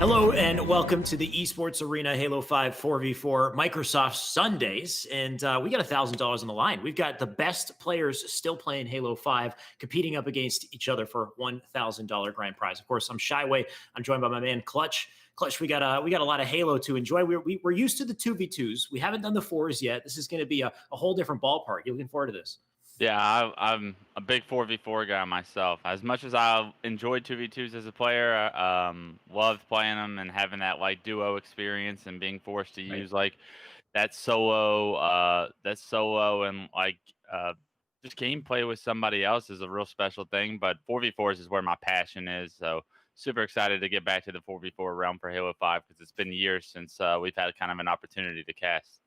Hello and welcome to the Esports Arena Halo 5 4v4 Microsoft Sundays. And we got $1,000 on the line. We've got the best players still playing Halo 5 competing up against each other for $1,000 grand prize. Of course, I'm Shyway. I'm joined by my man Clutch. Clutch, we got a lot of Halo to enjoy. We're used to the 2v2s. We haven't done the 4s yet. This is going to be a whole different ballpark. You looking forward to this? Yeah, I'm a big 4v4 guy myself. As much as I enjoyed 2v2s as a player, loved playing them and having that like duo experience and being forced to Right. use like that solo and uh, just gameplay with somebody else is a real special thing. But 4v4s is where my passion is. So super excited to get back to the 4v4 realm for Halo 5 because it's been years since we've had kind of an opportunity to cast.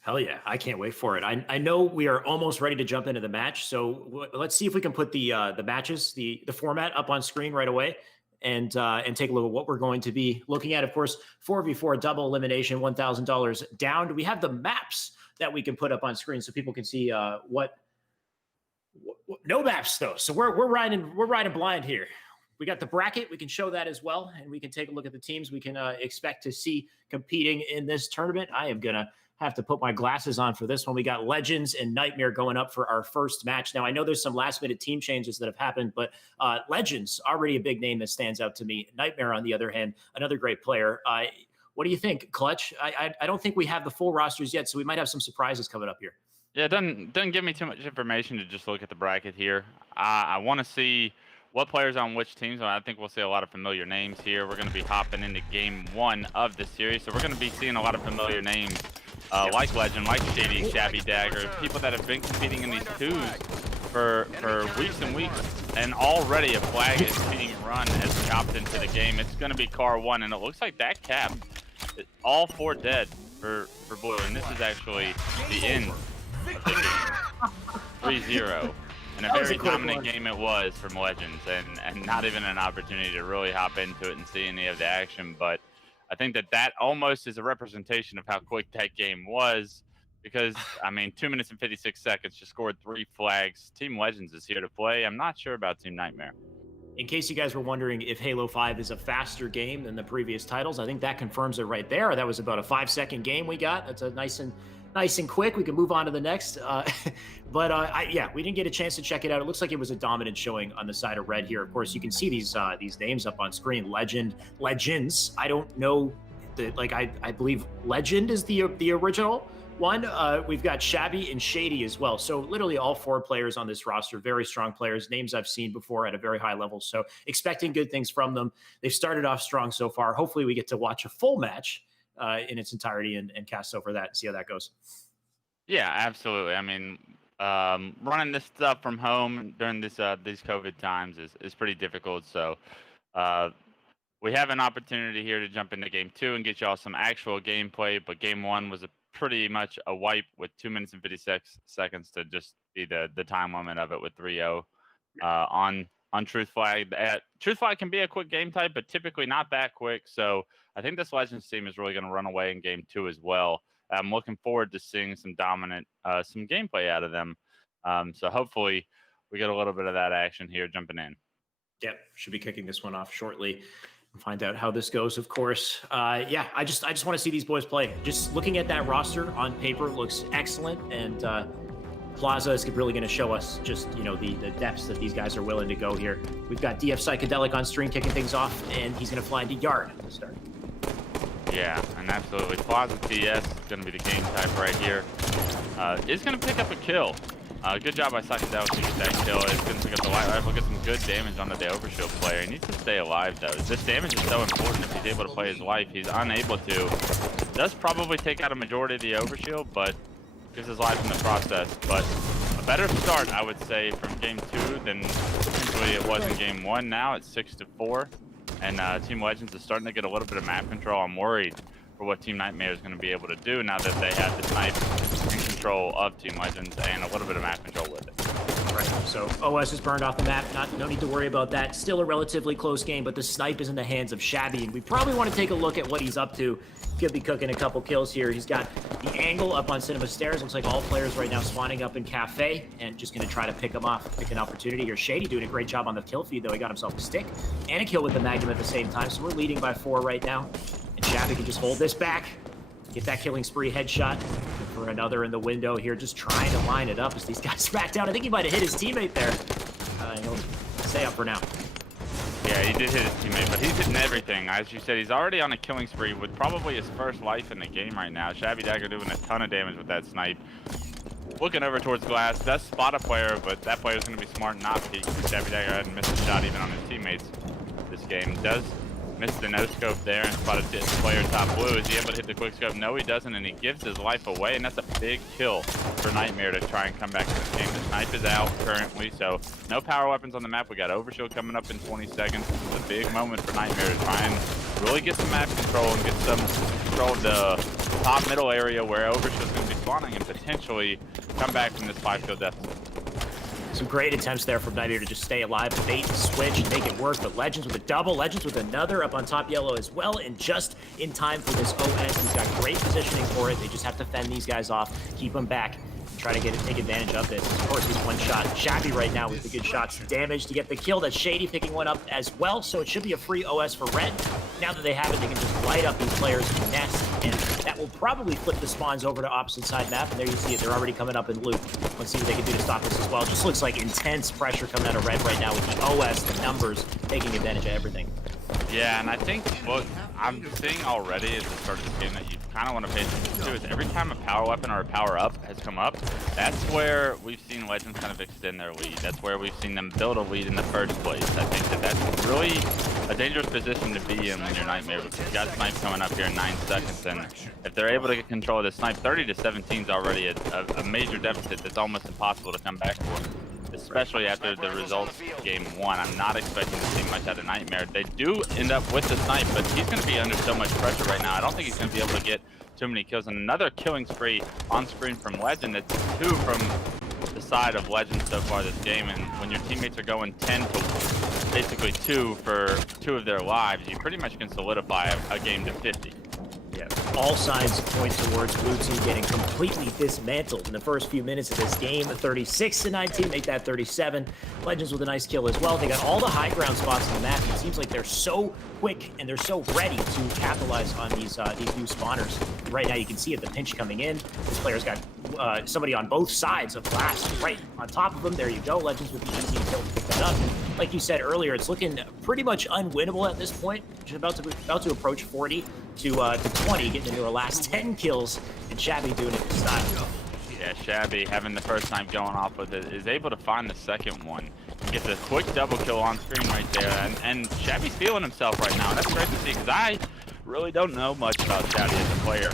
Hell yeah, I can't wait for it. I know we are almost ready to jump into the match, so let's see if we can put the matches, the format up on screen right away, and take a look at what we're going to be looking at. Of course, 4v4 double elimination, $1,000 down. Do we have the maps that we can put up on screen so people can see no maps though? So we're riding blind here. We got the bracket. We can show that as well, and we can take a look at the teams we can expect to see competing in this tournament. I am gonna have to put my glasses on for this one. We got Legends and Nightmare going up for our first match. Now, I know there's some last minute team changes that have happened, but Legends, already a big name that stands out to me. Nightmare, on the other hand, another great player. What do you think, Clutch? I don't think we have the full rosters yet, so we might have some surprises coming up here. Yeah, it doesn't give me too much information to just look at the bracket here. I want to see what players on which teams. I think we'll see a lot of familiar names here. We're going to be hopping into game one of this series, so we're going to be seeing a lot of familiar names like Legend, like Shady, Shabby Dagger, people that have been competing in these twos for weeks and weeks, and already a flag is being run as we opt into the game. It's going to be car one, and it looks like that cap, all four dead for Blue, and this is actually the end of the game. 3-0. And a very dominant game it was from Legends, and not even an opportunity to really hop into it and see any of the action. But I think that almost is a representation of how quick that game was, because, I mean, 2 minutes and 56 seconds, just scored 3 flags. Team Legends is here to play. I'm not sure about Team Nightmare. In case you guys were wondering if Halo 5 is a faster game than the previous titles, I think that confirms it right there. That was about a 5-second game we got. That's a nice and quick. We can move on to the next. Yeah, we didn't get a chance to check it out. It looks like it was a dominant showing on the side of red here. Of course, you can see these names up on screen. Legends. I don't know. I believe Legend is the original one. We've got Shabby and Shady as well. So literally all 4 players on this roster, very strong players, names I've seen before at a very high level. So expecting good things from them. They've started off strong so far. Hopefully we get to watch a full match in its entirety and cast over that and see how that goes. Yeah, absolutely. I mean, running this stuff from home during these COVID times is pretty difficult. So we have an opportunity here to jump into game 2 and get y'all some actual gameplay. But game 1 was pretty much a wipe with 2 minutes and 56 seconds to just be the time limit of it with 3-0 on Truth Flag. Truth Flag can be a quick game type, but typically not that quick. So I think this Legends team is really going to run away in game 2 as well. I'm looking forward to seeing some dominant, some gameplay out of them. So hopefully we get a little bit of that action here jumping in. Yep, should be kicking this one off shortly. Find out how this goes, of course. Yeah, I just want to see these boys play. Just looking at that roster on paper looks excellent, and Plaza is really going to show us just the depths that these guys are willing to go here. We've got DF Psychedelic on stream kicking things off, and he's going to fly into Yard to start. Yeah, and absolutely. Plaza TS is going to be the game type right here. Is going to pick up a kill. Good job by Psychedelic to get that kill. It's going to pick up the light rifle, get some good damage onto the Overshield player. He needs to stay alive, though. This damage is so important if he's able to play his life. He's unable to. Does probably take out a majority of the Overshield, but gives his life in the process. But a better start, I would say, from game 2 than potentially it was in game 1. Now it's 6-4, and Team Legends is starting to get a little bit of map control. I'm worried for what Team Nightmare is going to be able to do now that they have the snipe in control of Team Legends and a little bit of map control with it. Right. So OS is burned off the map. No need to worry about that. Still a relatively close game, but the snipe is in the hands of Shabby, and we probably want to take a look at what he's up to. Could be cooking a couple kills here. He's got the angle up on Cinema Stairs. Looks like all players right now spawning up in Cafe, and just going to try to pick him off, pick an opportunity here. Shady doing a great job on the kill feed, though. He got himself a stick and a kill with the Magnum at the same time, so we're leading by 4 right now. And Shabby can just hold this back, get that killing spree headshot for another in the window here, just trying to line it up as these guys back down. I think he might have hit his teammate there. He'll stay up for now. Yeah, he did hit his teammate, but he's hitting everything. As you said, he's already on a killing spree with probably his first life in the game right now. Shabby Dagger doing a ton of damage with that snipe. Looking over towards glass, does spot a player, but that player is going to be smart not to peek. Shabby Dagger hadn't missed a shot even on his teammates this game. Does miss the no-scope there and spotted the player top blue. Is he able to hit the quick scope? No, he doesn't, and he gives his life away, and that's a big kill for Nightmare to try and come back to this game. The snipe is out currently, so no power weapons on the map. We got Overshield coming up in 20 seconds. This is a big moment for Nightmare to try and really get some map control and get some control of the top middle area where Overshield's going to be spawning and potentially come back from this 5-kill deficit. Some great attempts there from Nightmare to just stay alive, bait and switch and make it work. But Legends with a double, Legends with another up on top yellow as well, and just in time for this OS. He's got great positioning for it. They just have to fend these guys off, keep them back, try to take advantage of this. Of course, he's one shot. Shabby right now with the good shots. Damage to get the kill. That's Shady picking one up as well, so it should be a free OS for Red. Now that they have it, they can just light up these players in nest, and that will probably flip the spawns over to opposite side map, and there you see it. They're already coming up in loop. Let's see what they can do to stop this as well. Just looks like intense pressure coming out of Red right now with the OS, the numbers, taking advantage of everything. Yeah, and I think what I'm seeing already at the start of this game that you kind of want to pay attention to is every time a power weapon or a power up has come up, that's where we've seen Legends kind of extend their lead. That's where we've seen them build a lead in the first place. I think that that's really a dangerous position to be in when you're Nightmare, because you've got Snipe coming up here in 9 seconds, and if they're able to get control of the Snipe, 30-17 is already a major deficit that's almost impossible to come back for. Especially after the results of game 1. I'm not expecting to see much out of Nightmare. They do end up with the snipe, but he's going to be under so much pressure right now. I don't think he's going to be able to get too many kills. And another killing spree on screen from Legend. It's 2 from the side of Legend so far this game. And when your teammates are going 10 to basically 2 for 2 of their lives, you pretty much can solidify a game to 50. Yeah, all signs point towards Blue Team getting completely dismantled in the first few minutes of this game. 36-19, make that 37. Legends with a nice kill as well. They got all the high ground spots on the map. It seems like they're so quick and they're so ready to capitalize on these new spawners. Right now you can see it, the pinch coming in. This player's got somebody on both sides of glass right on top of them. There you go. Legends with the easy kill to pick that up. Like you said earlier, it's looking pretty much unwinnable at this point. Just about to approach 40 to 20, getting into our last 10 kills, and Shabby doing it this time. Yeah, Shabby having the first time going off with it is able to find the second one. Gets a quick double kill on screen right there, and Shabby's feeling himself right now. And that's great to see, because I really don't know much about Shabby as a player.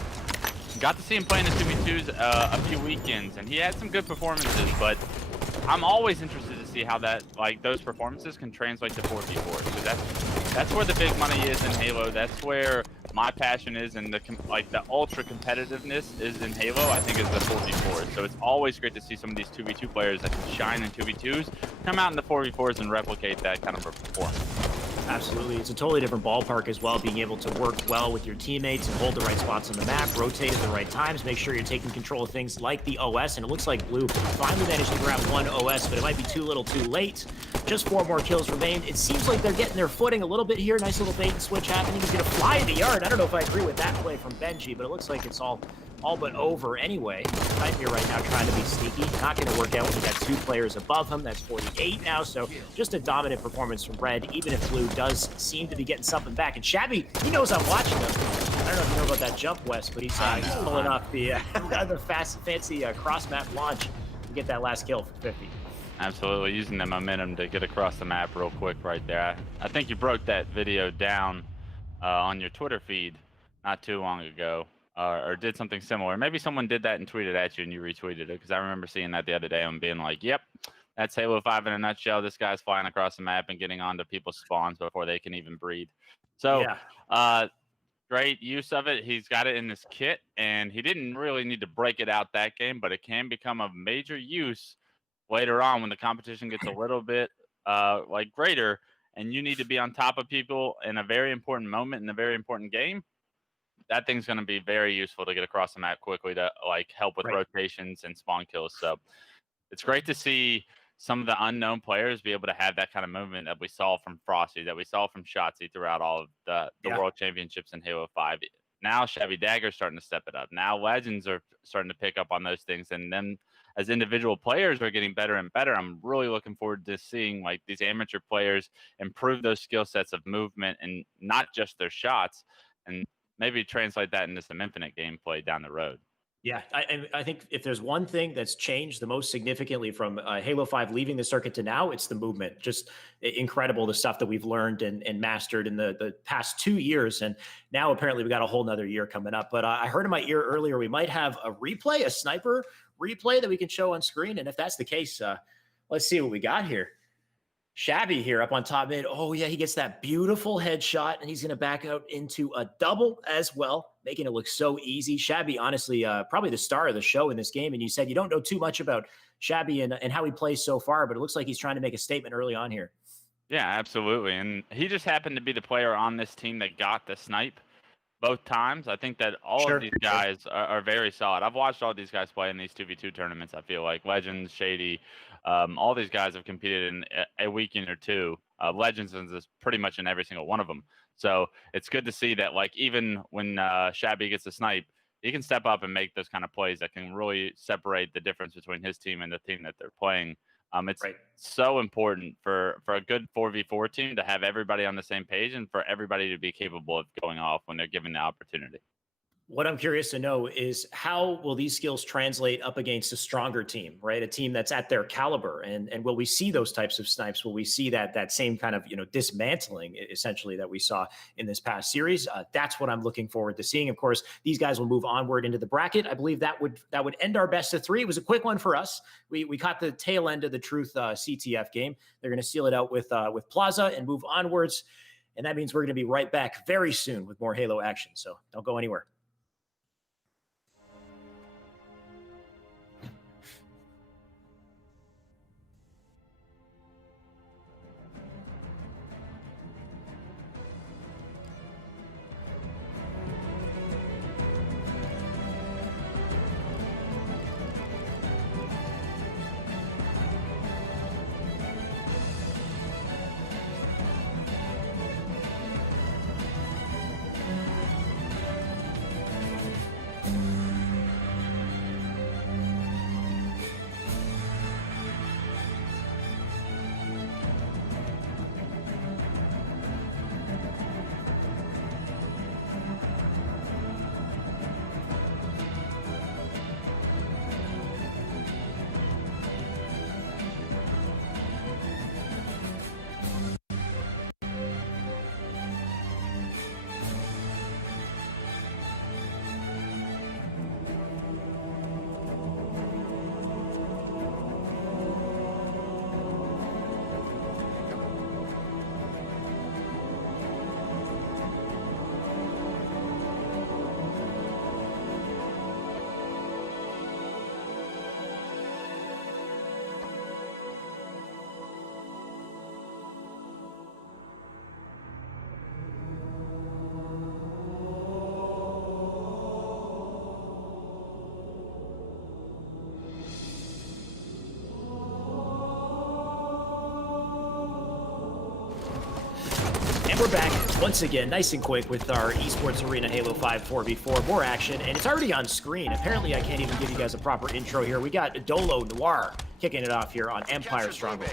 Got to see him play in the 2v2s a few weekends, and he had some good performances, but I'm always interested to see how that, those performances can translate to 4v4. So that's where the big money is in Halo. That's where my passion is, and the ultra competitiveness is in Halo. I think is the 4v4. So it's always great to see some of these 2v2 players that can shine in 2v2s come out in the 4v4s and replicate that kind of a performance. Absolutely. It's a totally different ballpark as well, being able to work well with your teammates and hold the right spots on the map, rotate at the right times, make sure you're taking control of things like the OS. And it looks like Blue finally managed to grab 1 OS, but it might be too little too late. Just 4 more kills remain. It seems like they're getting their footing a little bit here. Nice little bait and switch happening. He's going to fly in the yard. I don't know if I agree with that play from Benji, but it looks like it's all but over anyway. Nightmare right now trying to be sneaky. Not going to work out when we got 2 players above him. That's 48 now, so just a dominant performance from Red, even if Blue does seem to be getting something back. And Shabby, he knows I'm watching him. I don't know if you know about that jump, Wes, but he's pulling off the fancy cross-map launch to get that last kill for 50. Absolutely, using the momentum to get across the map real quick right there. I think you broke that video down on your Twitter feed not too long ago. Or did something similar. Maybe someone did that and tweeted at you and you retweeted it, because I remember seeing that the other day and being like, yep, that's Halo 5 in a nutshell. This guy's flying across the map and getting onto people's spawns before they can even breed. So great use of it. He's got it in his kit, and he didn't really need to break it out that game, but it can become a major use later on when the competition gets a little bit like greater and you need to be on top of people in a very important moment in a very important game, that thing's going to be very useful to get across the map quickly to like help with Right. rotations and spawn kills. So it's great to see some of the unknown players be able to have that kind of movement that we saw from Frosty, that we saw from Shotzzy throughout all of the Yeah. World Championships in Halo 5. Now Shabby Dagger's starting to step it up. Now Legends are starting to pick up on those things, and then as individual players are getting better and better. I'm really looking forward to seeing like these amateur players improve those skill sets of movement and not just their shots, and maybe translate that into some infinite gameplay down the road. Yeah, I think if there's one thing that's changed the most significantly from Halo 5 leaving the circuit to now, it's the movement. Just incredible the stuff that we've learned and mastered in the past 2 years. And now apparently we got a whole nother year coming up. But I heard in my ear earlier, we might have a replay, a sniper replay that we can show on screen. And if that's the case, let's see what we got here. Shabby here up on top mid. Oh, yeah, he gets that beautiful headshot, and he's going to back out into a double as well, making it look so easy. Shabby, honestly, probably the star of the show in this game. And you said you don't know too much about Shabby and how he plays so far, but it looks like he's trying to make a statement early on here. Yeah, absolutely. And he just happened to be the player on this team that got the snipe both times. I think that all Sure. of these guys are very solid. I've watched all these guys play in these 2v2 tournaments. I feel like Legends, Shady, all these guys have competed in a weekend or two. Legends is pretty much in every single one of them. So it's good to see that, like, even when Shabby gets a snipe, he can step up and make those kind of plays that can really separate the difference between his team and the team that they're playing. It's Right. so important for a good 4v4 team to have everybody on the same page and for everybody to be capable of going off when they're given the opportunity. What I'm curious to know is how will these skills translate up against a stronger team, right? A team that's at their caliber, and will we see those types of snipes? Will we see that same kind of dismantling essentially that we saw in this past series? That's what I'm looking forward to seeing. Of course, these guys will move onward into the bracket. I believe that would end our best of 3. It was a quick one for us. We caught the tail end of the Truth CTF game. They're going to seal it out with Plaza and move onwards, and that means we're going to be right back very soon with more Halo action. So don't go anywhere. And we're back once again, nice and quick, with our Esports Arena Halo 5 4v4. More action, and it's already on screen. Apparently, I can't even give you guys a proper intro here. We got Dolo Noir kicking it off here on Empire Stronghold.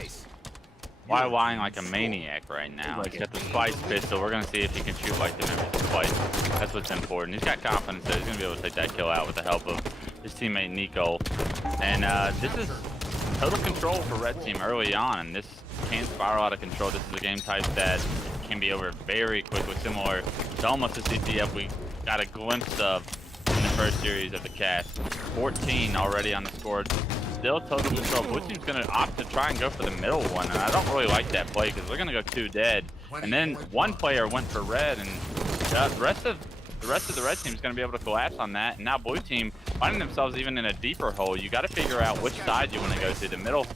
Why lying like a maniac right now? He's got the Spice pistol. We're going to see if he can shoot like the members of Spice. That's what's important. He's got confidence that he's going to be able to take that kill out with the help of his teammate Nico. And this is total control for Red Team early on, and this can spiral out of control. This is a game type that can be over very quickly, similar to almost the CTF we got a glimpse of in the first series of the cast. 14 already on the score. Still total control. Blue Team's going to opt to try and go for the middle one, and I don't really like that play because they're going to go 2 dead. And then one player went for red, and the rest of the rest of the red team is going to be able to collapse on that. And now blue team finding themselves even in a deeper hole. You got to figure out which side you want to go to. The middle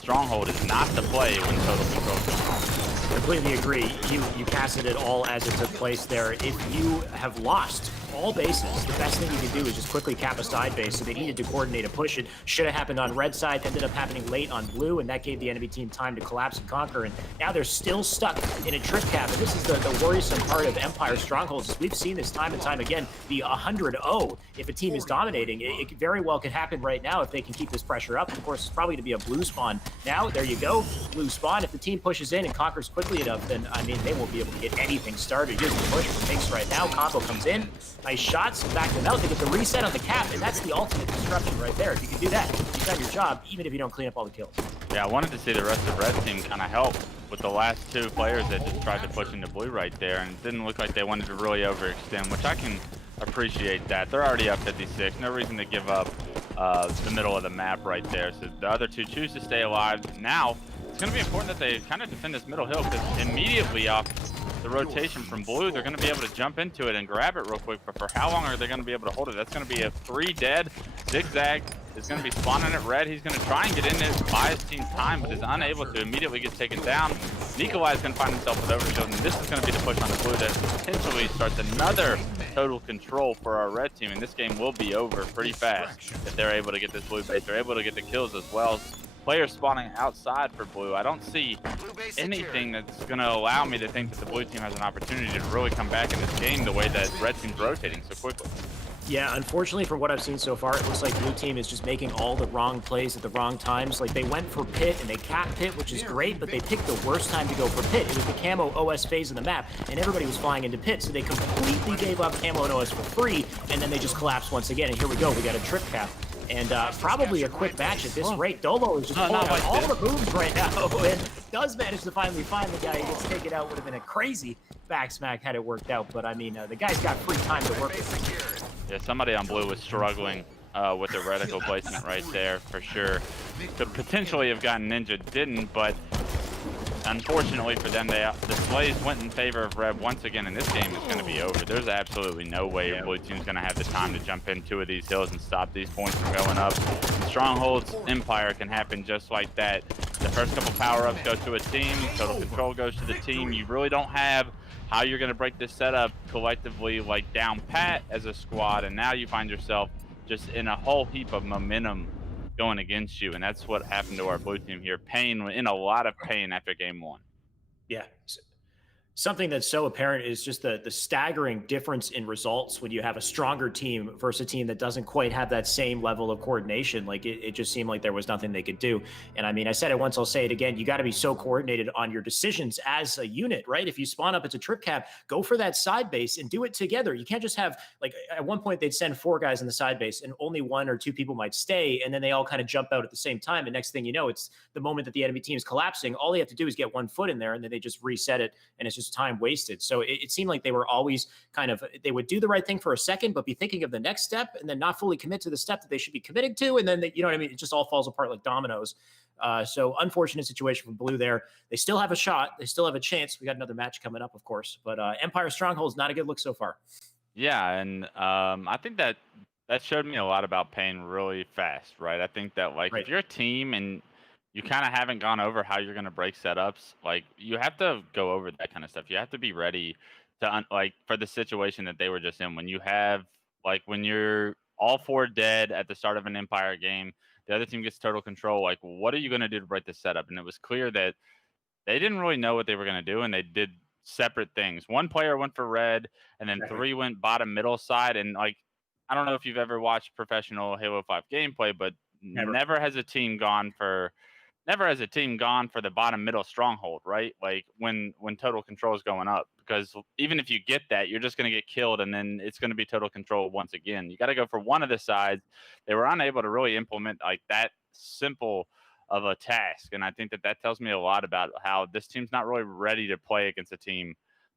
stronghold is not the play when total control is going on. Completely agree. You casted it all as it took place there. If you have lost all bases, the best thing you can do is just quickly cap a side base. So they needed to coordinate a push. It should have happened on red side, ended up happening late on blue, and that gave the enemy team time to collapse and conquer. And now they're still stuck in a trip cap. And this is the worrisome part of Empire Strongholds. We've seen this time and time again, the 100-0. If a team is dominating, it very well could happen right now if they can keep this pressure up. Of course, it's probably to be a blue spawn. Now, there you go, blue spawn. If the team pushes in and conquers quickly enough, then, I mean, they won't be able to get anything started. Here's the push from Minx right now. Combo comes in. Nice shots, back them out. They get the reset on the cap, and that's the ultimate destruction right there. If you can do that, you've done your job, even if you don't clean up all the kills. Yeah, I wanted to see the rest of red team kind of help with the last two players that just tried to push into blue right there, and it didn't look like they wanted to really overextend, which I can appreciate that. They're already up 56. No reason to give up the middle of the map right there. So the other two choose to stay alive. Now, it's going to be important that they kind of defend this middle hill, because immediately off the rotation from blue, they're going to be able to jump into it and grab it real quick. But for how long are they going to be able to hold it? That's going to be a 3 dead. Zigzag is going to be spawning at red. He's going to try and get in it, buy his team time, but is unable to. Immediately get taken down. Nikolai is going to find himself with overshield, and this is going to be the push on the blue that potentially starts another total control for our red team, and this game will be over pretty fast if they're able to get this blue base. They're able to get the kills as well. Players spawning outside for blue. I don't see anything that's going to allow me to think that the blue team has an opportunity to really come back in this game the way that red team's rotating so quickly. Yeah, unfortunately, from what I've seen so far, it looks like blue team is just making all the wrong plays at the wrong times. Like, they went for pit and they capped pit, which is great, but they picked the worst time to go for pit. It was the camo OS phase of the map, and everybody was flying into pit, so they completely gave up camo and OS for free, and then they just collapsed once again. And here we go, we got a trip cap. And probably a quick match at this rate. Dolo is just pulling out all the moves right now, and does manage to finally find the guy who gets taken out. Would have been a crazy back smack had it worked out, but I mean, the guy's got free time to work with. Yeah, somebody on blue was struggling with the reticle placement right there for sure. Could potentially have gotten Ninja, didn't, but unfortunately for them, the slays went in favor of red once again, and this game is going to be over. There's absolutely no way blue team's going to have the time to jump in 2 of these hills and stop these points from going up. Strongholds Empire can happen just like that. The first couple power-ups go to a team, total control goes to the team. You really don't have how you're going to break this setup collectively, like down pat as a squad, and now you find yourself just in a whole heap of momentum going against you, and that's what happened to our blue team here. Pain, in a lot of pain after game 1. Yeah. Something that's so apparent is just the staggering difference in results when you have a stronger team versus a team that doesn't quite have that same level of coordination. Like, it just seemed like there was nothing they could do. And I mean, I said it once, I'll say it again. You got to be so coordinated on your decisions as a unit, right? If you spawn up, it's a trip cap, go for that side base and do it together. You can't just have, like, at one point they'd send 4 guys in the side base and only 1 or 2 people might stay. And then they all kind of jump out at the same time. And next thing you know, it's the moment that the enemy team is collapsing. All they have to do is get 1 foot in there, and then they just reset it. And it's just time wasted. So it seemed like they were always kind of, they would do the right thing for a second, but be thinking of the next step and then not fully commit to the step that they should be committing to. And then, you know what I mean? It just all falls apart like dominoes. So unfortunate situation for blue there. They still have a shot. They still have a chance. We got another match coming up, of course, but Empire Stronghold is not a good look so far. Yeah, and I think that showed me a lot about pain really fast, right? I think that, like, if you're a team and you kind of haven't gone over how you're going to break setups, like, you have to go over that kind of stuff. You have to be ready to, like, for the situation that they were just in. When you have, like, when you're all 4 dead at the start of an Empire game, the other team gets total control, like, what are you going to do to break the setup? And it was clear that they didn't really know what they were going to do, and they did separate things. 1 player went for red, and then 3 went bottom middle side. And, like, I don't know if you've ever watched professional Halo 5 gameplay, but never has a team gone for the bottom middle stronghold, right? Like, when total control is going up, because even if you get that, you're just going to get killed, and then it's going to be total control once again. You got to go for one of the sides. They were unable to really implement, like, that simple of a task, and I think that tells me a lot about how this team's not really ready to play against a team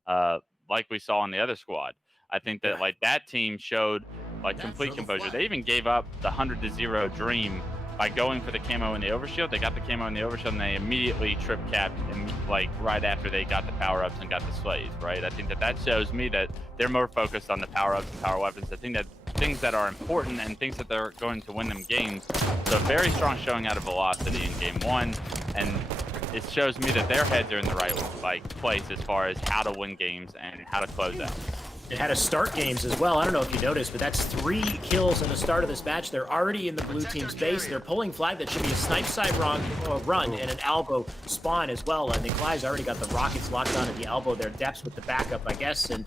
like we saw in the other squad. I think that, like, that team showed, like, complete composure. They even gave up the 100-0 dream by going for the camo and the overshield. They got the camo and the overshield, and they immediately trip capped, and like right after they got the power ups and got the slays. Right, I think that shows me that they're more focused on the power ups and power weapons. I think that things that are important and things that they're going to win them games. So very strong showing out of Velocity in game 1, and it shows me that their heads are in the right place as far as how to win games and how to close out. It had to start games as well. I don't know if you noticed, but that's 3 kills in the start of this match. They're already in the blue team's base. They're pulling flag. That should be a snipe side run and an elbow spawn as well. I think Clive's already got the rockets locked on at the elbow. Their depths with the backup, I guess, and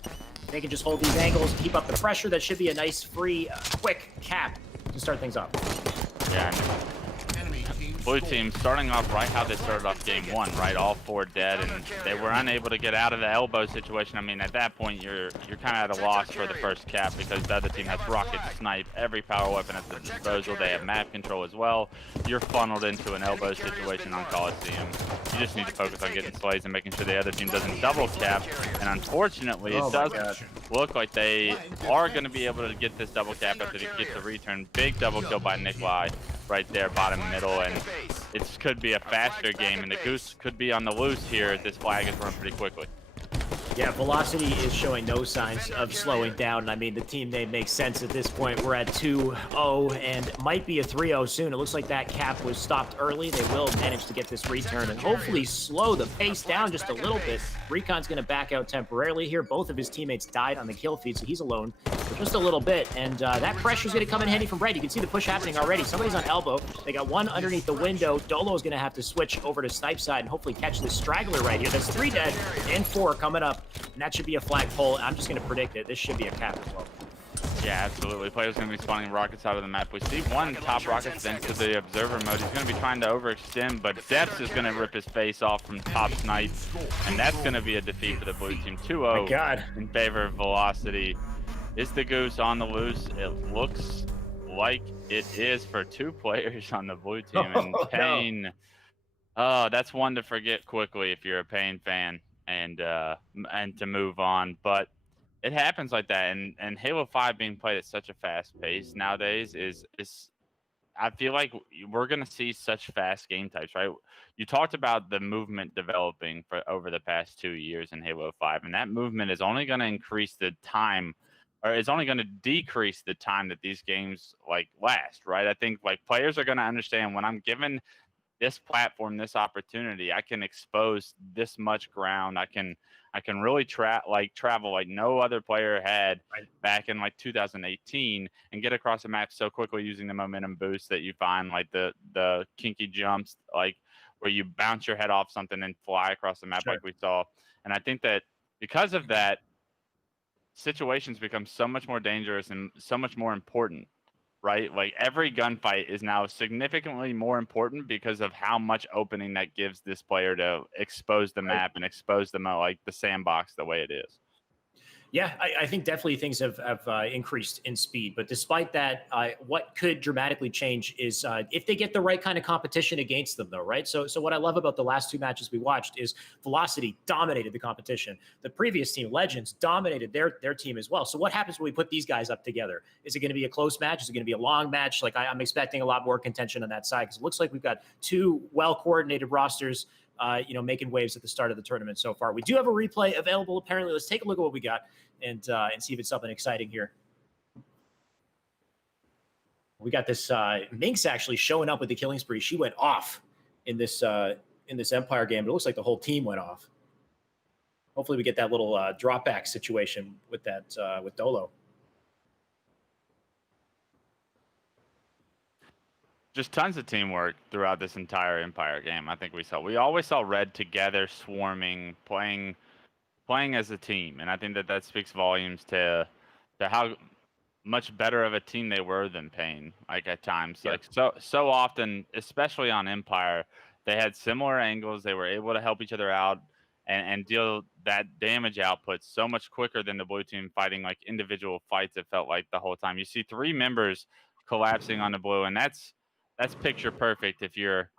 they can just hold these angles, keep up the pressure. That should be a nice, free, quick cap to start things off. Yeah. Blue team starting off right how they started off game 1, right? All 4 dead, and they were unable to get out of the elbow situation. I mean, at that point, you're kind of at a loss for the first cap because the other team has rocket, snipe, every power weapon at their disposal. They have map control as well. You're funneled into an elbow situation on Coliseum. You just need to focus on getting slays and making sure the other team doesn't double cap. And unfortunately, it does look like they are going to be able to get this double cap after they get the return. Big double kill by Nikolai right there, bottom middle, and it could be a faster game, and the Goose could be on the loose here. This flag is run pretty quickly. Yeah, Velocity is showing no signs of slowing down. I mean, the team name makes sense at this point. We're at 2-0 and might be a 3-0 soon. It looks like that cap was stopped early. They will manage to get this return and hopefully slow the pace down just a little bit. Recon's going to back out temporarily here. Both of his teammates died on the kill feed, so he's alone for just a little bit. And that pressure's going to come in handy from Red. You can see the push happening already. Somebody's on elbow. They got one underneath the window. Dolo's going to have to switch over to snipe side and hopefully catch this straggler right here. That's 3 dead and 4 coming up. And that should be a flagpole. I'm just going to predict it. This should be a cap as well. Yeah, absolutely. Players going to be spawning rockets out of the map. We see one top rocket thanks to the observer mode. He's going to be trying to overextend, but Depths is going to rip his face off from top snipe, and that's going to be a defeat for the blue team. 2-0 in favor of Velocity. Is the Goose on the loose? It looks like it is for 2 players on the blue team. And Pain, oh, that's one to forget quickly if you're a Pain fan and to move on. But it happens like that, and Halo 5 being played at such a fast pace nowadays is I feel like we're gonna see such fast game types, right? You talked about the movement developing for over the past 2 years in Halo 5, and that movement is only gonna increase the time, or it's only gonna decrease the time that these games like last, right? I think like players are gonna understand when I'm given this platform, this opportunity, I can expose this much ground. I can really travel like no other player had back in like 2018 and get across the map so quickly using the momentum boost that you find, like the kinky jumps, like where you bounce your head off something and fly across the map like we saw. And I think that because of that, situations become so much more dangerous and so much more important. Right? Like every gunfight is now significantly more important because of how much opening that gives this player to expose the map and expose them like the sandbox the way it is. Yeah, I think definitely things have increased in speed. But despite that, what could dramatically change is if they get the right kind of competition against them, though, right? So what I love about the last 2 matches we watched is Velocity dominated the competition. The previous team, Legends, dominated their team as well. So what happens when we put these guys up together? Is it going to be a close match? Is it going to be a long match? Like I'm expecting a lot more contention on that side because it looks like we've got 2 well-coordinated rosters making waves at the start of the tournament so far. We do have a replay available, apparently. Let's take a look at what we got and see if it's something exciting here. We got this Minx actually showing up with the killing spree. She went off in this Empire game, but it looks like the whole team went off. Hopefully we get that little drop back situation with that with Dolo. Just tons of teamwork throughout this entire Empire game. I think we always saw Red together, swarming, playing as a team, and I think that speaks volumes to how much better of a team they were than Pain. Like at times, like so often, especially on Empire, they had similar angles. They were able to help each other out and deal that damage output so much quicker than the blue team fighting like individual fights. It felt like the whole time. You see 3 members collapsing on the blue, and that's picture perfect if you're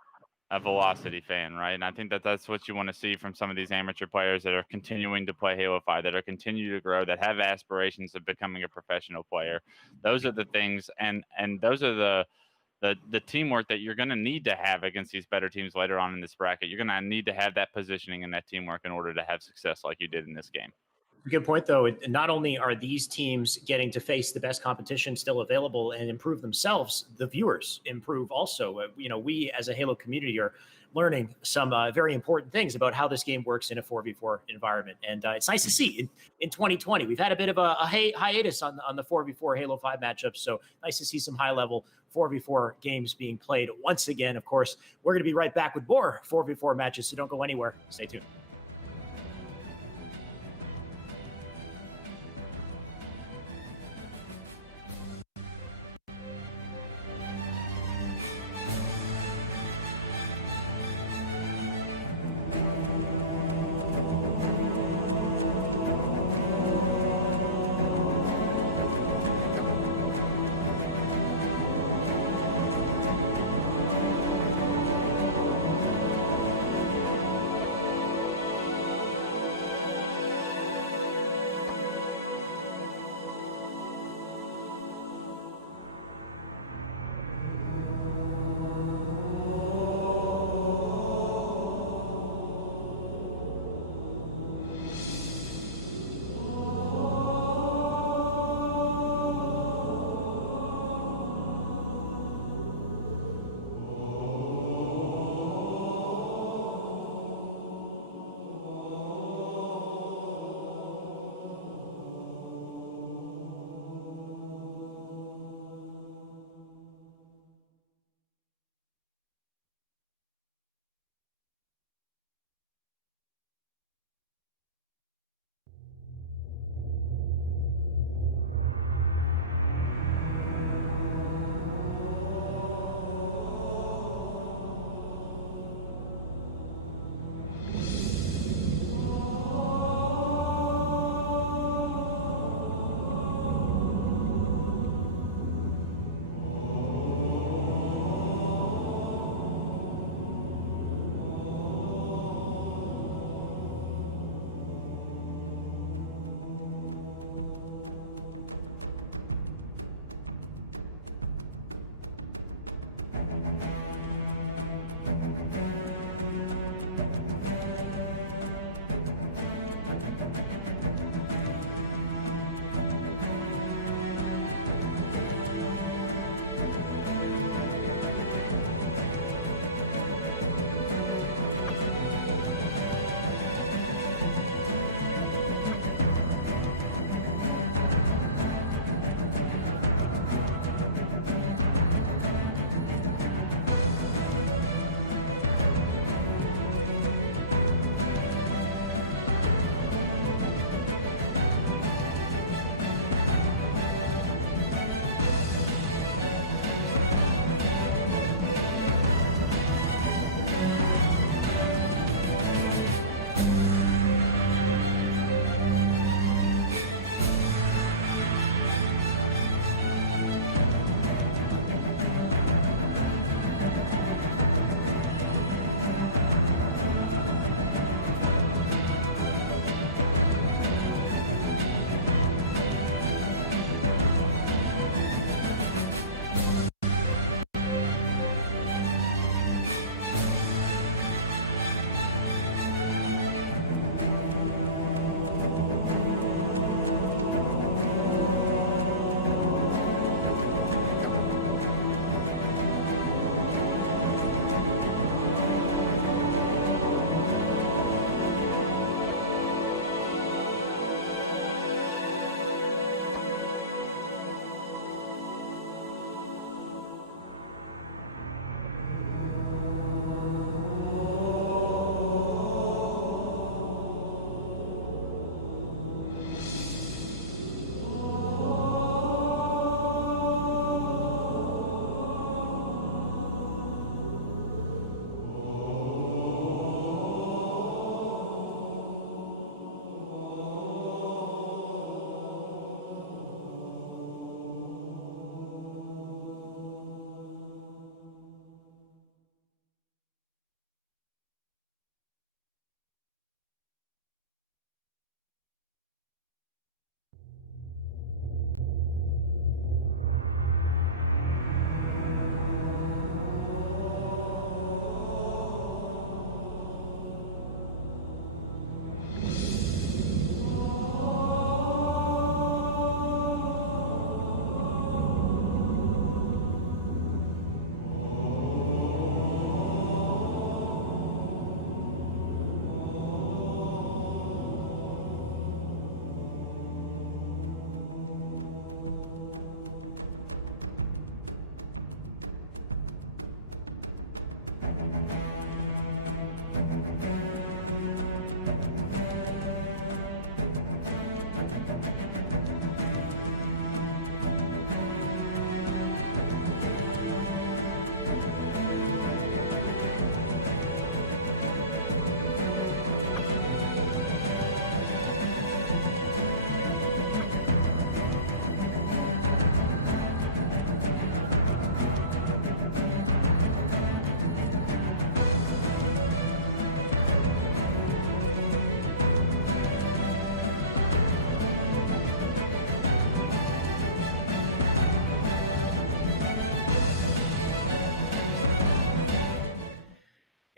a Velocity fan, right? And I think that that's what you want to see from some of these amateur players that are continuing to play Halo 5, that are continuing to grow, that have aspirations of becoming a professional player. Those are the things, and those are the teamwork that you're going to need to have against these better teams later on in this bracket. You're going to need to have that positioning and that teamwork in order to have success like you did in this game. Good point, though. Not only are these teams getting to face the best competition still available and improve themselves, the viewers improve also. We as a Halo community are learning some very important things about how this game works in a 4v4 environment. And it's nice to see in 2020. We've had a bit of a hiatus on the 4v4 Halo 5 matchups. So nice to see some high level 4v4 games being played once again. Of course, we're going to be right back with more 4v4 matches. So don't go anywhere. Stay tuned.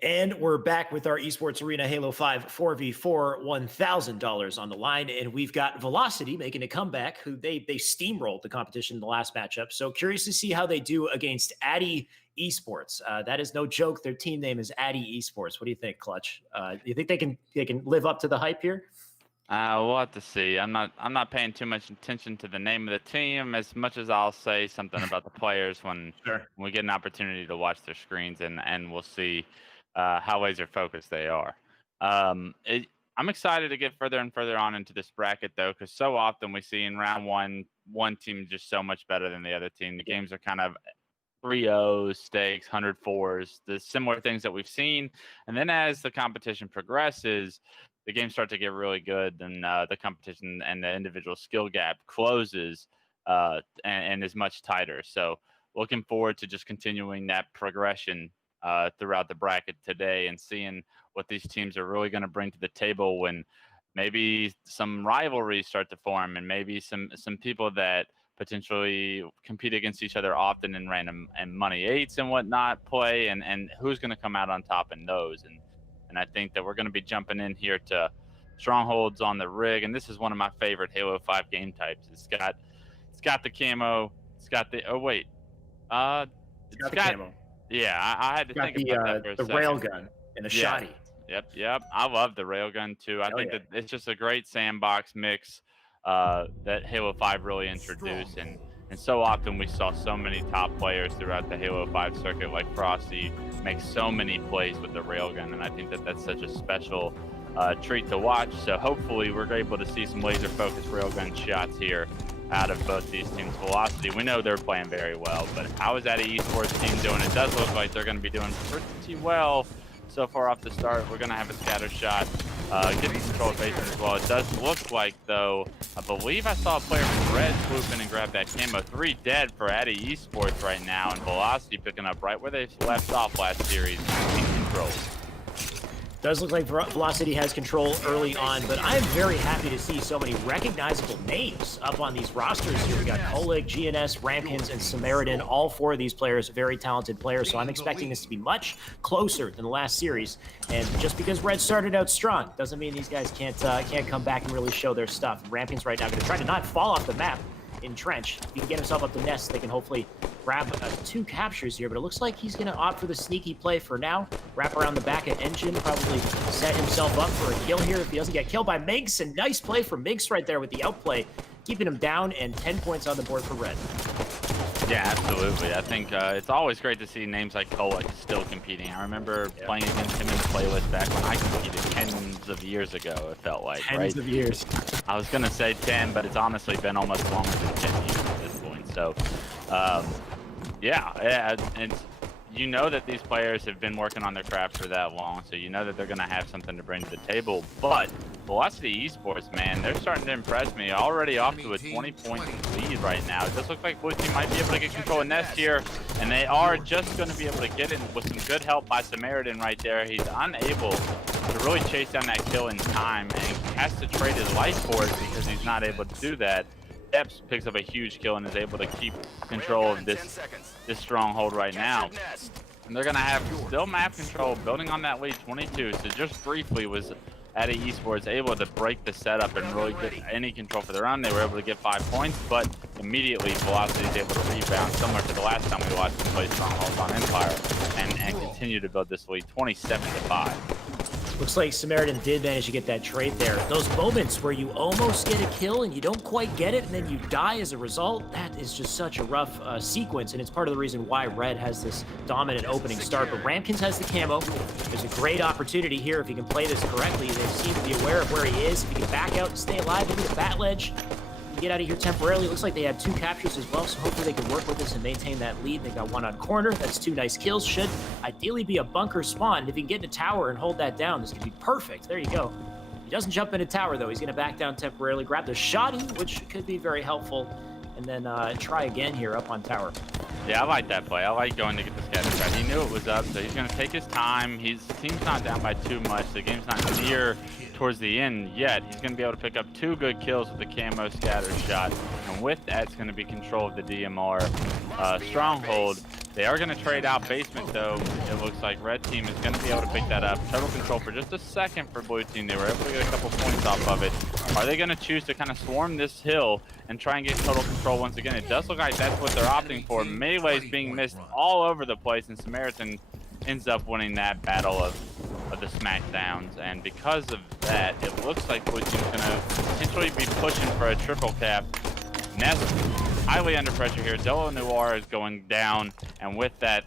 And we're back with our Esports Arena Halo 5 4v4 $1,000 on the line. And we've got Velocity making a comeback, who they steamrolled the competition in the last matchup. So curious to see how they do against Addy Esports. That is no joke. Their team name is Addy Esports. What do you think, Clutch? Do you think they can live up to the hype here? We'll have to see. I'm not paying too much attention to the name of the team as much as I'll say something about the players when we get an opportunity to watch their screens, and we'll see how laser focused they are. I'm excited to get further and further on into this bracket, though, because so often we see in round one team just so much better than the other team. The games are kind of 3-0 stakes, 104s, the similar things that we've seen. And then as the competition progresses, the games start to get really good, and the competition and the individual skill gap closes and is much tighter. So looking forward to just continuing that progression throughout the bracket today and seeing what these teams are really going to bring to the table when maybe some rivalries start to form and maybe some people that potentially compete against each other often in random and money eights and whatnot play, and who's going to come out on top in those. And I think that we're going to be jumping in here to Strongholds on the rig, and this is one of my favorite Halo 5 game types. It's got the camo. It's got the it's got the camo. Yeah, I had to think about that for a the second. railgun and the shoddy. Yep. I love the railgun too. I think that it's just a great sandbox mix that Halo 5 really introduced, and so often we saw so many top players throughout the Halo 5 circuit, like Frosty, make so many plays with the railgun, and I think that that's such a special treat to watch. So hopefully we're able to see some laser-focused railgun shots here out of both these teams. Velocity, we know they're playing very well, but how is that Esports team doing? It does look like they're going to be doing pretty well so far off the start. We're going to have a scatter shot, getting control evasion as well. It does look like, though, I believe I saw a player from Red swoop in and grab that camo. 3 dead for Addy Esports right now, and Velocity picking up right where they left off last series in control. Does look like Velocity has control early on, but I'm very happy to see so many recognizable names up on these rosters here. We got Kolik, GNS, Rampkins, and Samaritan. All 4 of these players, very talented players, so I'm expecting this to be much closer than the last series. And just because Red started out strong doesn't mean these guys can't come back and really show their stuff. Rampkins right now going to try to not fall off the map in Trench. If he can get himself up the nest, they can hopefully grab 2 captures here, but it looks like he's going to opt for the sneaky play for now. Wrap around the back of Engine, probably set himself up for a kill here if he doesn't get killed by Migs, and nice play from Migs right there with the outplay, keeping him down, and 10 points on the board for Red. Yeah, absolutely. I think it's always great to see names like Kolik still competing. I remember playing against him in the playlist back when I competed tens of years ago, it felt like, Tens of years. I was going to say 10, but it's honestly been almost longer than 10 years at this point. So, yeah, and you know that these players have been working on their craft for that long, so you know that they're going to have something to bring to the table. But Velocity Esports, man, they're starting to impress me. Already off to a 20-point lead right now. It does look like Blue Team might be able to get control of Nest here, and they are just going to be able to get in with some good help by Samaritan right there. He's unable to really chase down that kill in time, and has to trade his life for it because he's not able to do that. Epps picks up a huge kill and is able to keep control of this stronghold right now. And they're going to have still map control, building on that lead 22. So just briefly was Addy Esports able to break the setup and really get any control for their own. They were able to get 5 points, but immediately Velocity is able to rebound, similar to the last time we watched them play strongholds on Empire, and continue to build this lead 27-5. Looks like Samaritan did manage to get that trade there. Those moments where you almost get a kill and you don't quite get it and then you die as a result, that is just such a rough sequence, and it's part of the reason why Red has this dominant opening start. But Rampkins has the camo. There's a great opportunity here if he can play this correctly. They seem to be aware of where he is. If he can back out and stay alive, maybe the bat ledge, get out of here temporarily. It looks like they have 2 captures as well, so hopefully they can work with this and maintain that lead. They got 1 on corner. That's 2 nice kills. Should ideally be a bunker spawn. And if he can get in a tower and hold that down, this could be perfect. There you go. He doesn't jump in a tower, though. He's going to back down temporarily, grab the shoddy, which could be very helpful, and then try again here up on tower. Yeah, I like that play. I like going to get the scatter shot. He knew it was up, so he's going to take his time. The team's not down by too much. The game's not near towards the end yet. He's going to be able to pick up 2 good kills with the camo scatter shot, and with that, it's going to be control of the DMR stronghold. They are going to trade out basement, though. It looks like red team is going to be able to pick that up. Total control for just a second for blue team. They were able to get a couple points off of it. Are they going to choose to kind of swarm this hill and try and get total control once again? It does look like that's what they're opting for. Melee's being missed all over the place, and Samaritan ends up winning that battle of the smackdowns. And because of that, it looks like blue team's going to potentially be pushing for a triple cap. Nest highly under pressure here. Dolo Noir is going down, and with that,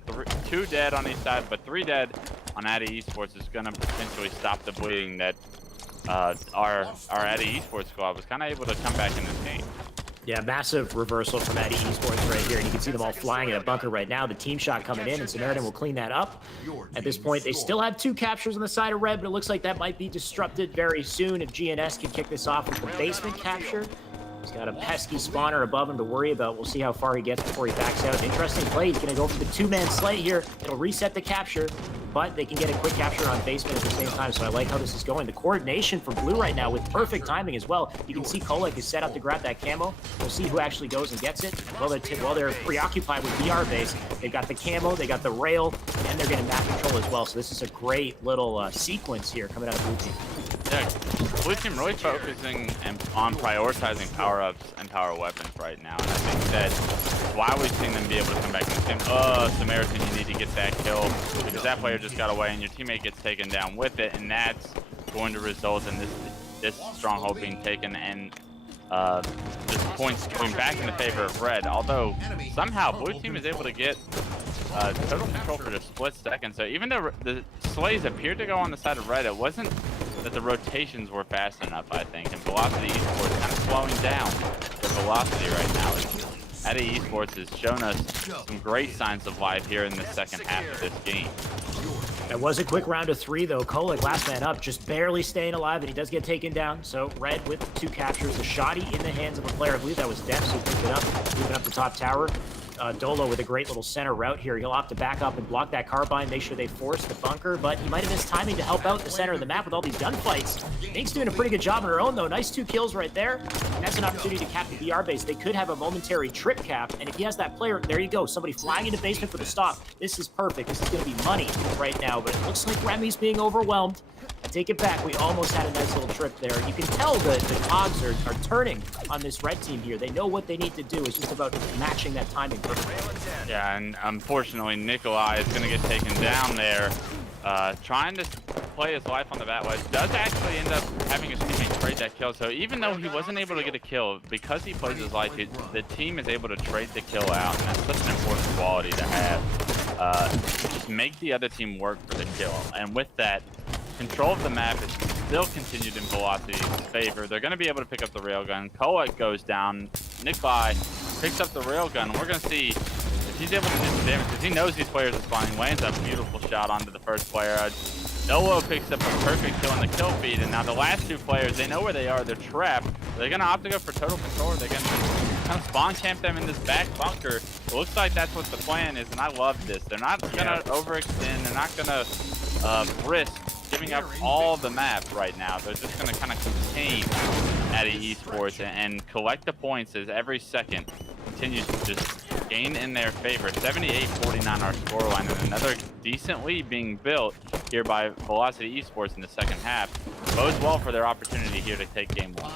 2 dead on each side, but 3 dead on Addy Esports is going to potentially stop the bleeding that our Addy Esports squad was kind of able to come back in this game. Yeah, massive reversal from Addy Esports right here, and you can see them all flying in a bunker right now. The team shot coming in, and Samaritan will clean that up. At this point, they still have 2 captures on the side of red, but it looks like that might be disrupted very soon if GNS can kick this off with the basement capture. He's got a pesky spawner above him to worry about. We'll see how far he gets before he backs out. An interesting play. He's going to go for the 2-man slay here. It'll reset the capture, but they can get a quick capture on basement at the same time, so I like how this is going. The coordination for blue right now with perfect timing as well. You can see Kolek is set up to grab that camo. We'll see who actually goes and gets it. While they're preoccupied with VR base, they've got the camo, they got the rail, and they're getting map control as well. So this is a great little sequence here coming out of blue team. Yeah, blue team really focusing on prioritizing power-ups and power weapons right now, and I think that's why we've seen them be able to come back in this game. Samaritan, you need to get that kill, because that player just got away and your teammate gets taken down with it, and that's going to result in this stronghold being taken and just points going back in the favor of red. Although somehow blue team is able to get total control for just a split second. So even though the slays appeared to go on the side of red, it wasn't that the rotations were fast enough, I think, and Velocity Esports kind of slowing down their velocity right now. Addy Esports has shown us some great signs of life here in the second half of this game. That was a quick round of 3, though. Kolek, last man up, just barely staying alive, and he does get taken down. So red with 2 captures. The shoddy in the hands of a player. I believe that was Depps who picked it up, moving up the top tower. Dolo with a great little center route here. He'll opt to back up and block that carbine, make sure they force the bunker, but he might have missed timing to help out the center of the map with all these gunfights. Nink's doing a pretty good job on her own, though. Nice 2 kills right there. And that's an opportunity to cap the VR base. They could have a momentary trip cap, and if he has that player, there you go. Somebody flying into basement for the stop. This is perfect. This is going to be money right now, but it looks like Remy's being overwhelmed. I take it back. We almost had a nice little trip there. You can tell the cogs are turning on this red team here. They know what they need to do. It's just about matching that timing perfectly. Yeah, and unfortunately, Nikolai is going to get taken down there. Trying to play his life on the bat wedge. Does actually end up having his teammate trade that kill. So even though he wasn't able to get a kill, because he plays his life, the team is able to trade the kill out. And that's such an important quality to have. Just make the other team work for the kill. And with that, control of the map is still continued in Velocity's favor. They're going to be able to pick up the railgun. Kolek goes down. Nikolai picks up the railgun. We're going to see if he's able to do some damage, because he knows these players are spawning. Lands a beautiful shot onto the first player. Nolo picks up a perfect kill in the kill feed, and now the last 2 players, they know where they are. They're trapped. They're going to opt to go for total control. They're going to kind of spawn camp them in this back bunker. It looks like that's what the plan is, and I love this. They're not going to overextend. They're not going to risk giving up all the map right now. They're just going to kind of contain Addy Esports and collect the points as every second continues to just gain in their favor. 78-49 our scoreline, and another decent lead being built here by Velocity Esports in the second half. Bodes well for their opportunity here to take game 1.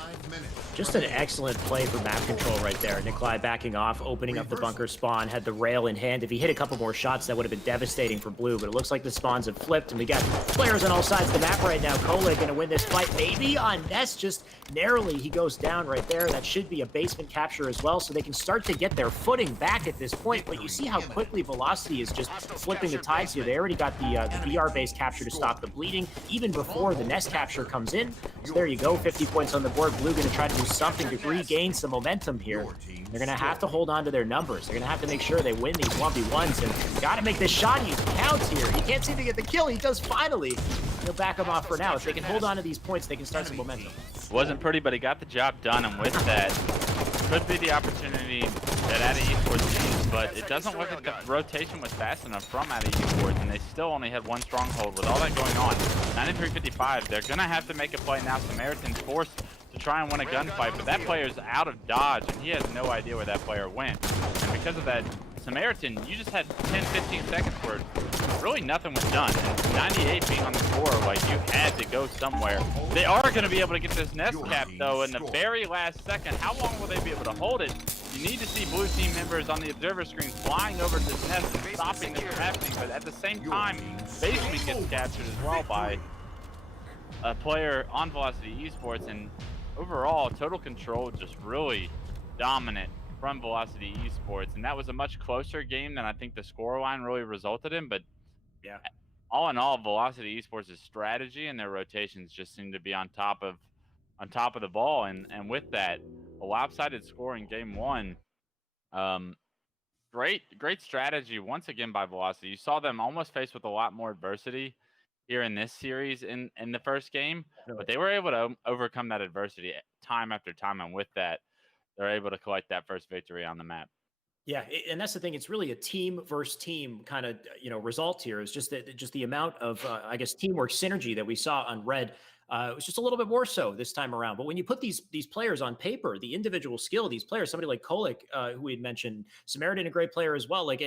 Just an excellent play for map control right there. Nikolai backing off, opening up the bunker spawn, had the rail in hand. If he hit a couple more shots, that would have been devastating for blue, but it looks like the spawns have flipped, and we got players on all sides of the map right now. Kolek going to win this fight, maybe on Nest, just narrowly. He goes down right there. That should be a basement capture as well, so they can start to get their footing back at this point, but you see how quickly Velocity is just flipping the tides here. They already got the VR base capture to stop the bleeding, even before the Nest capture comes in. So there you go, 50 points on the board. Blue going to try to do something to regain some momentum here. They're going to have to hold on to their numbers. They're going to have to make sure they win these 1v1s, and got to make this shot. He counts here. He can't seem to get the kill. He does finally. He'll back him off for now. If they can hold on to these points, they can start some momentum. Wasn't pretty, but he got the job done, and with that, could be the opportunity that Addy Esports needs, but it doesn't look like the rotation was fast enough from Addy Esports, and they still only had 1 stronghold with all that going on. 93-55, they're going to have to make a play now. Samaritan's forced to try and win a gunfight, but that player's out of dodge, and he has no idea where that player went. And because of that, Samaritan, you just had 10, 15 seconds where really nothing was done. And 98 being on the score, like, you had to go somewhere. They are going to be able to get this nest cap, though, in the very last second. How long will they be able to hold it? You need to see blue team members on the observer screen flying over to this nest and stopping this from happening. But at the same time, Basement gets captured as well by a player on Velocity Esports. And overall, Total Control just really dominant from Velocity Esports, and that was a much closer game than I think the scoreline really resulted in. But Yeah, all in all, Velocity Esports' strategy and their rotations just seem to be on top of the ball, and with that, a lopsided score in game one. Great strategy once again by Velocity. You saw them almost faced with a lot more adversity here in this series in the first game, but they were able to overcome that adversity time after time, and with that, they're able to collect that first victory on the map. yeah, and that's the thing. It's really a team versus team kind of result here. Is just the amount of I guess teamwork synergy that we saw on Red. It was just a little bit more so this time around. But when you put these players on paper, the individual skill of these players, somebody like Kolek, who we had mentioned, Samaritan, a great player as well. Like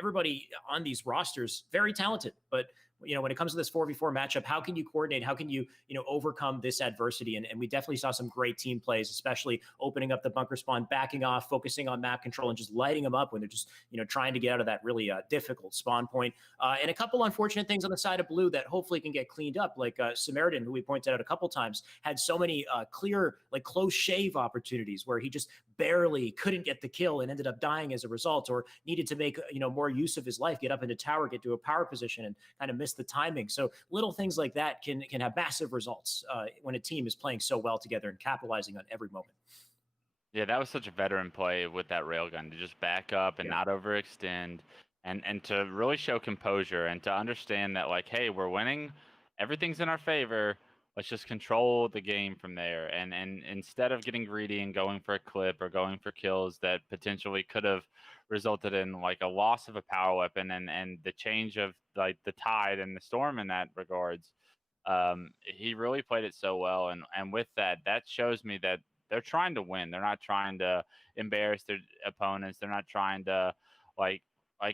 everybody on these rosters, very talented, but when it comes to this 4v4 matchup, how can you coordinate? How can you, overcome this adversity? And we definitely saw some great team plays, especially opening up the bunker spawn, backing off, focusing on map control, and just lighting them up when they're just, trying to get out of that really difficult spawn point. And a couple unfortunate things on the side of blue that hopefully can get cleaned up, like Samaritan, who we pointed out a couple times, had so many clear, like close shave opportunities where he just barely couldn't get the kill and ended up dying as a result, or needed to make more use of his life, get up into tower, get to a power position, and kind of miss the timing. So little things like that can have massive results when a team is playing so well together and capitalizing on every moment. Yeah, that was such a veteran play with that railgun to just back up and not overextend, and to really show composure and to understand that, like, hey, we're winning, everything's in our favor. Let's just control the game from there. And instead of getting greedy and going for a clip or going for kills that potentially could have resulted in like a loss of a power weapon and the change of like the tide and the storm in that regards, he really played it so well. And with that, that shows me that they're trying to win. They're not trying to embarrass their opponents. They're not trying to like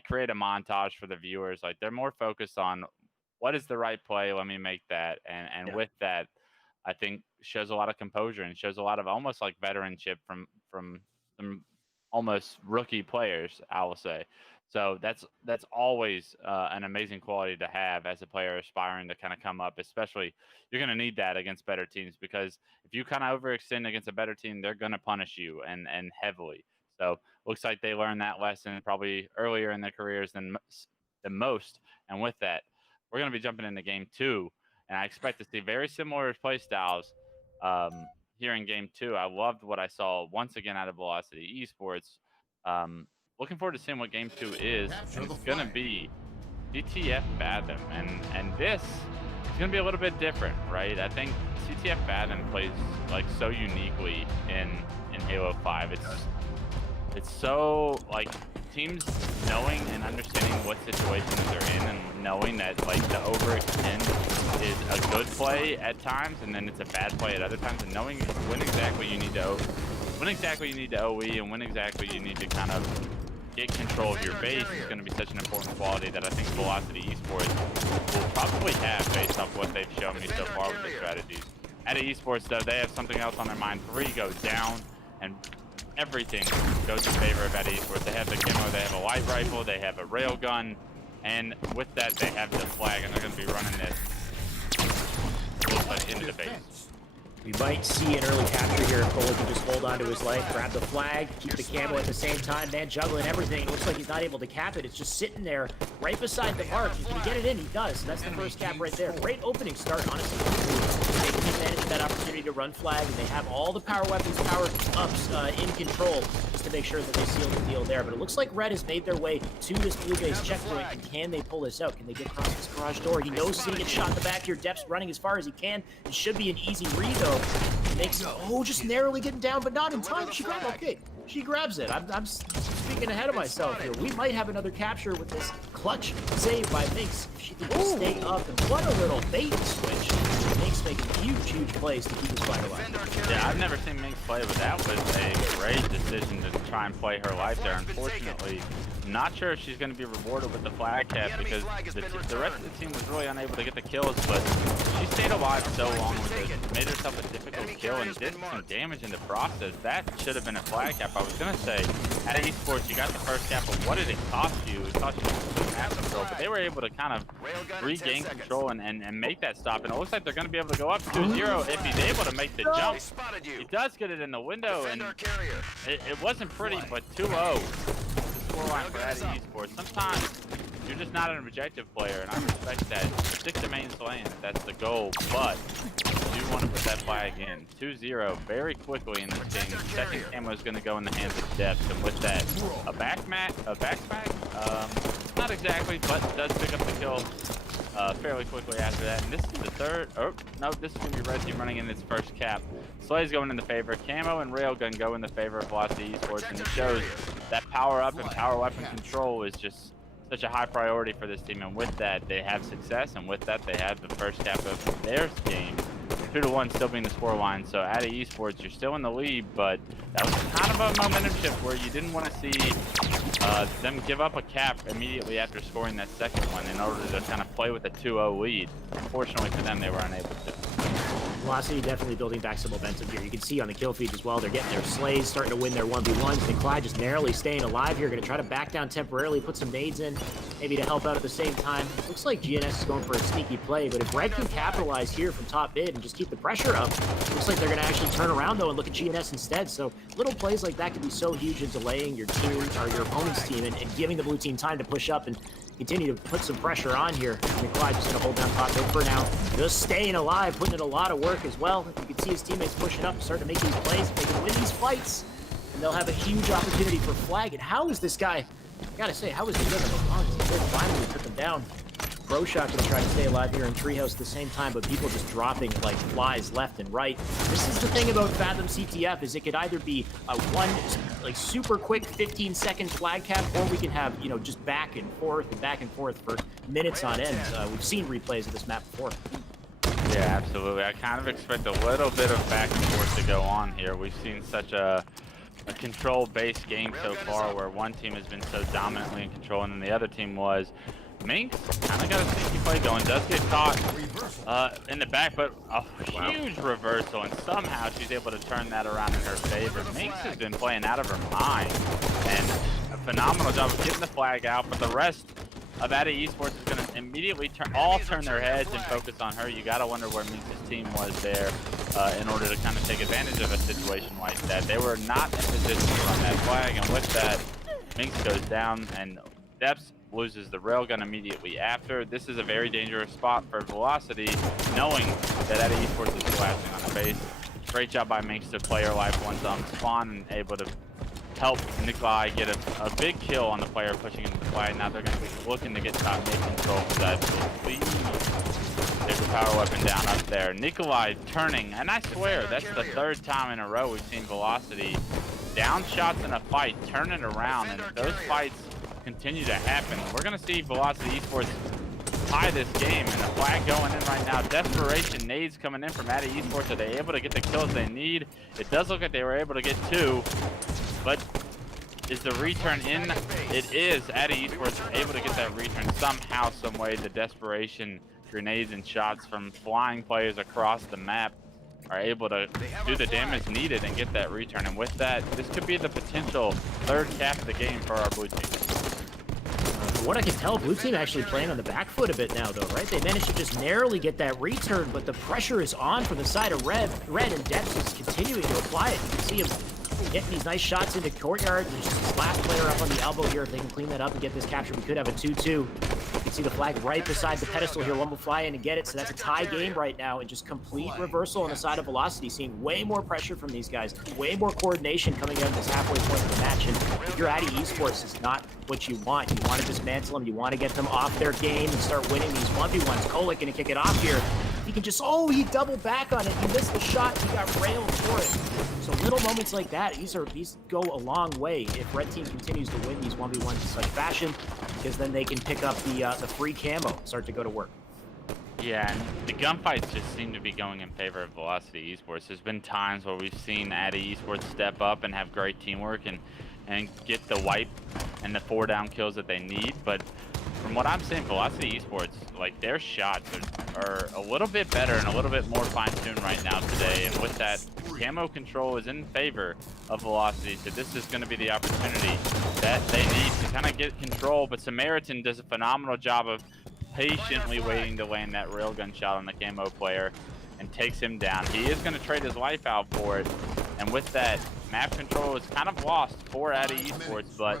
create a montage for the viewers. Like, they're more focused on what is the right play? Let me make that. And with that, I think shows a lot of composure and shows a lot of almost like veteranship from some almost rookie players, I will say. So that's always an amazing quality to have as a player aspiring to kind of come up. Especially, you're going to need that against better teams, because if you kind of overextend against a better team, they're going to punish you and heavily. So looks like they learned that lesson probably earlier in their careers than most. And with that, we're going to be jumping into game two, and I expect to see very similar play styles here in game two. I loved what I saw once again out of Velocity Esports. Looking forward to seeing what game two is, and it's going to be CTF Fathom, and this is going to be a little bit different, right? I think CTF Fathom plays like so uniquely in Halo 5. It's so like teams knowing and understanding what situations they're in, and knowing that like the overextend is a good play at times, and then it's a bad play at other times, and knowing when exactly you need to OE, and when exactly you need to kind of get control of your base is going to be such an important quality that I think Velocity Esports will probably have based off what they've shown me so far with the strategies. At Esports, though, they have something else on their mind. 3 goes down, and everything goes in favor of Eddy Esports. They have the camo, they have a light rifle, they have a railgun, and with that they have the flag, and they're going to be running this, looks like, into the base. We might see an early capture here if Cole can just hold on to his life, grab the flag, keep the camo at the same time. Man, juggling everything. It looks like he's not able to cap it. It's just sitting there right beside the mark. Can he get it in? He does. That's the first cap right there. Great opening start, honestly. They take advantage of that opportunity to run flag, and they have all the power weapons, power ups in control just to make sure that they seal the deal there. But it looks like Red has made their way to this blue base checkpoint, and can they pull this out? Can they get across this garage door? He knows he's going to get shot in the back here. Depth's running as far as he can. It should be an easy read, though. Makes, just narrowly getting down, but not in time. She grabs it. I'm speaking ahead of myself here. We might have another capture with this clutch save by Minx. She can just stay up, and what a little bait and switch. Minx making huge plays to keep this flag alive. Yeah, I've never seen Minx play, but that was a great decision to try and play her life there. Unfortunately, not sure if she's going to be rewarded with the flag cap because the rest of the team was really unable to get the kills, but she stayed alive so long with it, made herself a difficult kill, and did some damage in the process. That should have been a flag cap. I was going to say, at Esports, you got the first cap, but what did it cost you? It cost you map control, but they were able to kind of regain control and make that stop, and it looks like they're going to be able to go up 2-0 if he's able to make the jump. He does get it in the window, and it wasn't pretty, but 2-0. Scoreline for Addy Esports. Sometimes you're just not an objective player, and I respect that. Stick to main lane if that's the goal, but you do want to put that flag in. 2-0 very quickly in this game. Second camo is going to go in the hands of Depths, and with that, a backsmack? Not exactly, but does pick up the kill fairly quickly after that. And this is the third. Oh, no, this is going to be Red Team running in its first cap. Slay's going in the favor. Camo and Railgun go in the favor of Velocity Esports, and it shows that power up and power weapon control is just such a high priority for this team. And with that, they have success, and with that, they have the first cap of their game. 2-1 still being the scoreline. So Addy Esports, you're still in the lead, but that was kind of a momentum shift where you didn't want to see them give up a cap immediately after scoring that second one in order to kind of play with a 2-0 lead. Unfortunately for them, they were unable to. Velocity definitely building back some momentum here. You can see on the kill feed as well, they're getting their slays, starting to win their 1v1s. And Clyde just narrowly staying alive here. Going to try to back down temporarily, put some nades in, maybe to help out at the same time. Looks like GNS is going for a sneaky play, but if Red can capitalize here from top mid and just keep the pressure up, looks like they're going to actually turn around though and look at GNS instead. So little plays like that can be so huge in delaying your team or your opponent's team and giving the blue team time to push up and continue to put some pressure on here. And Clyde just going to hold down top mid for now. Just staying alive, putting in a lot of work as well. You can see his teammates pushing up, starting to make these plays. They can win these fights, and they'll have a huge opportunity for flag. And how is this guy, I gotta say, how is he living along? He did finally put them down. Pro Shot gonna try to stay alive here in Treehouse at the same time, but people just dropping like flies left and right. This is the thing about Fathom CTF, is it could either be a one like super quick 15-second flag cap, or we can have, you know, just back and forth for minutes on end. We've seen replays of this map before. Yeah, absolutely. I kind of expect a little bit of back and forth to go on here. We've seen such a control-based game so far where one team has been so dominantly in control and then the other team was. Minx kind of got a sneaky play going, does get caught in the back, but a huge reversal, and somehow she's able to turn that around in her favor. Minx has been playing out of her mind, and a phenomenal job of getting the flag out, but the rest of Addy Esports is going to immediately turn their heads and focus on her. You got to wonder where Minx's team was there in order to kind of take advantage of a situation like that. They were not in position to run that flag, and with that, Minx goes down, and Depths loses the railgun immediately after. This is a very dangerous spot for Velocity, knowing that Addy Esports is collapsing on the base. Great job by Minx to play her life once on spawn and able to help Nikolai get a big kill on the player pushing into the flag. Now they're going to be looking to get top mid control for that. There's a power weapon down up there. Nikolai turning, and I swear that's the third time in a row we've seen Velocity down shots in a fight, turn it around, and if those fights continue to happen, we're going to see Velocity Esports tie this game, and the flag going in right now. Desperation nades coming in from Addy Esports. Are they able to get the kills they need? It does look like they were able to get 2, but is the return in? It is. Addy Esports able to get that return somehow, some way. The desperation grenades and shots from flying players across the map are able to do the damage needed and get that return. And with that, this could be the potential third cap of the game for our blue team. From what I can tell, blue team actually playing on the back foot a bit now, though, right? They managed to just narrowly get that return, but the pressure is on from the side of Red, and Depths is continuing to apply it. You can see him getting these nice shots into Courtyard. There's just this last player up on the elbow here. If they can clean that up and get this capture, we could have a 2-2. You can see the flag right beside the pedestal here. One will fly in and get it, so that's a tie game right now, and just complete reversal on the side of Velocity, seeing way more pressure from these guys, way more coordination coming out of this halfway point of the match. And if you're Addy Esports, is not what you want. You want to dismantle them. You want to get them off their game and start winning these 1v1s. Kolek gonna kick it off here. He can just, oh, he doubled back on it. He missed the shot. He got railed for it. So little moments like that, these go a long way if Red Team continues to win these 1v1s in such fashion. because then they can pick up the free camo and start to go to work. Yeah, and the gunfights just seem to be going in favor of Velocity Esports. There's been times where we've seen Addy Esports step up and have great teamwork and get the wipe and the 4-down kills that they need, but from what I'm seeing, Velocity Esports, like, their shots are a little bit better and a little bit more fine-tuned right now today, and with that, camo control is in favor of Velocity, so this is going to be the opportunity that they need to kind of get control, but Samaritan does a phenomenal job of patiently waiting to land that railgun shot on the camo player and takes him down. He is going to trade his life out for it, and with that, map control is kind of lost for Addy Esports, but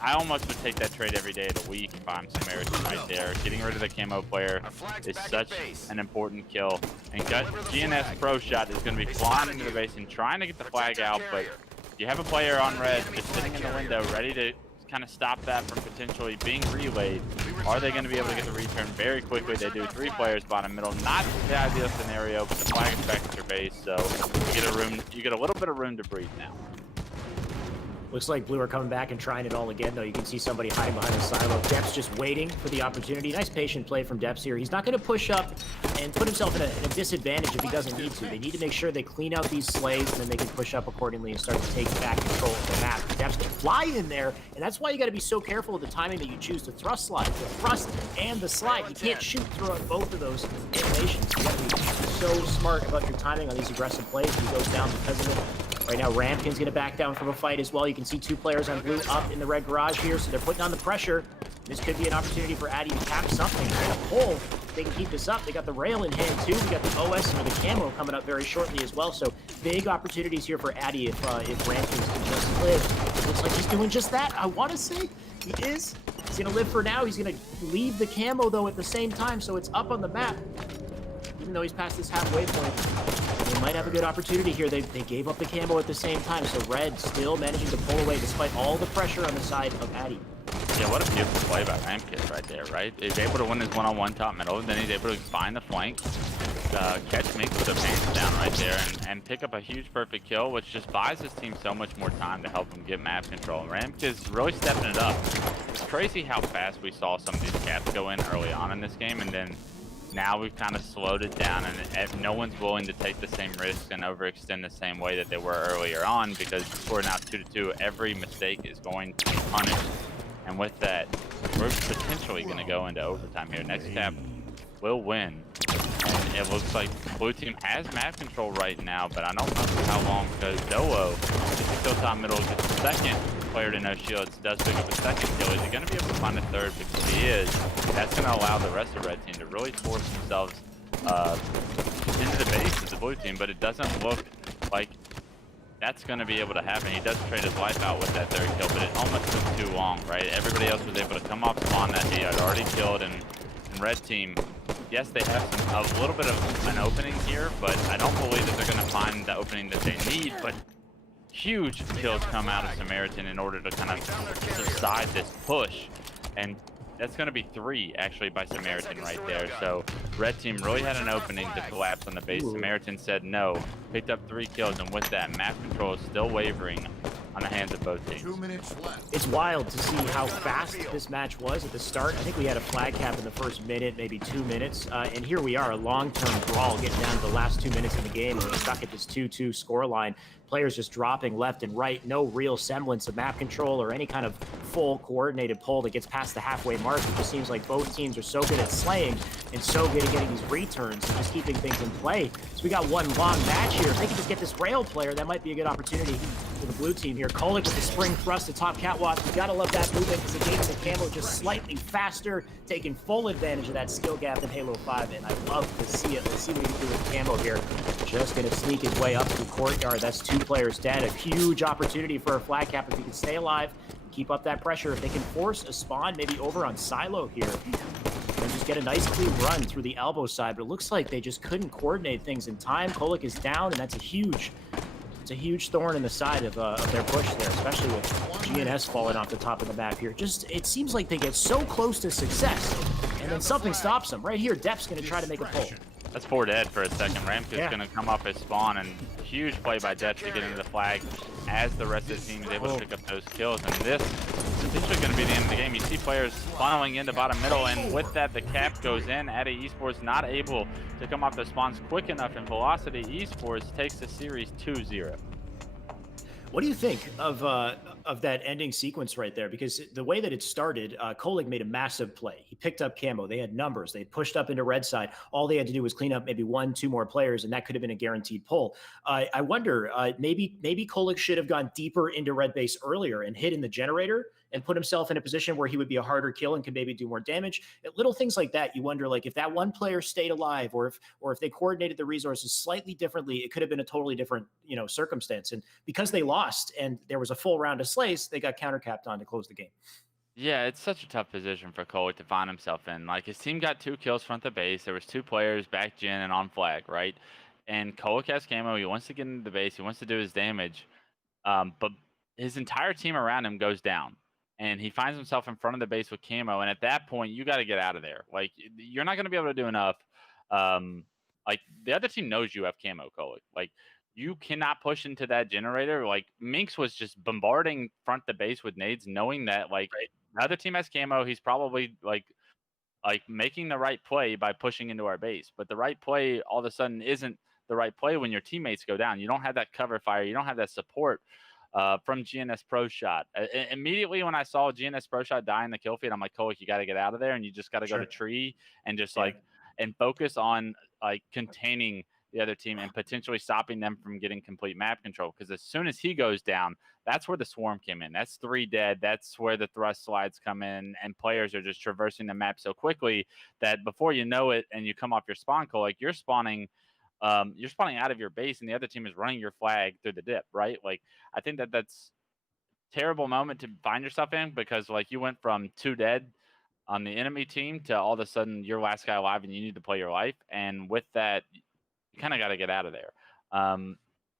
I almost would take that trade every day of the week if I'm Samaritan right there. Getting rid of the camo player is such an important kill, and GNS Pro Shot is going to be flying into the base and trying to get the flag out, but you have a player on red just sitting in the window ready to kind of stop that from potentially being relayed. Are they going to be able to get the return very quickly? They do. 3 players bottom middle. Not the ideal scenario, but the flag is back at your base, so you get a little bit of room to breathe now. Looks like Blue are coming back and trying it all again, though. You can see somebody hiding behind the silo. Deps just waiting for the opportunity. Nice patient play from Deps here. He's not going to push up and put himself in a disadvantage if he doesn't need to. They need to make sure they clean out these slaves, and then they can push up accordingly and start to take back control of the map. Deps can fly in there, and that's why you got to be so careful of the timing that you choose to thrust slide. The thrust and the slide. You can't shoot through both of those animations. You got to be so smart about your timing on these aggressive plays. He goes down because of it. Right now, Rampkin's going to back down from a fight as well. You can see 2 players on Blue up in the red garage here, so they're putting on the pressure. This could be an opportunity for Addy to cap something. They're going to pull. They can keep this up. They got the rail in hand, too. We got the OS and the camo coming up very shortly as well, so big opportunities here for Addy if Rampkins can just live. It looks like he's doing just that. I want to say he is. He's going to live for now. He's going to leave the camo, though, at the same time, so it's up on the map. Even though he's past this halfway point, they might have a good opportunity here. They gave up the camo at the same time, so Red still managing to pull away despite all the pressure on the side of Addy. Yeah, what a beautiful play by Rampkin right there, right? He's able to win his one-on-one top middle, and then he's able to find the flank, catch Mink with a pants down right there, and pick up a huge perfect kill, which just buys his team so much more time to help him get map control. Ramk is really stepping it up. It's crazy how fast we saw some of these caps go in early on in this game, and then now we've kind of slowed it down, and no one's willing to take the same risks and overextend the same way that they were earlier on, because we're now 2-2. Every mistake is going to be punished, and with that, we're potentially going to go into overtime here. Next cap will win, and it looks like Blue team has map control right now, but I don't know for how long, because Dolo gets the kill top middle, gets the second player to no shields, does pick up a second kill. Is he going to be able to find a third? Because he is. That's going to allow the rest of Red team to really force themselves into the base of the Blue team, but it doesn't look like that's going to be able to happen. He does trade his life out with that third kill, but it almost took too long, right? Everybody else was able to come off spawn that he had already killed, and Red team, yes, they have a little bit of an opening here, but I don't believe that they're going to find the opening that they need, but huge kills come out of Samaritan in order to kind of decide this push, and that's going to be 3 actually by Samaritan right there. So Red team really had an opening to collapse on the base. Samaritan said no, picked up 3 kills, and with that, map control is still wavering on the hands of both teams. 2 minutes left. It's wild to see how fast this match was at the start. I think we had a flag cap in the first minute, maybe 2 minutes, and here we are, a long-term brawl getting down to the last 2 minutes of the game, and we're stuck at this 2-2 scoreline. Players just dropping left and right, no real semblance of map control or any kind of full coordinated pull that gets past the halfway mark. It just seems like both teams are so good at slaying and so good at getting these returns and just keeping things in play. So we got one long match here. If they can just get this rail player, that might be a good opportunity for the Blue team here. Kolek with the spring thrust to top catwalk. You gotta love that movement because it gave the camo just slightly faster, taking full advantage of that skill gap in Halo 5, and I love to see it. Let's see what he can do with camo here. Just gonna sneak his way up to the courtyard. That's 2 players dead. A huge opportunity for a flag cap if he can stay alive, keep up that pressure. If they can force a spawn maybe over on Silo here, and just get a nice clean run through the elbow side, but it looks like they just couldn't coordinate things in time. Kolek is down, and that's a huge thorn in the side of their push there, especially with GNS falling off the top of the map here. Just, it seems like they get so close to success, and then something stops them. Right here, Dep's going to try to make a pull. That's 4 dead for a second. Ramka's Yeah. going to come off his spawn, and huge play by Jets to get into the flag as the rest of the team is able to pick up those kills. And this is potentially going to be the end of the game. You see players funneling into bottom middle, and with that, the cap goes in. Addy Esports not able to come off the spawns quick enough, and Velocity Esports takes the series 2-0. What do you think of that ending sequence right there? Because the way that it started, Kolig made a massive play. He picked up camo. They had numbers. They pushed up into red side. All they had to do was clean up maybe 1-2 more players, and that could have been a guaranteed pull. I wonder, maybe Kolig should have gone deeper into red base earlier and hit in the generator and put himself in a position where he would be a harder kill and could maybe do more damage. Little things like that, you wonder, like if that one player stayed alive, or if they coordinated the resources slightly differently, it could have been a totally different circumstance. And because they lost and there was a full round of Slays, they got countercapped on to close the game. Yeah, it's such a tough position for Kolik to find himself in. Like, his team got 2 kills front the base. There was 2 players back gen and on flag, right? And Kolik has camo. He wants to get into the base. He wants to do his damage. But his entire team around him goes down. And he finds himself in front of the base with camo. And at that point, you got to get out of there. Like, you're not going to be able to do enough. Like, the other team knows you have camo, Kolik. Like, you cannot push into that generator. Like, Minx was just bombarding front the base with nades, knowing that, like, the other team has camo. He's probably, like making the right play by pushing into our base. But the right play all of a sudden isn't the right play when your teammates go down. You don't have that cover fire. You don't have that support from GNS Pro Shot. Immediately when I saw GNS Pro Shot die in the kill feed, I'm like, Kolik, you got to get out of there, and you just got to go to tree and just and focus on containing the other team and potentially stopping them from getting complete map control. Because as soon as he goes down, that's where the swarm came in. That's 3 dead. That's where the thrust slides come in, and players are just traversing the map so quickly that before you know it, and you come off your spawn, Kolik, you're spawning out of your base, and the other team is running your flag through the dip, right? Like, I think that's a terrible moment to find yourself in, because like you went from 2 dead on the enemy team to all of a sudden you're last guy alive and you need to play your life. And with that, you kind of got to get out of there.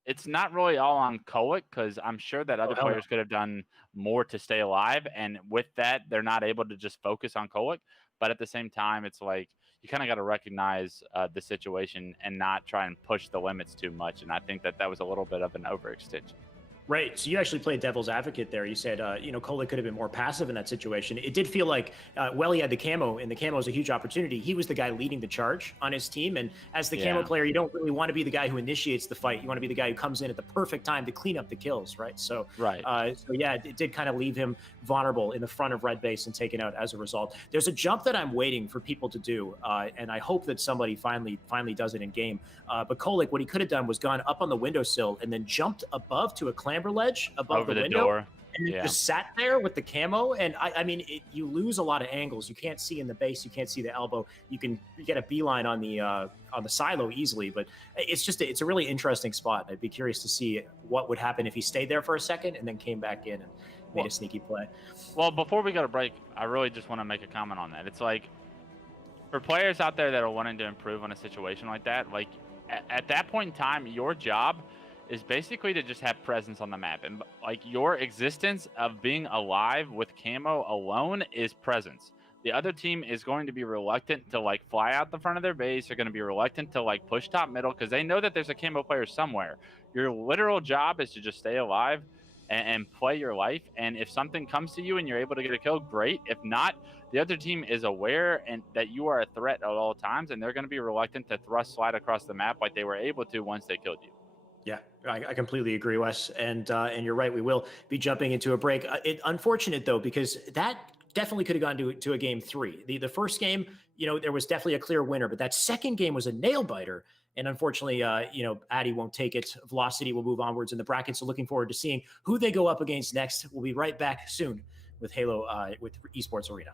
It's not really all on Kolik, because I'm sure that other players could have done more to stay alive. And with that, they're not able to just focus on Kolik. But at the same time, it's like you kind of got to recognize the situation and not try and push the limits too much. And I think that was a little bit of an overextension. Right. So you actually played devil's advocate there. You said, Kolik could have been more passive in that situation. It did feel like, he had the camo, and the camo was a huge opportunity. He was the guy leading the charge on his team. And as the camo player, you don't really want to be the guy who initiates the fight. You want to be the guy who comes in at the perfect time to clean up the kills, right? So, it did kind of leave him vulnerable in the front of red base and taken out as a result. There's a jump that I'm waiting for people to do, and I hope that somebody finally does it in game. But Kolik, what he could have done was gone up on the windowsill and then jumped above to a clamber ledge above over the window door. And just sat there with the camo. And I mean, you lose a lot of angles. You can't see in the base. You can't see the elbow. You get a beeline on the silo easily. But it's a really interesting spot. I'd be curious to see what would happen if he stayed there for a second and then came back in and made a sneaky play. Well, before we go to break, I really just want to make a comment on that. It's like, for players out there that are wanting to improve on a situation like that, like at that point in time, your job is basically to just have presence on the map. And like, your existence of being alive with camo alone is presence. The other team is going to be reluctant to like fly out the front of their base. They're going to be reluctant to like push top middle, because they know that there's a camo player somewhere. Your literal job is to just stay alive and play your life. And if something comes to you and you're able to get a kill, great. If not, the other team is aware and that you are a threat at all times, and they're going to be reluctant to thrust slide across the map like they were able to once they killed you. Yeah, I completely agree, Wes. And you're right. We will be jumping into a break. Unfortunate, though, because that definitely could have gone to a game 3. The first game, there was definitely a clear winner, but that second game was a nail biter. And unfortunately, Addy won't take it. Velocity will move onwards in the bracket. So looking forward to seeing who they go up against next. We'll be right back soon with Halo, with Esports Arena.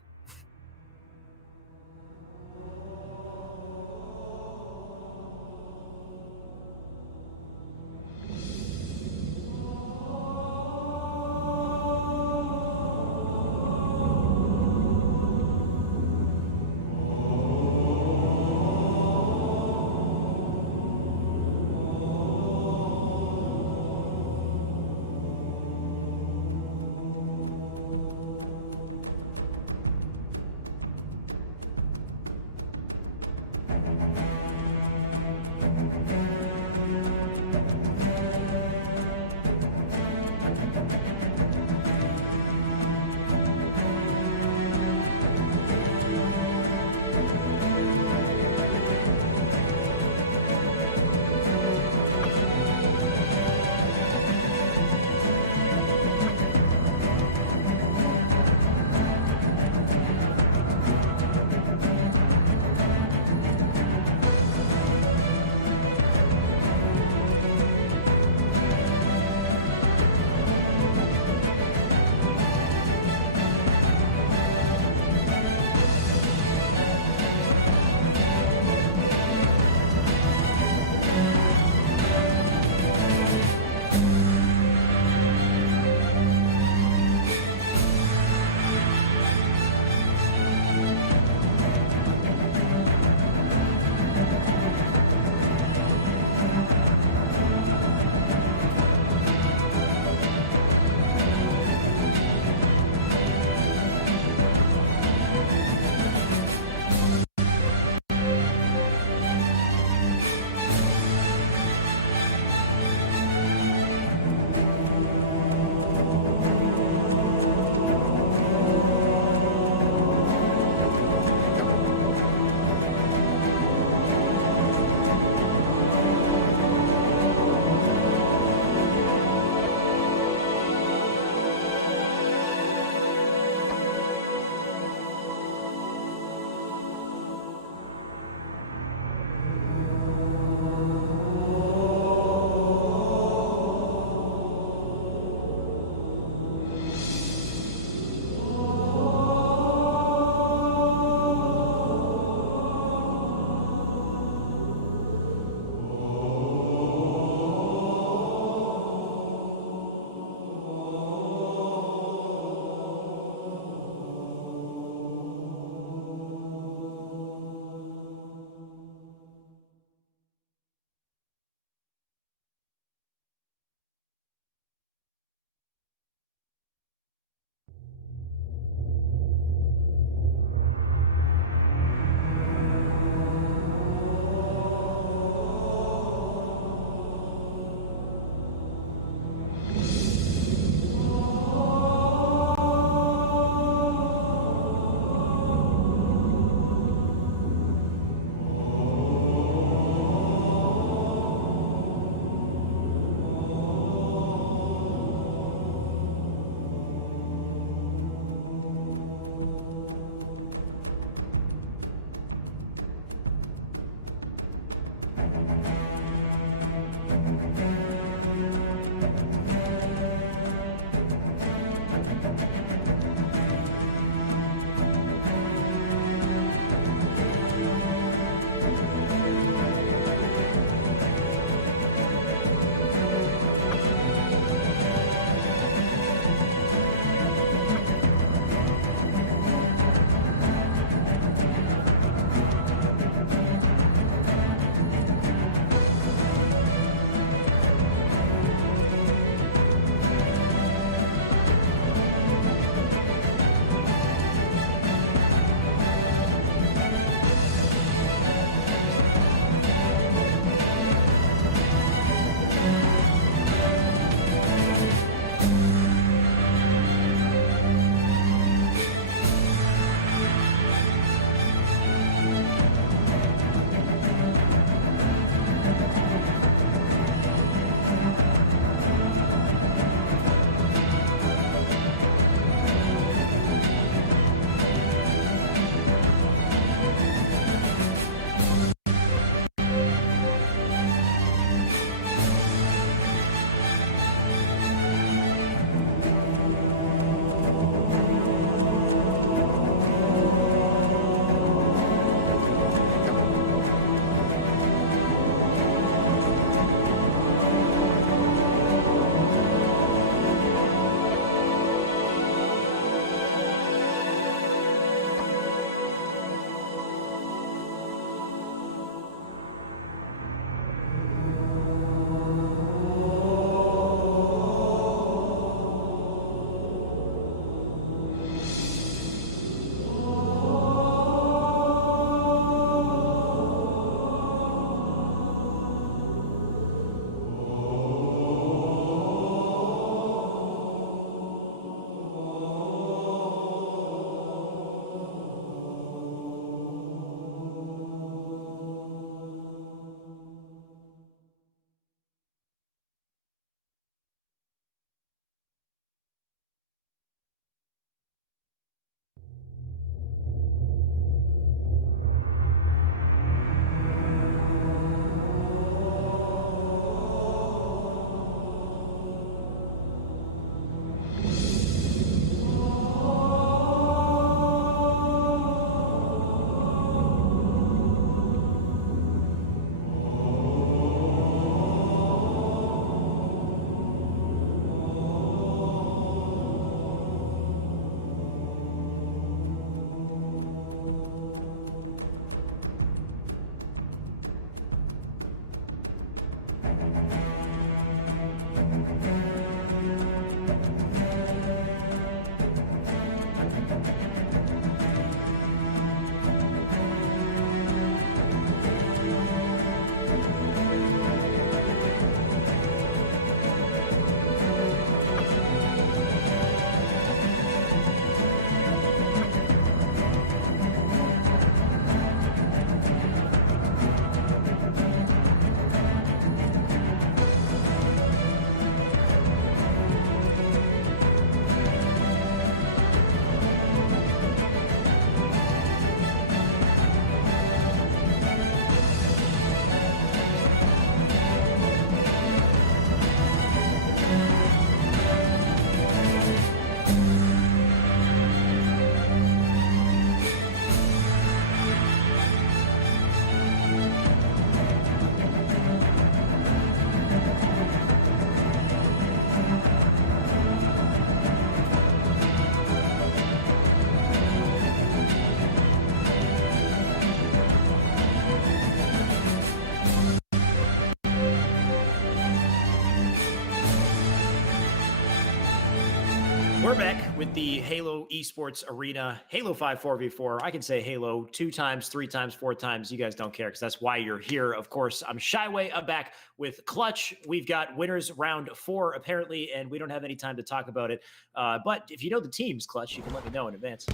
We're back with the Halo Esports Arena, Halo 5 4v4. I can say Halo 2 times, 3 times, 4 times. You guys don't care because that's why you're here. Of course, I'm Shyway. I'm back with Clutch. We've got winners round 4, apparently, and we don't have any time to talk about it. But if you know the teams, Clutch, you can let me know in advance.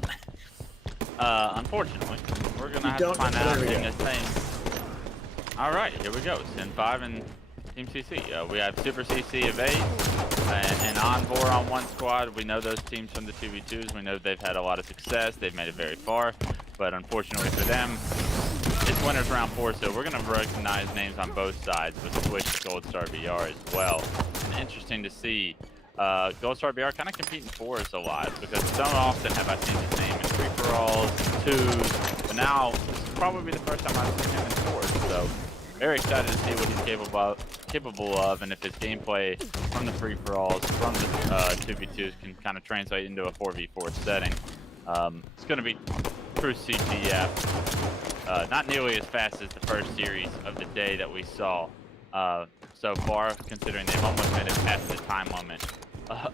Unfortunately, we're going to have to find out in this thing. All right, here we go. Sin 5 and Team CC. We have Super CC Evade and Envor on one squad. We know those teams from the 2v2s. We know they've had a lot of success. They've made it very far. But unfortunately for them, it's winners round 4, so we're going to recognize names on both sides with Switch Goldstar VR as well. And interesting to see Goldstar VR kind of competing for us a lot, because so often have I seen his name in free-for-alls, 2s, but now this is probably the first time I've seen him in 4s. So very excited to see what he's capable of, and if his gameplay from the free-for-alls, from the 2v2s can kind of translate into a 4v4 setting. It's going to be true CTF. Not nearly as fast as the first series of the day that we saw so far, considering they've almost made it past the time limit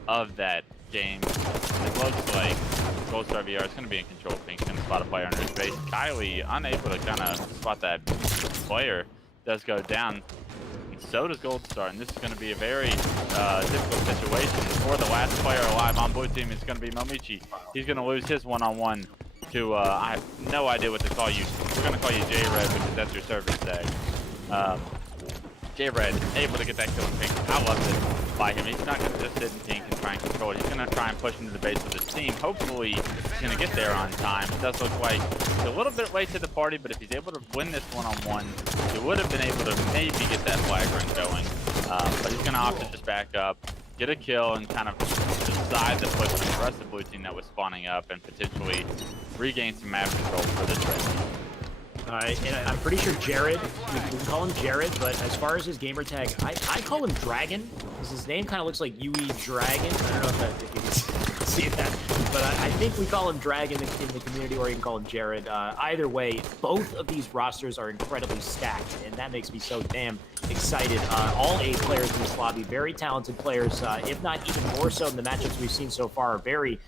of that game. It looks like Goldstar VR is going to be in control. Pink's going to spot a player under his base. Kylie unable to kind of spot that player. Does go down, and so does Goldstar, and this is going to be a very difficult situation for the last player alive on blue team. Is going to be Momichi. He's going to lose his one-on-one to I have no idea what to call you. We're going to call you J-Red because that's your service tag. J-Red able to get that kill in Pink. I love it by him. He's not going to just sit in Pink and try and control it. He's going to try and push into the base with his team. Hopefully he's going to get there on time. It does look like he's a little bit late to the party, but if he's able to win this one-on-one, he would have been able to maybe get that flag run going. But he's going to opt to just back up, get a kill, and kind of decide the push from the rest of the blue team that was spawning up, and potentially regain some map control for this red team. And I'm pretty sure Jared, we can call him Jared, but as far as his gamer tag, I call him Dragon, because his name kind of looks like UE Dragon. I don't know if you can see that, but I think we call him Dragon in the community, or you can call him Jared. Either way, both of these rosters are incredibly stacked, and that makes me so damn excited. All 8 players in this lobby, very talented players, if not even more so than the matchups we've seen so far, are very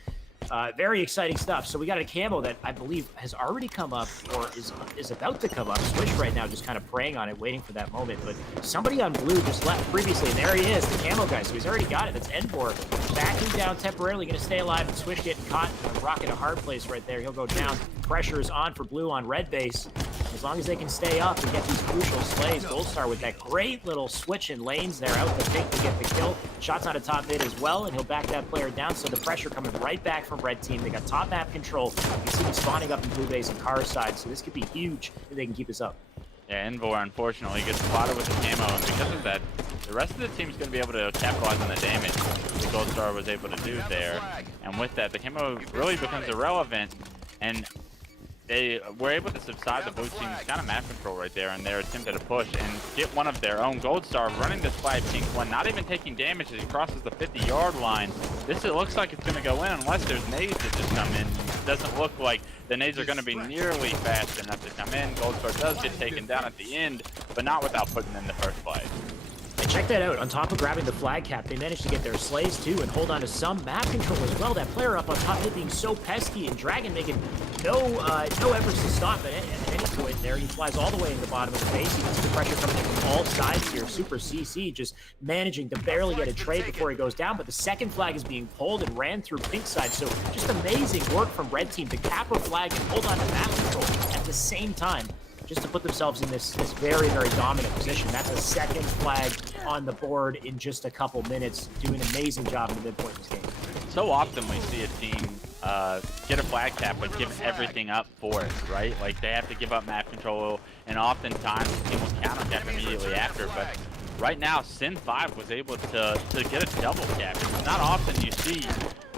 exciting stuff. So we got a camo that I believe has already come up, or is about to come up. Switch right now just kind of praying on it, waiting for that moment. But somebody on blue just left previously, and there he is, the camo guy. So he's already got it. That's Envor backing down temporarily, going to stay alive, and Switch getting caught. Rocking a hard place right there. He'll go down. Pressure is on for blue on red base. As long as they can stay up and get these crucial slays, Goldstar with that great little switch in lanes there, out the Pink to get the kill. Shots on a top mid as well, and he'll back that player down. So the pressure coming right back from red team. They got top map control. You can see them spawning up in blue base and car side, so this could be huge if they can keep this up. Yeah, Envor unfortunately gets spotted with the camo, and because of that, the rest of the team is going to be able to capitalize on the damage that Goldstar was able to do there. And with that, the camo really becomes irrelevant, and they were able to subside the blue team's kind of map control right there in their attempt at a push and get one of their own. Goldstar running this by Pink one, not even taking damage as he crosses the 50-yard line. This, it looks like it's going to go in unless there's nades that just come in. It doesn't look like the nades are going to be nearly fast enough to come in. Goldstar does get taken down at the end, but not without putting in the first play. check that out. On top of grabbing the flag cap, they managed to get their slays too and hold on to some map control as well. That player up on top being so pesky, and Dragon making no efforts to stop at any point there. He flies all the way in the bottom of the base. He gets the pressure coming in from all sides here. Super CC just managing to barely get a trade before he goes down, but the second flag is being pulled and ran through pink side. So just amazing work from red team to cap a flag and hold on to map control at the same time, just to put themselves in this very, very dominant position. That's a second flag on the board in just a couple minutes. Doing an amazing job in the midpoint of this game. So often we see a team get a flag cap but give everything up for it, right? Like they have to give up map control, and oftentimes the team will counter cap immediately after. But right now, Sin 5 was able to get a double cap. It's not often you see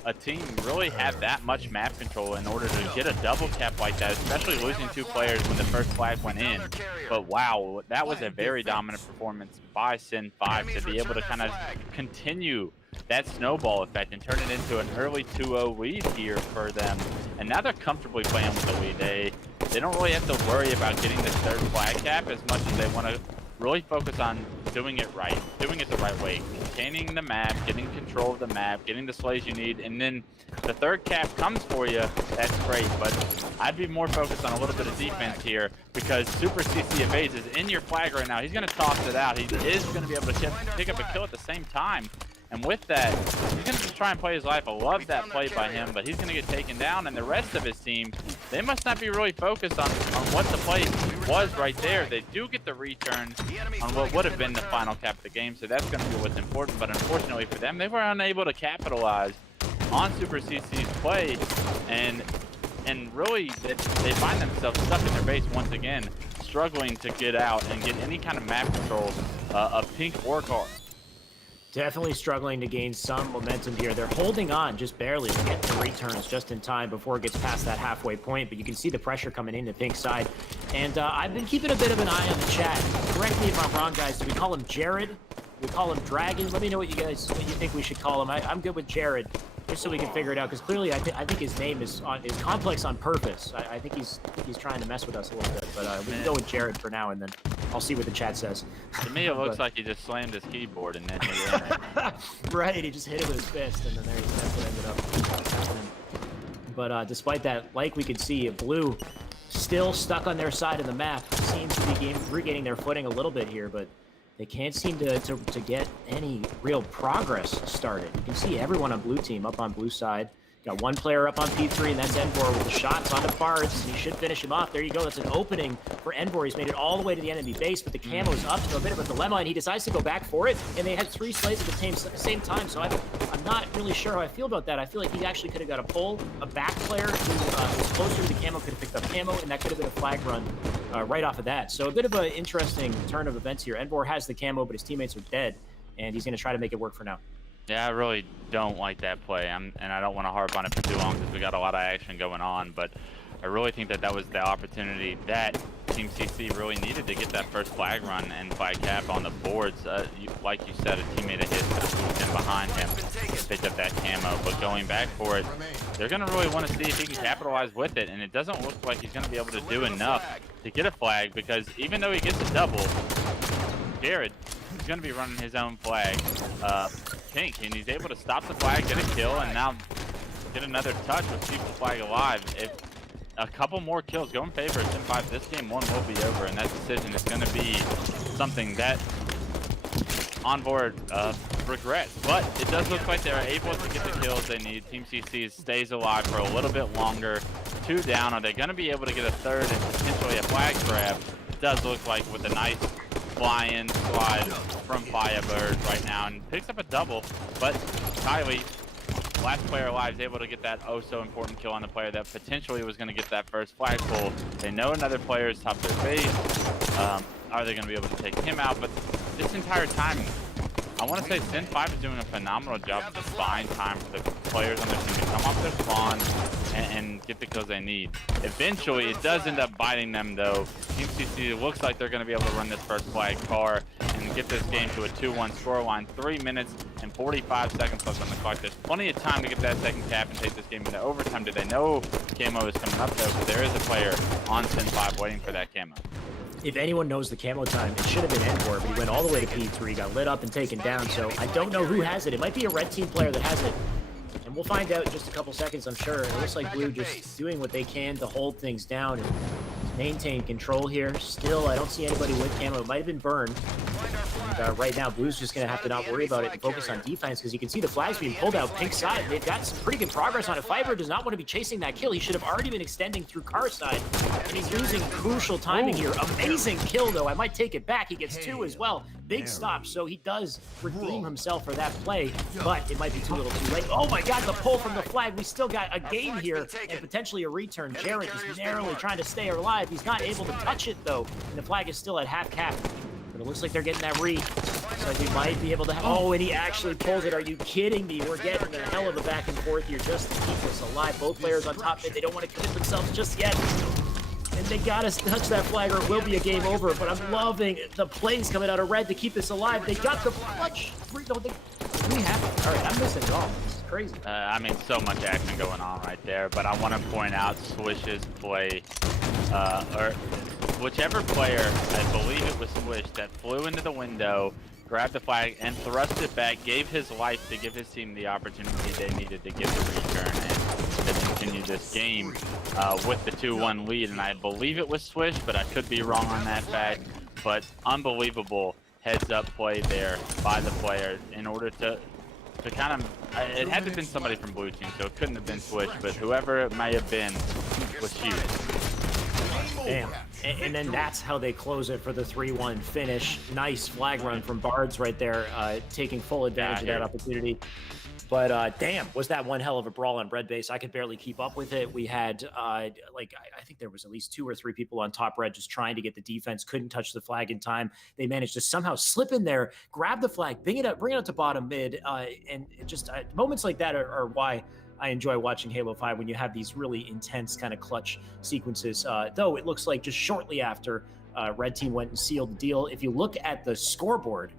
a team really have that much map control in order to get a double cap like that, especially losing 2 players when the first flag went in. But wow, that was a very dominant performance by Sin 5 to be able to kind of continue that snowball effect and turn it into an early 2-0 lead here for them. And now they're comfortably playing with the lead. They don't really have to worry about getting the third flag cap as much as they want to really focus on doing it right, doing it the right way, containing the map, getting control of the map, getting the slays you need, and then the third cap comes for you. That's great, but I'd be more focused on a little bit of defense here, because Super CC evades is in your flag right now. He's going to toss it out. He is going to be able to pick up a kill at the same time. And with that, he's going to just try and play his life. I love that play by him, but he's going to get taken down. And the rest of his team, they must not be really focused on what the play was right there. They do get the return on what would have been the final cap of the game, so that's going to be what's important. But unfortunately for them, they were unable to capitalize on Super CC's play. And really, they find themselves stuck in their base once again, struggling to get out and get any kind of map control of Pink or Car. Definitely struggling to gain some momentum here. They're holding on just barely to get the returns just in time before it gets past that halfway point, but you can see the pressure coming into Pink side. And I've been keeping a bit of an eye on the chat. Correct me if I'm wrong, guys. Do we call him Jared? We call him Dragon? Let me know what you think we should call him. I'm good with Jared, just so we can figure it out, because clearly I think his name is complex on purpose. I think he's trying to mess with us a little bit, but we can go with Jared for now, and then I'll see what the chat says. To me, it looks like he just slammed his keyboard and then he ran it. Right, he just hit it with his fist, and then that's what ended up happening. But despite that, like we could see, Blue still stuck on their side of the map. Seems to be regaining their footing a little bit here, but they can't seem to get any real progress started. You can see everyone on blue team up on blue side. Got one player up on P3, and that's Envor with the shots onto Bards, and he should finish him off. There you go. That's an opening for Envor. He's made it all the way to the enemy base, but the camo's up to a bit of a dilemma, and he decides to go back for it, and they had 3 slays at the same time, so I'm not really sure how I feel about that. I feel like he actually could have got a pull. A back player who was closer to the camo could have picked up camo, and that could have been a flag run right off of that. So a bit of an interesting turn of events here. Envor has the camo, but his teammates are dead, and he's going to try to make it work for now. Yeah, I really don't like that play, and I don't want to harp on it for too long because we got a lot of action going on, but I really think that was the opportunity that Team CC really needed to get that first flag run and flag cap on the boards. Like you said, a teammate of his could have moved in behind him, picked up that camo, but going back for it, they're going to really want to see if he can capitalize with it, and it doesn't look like he's going to be able to do enough to get a flag, because even though he gets a double, Jared is going to be running his own flag. Pink, and he's able to stop the flag, get a kill, and now get another touch with keep the flag alive. If a couple more kills go in favor of Sin 5, this game 1 will be over, and that decision is going to be something that Onboard regrets. But it does look like they're able to get the kills they need. Team CC stays alive for a little bit longer. 2 down. Are they going to be able to get a third and potentially a flag grab? It does look like with a nice fly-in slide from Firebird right now, and picks up a double, but Kylie, last player alive, is able to get that oh-so-important kill on the player that potentially was going to get that first flag pull. They know another player is top their base. Are they going to be able to take him out? But this entire time, I want to say Sin 5 is doing a phenomenal job of just buying time for the players on their team to come off their spawn and get the kills they need. Eventually, it does end up biting them, though. Team CC looks like they're going to be able to run this first flag car and get this game to a 2-1 scoreline. 3 minutes and 45 seconds left on the clock. There's plenty of time to get that second cap and take this game into overtime. Do they know camo is coming up, though? Because there is a player on Sin 5 waiting for that camo. if anyone knows the camo time, it should have been Envor, but he went all the way to P3, got lit up and taken down. So I don't know who has it. It might be a red team player that has it. And we'll find out in just a couple seconds, I'm sure. It looks like Blue just doing what they can to hold things down and maintain control here. Still, I don't see anybody with camo. It might have been burned. And right now, Blue's just going to have to not worry about it and focus on defense because you can see the flags being pulled out pink side. They've got some pretty good progress on it. Fiber does not want to be chasing that kill. He should have already been extending through car side. And he's losing crucial timing here. Amazing kill, though. I might take it back. He gets 2 as well. Big stop, so he does redeem himself for that play, but it might be too little too late. Oh my god, the pull from the flag. We still got a game here and potentially a return. Jarrett is narrowly trying to stay alive. He's not able to touch it, though, and the flag is still at half cap. But it looks like they're getting that re. So we might be able to have... Oh, and he actually pulls it. Are you kidding me? We're getting a hell of a back and forth here just to keep us alive. Both players on top mid. They don't want to commit themselves just yet. And they gotta touch that flag or it will be a game over. But I'm loving the plays coming out of red to keep this alive. They got the clutch. No, we have it. All right, I'm missing it all. This is crazy. I mean, so much action going on right there. But I want to point out Swish's play, or whichever player, I believe it was Swish, that flew into the window, grabbed the flag, and thrust it back, gave his life to give his team the opportunity they needed to get the return and to continue this game with the 2-1 lead. And I believe it was Swish, but I could be wrong on that fact. But unbelievable heads-up play there by the player in order to kind of... It had to have been somebody from Blue Team, so it couldn't have been Swish, but whoever it may have been was huge. Damn. And then that's how they close it for the 3-1 finish. Nice flag run from Bards right there, taking full advantage of that opportunity. But damn, was that one hell of a brawl on red base. I could barely keep up with it. We had, I think there was at least 2 or 3 people on top red just trying to get the defense, couldn't touch the flag in time. They managed to somehow slip in there, grab the flag, bring it up to bottom mid. And it just moments like that are why I enjoy watching Halo 5 when you have these really intense kind of clutch sequences. Though it looks like just shortly after red team went and sealed the deal. If you look at the scoreboard,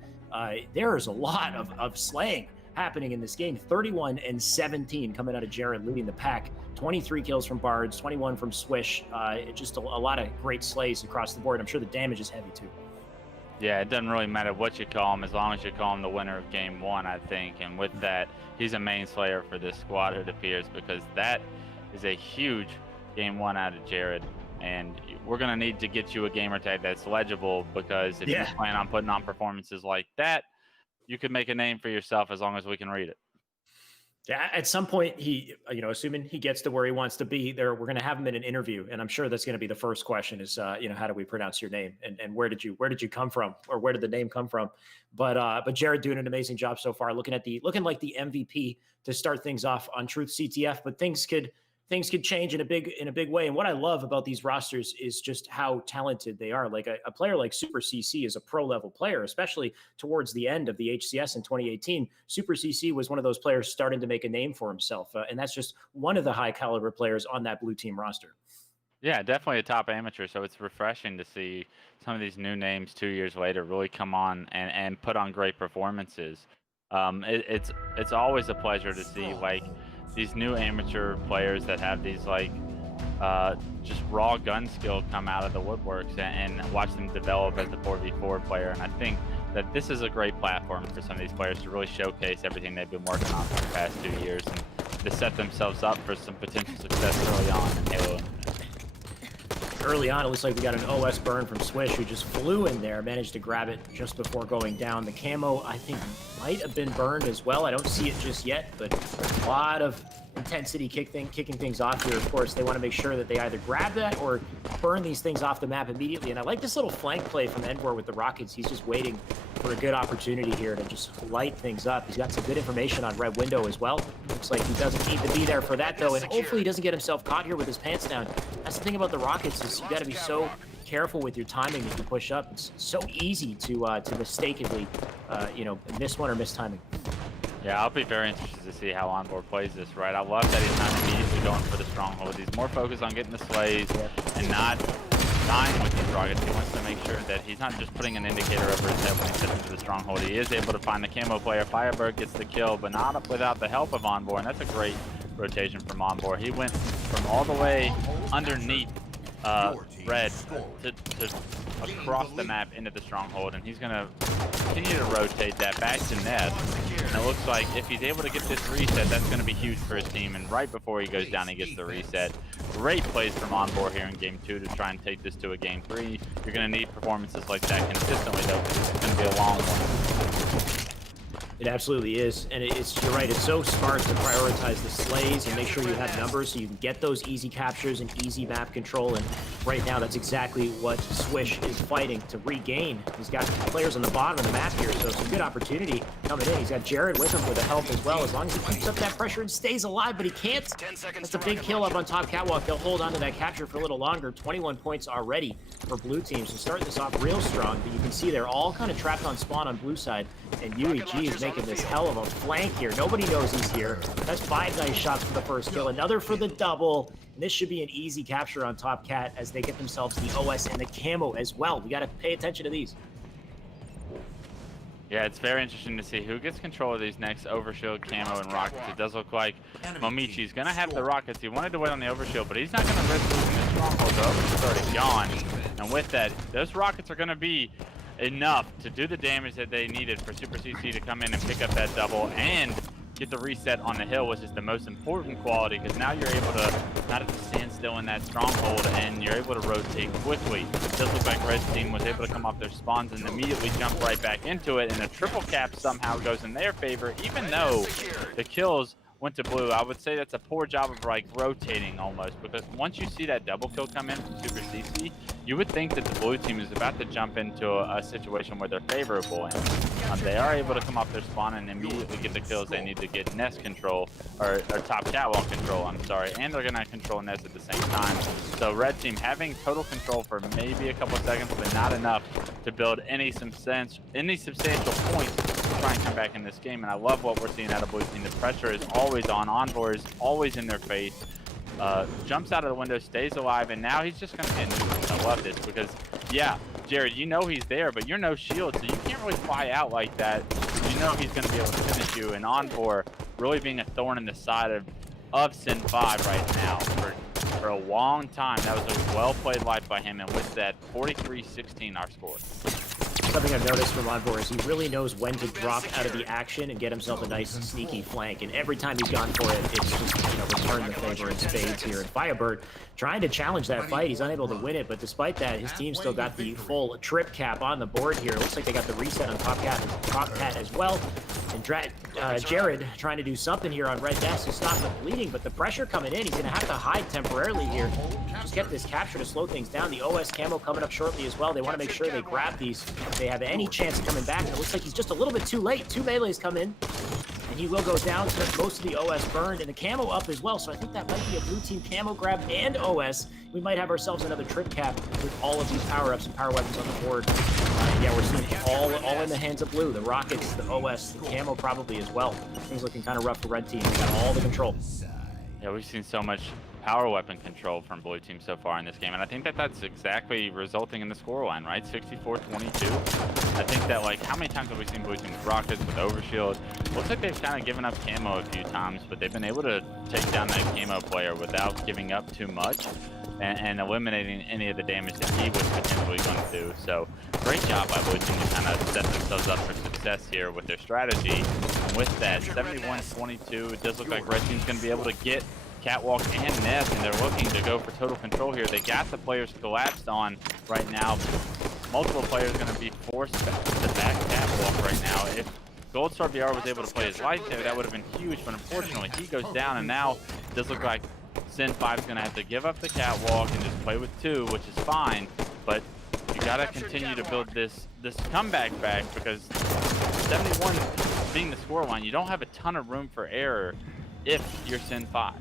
there is a lot of slaying happening in this game. 31-17 coming out of Jared leading the pack. 23 kills from Bards, 21 from Swish. Just a lot of great slays across the board. I'm sure the damage is heavy too. Yeah, it doesn't really matter what you call him as long as you call him the winner of game 1, I think. And with that, he's a main slayer for this squad, it appears, because that is a huge game 1 out of Jared. And we're going to need to get you a gamer tag that's legible, because if you plan on putting on performances like that, you could make a name for yourself as long as we can read it. Yeah, at some point, he, assuming he gets to where he wants to be, we're going to have him in an interview, and I'm sure that's going to be the first question: is how do we pronounce your name, and where did you come from, or where did the name come from? But Jared doing an amazing job so far, looking like the MVP to start things off on Truth CTF. But things could change in a big way. And what I love about these rosters is just how talented they are. Like a player like Super CC is a pro level player, especially towards the end of the HCS in 2018. Super CC was one of those players starting to make a name for himself. And that's just one of the high caliber players on that Blue Team roster. Yeah, definitely a top amateur. So it's refreshing to see some of these new names 2 years later really come on and put on great performances. It's always a pleasure to see these new amateur players that have these just raw gun skill come out of the woodworks and watch them develop as a 4v4 player. And I think that this is a great platform for some of these players to really showcase everything they've been working on for the past 2 years and to set themselves up for some potential success early on in Halo. Early on, it looks like we got an OS burn from Swish, who just flew in there, managed to grab it just before going down. The camo, I think, might have been burned as well. I don't see it just yet, but a lot of intensity kicking things off here. Of course, they want to make sure that they either grab that or burn these things off the map immediately. And I like this little flank play from Envor with the Rockets. He's just waiting for a good opportunity here to just light things up. He's got some good information on Red Window as well. Looks like he doesn't need to be there for that, though, and hopefully he doesn't get himself caught here with his pants down. That's the thing about the Rockets, is you got to be so careful with your timing as you push up. It's so easy to mistakenly, miss one or miss timing. Yeah, I'll be very interested to see how Onboard plays this, right? I love that he's not immediately going for the stronghold. He's more focused on getting the slays and not dying with these rockets. He wants to make sure that he's not just putting an indicator over his head when he steps into the stronghold. He is able to find the camo player. Firebird gets the kill, but not without the help of Onboard, and that's a great rotation from Onboard. He went from all the way underneath Red to across the map into the stronghold, and he's gonna continue to rotate that back to Nest. And it looks like if he's able to get this reset, that's gonna be huge for his team. And right before he goes down, he gets the reset. Great plays from Envoy here in game 2 to try and take this to a game 3. You're gonna need performances like that consistently though, because this is gonna be a long one. It absolutely is, and you're right, it's so smart to prioritize the slays and make sure you have numbers so you can get those easy captures and easy map control, and right now that's exactly what Swish is fighting to regain. He's got players on the bottom of the map here, so it's a good opportunity coming in. He's got Jared with him for the help as well, as long as he keeps up that pressure and stays alive, but he can't. That's a big kill up on top catwalk. They'll hold on to that capture for a little longer. 21 points already for blue team, so starting this off real strong, but you can see they're all kind of trapped on spawn on blue side, and UEG is making this hell of a flank here. Nobody knows he's here. That's 5 nice shots for the first kill, another for the double, and this should be an easy capture on top cat as they get themselves the OS and the camo as well. We got to pay attention to these. Yeah, it's very interesting to see who gets control of these next overshield, camo, and rockets. It does look like Momichi's going to have the rockets. He wanted to wait on the overshield, but he's not going to risk losing the stronghold. The overshield's already gone. And with that, those rockets are going to be enough to do the damage that they needed for Super CC to come in and pick up that double and get the reset on the hill, which is the most important quality, because now you're able to not have to stand still in that stronghold and you're able to rotate quickly. It does look like Red's team was able to come off their spawns and immediately jump right back into it, and a triple cap somehow goes in their favor, even though the kills went to blue. I would say that's a poor job of like rotating almost, because once you see that double kill come in from Super CC, you would think that the blue team is about to jump into a situation where they're favorable, and they are able to come off their spawn and immediately get the kills they need to get Nest control, or top catwalk control, I'm sorry, and they're gonna control Nest at the same time. So Red team having total control for maybe a couple seconds, but not enough to build any substantial points to try and come back in this game. And I love what we're seeing out of blue team. The pressure is always on. Envoy is always in their face. Jumps out of the window, stays alive, and now he's just going to end it. I love this because, yeah, Jared, you know he's there, but you're no shield, so you can't really fly out like that. You know he's going to be able to finish you, and Envoy really being a thorn in the side of Sin 5 right now for a long time. That was a well-played life by him, and with that, 43-16 our score. Something I've noticed from Envoy is he really knows when to drop out of the action and get himself a nice sneaky flank. And every time he's gone for it, it's just, return the favor in spades here. And Firebird trying to challenge that fight. He's unable to win it, but despite that, his team still got the full trip cap on the board here. It looks like they got the reset on top cat as well. And Jared trying to do something here on Red Nest to stop the bleeding, but the pressure coming in, he's going to have to hide temporarily here. Just get this capture to slow things down. The OS camo coming up shortly as well. They want to make sure they grab these if they have any chance of coming back. And it looks like he's just a little bit too late. 2 melees come in, and he will go down. So most of the OS burned, and the camo up as well. So I think that might be a blue team camo grab and OS. We might have ourselves another trip cap with all of these power-ups and power weapons on the board. Yeah, we're seeing it all in the hands of blue. The rockets, the OS, the camo probably as well. Things looking kind of rough for red team. They got all the control. Yeah, we've seen so much power weapon control from blue team so far in this game, and I think that that's exactly resulting in the scoreline, right? 64-22. I think that, like, how many times have we seen blue team with rockets, with overshield? Looks like they've kind of given up camo a few times, but they've been able to take down that camo player without giving up too much and eliminating any of the damage that he was potentially going to do. So great job by blue team to kind of set themselves up for success here with their strategy. And with that, 71-22, it does look like red team's going to be able to get catwalk and Nest, and they're looking to go for total control here. They got the players collapsed on right now. Multiple players going to be forced to back catwalk right now. If Goldstar VR was able to play his life there, that would have been huge, but unfortunately he goes down, and now it does look like Sin 5 is going to have to give up the catwalk and just play with 2, which is fine, but you got to continue to build this comeback back, because 71 being the scoreline, you don't have a ton of room for error if you're Sin 5.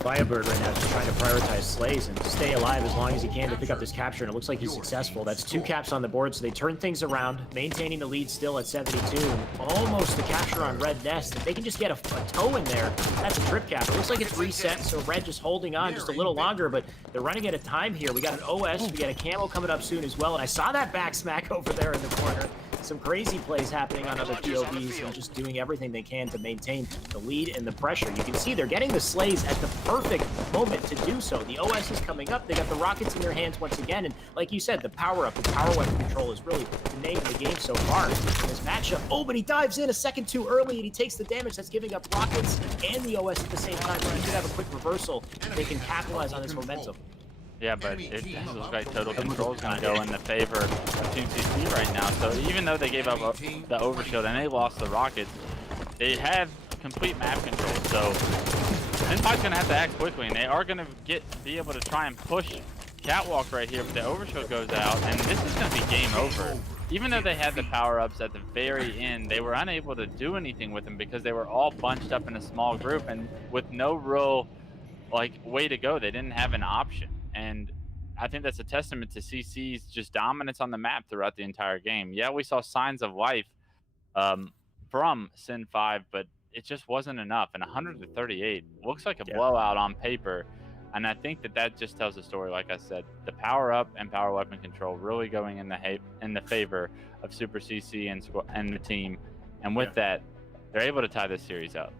Firebird right now is just trying to prioritize slays and stay alive as long as he can to pick up this capture, and it looks like he's successful. That's 2 caps on the board, so they turn things around, maintaining the lead still at 72. Almost the capture on Red Nest. If they can just get a toe in there, that's a trip cap. It looks like it's reset, so Red just holding on just a little longer, but they're running out of time here. We got an OS, we got a camo coming up soon as well, and I saw that back smack over there in the corner. some crazy plays happening on other POVs and just doing everything they can to maintain the lead and the pressure. You can see they're getting the slays at the perfect moment to do so. The OS is coming up. They got the rockets in their hands once again. And like you said, the power up, the power weapon control is really the name of the game so far in this matchup. Oh, but he dives in a second too early and he takes the damage. That's giving up rockets and the OS at the same time. So he could have a quick reversal. They can capitalize on this momentum. Yeah, but it looks like total control is going to go in the favor of Team CC right now. So even though they gave up the overshield and they lost the rockets, they have complete map control. So Sin5's going to have to act quickly, and they are going to be able to try and push Catwalk right here. But the overshield goes out, and this is going to be game over. Even though they had the power-ups at the very end, they were unable to do anything with them because they were all bunched up in a small group and with no real way to go. They didn't have an option. And I think that's a testament to CC's just dominance on the map throughout the entire game. Yeah, we saw signs of life from Sin5, but it just wasn't enough. And 138 looks like a blowout on paper. And I think that just tells the story. Like I said, the power up and power weapon control really going in the favor of Super CC and the team. And with that, they're able to tie this series up.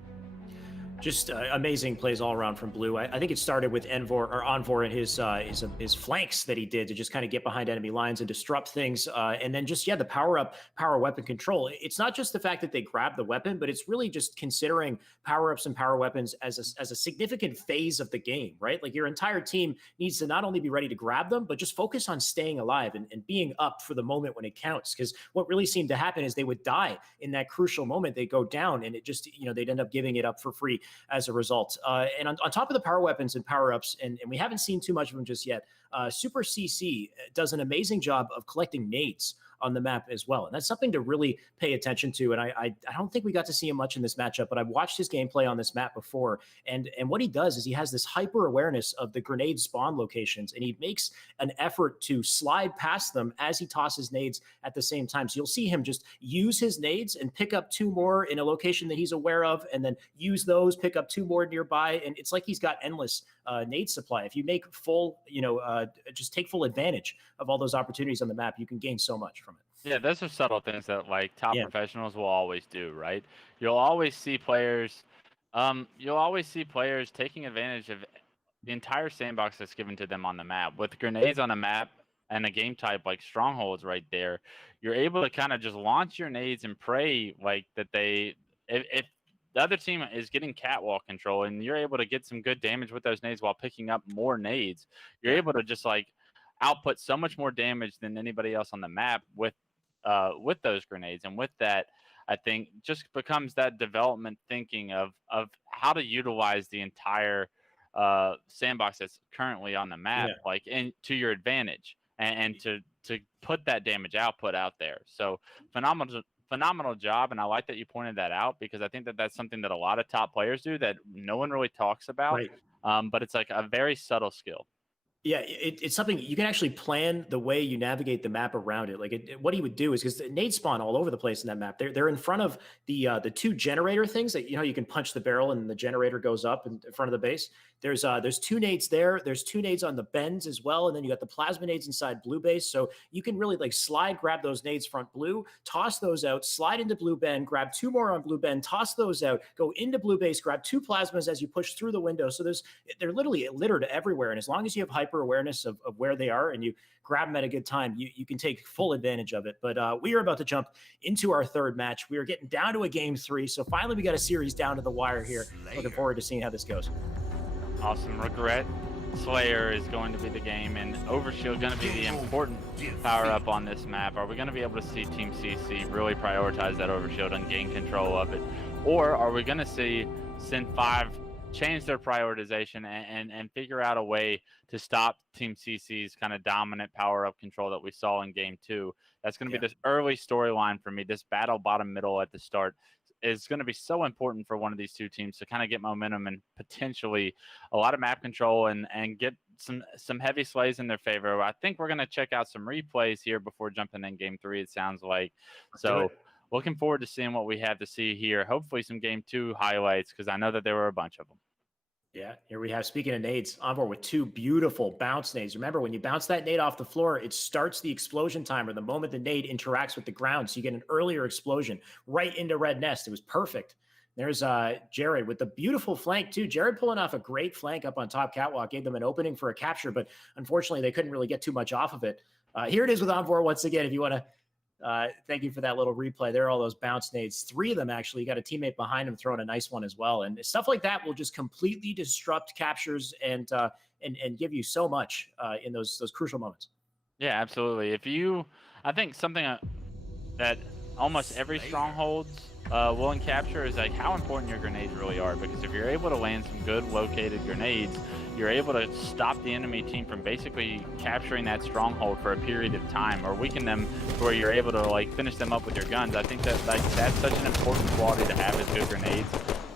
Just amazing plays all around from Blue. I think it started with Envor and his flanks that he did to just kind of get behind enemy lines and disrupt things. And then just, the power weapon control. It's not just the fact that they grab the weapon, but it's really just considering power-ups and power weapons as a significant phase of the game, right? Like your entire team needs to not only be ready to grab them, but just focus on staying alive and being up for the moment when it counts. Because what really seemed to happen is they would die in that crucial moment. They go down and it just, they'd end up giving it up for free as a result. And on top of the power weapons and power-ups, and we haven't seen too much of them just yet, Super CC does an amazing job of collecting nades on the map as well. And that's something to really pay attention to. And I don't think we got to see him much in this matchup, but I've watched his gameplay on this map before. And what he does is he has this hyper awareness of the grenade spawn locations, and he makes an effort to slide past them as he tosses nades at the same time. So you'll see him just use his nades and pick up two more in a location that he's aware of, and then use those, pick up two more nearby. And it's like he's got endless nade supply. If you make just take full advantage of all those opportunities on the map, you can gain so much from it. Yeah, those are subtle things that top professionals will always do, right? You'll always see players taking advantage of the entire sandbox that's given to them on the map. With grenades on a map and a game type like Strongholds right there, you're able to kind of just launch your nades and pray that if the other team is getting catwalk control and you're able to get some good damage with those nades while picking up more nades, you're able to just output so much more damage than anybody else on the map with those grenades. And with that, I think just becomes that development thinking of how to utilize the entire sandbox that's currently on the map, and to your advantage, and to put that damage output out there. So phenomenal job, and I like that you pointed that out, because I think that that's something that a lot of top players do that no one really talks about. Right. But it's a very subtle skill. Yeah, it's something you can actually plan the way you navigate the map around it. What he would do is, because nades spawn all over the place in that map. They're in front of the two generator things that you can punch the barrel and the generator goes up in front of the base. There's two nades there. There's two nades on the bends as well, and then you got the plasma nades inside blue base. So you can really slide, grab those nades front blue, toss those out, slide into blue bend, grab two more on blue bend, toss those out, go into blue base, grab two plasmas as you push through the window. So they're literally littered everywhere, and as long as you have hyper awareness of where they are and you grab them at a good time, you can take full advantage of it. But we are about to jump into our third match. We are getting down to a game 3, so finally we got a series down to the wire here. Looking forward to seeing how this goes. Awesome. Regret Slayer is going to be the game, and Overshield going to be the important power up on this map. Are we going to be able to see Team CC really prioritize that Overshield and gain control of it, or are we going to see Sin5 change their prioritization and figure out a way to stop Team CC's kind of dominant power up control that we saw in game 2? That's going to be this early storyline for me. This battle bottom middle at the start is going to be so important for one of these two teams to kind of get momentum and potentially a lot of map control and get some heavy slays in their favor. I think we're going to check out some replays here before jumping in game 3, it sounds like. So looking forward to seeing what we have to see here. Hopefully some game 2 highlights, because I know that there were a bunch of them. Yeah, here we have, speaking of nades, Envor with 2 beautiful bounce nades. Remember, when you bounce that nade off the floor, it starts the explosion timer the moment the nade interacts with the ground. So you get an earlier explosion right into Red Nest. It was perfect. There's Jared with the beautiful flank, too. Jared pulling off a great flank up on top catwalk, gave them an opening for a capture, but unfortunately, they couldn't really get too much off of it. Here it is with Envor once again. If you want to thank you for that little replay. There are all those bounce nades. 3 of them, actually. You got a teammate behind him throwing a nice one as well. And stuff like that will just completely disrupt captures and give you so much in those crucial moments. Yeah, absolutely. I think something that almost every strongholds will capture is like how important your grenades really are. Because if you're able to land some good located grenades, you're able to stop the enemy team from basically capturing that stronghold for a period of time, or weaken them to where you're able to like finish them up with your guns. I think that like that's such an important quality to have, is good grenades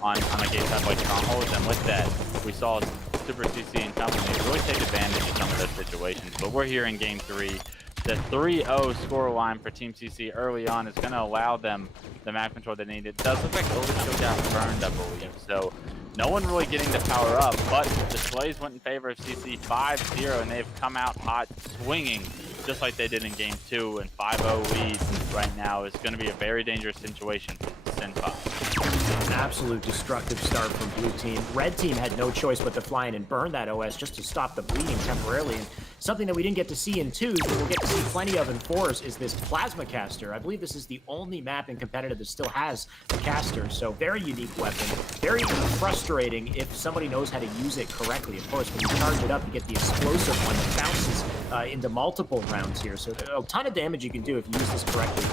on a game type like strongholds. And with that, we saw Super CC and company really take advantage of some of those situations. But we're here in game 3. The 3-0 score line for Team CC early on is going to allow them the map control they need. It does look like Overkill got burned, I believe. So no one really getting the power up, but the displays went in favor of CC 5-0, and they've come out hot, swinging just like they did in game 2. And 5-0 lead right now is going to be a very dangerous situation for Sin 5. An absolute destructive start from blue team. Red team had no choice but to fly in and burn that OS just to stop the bleeding temporarily. And something that we didn't get to see in 2s, but we'll get to see plenty of in 4s, is this plasma caster. I believe this is the only map in competitive that still has the caster. So very unique weapon. Very frustrating if somebody knows how to use it correctly. Of course, when you charge it up, you get the explosive one that bounces into multiple rounds here. So a ton of damage you can do if you use this correctly.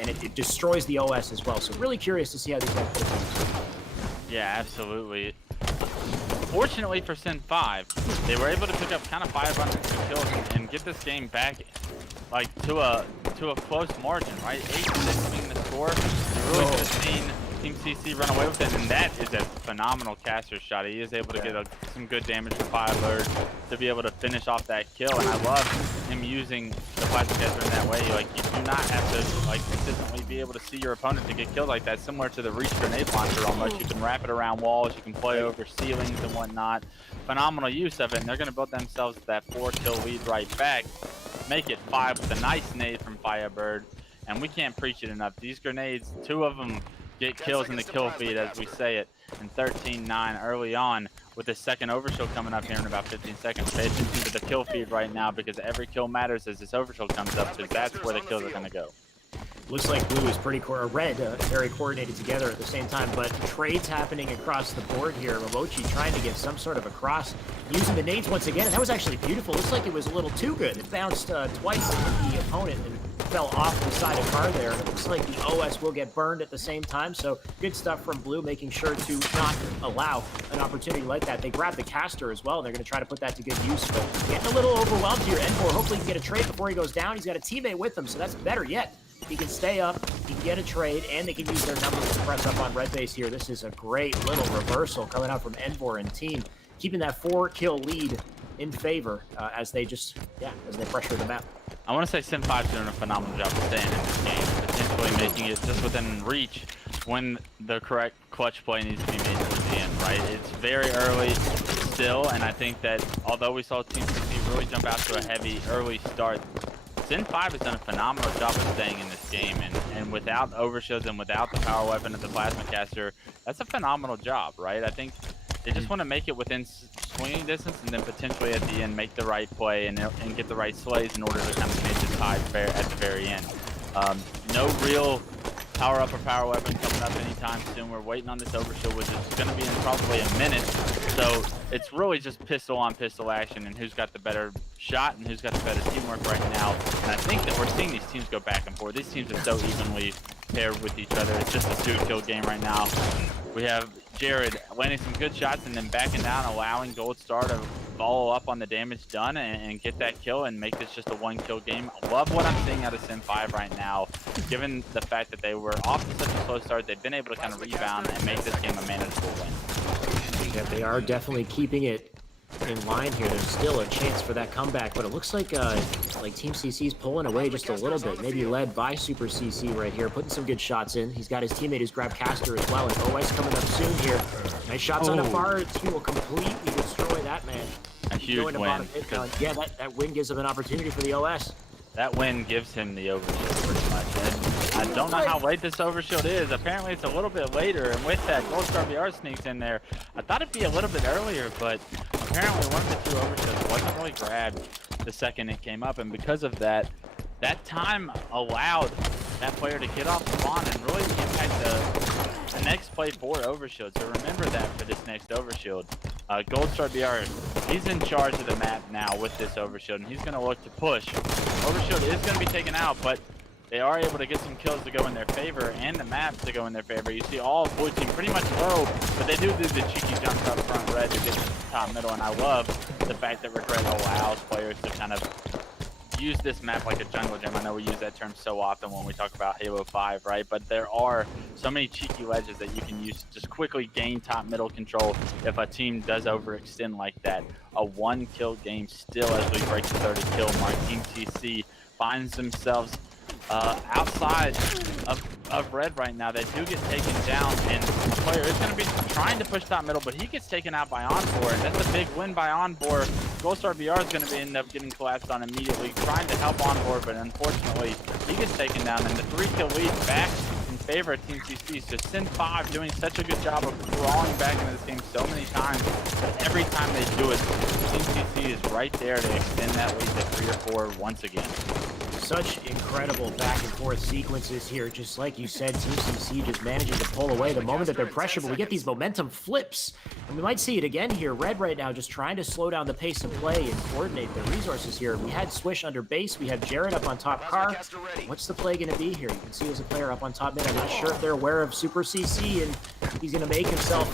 And it destroys the OS as well. So really curious to see how these guys put it. Yeah, absolutely. Fortunately for Sin 5, they were able to pick up kind of 500 kills and get this game back like to a close margin, right? 8-6 being the score. You really could have seen Team CC run away with it, and that is a phenomenal caster shot. He is able to get some good damage for Firebird to be able to finish off that kill, and I love him using the plasma caster in that way. Like, you do not have to like consistently be able to see your opponent to get killed like that. Similar to the Reach grenade launcher almost. You can wrap it around walls, you can play over ceilings and whatnot. Phenomenal use of it, and they're going to build themselves that 4-kill lead right back. Make it 5 with a nice nade from Firebird, and we can't preach it enough. These grenades, 2 of them get kills in the kill feed, as we say it, and 13-9 early on, with the second overshield coming up here in about 15 seconds. Pay attention to the kill feed right now, because every kill matters as this overshield comes up, because that's where the kills are going to go. Looks like blue is red, very coordinated together at the same time, but trades happening across the board here. Momochi trying to get some sort of a cross, using the nades once again, and that was actually beautiful. Looks like it was a little too good. It bounced twice into the opponent and fell off the side of car there. It looks like the OS will get burned at the same time, so good stuff from blue, making sure to not allow an opportunity like that. They grabbed the caster as well, and they're going to try to put that to good use, but getting a little overwhelmed here. Envor hopefully can get a trade before he goes down. He's got a teammate with him, so that's better yet. He can stay up, he can get a trade, and they can use their numbers to press up on red base here. This is a great little reversal coming out from Envor and team, keeping that 4-kill lead in favor as they pressure the map. I want to say Sin 5's doing a phenomenal job of staying in this game, potentially making it just within reach when the correct clutch play needs to be made towards the end, right? It's very early still, and I think that although we saw Team CC really jump out to a heavy early start, Sin 5 has done a phenomenal job of staying in this game, and without overshields and without the power weapon of the plasma caster, that's a phenomenal job, right? I think they just want to make it within swinging distance, and then potentially at the end make the right play and get the right slays in order to kind of make this tide fair at the very end. No real power up or power weapon coming up anytime soon. We're waiting on this overshield, which is going to be in probably a minute. So it's really just pistol on pistol action, and who's got the better shot and who's got the better teamwork right now. And I think that we're seeing these teams go back and forth. These teams are so evenly paired with each other. It's just a 2-kill game right now. We have Jared landing some good shots and then backing down, allowing Gold Star to follow up on the damage done and get that kill and make this just a 1-kill game. I love what I'm seeing out of Sin 5 right now, given the fact that they were off to such a slow start. They've been able to kind of rebound and make this game a manageable win. Yeah, they are definitely keeping it in line here. There's still a chance for that comeback, but it looks like Team CC's pulling away just a little bit, maybe led by Super CC right here, putting some good shots in. He's got his teammate who's grabbed Caster as well, and OS coming up soon here. Nice shots on the far. He will completely destroy that man. A huge win. Yeah, that win gives him an opportunity for the OS. That win gives him the overshield pretty much. And I don't know how late this overshield is. Apparently it's a little bit later, and with that, Goldstar VR sneaks in there. I thought it'd be a little bit earlier, but apparently one of the two overshields wasn't really grabbed the second it came up, and because of that, that time allowed that player to get off spawn and really impact the next play for overshield. So remember that for this next overshield. Goldstar BR, he's in charge of the map now with this overshield, and he's going to look to push. Overshield is going to be taken out, but they are able to get some kills to go in their favor and the map to go in their favor. You see all blue team pretty much low, but they do the cheeky jumps up front red to get to the top middle, and I love the fact that Regret allows players to kind of use this map like a jungle gym. I know we use that term so often when we talk about Halo 5, right? But there are so many cheeky ledges that you can use to just quickly gain top middle control if a team does overextend like that. A 1-kill game still as we break the 30 kill mark. Team TC finds themselves outside of red right now. They do get taken down, and the player is going to be trying to push top middle, but he gets taken out by Envour, and that's a big win by Envour. Goldstar VR is going to end up getting collapsed on immediately, trying to help Envour, but unfortunately he gets taken down, and the 3-kill lead back in favor of Team CC. So Sin 5 doing such a good job of crawling back into this game so many times, but every time they do it, Team CC is right there to extend that lead to 3 or 4 once again. Such incredible back and forth sequences here. Just like you said, Team CC just managing to pull away the moment that they're pressured, but we get these momentum flips. And we might see it again here. Red right now just trying to slow down the pace of play and coordinate their resources here. We had Swish under base. We have Jared up on top car. What's the play going to be here? You can see there's a player up on top mid. I'm not sure if they're aware of Super CC, and he's going to make himself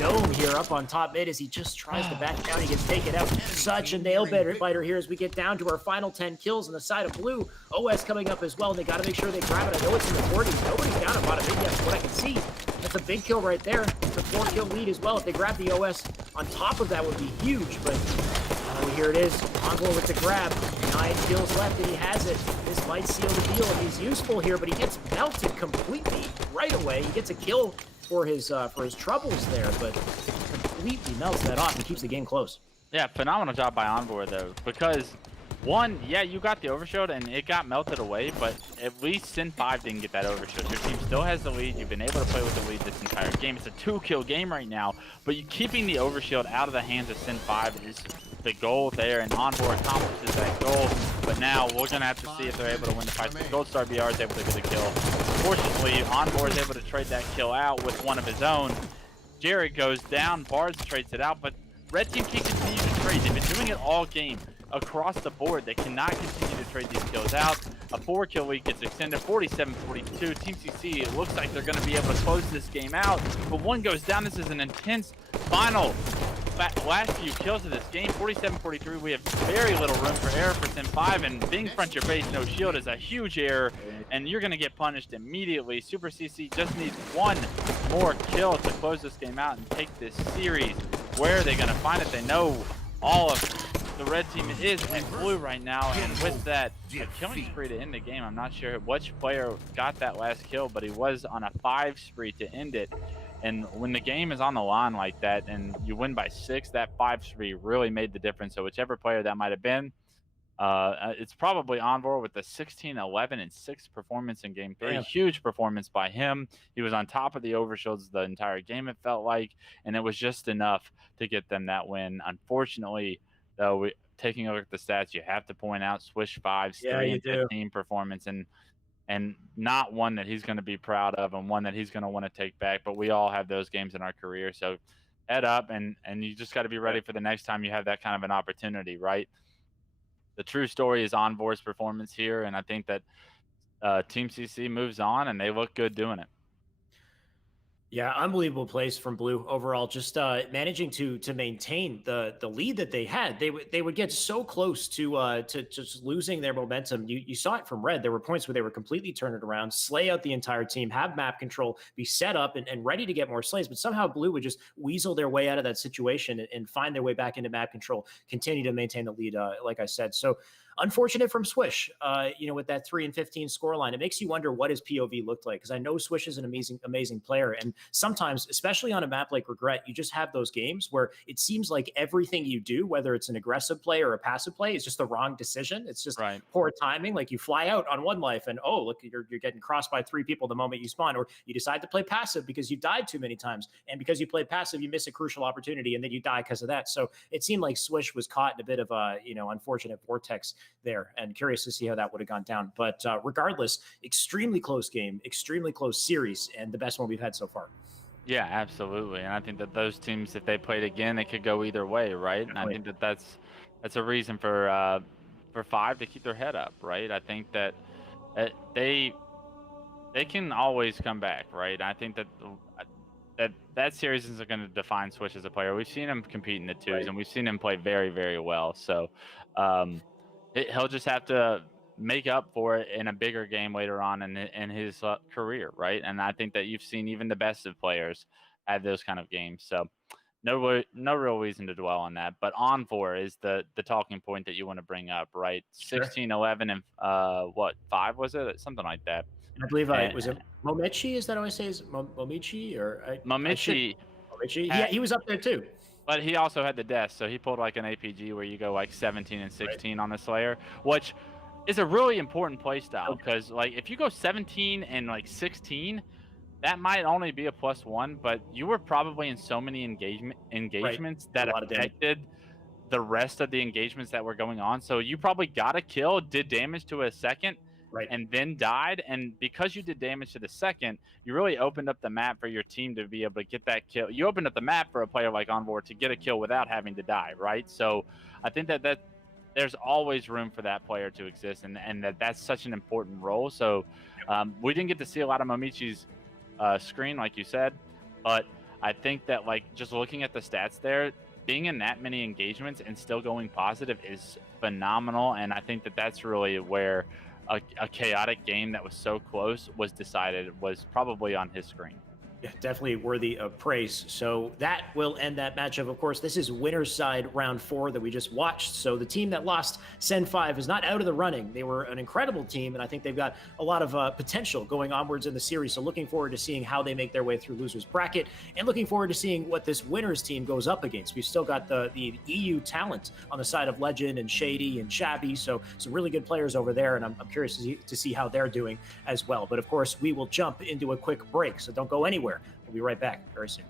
known here up on top mid as he just tries to back down. He gets taken out. Such a nail biter here as we get down to our final 10 kills on the side of blue. OS coming up as well, and they got to make sure they grab it. I know it's in the 40s. Nobody's down at bottom mid yet, from what I can see. That's a big kill right there. It's a 4-kill lead as well. If they grab the OS on top of that would be huge, but here it is. Envour with the grab. 9 kills left, and he has it. This might seal the deal, and he's useful here, but he gets melted completely right away. He gets a kill for his troubles there, but completely melts that off and keeps the game close. Yeah, phenomenal job by Envour though, because one, yeah, you got the overshield and it got melted away, but at least Sin 5 didn't get that overshield. Your team still has the lead. You've been able to play with the lead this entire game. It's a 2-kill game right now, but keeping the overshield out of the hands of Sin 5 is the goal there, and Envour accomplishes that goal. But now we're going to have to see if they're able to win the fight. Goldstar BR is able to get a kill. Fortunately, Envour is able to trade that kill out with one of his own. Jared goes down, Bards trades it out, but Red Team can't continue to trade. They've been doing it all game. Across the board, they cannot continue to trade these kills out. A 4-kill lead gets extended, 47-42. Team CC, it looks like they're going to be able to close this game out, but one goes down. This is an intense final last few kills of this game. 47-43. We have very little room for error for Sin 5, and being front your base, no shield is a huge error, and you're going to get punished immediately. Super CC just needs one more kill to close this game out and take this series. Where are they going to find it? They know all of the red team is in blue right now, and with that, a killing spree to end the game. I'm not sure which player got that last kill, but he was on a 5 spree to end it. And when the game is on the line like that and you win by 6, that 5 spree really made the difference. So whichever player that might have been, it's probably Envour with the 16, 11, and 6 performance in game 3. Yeah. Huge performance by him. He was on top of the overshields the entire game, it felt like, and it was just enough to get them that win. Unfortunately, though, taking a look at the stats, you have to point out Swish 5's 3 and 15 performance, and not one that he's going to be proud of and one that he's going to want to take back. But we all have those games in our career, so head up, and you just got to be ready for the next time you have that kind of an opportunity, right? The true story is Envour's performance here, and I think that Team CC moves on, and they look good doing it. Yeah, unbelievable plays from Blue overall. Just managing to maintain the lead that they had. They would get so close to just losing their momentum. You saw it from Red. There were points where they were completely turn it around, slay out the entire team, have map control, be set up and ready to get more slays. But somehow Blue would just weasel their way out of that situation and find their way back into map control, continue to maintain the lead. Like I said, so unfortunate from Swish. With that 3-15 scoreline, it makes you wonder what his POV looked like, because I know Swish is an amazing player, and sometimes, especially on a map like Regret, you just have those games where it seems like everything you do, whether it's an aggressive play or a passive play, is just the wrong decision. It's just Right. poor timing. Like you fly out on one life, and oh look, you're getting crossed by 3 people the moment you spawn, or you decide to play passive because you died too many times, and because you played passive, you miss a crucial opportunity, and then you die because of that. So it seemed like Swish was caught in a bit of a unfortunate vortex there, and curious to see how that would have gone down. But regardless, extremely close game, extremely close series, and the best one we've had so far. Yeah, absolutely. And I think that those teams, if they played again, it could go either way, right? And I Definitely. think that that's a reason for Five to keep their head up, right? I think that they can always come back, right? I think that that series isn't going to define Switch as a player. We've seen him compete in the twos, Right. and we've seen him play very, very well. So um, he'll just have to make up for it in a bigger game later on in his career, right? And I think that you've seen even the best of players have those kind of games. So no real reason to dwell on that. But on four is the talking point that you want to bring up, right? Sure. 16, 11, and what 5 was it? Something like that. I believe I And was it Momechi. Is that how I say? Is Momichi, or I should Mamichi Momichi? Yeah, had, he was up there too. but he also had the death, so he pulled like an APG where you go like 17 and Right. 16 on the Slayer, which is a really important play style Okay. because like if you go 17 and like 16, that might only be a +1, but you were probably in so many Right. engagements A that lot of damage. affected the rest of the engagements that were going on. So you probably got a kill, did damage to a second, Right. and then died. And because you did damage to the second, you really opened up the map for your team to be able to get that kill. You opened up the map for a player like Envor to get a kill without having to die, right? So I think that there's always room for that player to exist, and that's such an important role. So we didn't get to see a lot of Momichi's screen, like you said, but I think that like just looking at the stats there, being in that many engagements and still going positive is phenomenal. And I think that that's really where a chaotic game that was so close was decided, was probably on his screen. Yeah, definitely worthy of praise. So that will end that matchup. Of course, this is winner's side round 4 that we just watched. So the team that lost Sen 5 is not out of the running. They were an incredible team, and I think they've got a lot of potential going onwards in the series. So looking forward to seeing how they make their way through losers bracket, and looking forward to seeing what this winners team goes up against. We've still got the EU talent on the side of Legend and Shady and Shabby. So some really good players over there, and I'm curious to see how they're doing as well. But of course, we will jump into a quick break. So don't go anywhere. We'll be right back very soon.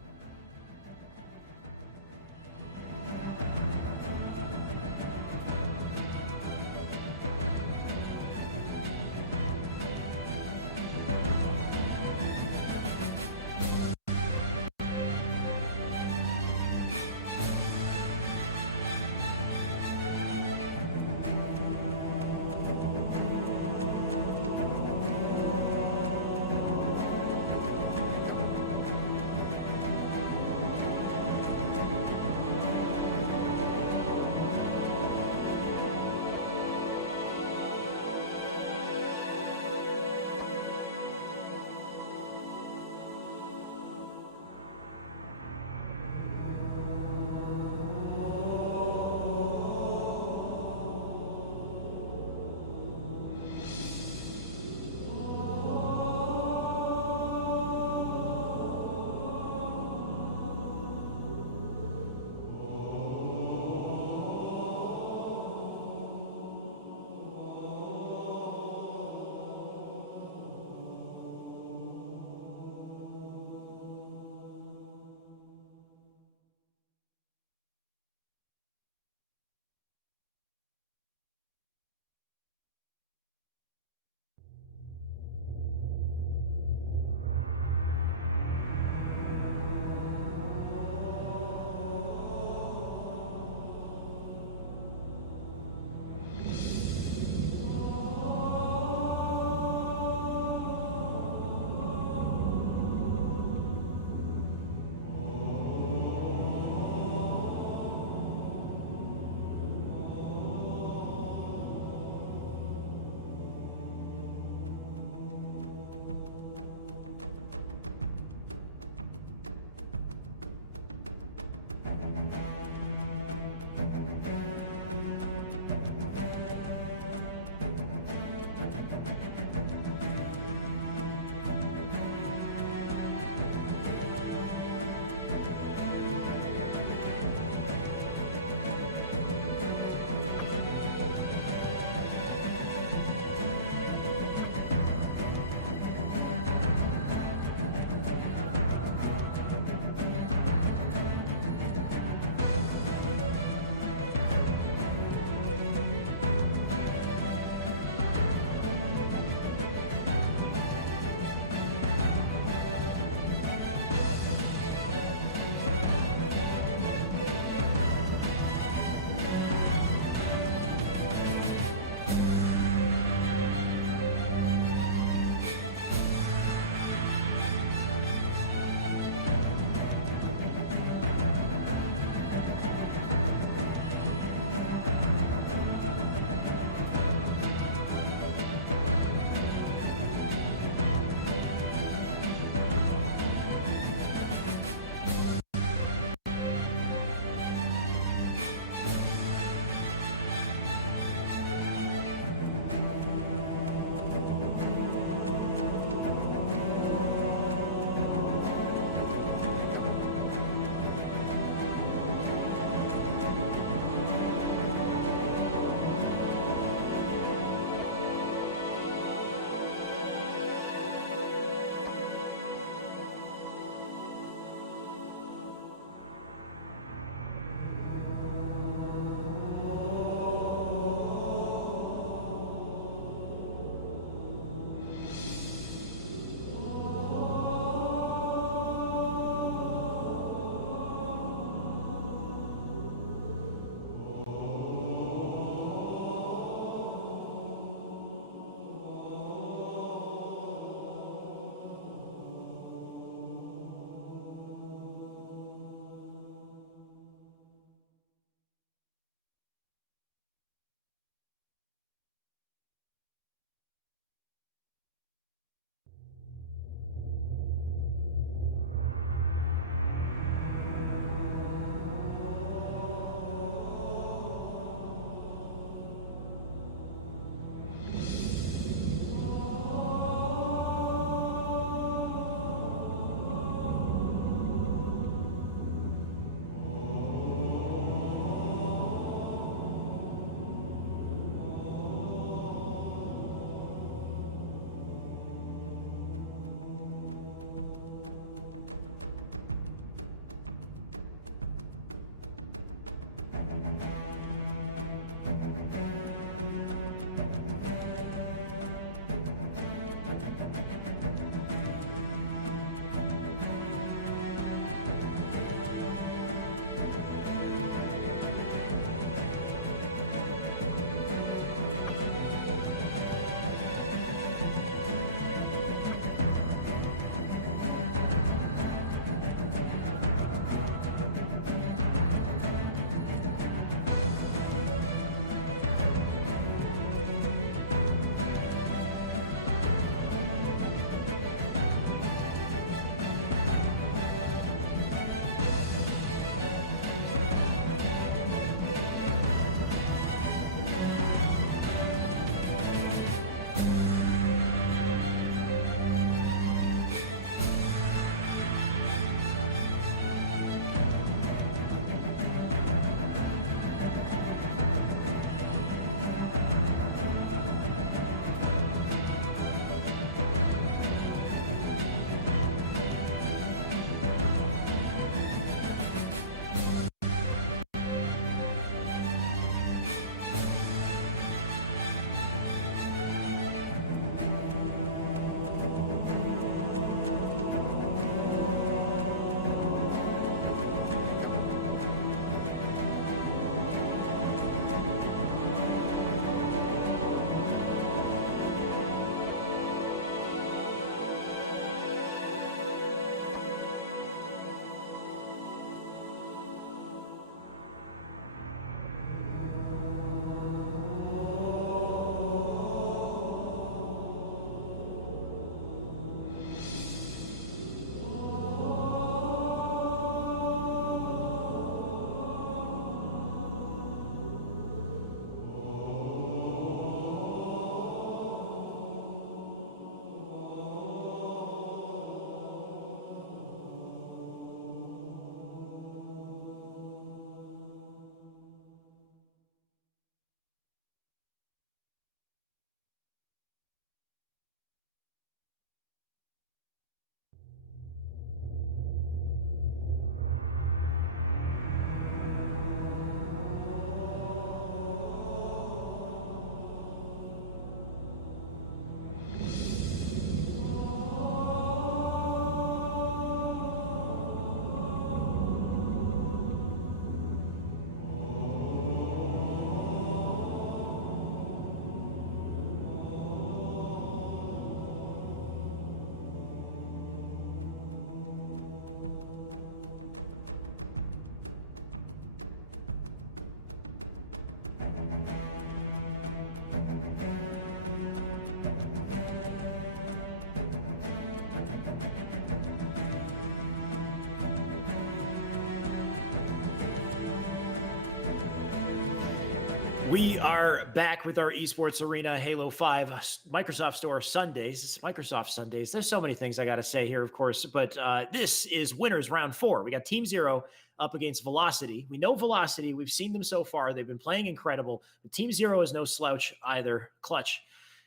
We are back with our esports arena Halo 5 Microsoft Store Sundays. It's Microsoft Sundays. There's so many things I got to say here, of course, but this is winners round 4. We got Team Zero up against Velocity. We know Velocity. We've seen them so far. They've been playing incredible. But Team Zero is no slouch either. Clutch,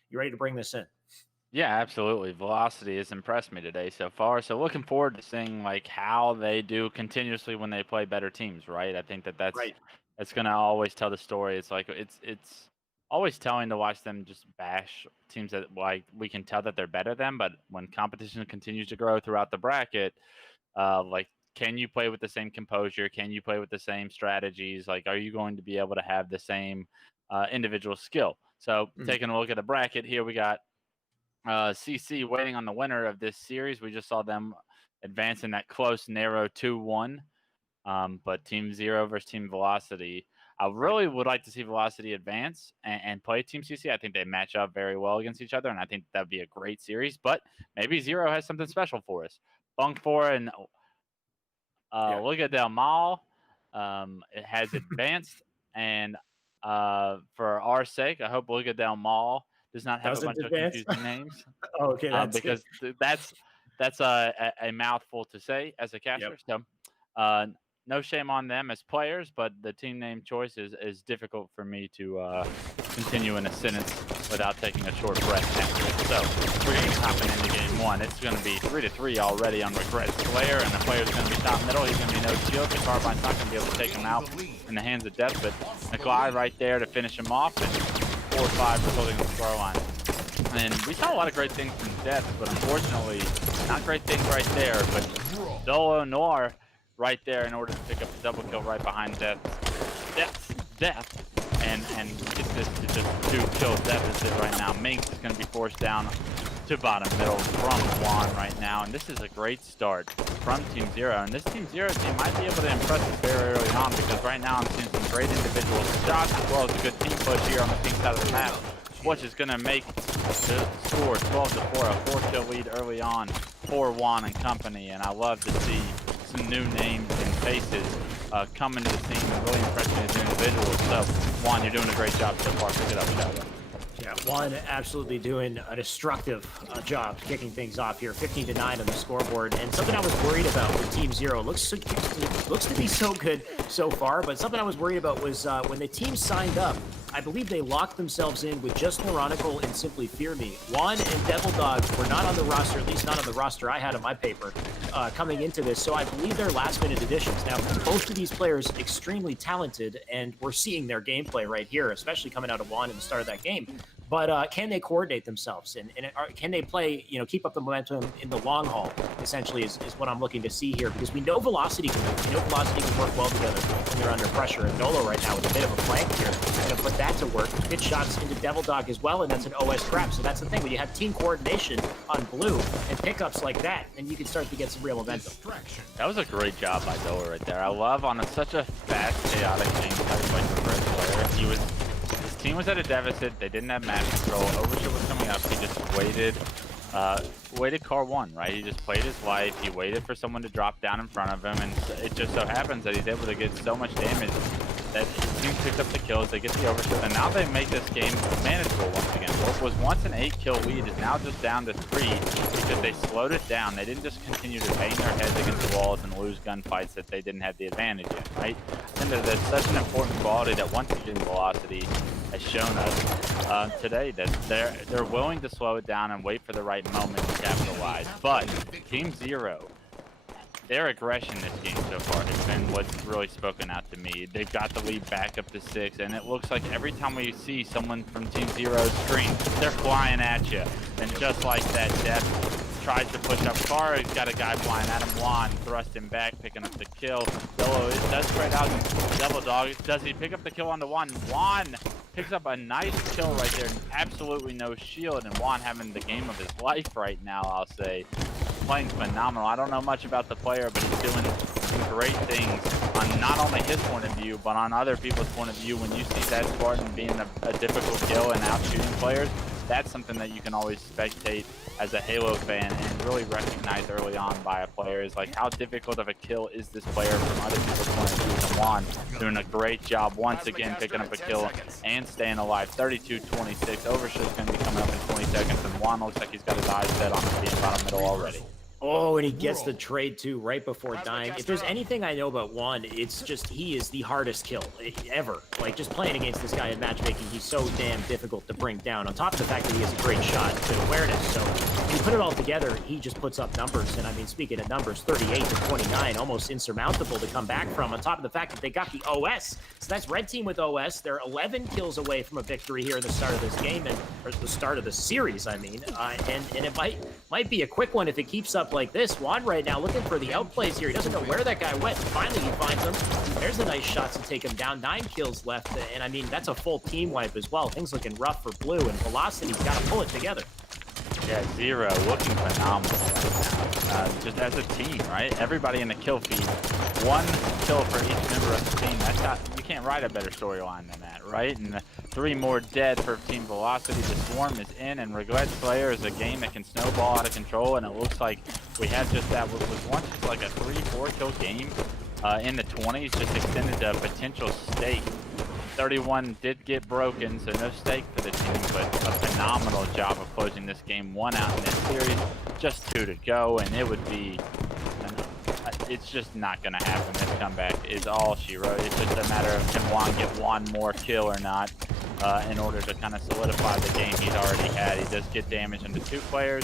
you ready to bring this in? Yeah, absolutely. Velocity has impressed me today so far. So looking forward to seeing like how they do continuously when they play better teams, right? I think that's Right. it's gonna always tell the story. It's like it's always telling to watch them just bash teams that like we can tell that they're better than, but when competition continues to grow throughout the bracket, like can you play with the same composure? Can you play with the same strategies? Like are you going to be able to have the same individual skill? So taking a look at the bracket here, we got CC waiting on the winner of this series. We just saw them advance in that close, narrow 2-1. But Team Zero versus Team Velocity. I really would like to see Velocity advance and play Team CC. I think they match up very well against each other, and I think that'd be a great series. But maybe Zero has something special for us. Bunk 4 and Liga del Mal it has advanced, and for our sake, I hope Liga del Mal does not have a bunch of confusing names. Oh, okay, because that's a mouthful to say as a caster. Yep. So no shame on them as players, but the team name choice is difficult for me to continue in a sentence without taking a short breath after it. So we're going to be hopping into game 1. It's going to be 3-3 already on Regret's Slayer, and the player's going to be top middle. He's going to be no shield. The Carbine's not going to be able to take him out in the hands of Death, but Nikolai right there to finish him off, and 4-5 for holding the score line. And we saw a lot of great things from Death, but unfortunately, not great things right there. But Dolo Noir right there in order to pick up the double kill right behind Death, and get this to just 2-kill deficit right now. Minx is going to be forced down to bottom middle from Juan right now, and this is a great start from Team Zero. And this Team Zero team might be able to impress us very early on, because right now I'm seeing some great individual shots as well as a good team push here on the pink side of the map, which is going to make the score 12-4, a 4-kill lead early on for Juan and company. And I love to see some new names and faces come into the scene and really impress me as individuals. So Juan, you're doing a great job so far. Pick it up, Shadow. Yeah, Juan absolutely doing a destructive job kicking things off here. 15-9 on the scoreboard. And something I was worried about with Team Zero, looks to be so good so far, but something I was worried about was when the team signed up, I believe they locked themselves in with just Neurotical and Simply Fear Me. Juan and Devil Dog were not on the roster, at least not on the roster I had on my paper, coming into this, so I believe they're last-minute additions. Now, both of these players extremely talented, and we're seeing their gameplay right here, especially coming out of Juan in the start of that game. But can they coordinate themselves, and can they play, keep up the momentum in the long haul, essentially, is what I'm looking to see here, because we know Velocity can move. We know Velocity can work well together when they're under pressure, and Nolo right now with a bit of a flank here, going to put that to work. Good shots into Devil Dog as well, and that's an OS trap. So that's the thing, when you have team coordination on blue and pickups like that, then you can start to get some real momentum. That was a great job by Dolo right there. I love on such a fast, chaotic game type like the first player. His team was at a deficit. They didn't have match control. Overshield was coming up. He just waited car 1, right? He just played his life. He waited for someone to drop down in front of him, and it just so happens that he's able to get so much damage that his team picked up the kills, they get the overshield, and now they make this game manageable once again. What was once an 8-kill lead is now just down to 3 because they slowed it down. They didn't just continue to bang their heads against the walls and lose gunfights that they didn't have the advantage in, right? And that's such an important quality that once again Velocity has shown us today, that they're willing to slow it down and wait for the right moment to capitalize. But Team Zero, their aggression this game so far has been what's really spoken out to me. They've got the lead back up to 6, and it looks like every time we see someone from Team Zero's screen, they're flying at you. And just like that, Death tries to push up Car, he's got a guy flying at him. Juan thrust him back, picking up the kill. Dolo does spread out Devil Dog. Does he pick up the kill onto Juan? Juan picks up a nice kill right there, and absolutely no shield, and Juan having the game of his life right now, I'll say. Playing phenomenal. I don't know much about the player, but he's doing some great things on not only his point of view, but on other people's point of view. When you see that Spartan being a difficult kill and out shooting players, that's something that you can always spectate as a Halo fan and really recognize early on by a player is like how difficult of a kill is this player from other people's point of view. And Juan doing a great job once again picking up a kill and staying alive. 32-26. Overshot's going to be coming up in 20 seconds, and Juan looks like he's got his eyes set on the being bottom middle already. Oh, and he gets the trade too right before dying. If there's anything I know about Juan, it's just he is the hardest kill ever. Like just playing against this guy in matchmaking, he's so damn difficult to bring down. On top of the fact that he has a great shot, good awareness. So when you put it all together, he just puts up numbers. And I mean, speaking of numbers, 38-29, almost insurmountable to come back from. On top of the fact that they got the OS. So that's red team with OS. They're 11 kills away from a victory here in the start of this game, or the start of the series, I mean. And it might be a quick one if it keeps up like this. Juan right now looking for the outplays here. He doesn't know where that guy went. Finally, he finds him. There's a nice shot to take him down. 9 kills left. And I mean, that's a full team wipe as well. Things looking rough for Blue, and Velocity's got to pull it together. Yeah, Zero looking phenomenal right now. Just as a team, right? Everybody in the kill feed. 1 kill for each member of the team. That's not, you can't write a better storyline than that, right? And 3 more dead for Team Velocity. The Swarm is in, and Regret Slayer is a game that can snowball out of control, and it looks like we have just that. What was once just like a 3-4 kill game in the 20s just extended to a potential stake. 31 did get broken, so no stake for the team, but a phenomenal job of closing this game. 1 out in this series, just 2 to go, and it would be, it's just not going to happen. This comeback is all she wrote. It's just a matter of can Juan get 1 more kill or not in order to kind of solidify the game he's already had. He does get damage into 2 players.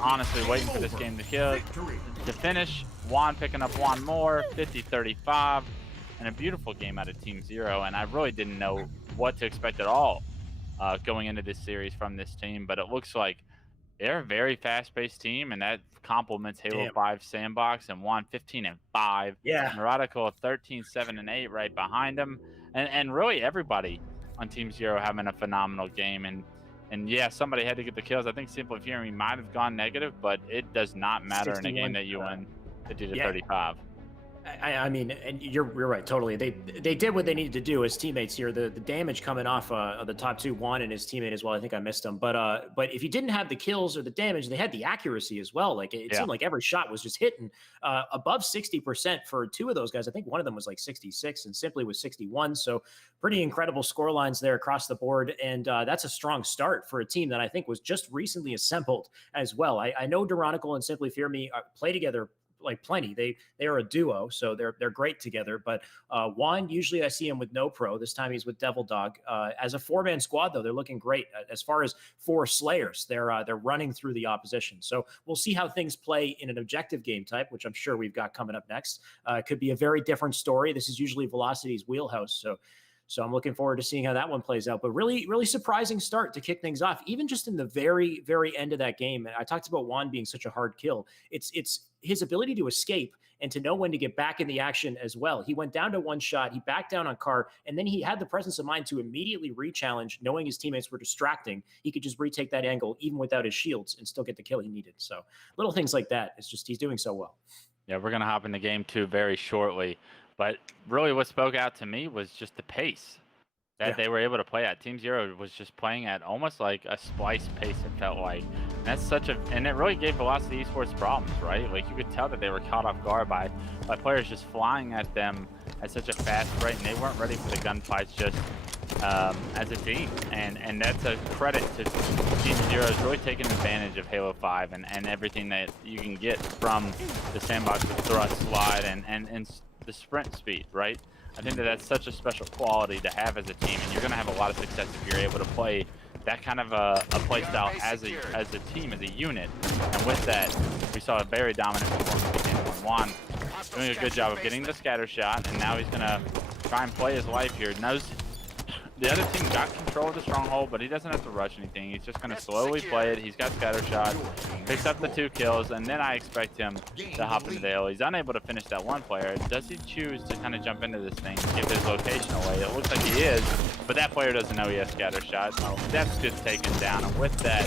Honestly, waiting for this game to finish. Juan picking up 1 more, 50-35. And a beautiful game out of Team Zero, and I really didn't know what to expect at all going into this series from this team, but it looks like they're a very fast-paced team, and that complements Halo 5 Sandbox, and Juan 15-5. Yeah. Neurotical 13-7-8 right behind them, and really everybody on Team Zero having a phenomenal game, and yeah, somebody had to get the kills. I think Simple Fury might have gone negative, but it does not matter in a game that you win 50-35. I mean, and you're right, totally. They did what they needed to do as teammates here. The damage coming off of the top 2, Juan and his teammate as well. I think I missed him, but if you didn't have the kills or the damage, they had the accuracy as well. Like it seemed like every shot was just hitting above 60% for 2 of those guys. I think one of them was like 66, and Simply was 61. So pretty incredible score lines there across the board, and that's a strong start for a team that I think was just recently assembled as well. I know Duronical and Simply Fear Me play together like plenty. They are a duo, so they're great together. But Juan, usually I see him with No Pro. This time he's with Devil Dog. As a 4-man squad, though, they're looking great. As far as 4 Slayers, they're running through the opposition. So we'll see how things play in an objective game type, which I'm sure we've got coming up next. It could be a very different story. This is usually Velocity's wheelhouse. So I'm looking forward to seeing how that one plays out. But really, really surprising start to kick things off, even just in the very, very end of that game. I talked about Juan being such a hard kill. It's his ability to escape and to know when to get back in the action as well. He went down to 1 shot, he backed down on Car, and then he had the presence of mind to immediately re-challenge, knowing his teammates were distracting. He could just retake that angle even without his shields and still get the kill he needed. So little things like that. It's just he's doing so well. Yeah, we're going to hop into game 2 very shortly. But really what spoke out to me was just the pace that they were able to play at. Team Zero was just playing at almost like a splice pace, it felt like. And that's and it really gave Velocity Esports problems, right? Like you could tell that they were caught off guard by players just flying at them at such a fast rate, and they weren't ready for the gunfights just as a team. And that's a credit to Team Zero's really taking advantage of Halo 5 and everything that you can get from the sandbox with thrust, slide, and the sprint speed, right? I think that's such a special quality to have as a team, and you're going to have a lot of success if you're able to play that kind of a play style as a team, as a unit. And with that, we saw a very dominant performance again from Juan, doing a good job of getting the scatter shot, and now he's going to try and play his life here. Knows the other team got control of the stronghold, but he doesn't have to rush anything. He's just going to slowly play it. He's got scatter shot, picks up the 2 kills, and then I expect him to hop into the hill. He's unable to finish that 1 player. Does he choose to kind of jump into this thing and give his location away? It looks like he is, but that player doesn't know he has scatter shot. That's just taken down, and with that,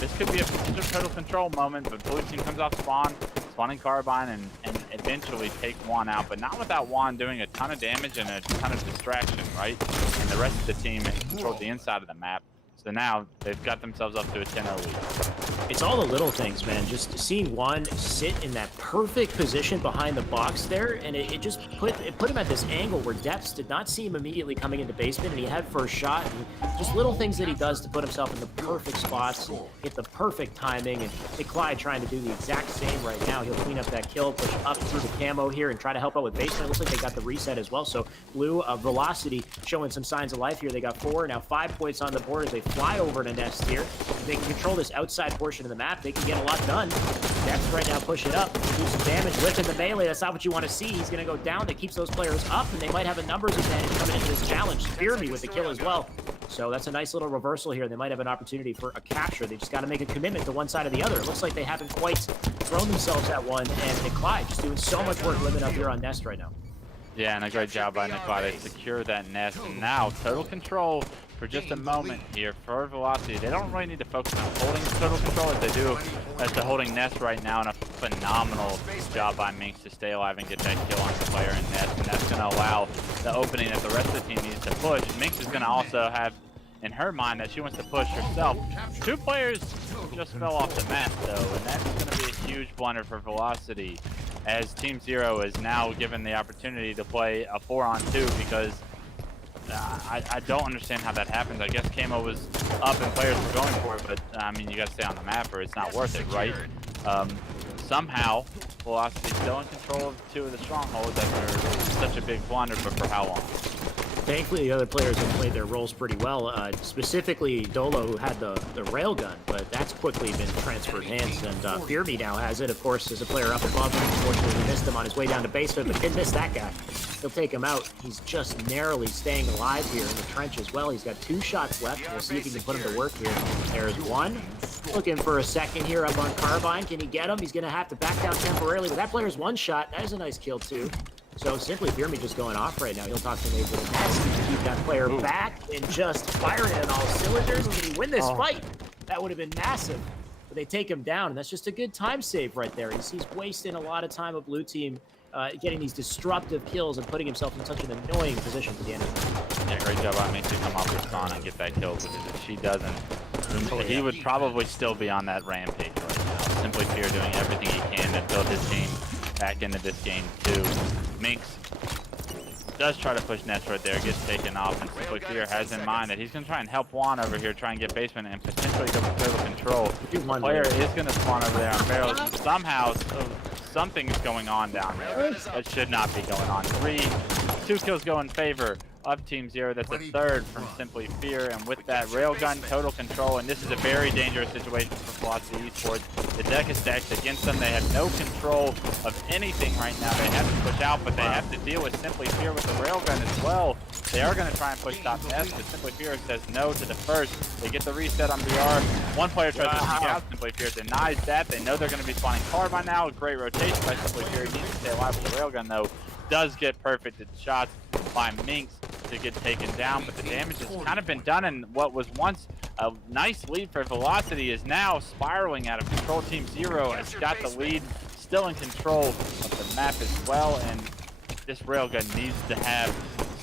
this could be a potential total control moment, but blue team comes off spawning Carbine, and eventually take Juan out, but not without Juan doing a ton of damage and a ton of distraction, right? And the rest of the team controlled the inside of the map. So now they've got themselves up to a 10-0 lead. It's all the little things, man. Just seeing Juan sit in that perfect position behind the box there, and it just put him at this angle where Depths did not see him immediately coming into basement, and he had first shot. And just little things that he does to put himself in the perfect spots, and get the perfect timing. And Clyde trying to do the exact same right now. He'll clean up that kill, push up through the camo here, and try to help out with basement. It looks like they got the reset as well. So Blue Velocity showing some signs of life here. They got 4, now 5 points on the board as they fly over to Nest here. If they can control this outside portion of the map, they can get a lot done. Depths right now push it up, do some damage, whipping the melee. That's not what you want to see. He's going to go down. That keeps those players up, and they might have a numbers advantage coming into this challenge. Fear Me with the kill as well. So that's a nice little reversal here. They might have an opportunity for a capture. They just got to make a commitment to one side or the other. It looks like they haven't quite thrown themselves at one, and Clyde just doing so much work living up here on Nest right now. Yeah, and a great job by Nikolai to secure that Nest. And now total control for just a moment here for Velocity. They don't really need to focus on holding total control as they do as to holding Nest right now, and a phenomenal job by Minx to stay alive and get that kill on the player in Nest, and that's going to allow the opening that the rest of the team needs to push. Minx is going to also have in her mind that she wants to push herself. 2 players just fell off the map though, and that's going to be a huge blunder for Velocity, as Team Zero is now given the opportunity to play a 4-on-2 because I don't understand how that happens. I guess Camo was up and players were going for it, but I mean, you got to stay on the map or it's not worth it, right? Somehow, Velocity still in control of 2 of the strongholds after such a big blunder, but for how long? Thankfully, the other players have played their roles pretty well. Specifically, Dolo, who had the railgun, but that's quickly been transferred hands. And Fear Me now has it, of course, as a player up above him. Unfortunately, he missed him on his way down to basement, but didn't miss that guy. He'll take him out. He's just narrowly staying alive here in the trench as well. He's got 2 shots left. We'll see if he can put him to work here. There's 1. Looking for a second here up on Carbine. Can he get him? He's going to have to back down temporarily, but that player's 1 shot. That is a nice kill, too. So simply Fear Me just going off right now. He'll talk to Nate with a Nest to keep that player back and just firing it on all cylinders. Can he win this fight? That would have been massive. But they take him down, and that's just a good time save right there. He's wasting a lot of time of Blue Team getting these disruptive kills and putting himself in such an annoying position for the enemy. Yeah, great job on Minx to come off her spawn and get that kill, because if she doesn't, he would probably still be on that rampage right now. Simply Fear doing everything he can to build his team back into this game too. Minx does try to push Nest right there, gets taken off, and Simply Fear has in mind that he's going to try and help Juan over here, try and get basement and potentially go for total control. The player is going to spawn over there on barrels, and somehow something is going on down there that should not be going on. 2 kills go in favor of Team Zero. That's a 3rd from Simply Fear, and with that railgun, total control, and this is a very dangerous situation for Velocity Esports. The deck is stacked against them. They have no control of anything right now. They have to push out, but they have to deal with Simply Fear with the railgun as well. They are going to try and push top Nest, but Simply Fear says no to the first. They get the reset on BR. 1 player tries to sneak out. Simply Fear denies that. They know they're going to be spawning Carbine now. A great rotation by Simply Fear. He needs to stay alive with the railgun though. Does get perfect shots by Minx to get taken down, but the damage has kind of been done, and what was once a nice lead for Velocity is now spiraling out of control. Team Zero has got the lead, still in control of the map as well, and this railgun needs to have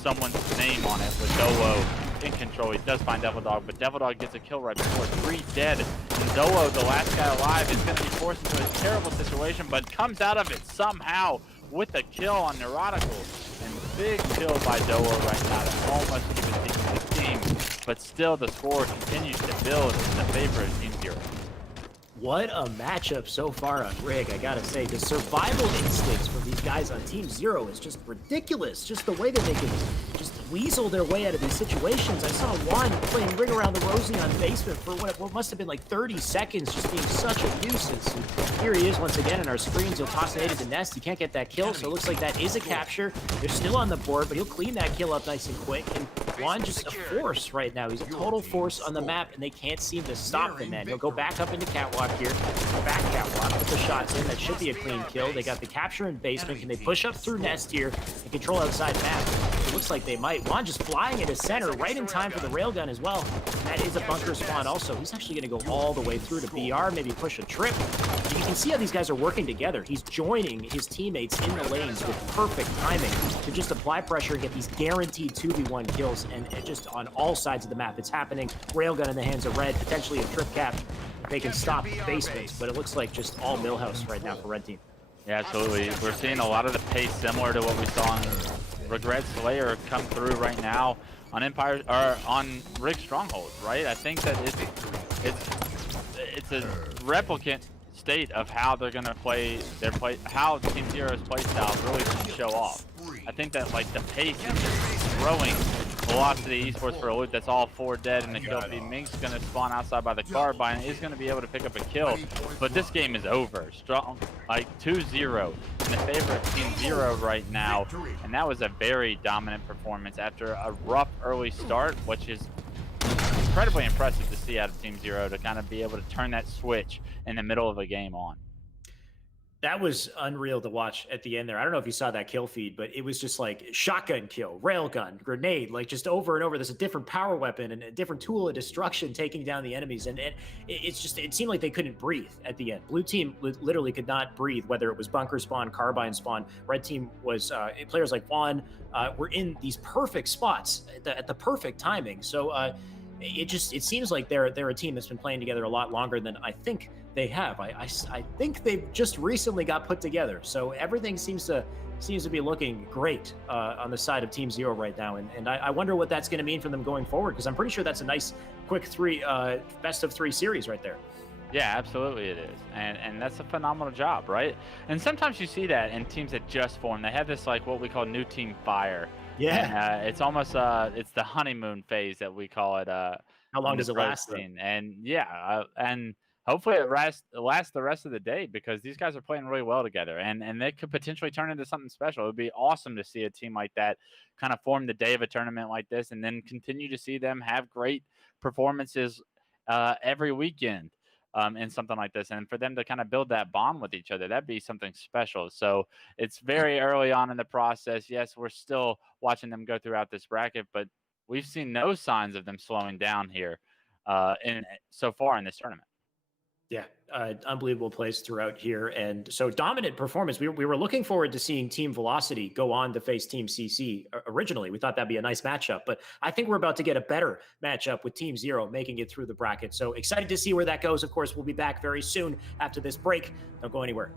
someone's name on it with Dolo in control. He does find Devil Dog, but Devil Dog gets a kill right before 3 dead, and Dolo, the last guy alive, is going to be forced into a terrible situation, but comes out of it somehow with a kill on Neurotical. And big kill by Dolo right now to almost keep it in this game, but still the score continues to build in the favor of Team Zero. What a matchup so far on Rig, I gotta say. The survival instincts from these guys on Team Zero is just ridiculous. Just the way that they can just weasel their way out of these situations. I saw Juan playing Ring Around the Rosie on basement for what must have been like 30 seconds, just being such a nuisance. And here he is once again in our screens. He'll toss it into Nest. He can't get that kill, so it looks like that is a capture. They're still on the board, but he'll clean that kill up nice and quick. And Juan just a force right now. He's a total force on the map, and they can't seem to stop him, man. He'll go back up into Catwalk here. Back Catwalk, put the shots in. That should be a clean kill. They got the capture in basement. Can they push up through Nest here and control outside map? It looks like they might. Juan just flying into center right in time for the railgun as well. And that is a bunker spawn also. He's actually going to go all the way through to BR, maybe push a trip. And you can see how these guys are working together. He's joining his teammates in the lanes with perfect timing to just apply pressure and get these guaranteed 2v1 kills. And just on all sides of the map, it's happening. Railgun in the hands of Red, potentially a trip cap. They can stop basements, but it looks like just all Millhouse right now for Red Team. Yeah, absolutely. We're seeing a lot of the pace similar to what we saw in Regret Slayer come through right now on Empire or on Rig Stronghold, right? I think that it's a replicant state of how they're gonna play how Team Zero's play style really can show off. I think that like the pace is just throwing Velocity Esports for a loot. That's all 4 dead in the kill feed. Mink's gonna spawn outside by the carbine and is gonna be able to pick up a kill. But this game is over. Strong, like 2-0 in the favor of Team Zero right now. And that was a very dominant performance after a rough early start, which is incredibly impressive to see out of Team Zero to kind of be able to turn that switch in the middle of a game on. That was unreal to watch at the end there. I don't know if you saw that kill feed, but it was just like shotgun kill, railgun, grenade, like just over and over. There's a different power weapon and a different tool of destruction taking down the enemies. And it seemed like they couldn't breathe at the end. Blue team literally could not breathe, whether it was bunker spawn, carbine spawn. Red team was, players like Juan were in these perfect spots at the perfect timing. So it seems like they're a team that's been playing together a lot longer than I think they have. I think they've just recently got put together, so everything seems to be looking great on the side of Team Zero right now, and I wonder what that's going to mean for them going forward, because I'm pretty sure that's a nice quick best of 3 series right there. Yeah, absolutely it is, and that's a phenomenal job, right? And sometimes you see that in teams that just form. They have this like what we call new team fire. Yeah, and, it's almost it's the honeymoon phase that we call it. How long does it last? And yeah, and hopefully it lasts the rest of the day, because these guys are playing really well together, and they could potentially turn into something special. It would be awesome to see a team like that kind of form the day of a tournament like this, and then continue to see them have great performances every weekend. In something like this, and for them to kind of build that bond with each other, that'd be something special. So it's very early on in the process. Yes, we're still watching them go throughout this bracket, but we've seen no signs of them slowing down here so far in this tournament. Yeah, unbelievable plays throughout here. And so dominant performance. We were looking forward to seeing Team Velocity go on to face Team CC originally. We thought that'd be a nice matchup, but I think we're about to get a better matchup with Team Zero making it through the bracket. So excited to see where that goes. Of course, we'll be back very soon after this break. Don't go anywhere.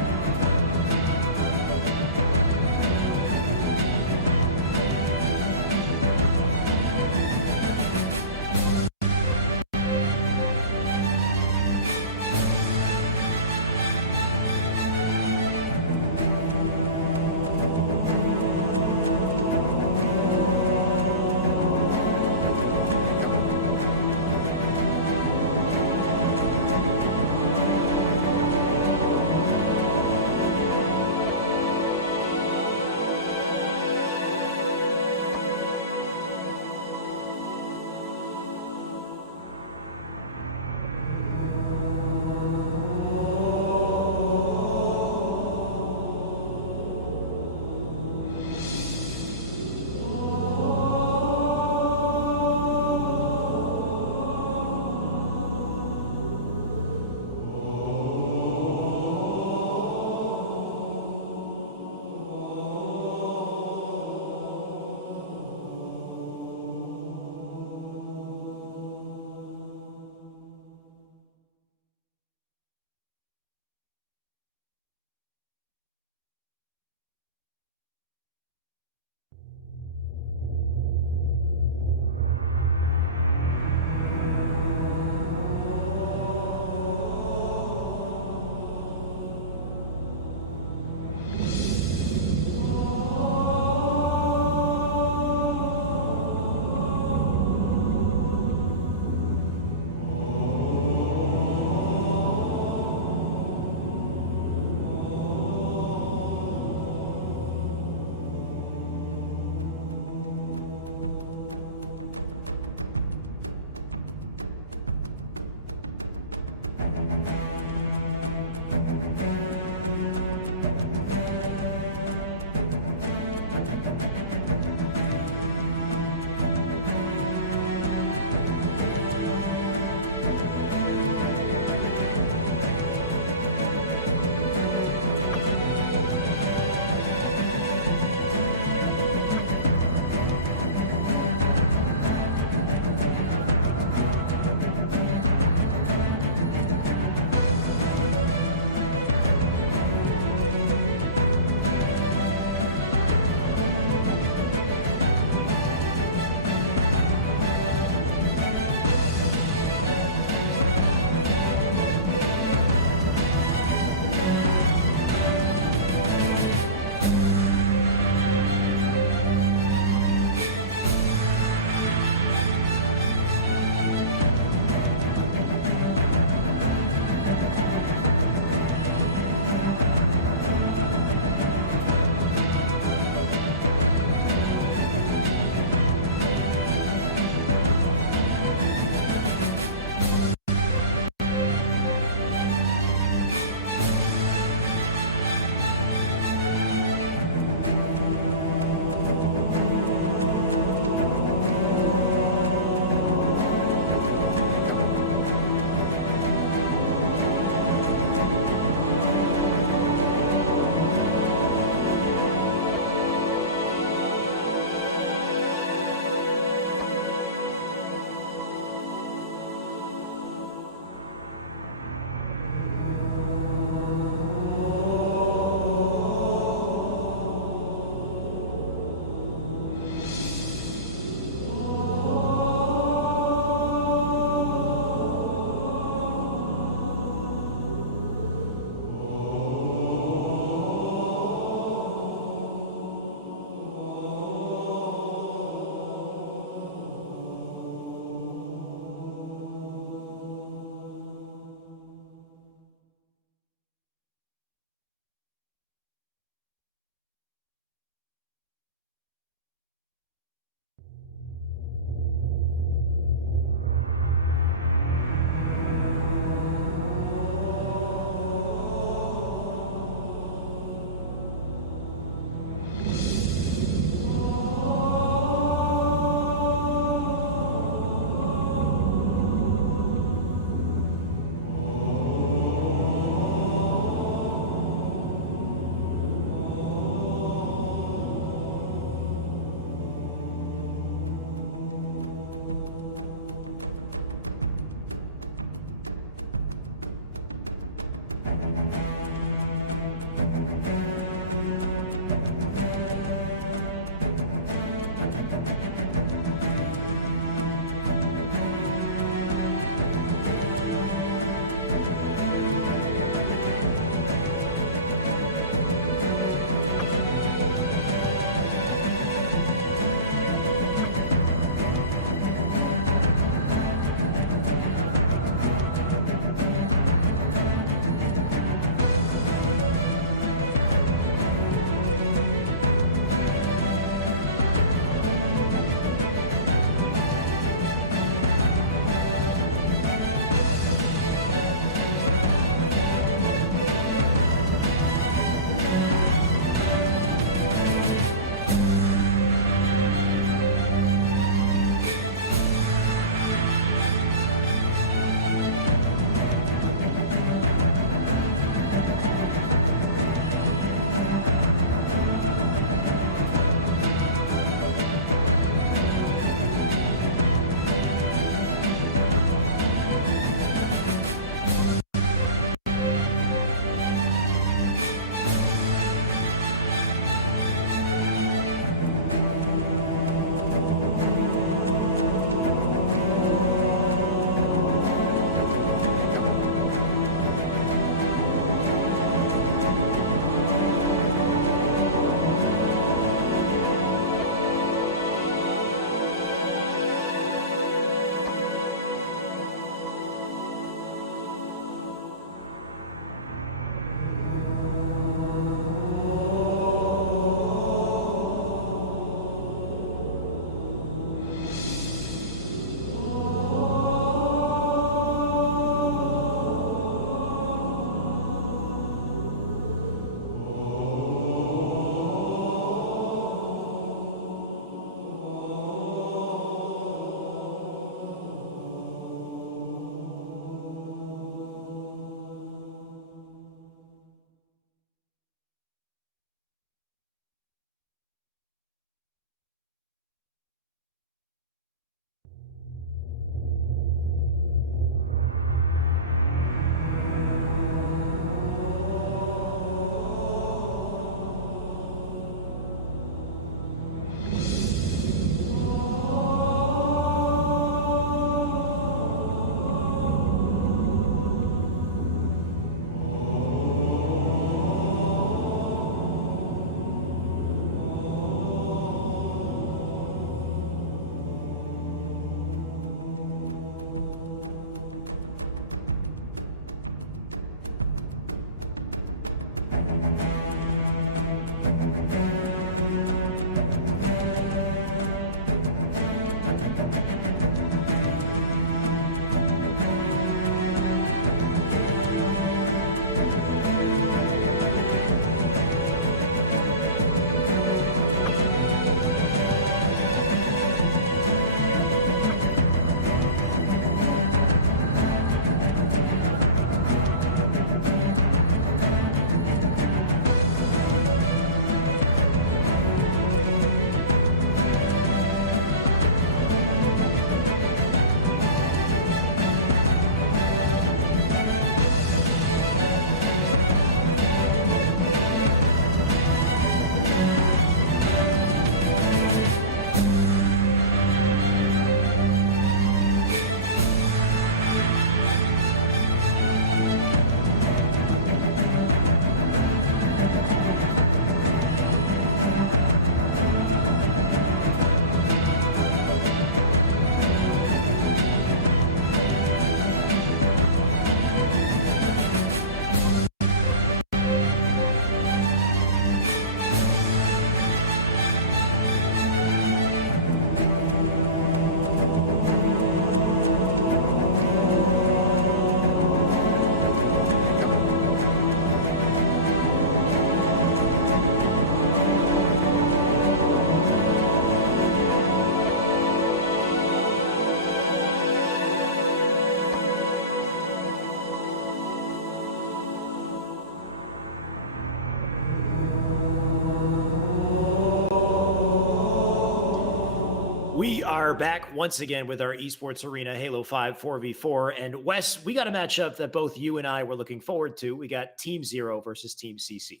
We are back once again with our esports arena Halo 5 4v4. And Wes, we got a matchup that both you and I were looking forward to. We got Team Zero versus Team CC.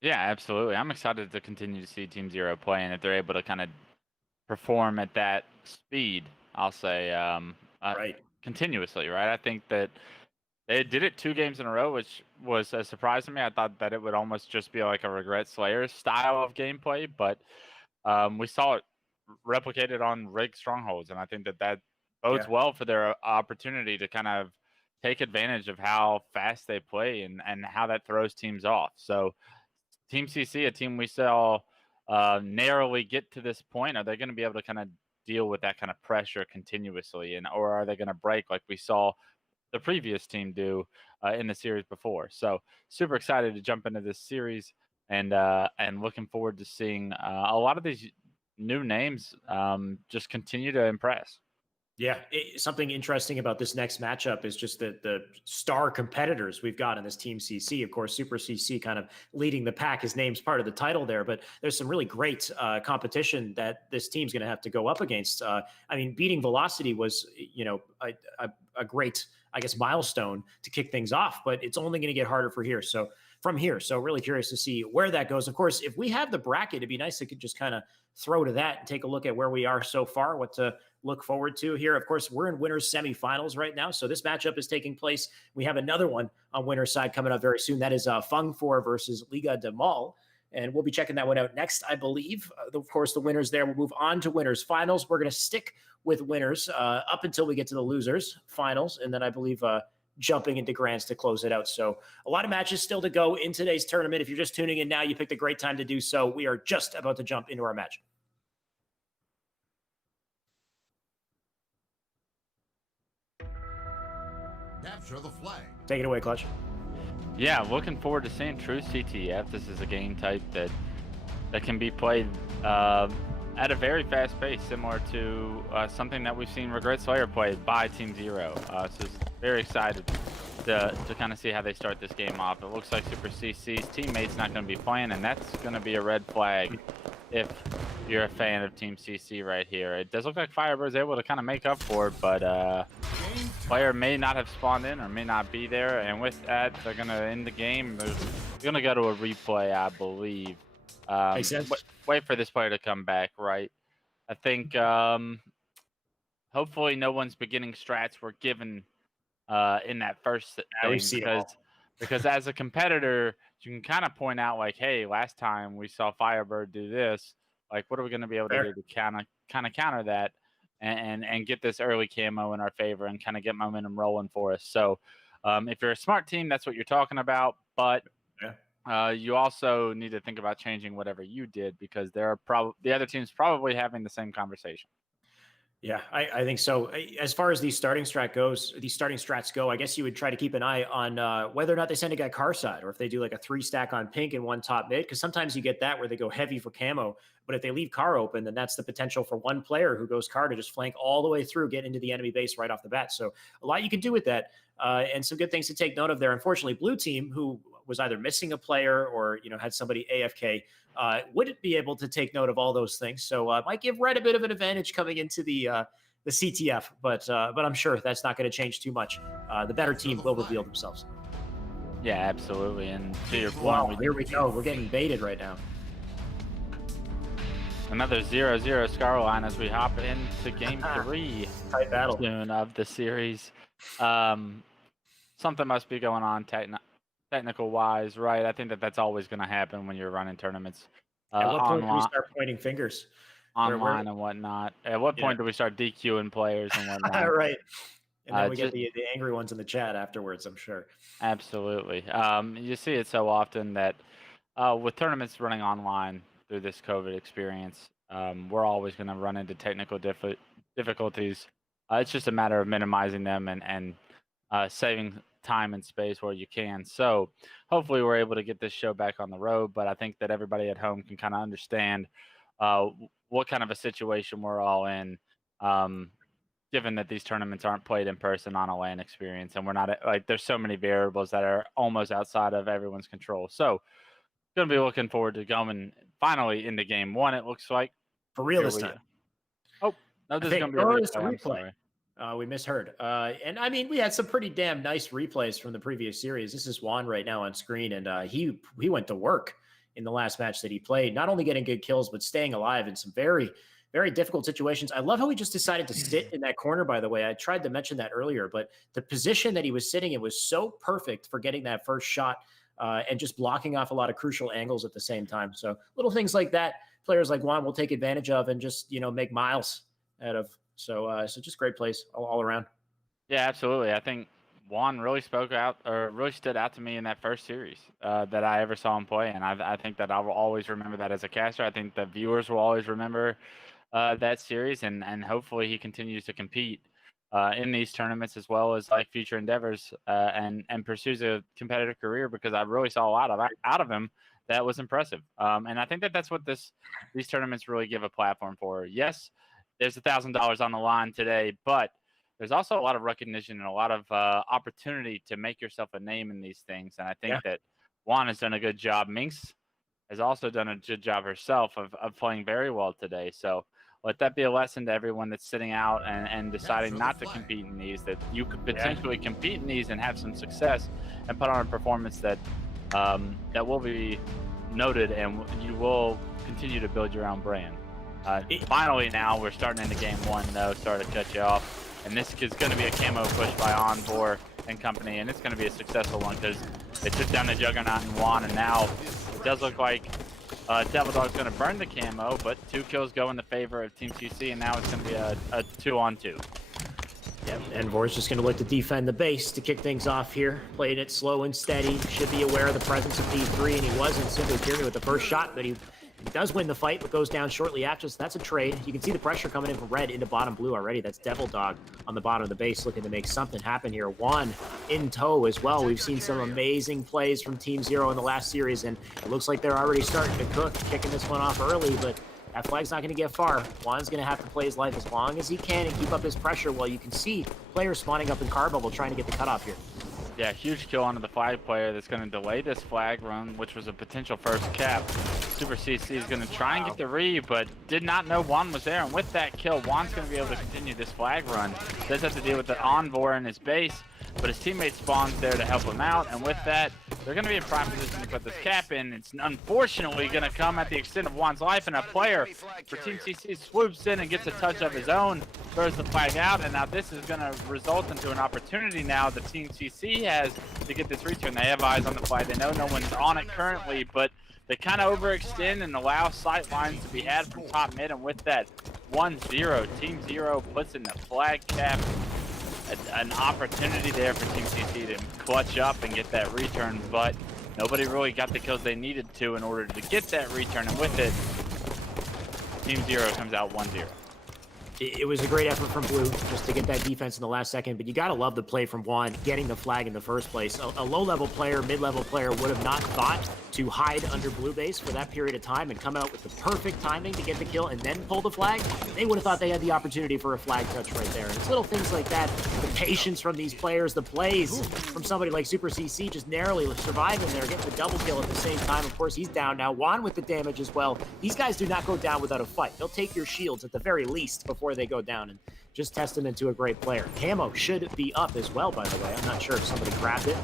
Yeah, absolutely. I'm excited to continue to see Team Zero play, and if they're able to kind of perform at that speed, I'll say, Right. continuously, right? I think that they did it 2 games in a row, which was a surprise to me. I thought that it would almost just be like a Regret Slayer style of gameplay, but we saw it replicated on rigged strongholds, and I think that bodes Yeah. well for their opportunity to kind of take advantage of how fast they play and how that throws teams off. So Team CC, a team we saw narrowly get to this point, are they going to be able to kind of deal with that kind of pressure continuously, and or are they going to break like we saw the previous team do in the series before? So super excited to jump into this series, and looking forward to seeing a lot of these new names just continue to impress. Yeah, something interesting about this next matchup is just the star competitors we've got in this Team CC. Of course, Super CC kind of leading the pack. His name's part of the title there, but there's some really great competition that this team's going to have to go up against. I mean, beating Velocity was, a great, I guess, milestone to kick things off, but it's only going to get harder from here. So really curious to see where that goes. Of course, if we have the bracket, it'd be nice to just kind of throw to that and take a look at where we are so far, what to look forward to here. Of course, we're in winners semifinals right now. So this matchup is taking place. We have another one on winner's side coming up very soon. That is Fung 4 versus Liga de Mal. And we'll be checking that one out next, I believe. Of course, the winners there will move on to winners finals. We're going to stick with winners up until we get to the losers finals. And then I believe jumping into grands to close it out. So a lot of matches still to go in today's tournament. If you're just tuning in now, you picked a great time to do so. We are just about to jump into our match. Capture the flag. Take it away, Clutch. Yeah, looking forward to seeing true CTF. This is a game type that can be played at a very fast pace, similar to something that we've seen Regret Slayer played by Team Zero. So very excited to kind of see how they start this game off. It looks like Super CC's teammate's not going to be playing, and that's going to be a red flag if you're a fan of Team CC right here. It does look like Firebird's able to kind of make up for it, but player may not have spawned in or may not be there, and with that, they're going to end the game. They're going to go to a replay, I believe. Makes sense. Wait for this player to come back, right? I think hopefully no one's beginning strats were given in that first thing, because as a competitor, you can kind of point out like, hey, last time we saw Firebird do this. Like, what are we going to be able to do to kind of counter that and get this early camo in our favor and kind of get momentum rolling for us? So if you're a smart team, that's what you're talking about. But you also need to think about changing whatever you did, because the other team's probably having the same conversation. Yeah, I think so. As far as these starting strats go, I guess you would try to keep an eye on whether or not they send a guy car side, or if they do like a 3-stack on pink and 1 top mid, because sometimes you get that where they go heavy for camo, but if they leave car open, then that's the potential for one player who goes car to just flank all the way through, get into the enemy base right off the bat. So a lot you can do with that, and some good things to take note of there. Unfortunately, blue team, who was either missing a player or had somebody AFK, wouldn't be able to take note of all those things. So might give Red a bit of an advantage coming into the CTF, but I'm sure that's not going to change too much. The better team will reveal themselves. Yeah, absolutely. And to your point, wow, here we go. We're getting baited right now. Another 0-0 scoreline as we hop into game 3 Tight battle soon of the series. Something must be going on technical wise, right? I think that's always going to happen when you're running tournaments. At what point do we start pointing fingers? Online and whatnot. At what point do we start DQing players and whatnot? Right. And then we get the angry ones in the chat afterwards, I'm sure. Absolutely. You see it so often that with tournaments running online through this COVID experience, we're always going to run into technical difficulties. It's just a matter of minimizing them and saving time and space where you can. So hopefully we're able to get this show back on the road, but I think that everybody at home can kind of understand what kind of a situation we're all in, given that these tournaments aren't played in person on a LAN experience, and we're not like, there's so many variables that are almost outside of everyone's control. So going to be looking forward to going finally into game 1. It looks like for real this time. Oh, No, I this is think, gonna be a or it's a replay. I'm replay. sorry. We misheard. And I mean, we had some pretty damn nice replays from the previous series. This is Juan right now on screen, and he went to work in the last match that he played. Not only getting good kills, but staying alive in some very very difficult situations. I love how he just decided to sit in that corner. By the way, I tried to mention that earlier, but the position that he was sitting in was so perfect for getting that first shot and just blocking off a lot of crucial angles at the same time. So little things like that, players like Juan will take advantage of and just make miles out of. So just great plays all around. Yeah, absolutely. I think Juan really spoke out or really stood out to me in that first series that I ever saw him play, and I think that I will always remember that as a caster. I think the viewers will always remember that series, and hopefully he continues to compete in these tournaments as well as like future endeavors and pursues a competitive career, because I really saw a lot out of him that was impressive. And I think that that's what these tournaments really give a platform for. Yes, there's $1,000 on the line today, but there's also a lot of recognition and a lot of opportunity to make yourself a name in these things. And I think that Juan has done a good job. Minx has also done a good job herself of playing very well today. So let that be a lesson to everyone that's sitting out and deciding not to compete in these, that you could potentially compete in these and have some success and put on a performance that that will be noted, and you will continue to build your own brand. Finally, now we're starting into game one, though. Sorry to cut you off. And this is going to be a camo push by Envor and company, and it's going to be a successful one because they took down the Juggernaut and Juan, and now it does look like Devil Dog's going to burn the camo, but 2 kills go in the favor of Team TC, and now it's going to be a 2-on-2. Yep, Envor's just going to look to defend the base to kick things off here. Playing it slow and steady. Should be aware of the presence of P3, and he wasn't. Simply Tierney with the first shot, but he does win the fight, but goes down shortly after, so that's a trade. You can see the pressure coming in from red into bottom blue already. That's Devil Dog on the bottom of the base looking to make something happen here. Juan in tow as well. We've seen some amazing plays from Team Zero in the last series, and it looks like they're already starting to cook, kicking this one off early, but that flag's not going to get far. Juan's going to have to play his life as long as he can and keep up his pressure, while you can see players spawning up in car bubble trying to get the cutoff here. Yeah, huge kill onto the flag player that's going to delay this flag run, which was a potential first cap. Super CC is going to try and get the re, but did not know Juan was there. And with that kill, Juan's going to be able to continue this flag run. Does have to deal with the Envor in his base, but his teammate spawns there to help him out. And with that, they're going to be in prime position to put this cap in. It's unfortunately going to come at the extent of Juan's life, and a player for Team CC swoops in and gets a touch of his own, throws the flag out, and now this is going to result into an opportunity now that Team CC has to get this return. They have eyes on the flag. They know no one's on it currently, but they kind of overextend and allow sight lines to be had from top mid, and with that 1-0, Team Zero puts in the flag cap. An opportunity there for Team CC to clutch up and get that return, but nobody really got the kills they needed to in order to get that return, and with it, Team Zero comes out 1-0. It was a great effort from Blue just to get that defense in the last second, but you got to love the play from Juan getting the flag in the first place. A low-level player, mid-level player would have not thought to hide under blue base for that period of time and come out with the perfect timing to get the kill and then pull the flag. They would have thought they had the opportunity for a flag touch right there. And it's little things like that, the patience from these players, the plays from somebody like Super CC just narrowly surviving there, getting the double kill at the same time. Of course, he's down now. Juan with the damage as well. These guys do not go down without a fight. They'll take your shields at the very least before they go down, and just testament to a great player. Camo should be up as well, by the way. I'm not sure if somebody grabbed it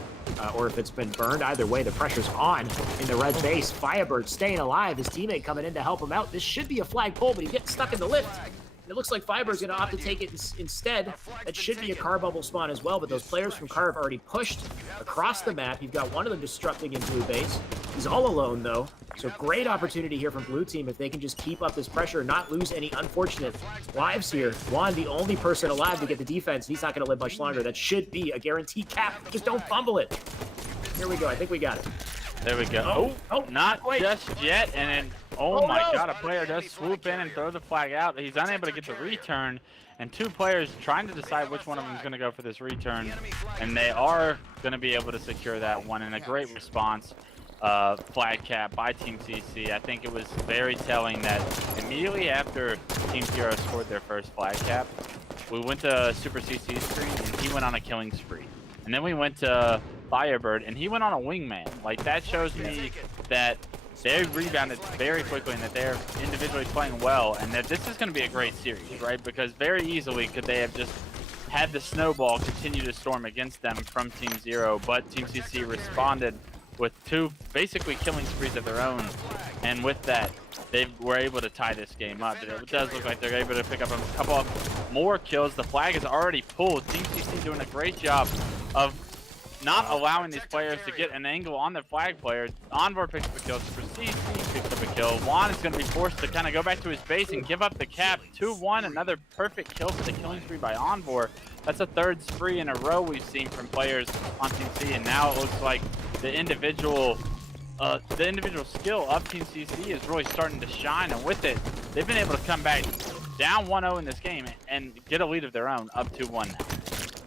or if it's been burned. Either way, the pressure's on in the red base. Firebird staying alive, his teammate coming in to help him out. This should be a flag pull, but he's getting stuck in the lift. It looks like Firebird's going to opt to take it instead. That should be a car bubble spawn as well, but those players from car have already pushed across the map. You've got one of them destructing in blue base. He's all alone, though. So great opportunity here from blue team if they can just keep up this pressure and not lose any unfortunate lives here. Juan, the only person alive to get the defense. He's not going to live much longer. That should be a guaranteed cap. Just don't fumble it. Here we go. I think we got it. There we go. Oh, not wait. just yet. And then, oh my no. God, a player does swoop in and throw the flag out. He's unable to get the return. And 2 players trying to decide which one of them is going to go for this return. And they are going to be able to secure that one. And a great response, flag cap by Team CC. I think it was very telling that immediately after Team Zero scored their first flag cap, we went to Super CC's screen and he went on a killing spree. And then we went to Firebird, and he went on a wingman. Like, that shows me that they rebounded very quickly and that they're individually playing well, and that this is going to be a great series, right? Because very easily could they have just had the snowball continue to storm against them from Team Zero, but Team CC responded with 2 basically killing sprees of their own, and with that, they were able to tie this game up. It does look like they're able to pick up a couple of more kills. The flag is already pulled. Team CC doing a great job of not allowing these players to get an angle on the flag player. Envor picks up a kill. Super CC picks up a kill. Juan is going to be forced to kind of go back to his base and give up the cap. 2-1, another perfect kill for the killing spree by Envor. That's a 3rd spree in a row we've seen from players on Team C, and now it looks like the individual skill of Team CC is really starting to shine, and with it, they've been able to come back down 1-0 in this game and get a lead of their own, up 2-1 now.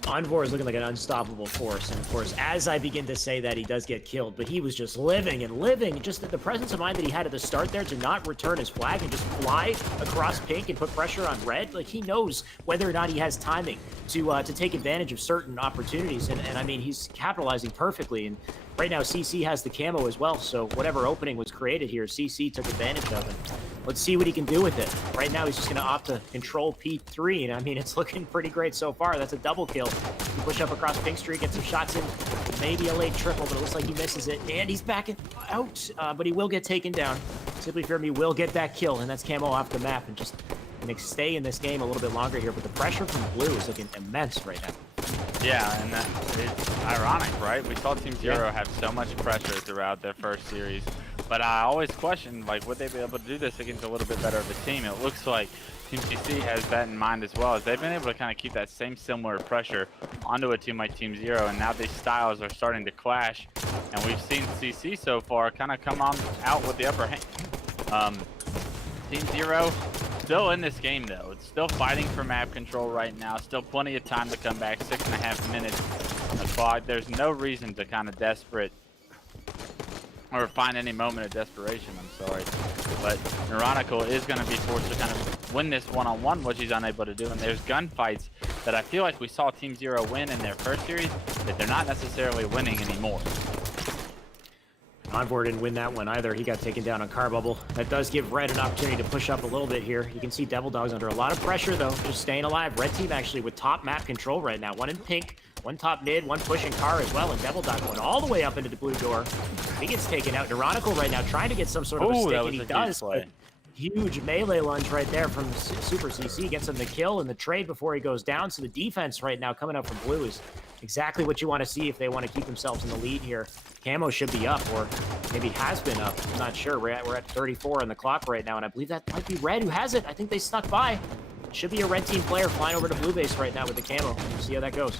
Envor is looking like an unstoppable force, and of course, as I begin to say that, he does get killed, but he was just living and living. Just the presence of mind that he had at the start there to not return his flag and just fly across pink and put pressure on red. Like, he knows whether or not he has timing to take advantage of certain opportunities, and I mean, he's capitalizing perfectly. And right now, CC has the camo as well, so whatever opening was created here, CC took advantage of it. Let's see what he can do with it. Right now, he's just going to opt to control P3, and I mean, it's looking pretty great so far. That's a double kill. He push up across Pink Street, get some shots in, maybe a late triple, but it looks like he misses it, and he's backing out, but he will get taken down. Simply Fear Me will get that kill, and that's camo off the map, and just gonna stay in this game a little bit longer here, but the pressure from Blue is looking immense right now. Yeah, and it's ironic, right? We saw Team Zero have so much pressure throughout their first series, but I always questioned, like, would they be able to do this against a little bit better of a team? It looks like Team CC has that in mind as well, as they've been able to kind of keep that same similar pressure onto a team like Team Zero, and now these styles are starting to clash, and we've seen CC so far kind of come on out with the upper hand. Team Zero still in this game though. It's still fighting for map control right now. Still plenty of time to come back. 6.5 minutes on the clock. There's no reason to kind of desperate or find any moment of desperation, I'm sorry. But Neurotical is going to be forced to kind of win this one-on-one, which he's unable to do. And there's gunfights that I feel like we saw Team Zero win in their first series that they're not necessarily winning anymore. Envor didn't win that one either. He got taken down on Car Bubble. That does give Red an opportunity to push up a little bit here. You can see Devil Dogs under a lot of pressure, though, just staying alive. Red team actually with top map control right now. One in pink, one top mid, one pushing Car as well, and Devil Dog going all the way up into the blue door. He gets taken out. Neurotical right now trying to get some sort of a stick, and he does. Huge melee lunge right there from Super CC. Gets him the kill and the trade before he goes down. So the defense right now coming up from Blue is exactly what you want to see if they want to keep themselves in the lead here. Camo should be up, or maybe has been up. I'm not sure. We're at 34 on the clock right now, and I believe that might be Red who has it. I think they snuck by. It should be a Red team player flying over to Blue base right now with the camo. We'll see how that goes.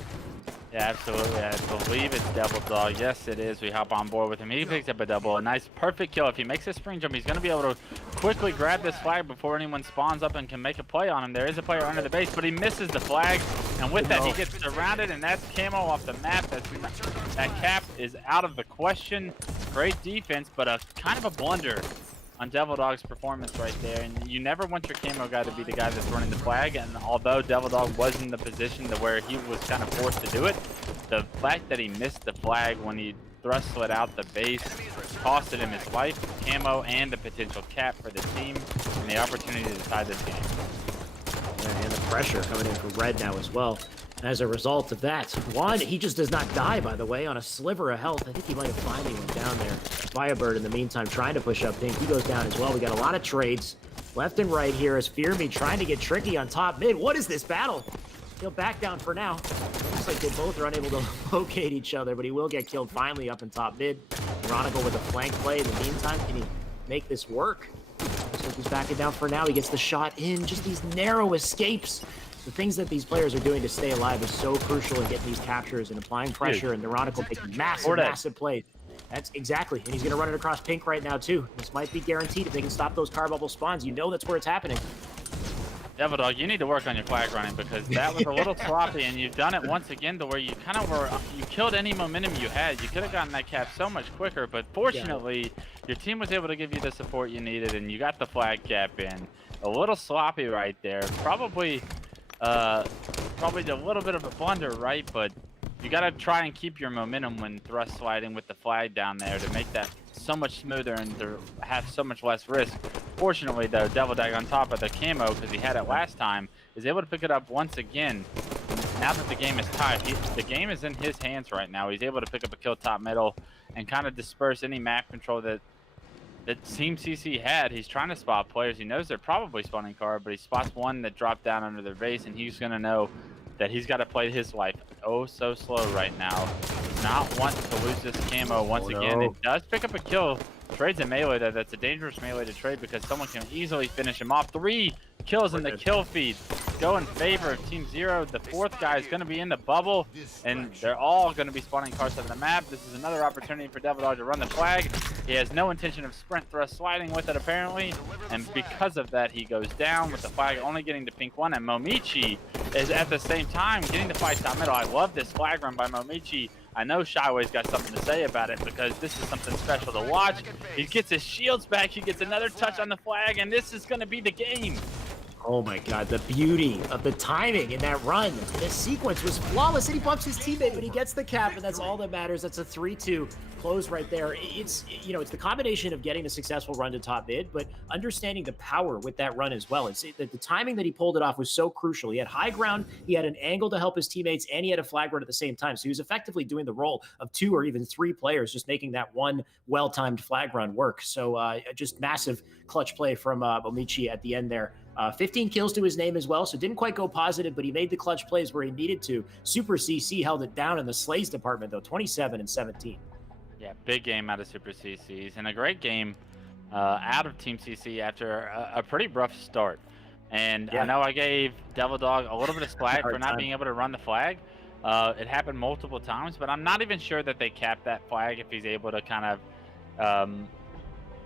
Yeah, absolutely. I believe it's Devil Dog. Yes, it is. We hop on board with him. He picks up a double. A nice, perfect kill. If he makes a spring jump, he's going to be able to quickly grab this flag before anyone spawns up and can make a play on him. There is a player under the base, but he misses the flag. And with that, he gets surrounded, and that's camo off the map. That cap is out of the question. Great defense, but a kind of a blunder on Devil Dog's performance right there. And you never want your camo guy to be the guy that's running the flag, and although Devil Dog was in the position to where he was kind of forced to do it, the fact that he missed the flag when he thrust slid out the base costed him his life, camo, and the potential cap for the team, and the opportunity to tie this game. And the pressure coming in from Red now as well. As a result of that, Juan, he just does not die, by the way, on a sliver of health. I think he might have finally went down there. Firebird, in the meantime, trying to push up pink. He goes down as well. We got a lot of trades left and right here as Fear Me trying to get tricky on top mid. What is this battle? He'll back down for now. Looks like they both are unable to locate each other, but he will get killed finally up in top mid. Veronica with a flank play. In the meantime, can he make this work? Looks like he's backing down for now. He gets the shot in. Just these narrow escapes. The things that these players are doing to stay alive is so crucial in getting these captures and applying pressure, and Neurotical making massive plays. That's exactly, and he's going to run it across pink right now, too. This might be guaranteed if they can stop those car bubble spawns. You know that's where it's happening. Devil Dog, you need to work on your flag running, because that was a little sloppy, and you've done it once again to where you kind of were, you killed any momentum you had. You could have gotten that cap so much quicker, but fortunately, your team was able to give you the support you needed, and you got the flag cap in. A little sloppy right there. Probably a little bit of a blunder, right? But you got to try and keep your momentum when thrust sliding with the flag down there to make that so much smoother and to have so much less risk. Fortunately, though, Devil Dag on top of the camo, because he had it last time, is able to pick it up once again. Now that the game is tied, the game is in his hands right now. He's able to pick up a kill top middle and kind of disperse any map control that Team CC had. He's trying to spot players. He knows they're probably spawning car, but he spots one that dropped down under their base, and he's going to know that he's got to play his life oh so slow right now. Does not want to lose this camo once again. It does pick up a kill. Trades a melee though. That's a dangerous melee to trade because someone can easily finish him off. 3 kills in the kill feed go in favor of Team Zero. The 4th guy is going to be in the bubble, and they're all going to be spawning cars on the map. This is another opportunity for Devil Dog to run the flag. He has no intention of sprint thrust sliding with it apparently, and because of that he goes down with the flag only getting to pink 1, and Momichi is at the same time getting the fight top middle. I love this flag run by Momichi. I know Shyway's got something to say about it because this is something special to watch. He gets his shields back, he gets another touch on the flag, and this is going to be the game. Oh my God, the beauty of the timing in that run. This sequence was flawless, and he bumps his teammate, but he gets the cap, and that's all that matters. That's a 3-2 close right there. It's, you know, it's the combination of getting a successful run to top mid, but understanding the power with that run as well. It's the timing that he pulled it off was so crucial. He had high ground, he had an angle to help his teammates, and he had a flag run at the same time. So he was effectively doing the role of 2 or even 3 players, just making that one well-timed flag run work. So just massive clutch play from Momichi at the end there. 15 kills to his name as well, so didn't quite go positive, but he made the clutch plays where he needed to. Super CC held it down in the Slays department, though, 27 and 17. Yeah, big game out of Super CCs, and a great game out of Team CC after a pretty rough start. And I know I gave Devil Dog a little bit of slack for not being able to run the flag. It happened multiple times, but I'm not even sure that they capped that flag if he's able to kind of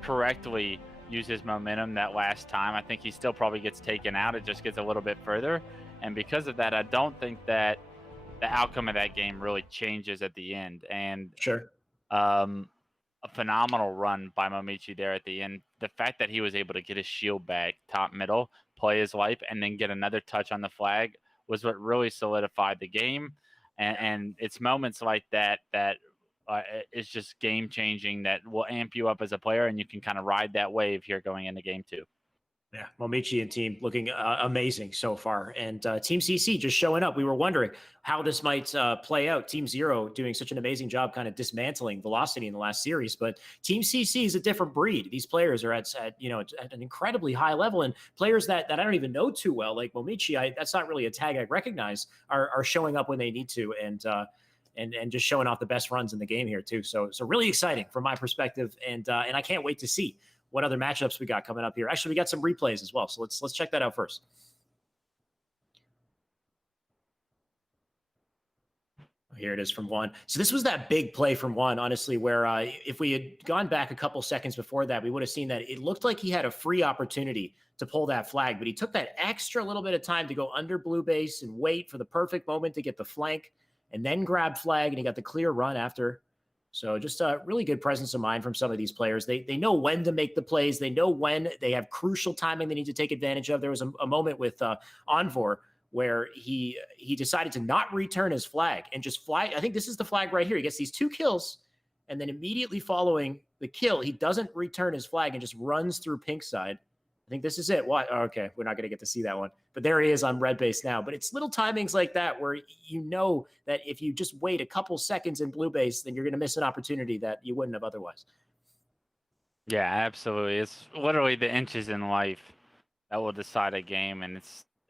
correctly use his momentum that last time. I think he still probably gets taken out. It just gets a little bit further. And because of that, I don't think that the outcome of that game really changes at the end. And a phenomenal run by Momichi there at the end. The fact that he was able to get his shield back, top middle, play his life, and then get another touch on the flag was what really solidified the game. And it's moments like that that it's just game changing, that will amp you up as a player, and you can kind of ride that wave here going into game 2. Yeah, Momichi and team looking amazing so far. And Team CC just showing up. We were wondering how this might play out. Team Zero doing such an amazing job kind of dismantling Velocity in the last series. But Team CC is a different breed. These players are at an incredibly high level. And players that I don't even know too well, like Momichi, that's not really a tag I recognize, are showing up when they need to. And just showing off the best runs in the game here too. So really exciting from my perspective, and I can't wait to see what other matchups we got coming up here. Actually, we got some replays as well, so let's check that out first. Here it is from One. So this was that big play from One, honestly, where if we had gone back a couple seconds before that, we would have seen that it looked like he had a free opportunity to pull that flag, but he took that extra little bit of time to go under blue base and wait for the perfect moment to get the flank, and then grab flag, and he got the clear run after. So just a really good presence of mind from some of these players. They know when to make the plays. They know when they have crucial timing they need to take advantage of. There was a moment with Envor where he decided to not return his flag and just fly. I think this is the flag right here. He gets these 2 kills, and then immediately following the kill, he doesn't return his flag and just runs through pink side. I think this is it. Why? Oh, okay, we're not going to get to see that one. But there he is on red base now. But it's little timings like that where you know that if you just wait a couple seconds in blue base, then you're going to miss an opportunity that you wouldn't have otherwise. Yeah, absolutely. It's literally the inches in life that will decide a game, and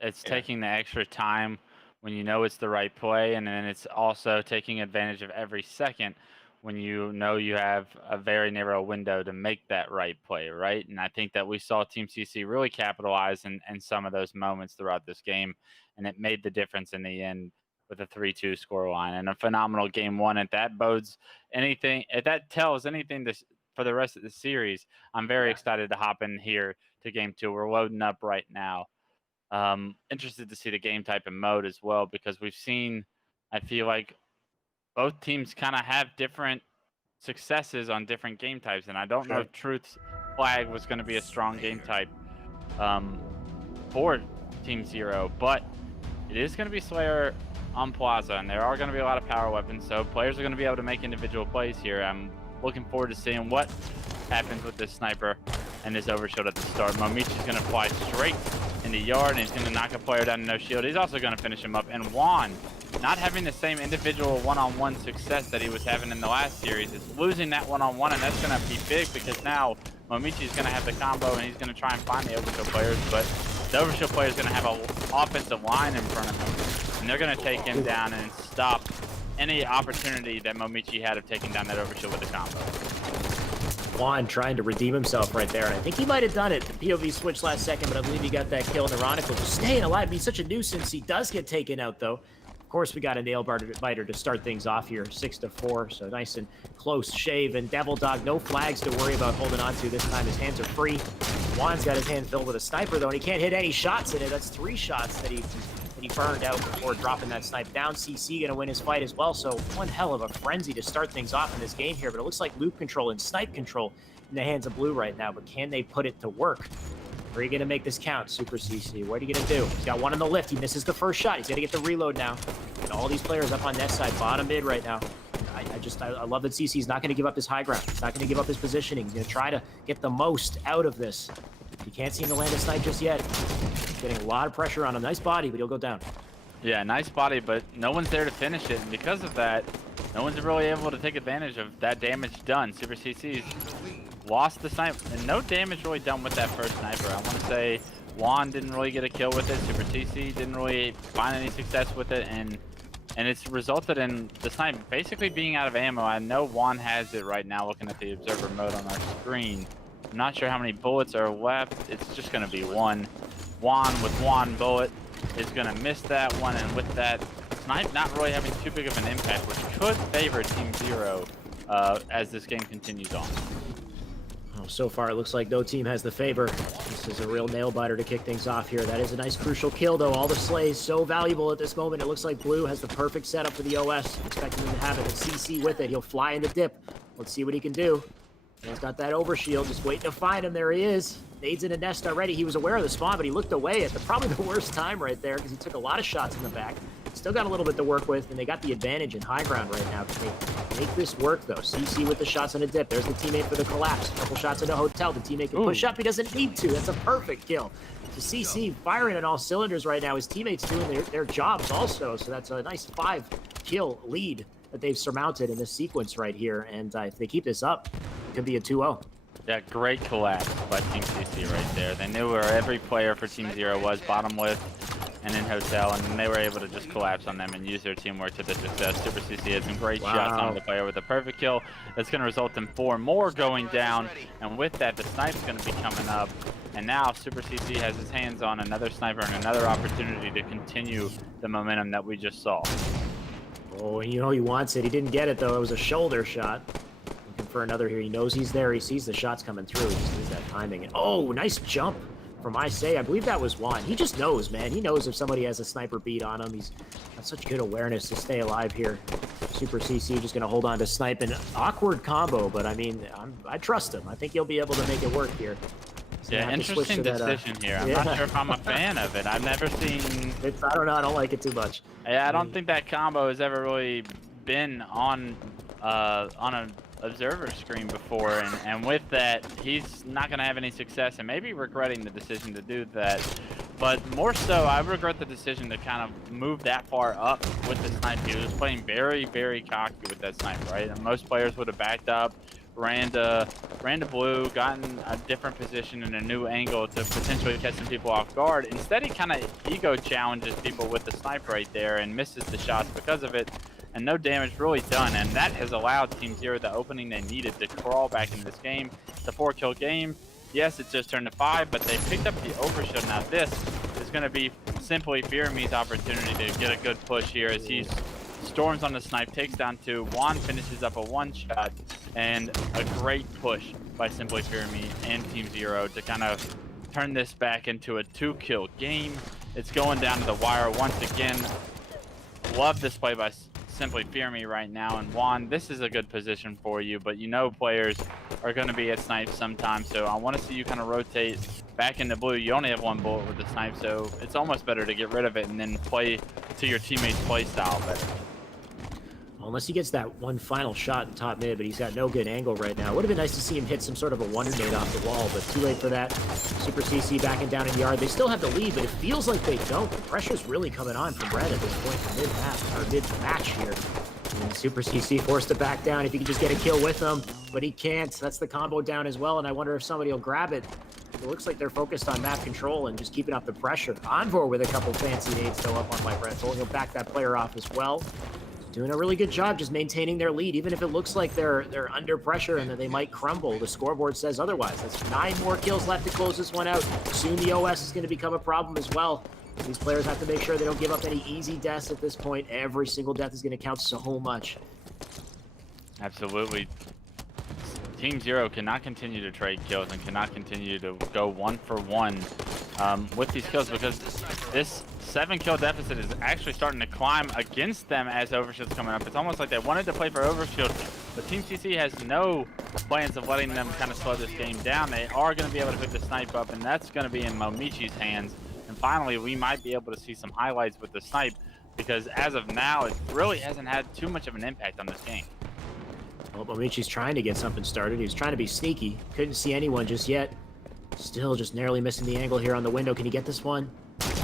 it's taking the extra time when you know it's the right play, and then it's also taking advantage of every second when you know you have a very narrow window to make that right play, right? And I think that we saw Team CC really capitalize in some of those moments throughout this game, and it made the difference in the end with a 3-2 scoreline and a phenomenal game 1. If that bodes anything, if that tells anything for the rest of the series, I'm very excited to hop in here to game 2. We're loading up right now. Interested to see the game type and mode as well, because we've seen, I feel like, both teams kind of have different successes on different game types, and I don't know if Truth's flag was going to be a strong game type for Team Zero, but it is going to be Slayer on Plaza, and there are going to be a lot of power weapons, so players are going to be able to make individual plays here. I'm looking forward to seeing what happens with this sniper and this overshield at the start. Momichi's going to fly straight in the yard, and he's going to knock a player down to no shield. He's also going to finish him up. And Juan, not having the same individual one-on-one success that he was having in the last series, is losing that one-on-one, and that's going to be big because now Momichi's going to have the combo, and he's going to try and find the overshield players, but the overshield player is going to have an offensive line in front of him, and they're going to take him down and stop any opportunity that Momichi had of taking down that overshield with the combo. Juan trying to redeem himself right there, and I think he might have done it. The POV switch last second, but I believe he got that kill. And Ironical just staying alive. He's such a nuisance. He does get taken out, though. Of course, we got a nail biter to start things off here, 6-4, so nice and close shave. And Devil Dog, no flags to worry about holding on to this time. His hands are free. Juan's got his hand filled with a sniper, though, and he can't hit any shots in it. That's 3 shots that he burned out before dropping that snipe down. CC gonna win his fight as well, so one hell of a frenzy to start things off in this game here. But it looks like loop control and snipe control in the hands of Blue right now, but can they put it to work? Where are you gonna make this count, Super CC? What are you gonna do? He's got one on the lift. He misses the first shot. He's gonna get the reload now. And all these players up on that side, bottom mid right now. I love that CC's not gonna give up his high ground. He's not gonna give up his positioning. He's gonna try to get the most out of this. He can't seem to land a snipe just yet. He's getting a lot of pressure on him. Nice body, but he'll go down. Yeah, nice body, but no one's there to finish it, and because of that, no one's really able to take advantage of that damage done. Super CC's lost the snipe, and no damage really done with that first sniper. I want to say Juan didn't really get a kill with it. Super CC didn't really find any success with it, and it's resulted in the snipe basically being out of ammo. I know Juan has it right now looking at the observer mode on our screen. I'm not sure how many bullets are left. It's just going to be one. Juan with one bullet is going to miss that one, and with that snipe not really having too big of an impact, which could favor Team Zero as this game continues on. Oh, so far it looks like no team has the favor. This is a real nail biter to kick things off here. That is a nice crucial kill, though. All the slays so valuable at this moment. It looks like Blue has the perfect setup for the OS. Expecting him to have it, and CC with it. He'll fly in the dip. Let's see what he can do. He's got that overshield, just waiting to find him. There he is. Nades in a nest already. He was aware of the spawn, but he looked away at probably the worst time right there because he took a lot of shots in the back. Still got a little bit to work with, and they got the advantage in high ground right now. Can they make this work, though? CC with the shots on a dip. There's the teammate for the collapse. A couple shots in a hotel. The teammate can push up. He doesn't need to. That's a perfect kill. So CC firing on all cylinders right now. His teammates doing their jobs also, so that's a nice 5-kill lead that they've surmounted in this sequence right here. And if they keep this up, it could be a 2-0. Yeah, great collapse by Team CC right there. They knew where every player for Team Zero was, bottom lift and in hotel, and they were able to just collapse on them and use their teamwork to their success. Super CC had some great shots on the player with a perfect kill. That's going to result in 4 more going down, and with that, the snipe's going to be coming up. And now Super CC has his hands on another sniper and another opportunity to continue the momentum that we just saw. Oh, you know he wants it. He didn't get it, though. It was a shoulder shot. Looking for another here. He knows he's there. He sees the shots coming through. He just needs that timing. And, oh, nice jump from I believe that was Juan. He just knows, man. He knows if somebody has a sniper beat on him. He's got such good awareness to stay alive here. Super CC just going to hold on to snipe. An awkward combo, but, I mean, I trust him. I think he'll be able to make it work here. Yeah, interesting decision here. I'm not sure if I'm a fan of it. I've never seen... I don't know. I don't like it too much. Yeah, I don't think that combo has ever really been on an observer screen before, and with that, he's not going to have any success, and maybe regretting the decision to do that. But more so, I regret the decision to kind of move that far up with the snipe. He was playing very, very cocky with that snipe, right? And most players would have backed up, ran to Blue, gotten a different position and a new angle to potentially catch some people off guard. Instead, he kind of ego challenges people with the snipe right there and misses the shots because of it, and no damage really done. And that has allowed Team Zero the opening they needed to crawl back into this game. It's a 4-kill game. Yes, it just turned to 5, but they picked up the overshield. Now this is going to be simply Fear Me's opportunity to get a good push here as he storms on the snipe, takes down 2. Juan finishes up a 1-shot, and a great push by Simply Fear Me and Team Zero to kind of turn this back into a 2-kill game. It's going down to the wire once again. Love this play by Simply Fear Me right now. And Juan, this is a good position for you, but you know players are going to be at snipe sometimes, so I want to see you kind of rotate back into Blue. You only have 1 bullet with the snipe, so it's almost better to get rid of it and then play to your teammates' play style better. Unless he gets that one final shot in top mid, but he's got no good angle right now. Would have been nice to see him hit some sort of a wonder nade off the wall, but too late for that. Super CC backing down in yard. They still have the lead, but it feels like they don't. The pressure's really coming on from Red at this point in mid-match here. And Super CC forced to back down if he could just get a kill with him, but he can't. That's the combo down as well, and I wonder if somebody will grab it. It looks like they're focused on map control and just keeping up the pressure. Envor with a couple fancy nades still up on White Rental. He'll back that player off as well. Doing a really good job just maintaining their lead, even if it looks like they're under pressure and that they might crumble. The scoreboard says otherwise. That's 9 more kills left to close this one out. Soon the OS is going to become a problem as well. These players have to make sure they don't give up any easy deaths at this point. Every single death is going to count so much. Absolutely. Team Zero cannot continue to trade kills and cannot continue to go 1-for-1 with these kills, because this 7-kill deficit is actually starting to climb against them as Overshield's coming up. It's almost like they wanted to play for Overshield, but Team CC has no plans of letting them kind of slow this game down. They are going to be able to pick the snipe up, and that's going to be in Momichi's hands. And finally, we might be able to see some highlights with the snipe, because as of now, it really hasn't had too much of an impact on this game. Well, Momichi's trying to get something started. He was trying to be sneaky. Couldn't see anyone just yet. Still just narrowly missing the angle here on the window. Can he get this one?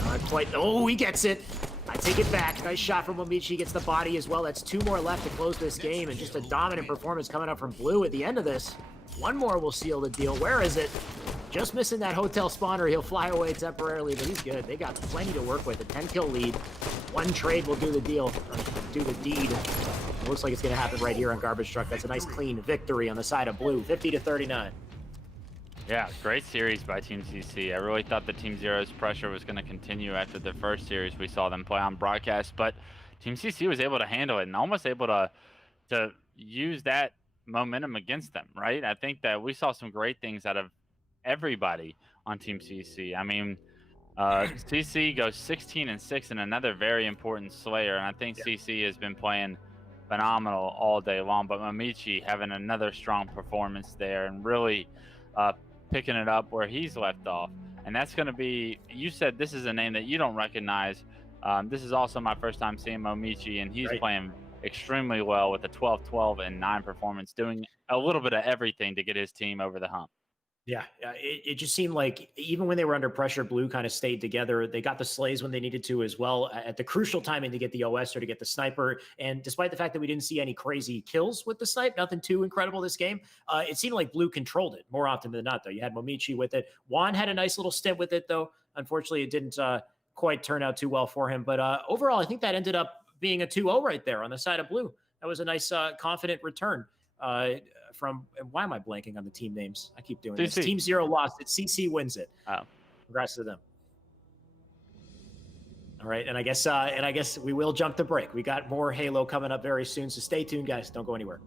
Not quite. Oh, he gets it. I take it back. Nice shot from Momichi. Gets the body as well. That's 2 more left to close this game, and just a dominant performance coming up from Blue at the end of this. 1 more will seal the deal. Where is it? Just missing that hotel spawner. He'll fly away temporarily, but he's good. They got plenty to work with. A 10-kill lead. 1 trade will do the deal, do the deed. It looks like it's going to happen right here on Garbage Truck. That's a nice clean victory on the side of Blue, 50-39. Yeah, great series by Team CC. I really thought the Team Zero's pressure was going to continue after the first series we saw them play on broadcast, but Team CC was able to handle it and almost able to use that momentum against them, right? I think that we saw some great things out of everybody on Team CC. I mean, CC goes 16-6 in another very important Slayer, and I think CC has been playing phenomenal all day long, but Momichi having another strong performance there and really picking it up where he's left off. And that's going to be, you said this is a name that you don't recognize. This is also my first time seeing Momichi, and he's playing extremely well with a 12-12 and 9 performance, doing a little bit of everything to get his team over the hump. Yeah, it just seemed like even when they were under pressure, Blue kind of stayed together. They got the slays when they needed to as well at the crucial timing to get the OS or to get the sniper. And despite the fact that we didn't see any crazy kills with the snipe, nothing too incredible this game, it seemed like Blue controlled it more often than not, though. You had Momichi with it. Juan had a nice little stint with it, though. Unfortunately, it didn't quite turn out too well for him. But overall, I think that ended up being a 2-0 right there on the side of Blue. That was a nice, confident return. From, why am I blanking on the team names? I keep doing this. Team Zero lost it. CC wins it. Oh, congrats to them. All right, and I guess we will jump the break. We got more Halo coming up very soon, so stay tuned, guys. Don't go anywhere.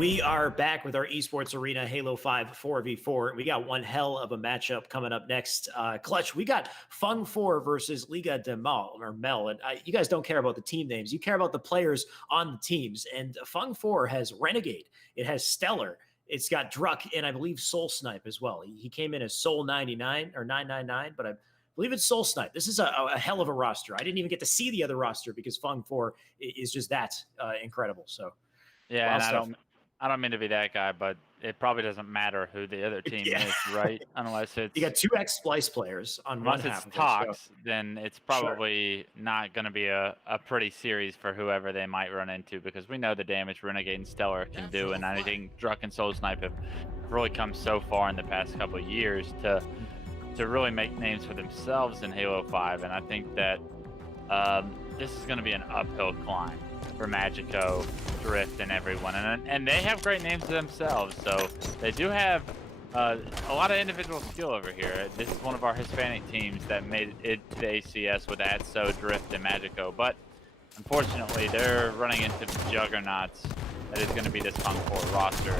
We are back with our Esports Arena Halo 5 4v4. We got one hell of a matchup coming up next. Clutch, we got Fung 4 versus Liga de Mal, or Mel. And you guys don't care about the team names. You care about the players on the teams. And Fung 4 has Renegade. It has Stellar. It's got Druck and I believe Soul Snipe as well. He came in as Soul 99 or 999, but I believe it's Soul Snipe. This is a hell of a roster. I didn't even get to see the other roster because Fung 4 is just that incredible. So yeah, and I don't mean to be that guy, but it probably doesn't matter who the other team is, right? Unless it's you got two X-Splice players on one half. Unless it's Tox, then it's probably not going to be a pretty series for whoever they might run into, because we know the damage Renegade and Stellar can do, and I think Druck and Soul Snipe have really come so far in the past couple of years to really make names for themselves in Halo 5, and I think that this is going to be an uphill climb for Magico, Drift, and everyone, and they have great names themselves. So they do have a lot of individual skill over here. This is one of our Hispanic teams that made it to the ACS with ADSO, Drift, and Magico, but unfortunately they're running into juggernauts that is going to be this Fung 4 roster,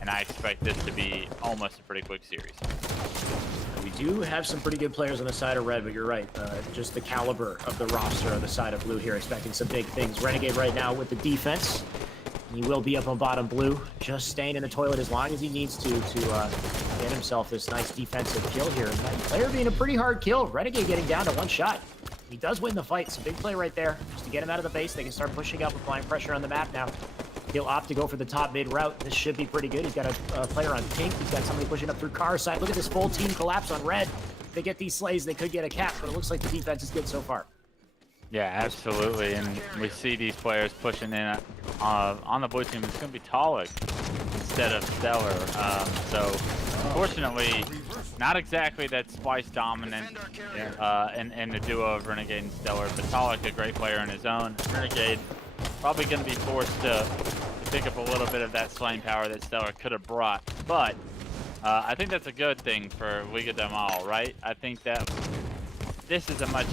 and I expect this to be almost a pretty quick series. We do have some pretty good players on the side of red, but you're right. Just the caliber of the roster on the side of blue here, expecting some big things. Renegade right now with the defense. He will be up on bottom blue, just staying in the toilet as long as he needs to get himself this nice defensive kill here. And that player being a pretty hard kill. Renegade getting down to one shot. He does win the fight. It's a big play right there. Just to get him out of the base, they can start pushing up, applying pressure on the map now. He'll opt to go for the top mid route. This should be pretty good. He's got a player on pink. He's got somebody pushing up through car side. Look at this full team collapse on red. If they get these slays, they could get a cap, but it looks like the defense is good so far. Yeah, absolutely. And we see these players pushing in on the blue team. It's going to be Talik instead of Stellar. So unfortunately, not exactly that Splice dominant in the duo of Renegade and Stellar, but Talik, a great player in his own. Renegade probably going to be forced to pick up a little bit of that slaying power that Stellar could have brought, but I think that's a good thing for Liga de Mal, right? I think that this is a much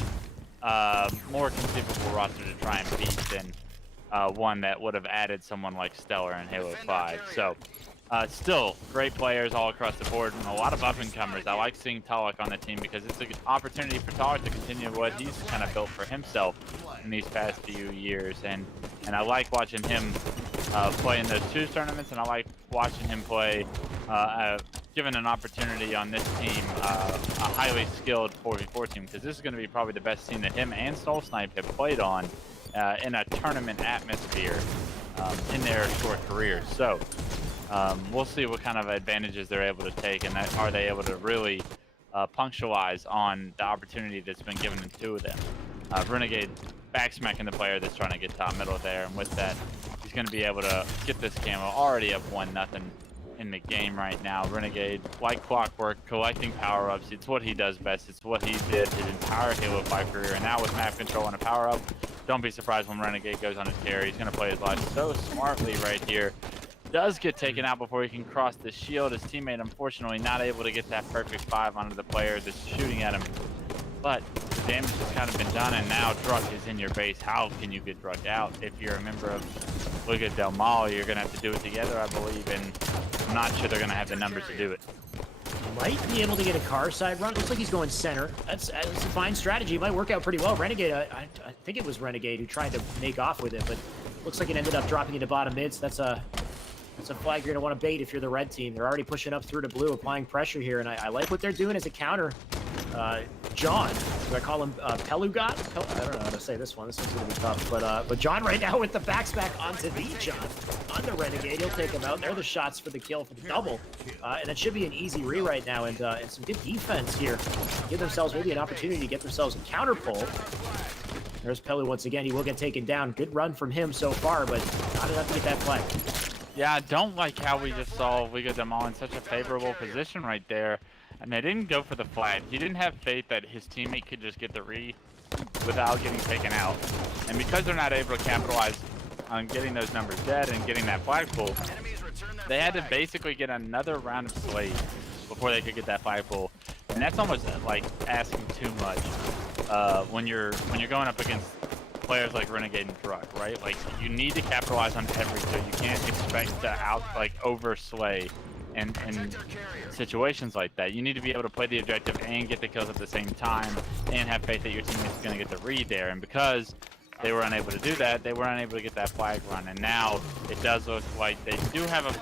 more conceivable roster to try and beat than one that would have added someone like Stellar in Halo 5. So still great players all across the board and a lot of up-and-comers. I like seeing Talik on the team because it's an opportunity for Talik to continue what he's kind of built for himself in these past few years, and I like watching him play in those two tournaments, and I like watching him play given an opportunity on this team, a highly skilled 4v4 team, because this is going to be probably the best team that him and Soul Snipe have played on in a tournament atmosphere in their short careers. So we'll see what kind of advantages they're able to take, and are they able to really punctualize on the opportunity that's been given to two of them. Renegade backsmacking the player that's trying to get top middle there, and with that, he's going to be able to get this camo already up 1-0 in the game right now. Renegade, like clockwork, collecting power-ups. It's what he does best. It's what he did his entire Halo 5 career, and now with map control and a power-up, don't be surprised when Renegade goes on his carry. He's going to play his life so smartly right here. Does get taken out before he can cross the shield. His teammate, unfortunately, not able to get that perfect 5 onto the player that's shooting at him. But the damage has kind of been done, and now Druck is in your base. How can you get Druck out? If you're a member of Liga del Mal, you're going to have to do it together, I believe, and I'm not sure they're going to have the numbers to do it. Might be able to get a car side run. Looks like he's going center. That's a fine strategy. It might work out pretty well. Renegade, I think it was Renegade who tried to make off with it, but looks like it ended up dropping into bottom mids. That's a flag you're going to want to bait if you're the red team. They're already pushing up through to blue, applying pressure here, and I like what they're doing as a counter. John, do I call him Pelugot? I don't know how to say this one. This one's going to be tough. But John right now with the backsmack onto the John on the Renegade. He'll take him out. There are the shots for the kill for the double. And it should be an easy re right now. And some good defense here. Give themselves maybe an opportunity to get themselves a counter pull. There's Pelu once again. He will get taken down. Good run from him so far, but not enough to get that flag. Yeah, I don't like how we just saw Liga de Mal in such a favorable position right there. And they didn't go for the flag. He didn't have faith that his teammate could just get the re without getting taken out. And because they're not able to capitalize on getting those numbers dead and getting that flag pull, they had to basically get another round of slays before they could get that flag pull. And that's almost like asking too much when you're going up against players like Renegade and Druk, right? Like, you need to capitalize on every kill. You can't expect to overslay in situations like that. You need to be able to play the objective and get the kills at the same time and have faith that your teammate's going to get the read there. And because they were unable to do that, they were unable to get that flag run. And now it does look like they do have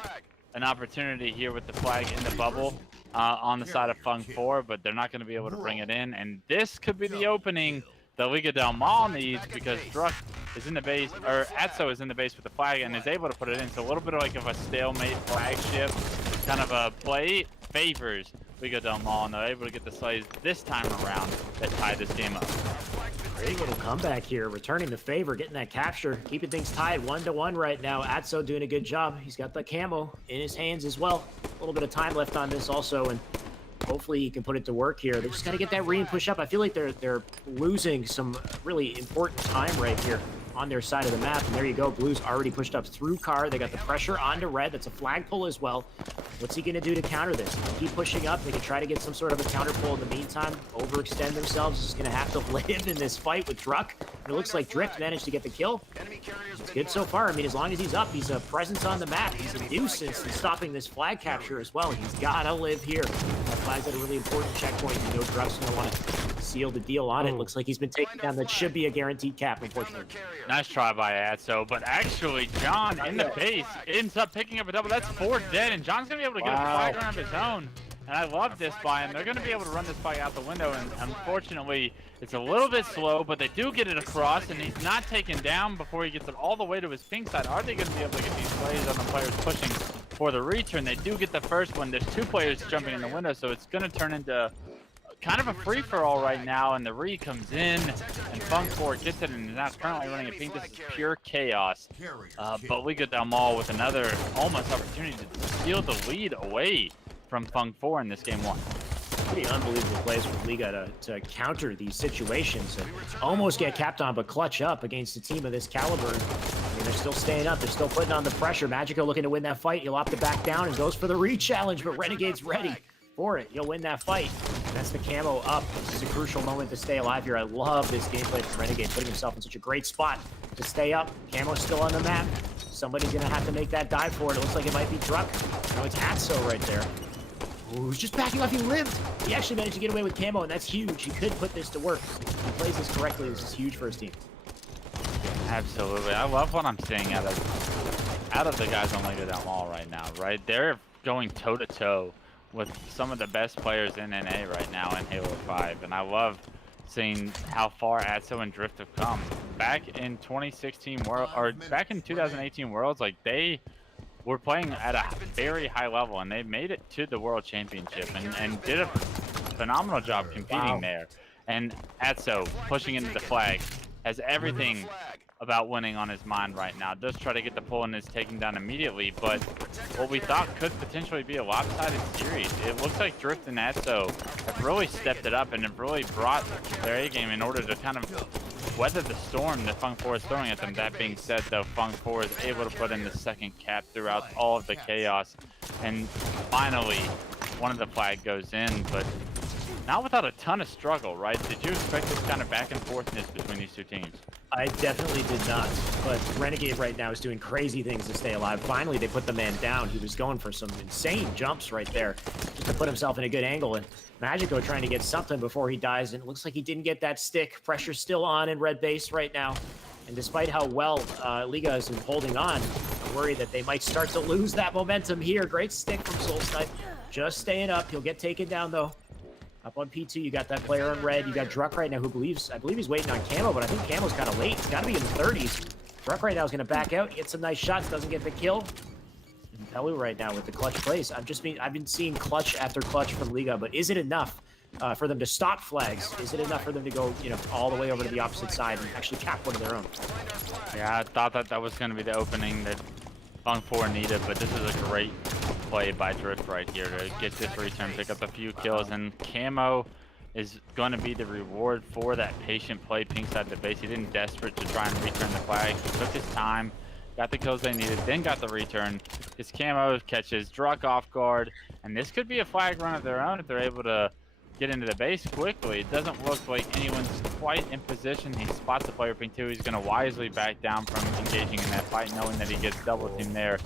an opportunity here with the flag in the bubble on the side of Fung 4, but they're not going to be able to bring it in. And this could be the opening that Liga del Mal needs, because Druk is in the base, or Atso is in the base with the flag and is able to put it in. So a little bit of a stalemate flagship kind of a play favors Liga del Mal, and they're able to get the slays this time around that tie this game up. Great little comeback here, returning the favor, getting that capture, keeping things tied 1-1 right now. Atso doing a good job. He's got the camo in his hands as well. A little bit of time left on this also, and hopefully he can put it to work here. They just got to get that re and push up. I feel like they're losing some really important time right here on their side of the map. And there you go. Blue's already pushed up through Car. They got the pressure onto Red. That's a flag pull as well. What's he going to do to counter this? Keep pushing up. They can try to get some sort of a counter pull in the meantime. Overextend themselves. Just going to have to live in this fight with Druk. And it looks like Drift managed to get the kill. It's good so far. I mean, as long as he's up, he's a presence on the map. He's a nuisance in stopping this flag capture as well. He's got to live here. That flag's at a really important checkpoint. You know Druk's going to want to seal the deal on it. Looks like he's been taken down. That should be a guaranteed cap, unfortunately. Nice try by Atso, but actually John in the base ends up picking up a double. That's 4 dead, and John's going to be able to get a flag around his own. And I love this by him. They're going to be able to run this flag out the window, and unfortunately, it's a little bit slow, but they do get it across, and he's not taken down before he gets it all the way to his pink side. Are they going to be able to get these plays on the players pushing for the return? They do get the first one. There's 2 players jumping in the window, so it's going to turn into kind of a free-for-all right now, and the re comes in, and Fung 4 gets it, and is now currently running a pink. This is pure chaos. But Liga del Mal with another almost opportunity to steal the lead away from Fung 4 in this game 1. Pretty unbelievable plays from Liga to counter these situations and almost get capped on, but clutch up against a team of this caliber. I mean, they're still staying up. They're still putting on the pressure. Magico looking to win that fight. He'll opt to back down and goes for the re-challenge, but Renegade's ready for it. He'll win that fight. That's the camo up. This is a crucial moment to stay alive here. I love this gameplay from Renegade, putting himself in such a great spot to stay up. Camo's still on the map. Somebody's going to have to make that dive for it. It looks like it might be Druk. No, it's Atso right there. Ooh, he's just backing off. He lived. He actually managed to get away with camo, and that's huge. He could put this to work. If he plays this correctly, this is huge for his team. Absolutely. I love what I'm seeing out of the guys on Liga del Mal right now, right? They're going toe-to-toe with some of the best players in NA right now in Halo 5, and I love seeing how far Atso and Drift have come. Back in 2016 World, or back in 2018 Worlds, like they were playing at a very high level, and they made it to the World Championship and did a phenomenal job competing there. And Atso pushing into the flag has everything about winning on his mind right now. Does try to get the pull and is taken down immediately, but what we thought could potentially be a lopsided series, it looks like Drift and Atso have really stepped it up and have really brought their A game in order to kind of weather the storm that Fung 4 is throwing at them. That being said, though, Fung 4 is able to put in the second cap throughout all of the chaos, and finally one of the flag goes in, but not without a ton of struggle, right? Did you expect this kind of back and forthness between these two teams? I definitely did not, but Renegade right now is doing crazy things to stay alive. Finally, they put the man down. He was going for some insane jumps right there just to put himself in a good angle, and Magico trying to get something before he dies, and it looks like he didn't get that stick. Pressure's still on in red base right now, and despite how well Liga is holding on, I'm worried that they might start to lose that momentum here. Great stick from Solstice, just staying up. He'll get taken down, though. Up on P2, you got that player on red. You got Druk right now, who I believe he's waiting on camo, but I think camo's kind of late. It's got to be in the 30s. Druk right now is going to back out, get some nice shots, doesn't get the kill. And Pelu right now with the clutch plays. I've been seeing clutch after clutch from Liga, but is it enough for them to stop flags? Is it enough for them to go, all the way over to the opposite side and actually cap one of their own? Yeah, I thought that was going to be the opening that Fung 4 needed, but this is a great play by Drift right here to get this return, pick up a few kills, and camo is going to be the reward for that patient play pink side of the base. He didn't desperate to try and return the flag. He took his time, got the kills they needed, then got the return. His camo catches Druk off guard, and this could be a flag run of their own if they're able to get into the base quickly. It doesn't look like anyone's quite in position. He spots the player ping 2. He's going to wisely back down from engaging in that fight, knowing that he gets double teamed there.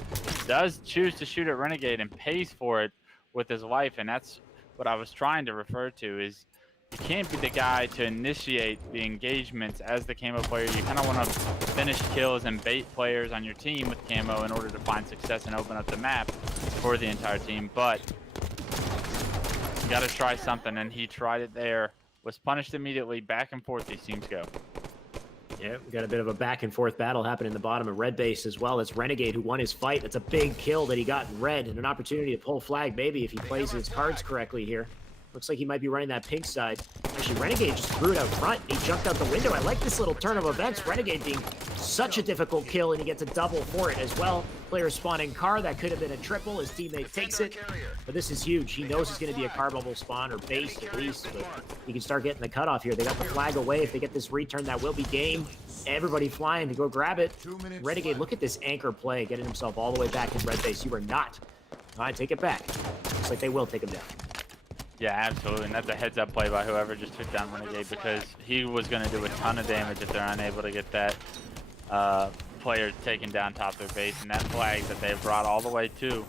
Does choose to shoot at Renegade and pays for it with his life, and that's what I was trying to refer to, is you can't be the guy to initiate the engagements as the camo player. You kind of want to finish kills and bait players on your team with camo in order to find success and open up the map for the entire team, but you got to try something, and he tried it there. Was punished immediately. Back and forth these teams go. Yeah, we got a bit of a back and forth battle happening in the bottom of red base as well. It's Renegade who won his fight. That's a big kill that he got in red, and an opportunity to pull flag maybe if he plays his cards correctly here. Looks like he might be running that pink side. Actually, Renegade just threw it out front. He jumped out the window. I like this little turn of events. Renegade being such a difficult kill, and he gets a double for it as well. Player spawning car. That could have been a triple. His teammate takes it. But this is huge. He knows it's going to be a car bubble spawn, or base at least. But he can start getting the cutoff here. They got the flag away. If they get this return, that will be game. Everybody flying to go grab it. Renegade, look at this anchor play, getting himself all the way back in red base. You are not. All right, take it back. Looks like they will take him down. Yeah, absolutely, and that's a heads-up play by whoever just took down Renegade, because he was going to do a ton of damage if they're unable to get that player taken down top of their base. And that flag that they brought all the way to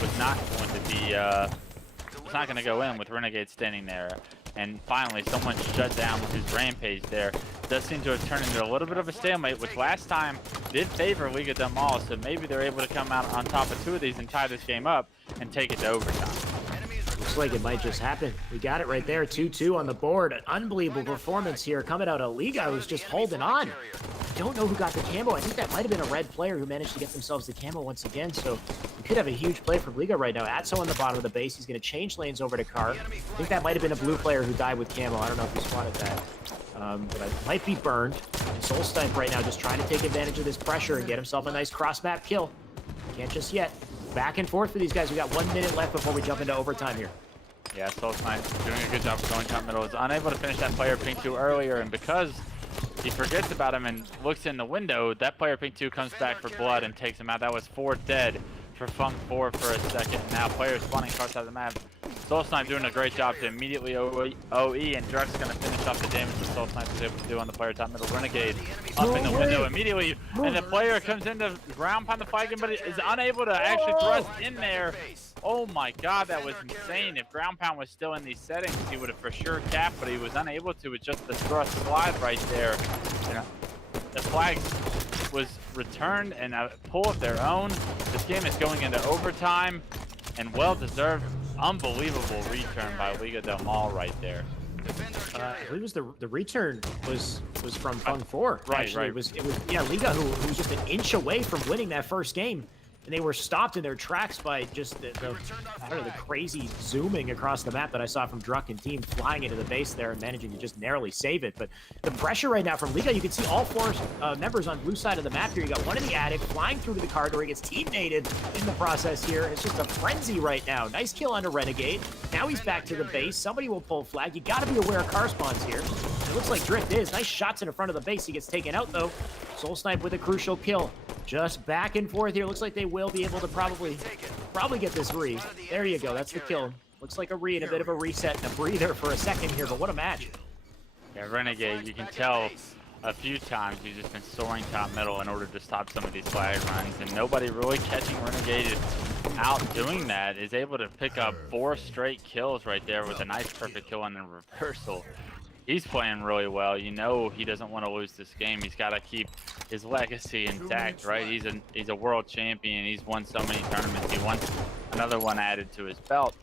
was not going to be, it's not going to go in with Renegade standing there. And finally, someone shut down with his rampage there. Does seem to have turned into a little bit of a stalemate, which last time did favor Liga del Mal, so maybe they're able to come out on top of 2 of these and tie this game up and take it to overtime. Looks like it might just happen. We got it right there, 2-2 on the board. An unbelievable performance here coming out of Liga, who's just holding on. I don't know who got the camo. I think that might have been a red player who managed to get themselves the camo once again, so we could have a huge play from Liga right now. Atso on the bottom of the base. He's going to change lanes over to Car. I think that might have been a blue player who died with camo. I don't know if you spotted that. But it might be burned. And Solstipe right now just trying to take advantage of this pressure and get himself a nice cross-map kill. Can't just yet. Back and forth for these guys. We got 1 minute left before we jump into overtime here. Yeah, Solstipe doing a good job of going top middle. Is unable to finish that player pink 2 earlier, and because he forgets about him and looks in the window, that player pink 2 comes back for blood and takes him out. That was 4 dead for Funk 4 for a second. Now player spawning cars out of the map. Solstipe doing a great job to immediately OE, and Druck's going to finish off the damage that Solstipe was able to do on the player top middle. Renegade up in the window immediately, and the player comes in to ground pound the flag, but is unable to actually thrust in there. Oh my god, that was insane. If ground pound was still in these settings, he would have for sure capped, but he was unable to with just the thrust slide right there. You know, the flag was returned and a pull of their own. This game is going into overtime, and well-deserved, unbelievable return by Liga del Mal right there. I believe it was the return was from Fun 4. Right, Actually, right. It was yeah, Liga who was just an inch away from winning that first game. And they were stopped in their tracks by just the I don't know, the crazy zooming across the map that I saw from Druck and team flying into the base there and managing to just narrowly save it. But the pressure right now from Liga, you can see all 4 members on blue side of the map here. You got one in the attic flying through to the car door. He gets teammated in the process here. It's just a frenzy right now. Nice kill onto Renegade. Now he's back to the base. Somebody will pull flag. You got to be aware of car spawns here. It looks like Drift is. Nice shots in the front of the base. He gets taken out though. Solstipe with a crucial kill. Just back and forth here. Looks like they will be able to probably get this re. There you go. That's the kill. Looks like a re and a bit of a reset and a breather for a second here, but what a match. Yeah, Renegade, you can tell a few times he's just been soaring top middle in order to stop some of these flag runs, and nobody really catching Renegade out doing that. Is able to pick up 4 straight kills right there with a nice perfect kill and a reversal. He's playing really well. You know he doesn't want to lose this game. He's got to keep his legacy intact, right? He's a world champion. He's won so many tournaments. He wants another one added to his belt.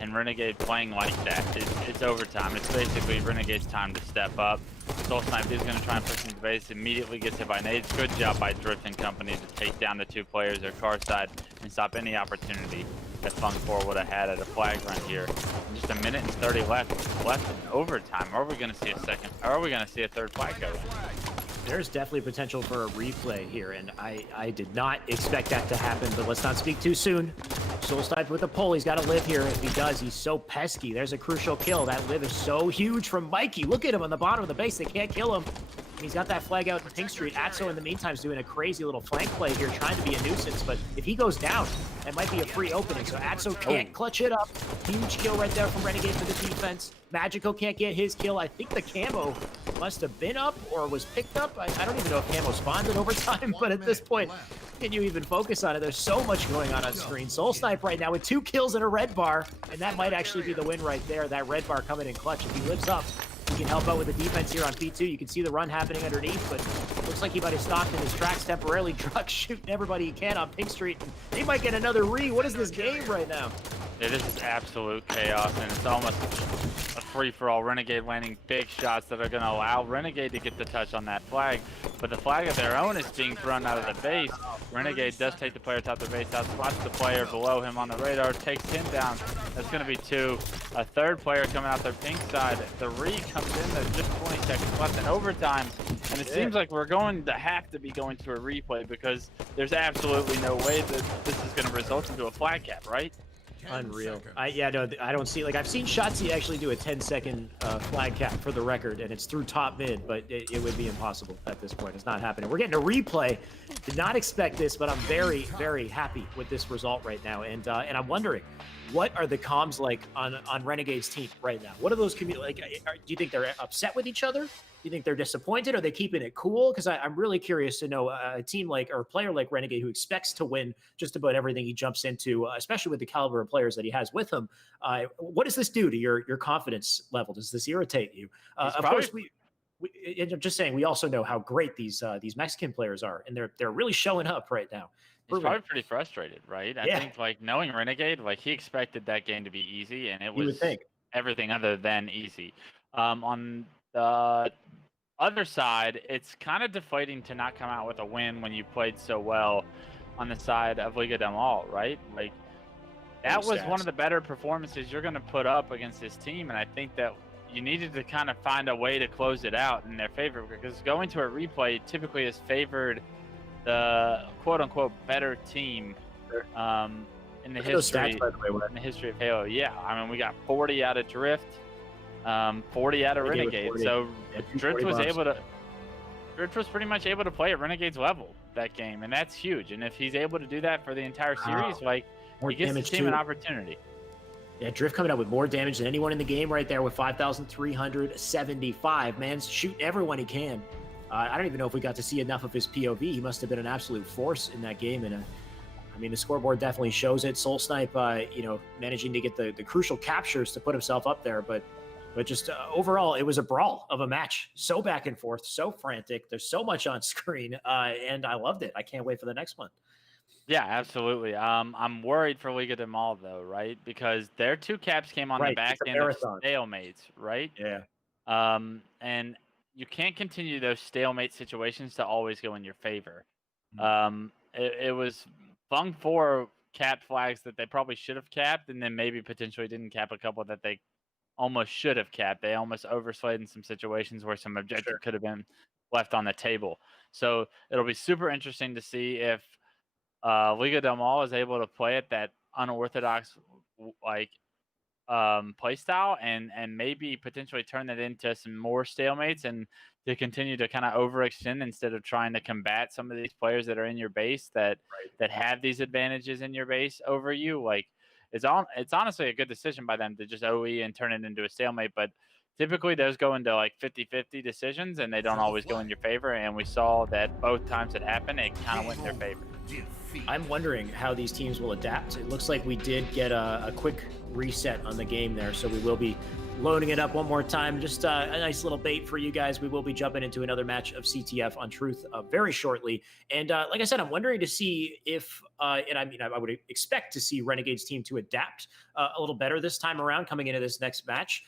And Renegade playing like that, it's overtime. It's basically Renegade's time to step up. Solstipe is going to try and push into base. Immediately gets hit by nades. Good job by Drift and company to take down the 2 players, their car side, and stop any opportunity that Funk 4 would have had at a flag run here. Just a minute and 30 left in overtime. Are we going to see a second? Or are we going to see a third flag go in? There's definitely potential for a replay here, and I did not expect that to happen, but let's not speak too soon. Solstipe with a pull. He's got to live here. If he does, he's so pesky. There's a crucial kill. That live is so huge from Mikey. Look at him on the bottom of the base. They can't kill him. He's got that flag out in Pink Street. Atso, in the meantime, is doing a crazy little flank play here, trying to be a nuisance. But if he goes down, that might be a free opening. So Atso can't clutch it up. Huge kill right there from Renegade for the defense. Magico can't get his kill. I think the camo must have been up or was picked up. I don't even know if camo spawned in overtime, but at this point, can you even focus on it? There's so much going on screen. Soul Snipe right now with 2 kills and a red bar, and that might actually be the win right there. That red bar coming in clutch. If he lives up, he can help out with the defense here on P2. You can see the run happening underneath, but looks like he might have stopped in his tracks temporarily. Drug shooting everybody he can on Pink Street. And they might get another re. What is this game right now? Yeah, this is absolute chaos, and it's almost a free-for-all. Renegade landing big shots that are going to allow Renegade to get the touch on that flag, but the flag of their own is being thrown out of the base. Renegade does take the player top of the base out, spots the player below him on the radar, takes him down. That's going to be 2. A third player coming out their pink side. The re comes in. There's just 20 seconds left in overtime, and it seems like we're going to have to be going to a replay because there's absolutely no way that this is going to result into a flag cap, right? Unreal. I don't see, like, I've seen Shotzi actually do a 10-second flag cap for the record, and it's through top mid, but it would be impossible at this point. It's not happening. We're getting a replay. Did not expect this, but I'm very, very happy with this result right now. And I'm wondering, what are the comms like on Renegade's team right now? What are those do you think they're upset with each other? Do you think they're disappointed? Are they keeping it cool? Because I'm really curious to know a team like, or a player like Renegade who expects to win just about everything he jumps into, especially with the caliber of players that he has with him. What does this do to your confidence level? Does this irritate you? Of course, I'm just saying, we also know how great these Mexican players are, and they're really showing up right now. He's probably pretty frustrated, right? Yeah. I think, like, knowing Renegade, like, he expected that game to be easy, and it You would was think. everything other than easy. On the other side, it's kind of deflating to not come out with a win when you played so well on the side of Liga del Mal, right? Like, that was one of the better performances you're going to put up against this team, and I think that you needed to kind of find a way to close it out in their favor, because going to a replay typically has favored the quote-unquote better team in the history in the history of Halo. Yeah, I mean, we got 40 out of Drift, 40 out of Renegade. So Drift was pretty much able to play at Renegade's level that game, and that's huge. And if he's able to do that for the entire series, like, he gives the team an opportunity. Yeah, Drift coming out with more damage than anyone in the game right there with 5,375. Man's shooting everyone he can. I don't even know if we got to see enough of his POV. He must have been an absolute force in that game. And I mean, the scoreboard definitely shows it. Soul Snipe, managing to get the crucial captures to put himself up there. But just overall, it was a brawl of a match. So back and forth, so frantic. There's so much on screen, and I loved it. I can't wait for the next one. Yeah, absolutely. I'm worried for Liga del Mal, though, right? Because their 2 caps came on the back end of stalemates, right? Yeah. And you can't continue those stalemate situations to always go in your favor. It was Fung 4 capped flags that they probably should have capped, and then maybe potentially didn't cap a couple that they almost should have capped. They almost overslayed in some situations where some objective could have been left on the table. So it'll be super interesting to see if Liga del Mal is able to play at that unorthodox play style and maybe potentially turn that into some more stalemates and to continue to kind of overextend instead of trying to combat some of these players that are in your base that have these advantages in your base over you. Like, it's honestly a good decision by them to just OE and turn it into a stalemate, but typically those go into like 50-50 decisions and they don't always go in your favor, and we saw that both times it happened, it kind of went in their favor. I'm wondering how these teams will adapt. It looks like we did get a quick reset on the game there, so we will be loading it up one more time. Just a nice little bait for you guys. We will be jumping into another match of CTF on Truth very shortly. And like I said, I'm wondering to see if, and I mean, I would expect to see Renegade's team to adapt a little better this time around coming into this next match,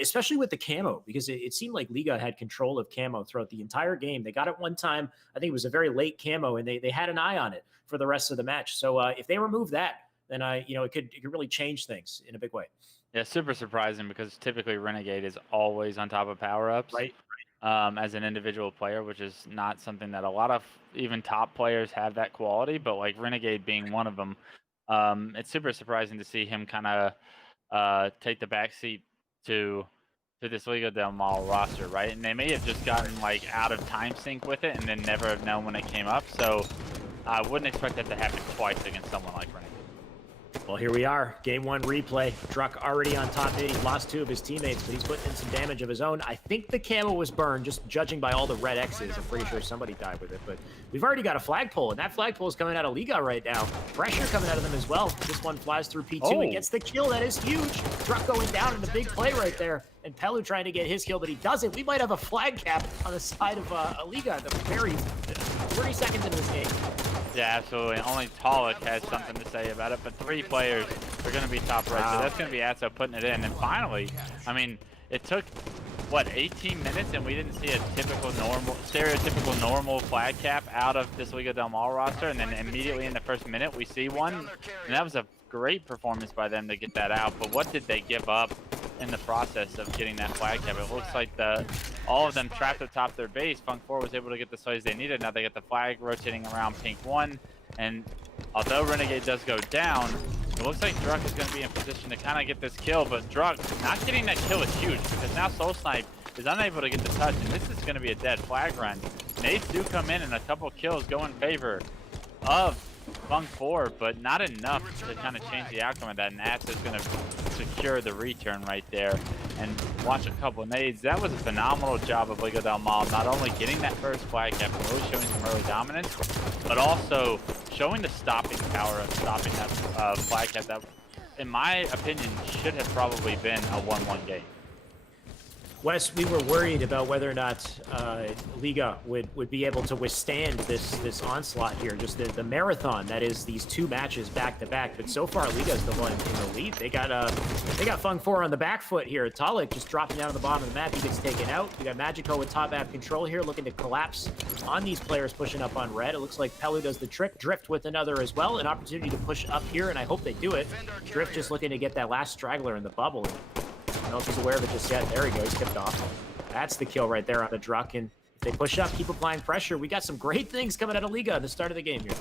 especially with the camo, because it seemed like Liga had control of camo throughout the entire game. They got it one time. I think it was a very late camo, and they had an eye on it for the rest of the match. So if they remove that, then it could really change things in a big way. Yeah, super surprising because typically Renegade is always on top of power-ups, right? As an individual player, which is not something that a lot of even top players have that quality. But like Renegade being one of them, it's super surprising to see him kind of take the backseat to for this Liga del Mal roster, right? And they may have just gotten like out of time sync with it and then never have known when it came up. So I wouldn't expect that to happen twice against someone like Renegade. Well, here we are. Game 1 replay. Druck already on top mid. He lost 2 of his teammates, but he's putting in some damage of his own. I think the camo was burned, just judging by all the red X's. I'm pretty sure somebody died with it, but we've already got a flagpole, and that flagpole is coming out of Liga right now. Pressure coming out of them as well. This one flies through P2 and gets the kill. That is huge. Druck going down in a big play right there, and Pelu trying to get his kill, but he doesn't. We might have a flag cap on the side of Liga at the very 30 seconds into this game. Yeah, absolutely. Only Talik has something to say about it, but 3 players are going to be top right, so that's going to be Atso putting it in. And finally, I mean, it took, what, 18 minutes, and we didn't see a stereotypical normal flag cap out of this Liga del Mal roster, and then immediately in the first minute we see one, and that was a great performance by them to get that out. But what did they give up in the process of getting that flag cap? It looks like all of them trapped atop their base. Funk 4 was able to get the slays they needed. Now they get the flag rotating around Pink 1, and although Renegade does go down, it looks like Druck is going to be in position to kind of get this kill, but Druck not getting that kill is huge because now Soul Snipe is unable to get the touch, and this is going to be a dead flag run. Nades do come in, and a couple kills go in favor of Funk 4, but not enough to kind of change the outcome of that, and Ats is going to secure the return right there and watch a couple of nades. That was a phenomenal job of Liga del Mal, not only getting that first flag cap and really showing some early dominance, but also showing the stopping power of stopping that flag cap that, in my opinion, should have probably been a 1-1 game. Wes, we were worried about whether or not Liga would be able to withstand this onslaught here, just the marathon that is these 2 matches back to back. But so far, Liga's the one in the lead. They got Funk 4 on the back foot here. Talik just dropping down on the bottom of the map. He gets taken out. We got Magico with top map control here, looking to collapse on these players pushing up on red. It looks like Pelu does the trick. Drift with another as well. An opportunity to push up here, and I hope they do it. Drift just looking to get that last straggler in the bubble. I don't know if he's aware of it just yet. There he goes, tipped off. That's the kill right there on the Druck, and if they push up, keep applying pressure. We got some great things coming out of Liga at the start of the game here.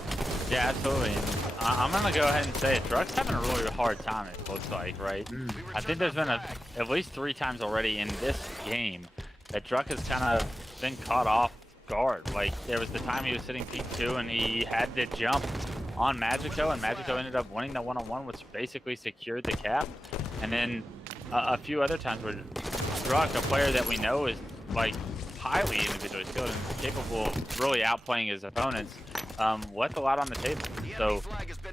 Yeah, absolutely. And I'm going to go ahead and say it. Druck's having a really hard time, it looks like, right? I think there's been at least 3 times already in this game that Druck has kind of been caught off guard. Like, there was the time he was sitting Peak 2 and he had to jump on Magico, and Magico ended up winning the 1-on-1, which basically secured the cap. And then a few other times where Druck, a player that we know is like highly individually skilled and capable of really outplaying his opponents, left a lot on the table. So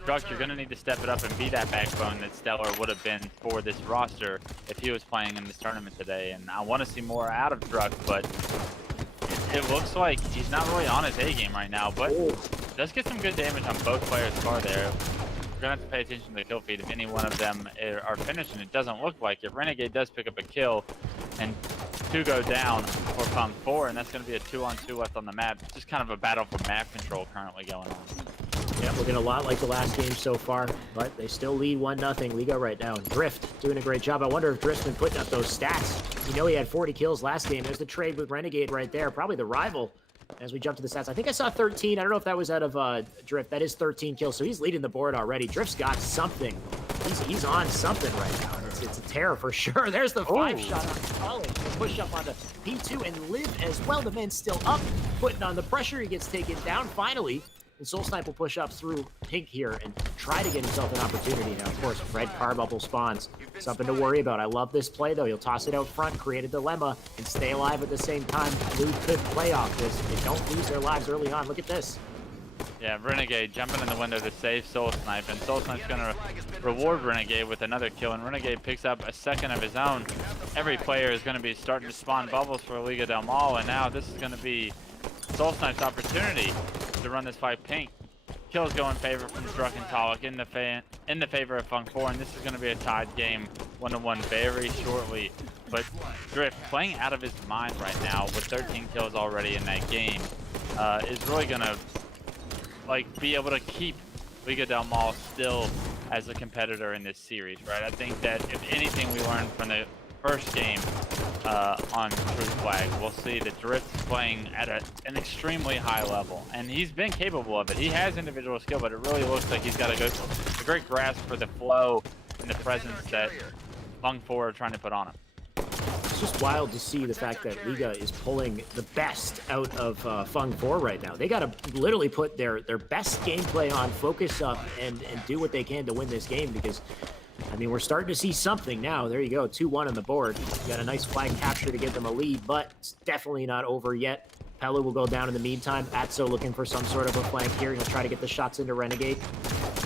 Druck, you're going to need to step it up and be that backbone that Stellar would have been for this roster if he was playing in this tournament today. And I want to see more out of Druck, but it looks like he's not really on his A game right now, but does get some good damage on both players' car there. We're going to have to pay attention to the kill feed if any one of them are finished, and it doesn't look like it. Renegade does pick up a kill, and 2 go down for Funk 4, and that's going to be a 2-on-2 left on the map. Just kind of a battle for map control currently going on. Yeah, looking a lot like the last game so far, but they still lead 1-0 Liga right now. And Drift doing a great job. I wonder if Drift's been putting up those stats. You know he had 40 kills last game. There's the trade with Renegade right there, probably the rival. As we jump to the stats, I think I saw 13. I don't know if that was out of Drift. That is 13 kills, so he's leading the board already. Drift's got something. He's on something right now. It's a terror for sure. There's the 5-shot on College. Push up onto P2 and Live as well. The man's still up, putting on the pressure. He gets taken down finally. And Soul Snipe will push up through Pink here and try to get himself an opportunity. Now, of course, red car bubble spawns. Something to worry about. I love this play, though. He'll toss it out front, create a dilemma, and stay alive at the same time. Blue could play off this. They don't lose their lives early on. Look at this. Yeah, Renegade jumping in the window to save Soul Snipe, and Soul Snipe's going to reward Renegade with another kill, and Renegade picks up a second of his own. Every player is going to be starting to spawn bubbles for Liga del Mal, and now this is going to be Soul Snipe's opportunity to run this fight Pink. Kills go in favor from Druck and Talik in the favor of Funk 4, and this is going to be a tied game, 1-1 very shortly. But Drift playing out of his mind right now with 13 kills already in that game is really going to be able to keep Liga del Mal still as a competitor in this series, right? I think that if anything we learned from the first game on Truth Flag, we'll see that Drift is playing at an extremely high level, and he's been capable of it. He has individual skill, but it really looks like he's got a great grasp for the flow and the presence that Funk 4 are trying to put on him. just wild to see the fact that Liga is pulling the best out of Fung 4 right now. They got to literally put their best gameplay on, focus up, and do what they can to win this game because, I mean, we're starting to see something now. There you go, 2-1 on the board. You got a nice flag capture to give them a lead, but it's definitely not over yet. Pelu will go down in the meantime. Atso looking for some sort of a flank here. He'll try to get the shots into Renegade.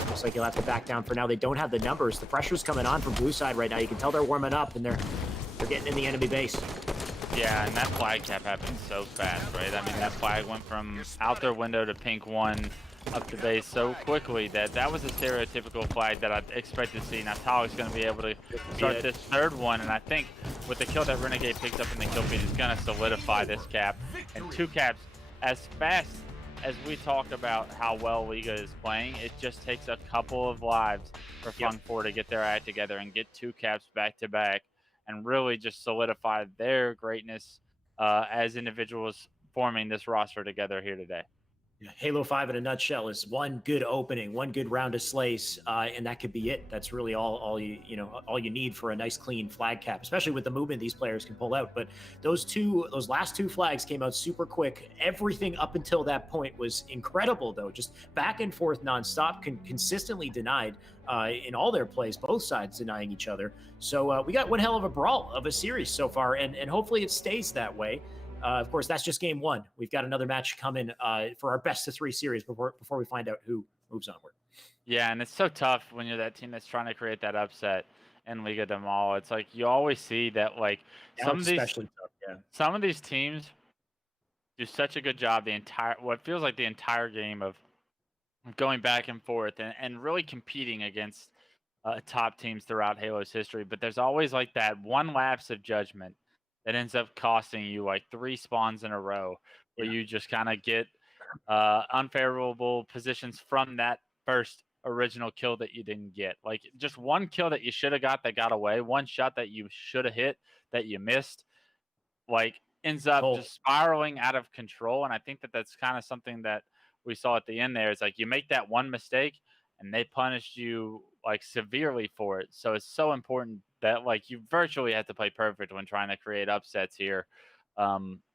Looks like he'll have to back down for now. They don't have the numbers. The pressure's coming on from blue side right now. You can tell they're warming up and they're getting in the enemy base. Yeah, and that flag cap happened so fast, right? I mean, that flag went from out their window to pink 1 up to base so quickly that was a stereotypical flag that I'd expect to see. Now Talik's going to be able to start this third one, and I think with the kill that Renegade picked up in the kill feed, is going to solidify this cap. And 2 caps, as fast as we talk about how well Liga is playing, it just takes a couple of lives for Fung 4 to get their act together and get 2 caps back to back and really just solidify their greatness as individuals forming this roster together here today. Halo 5 in a nutshell is one good opening, one good round of slays, and that could be it. That's really all you need for a nice clean flag cap, especially with the movement these players can pull out. But those last 2 flags came out super quick. Everything up until that point was incredible, though, just back and forth nonstop, consistently denied in all their plays, both sides denying each other. So we got one hell of a brawl of a series so far, and hopefully it stays that way. Of course, that's just game 1. We've got another match coming for our best of 3 series before we find out who moves onward. Yeah, and it's so tough when you're that team that's trying to create that upset in Liga de Mal. It's like you always see that, like, some of these teams do such a good job what feels like the entire game of going back and forth and really competing against top teams throughout Halo's history. But there's always like that one lapse of judgment that ends up costing you like 3 spawns in a row where you just kind of get unfavorable positions from that first original kill that you didn't get. Like just one kill that you should have got that got away, one shot that you should have hit that you missed, like ends up just spiraling out of control. And I think that that's kind of something that we saw at the end there. It's like you make that one mistake and they punished you like severely for it. So it's so important that like you virtually have to play perfect when trying to create upsets here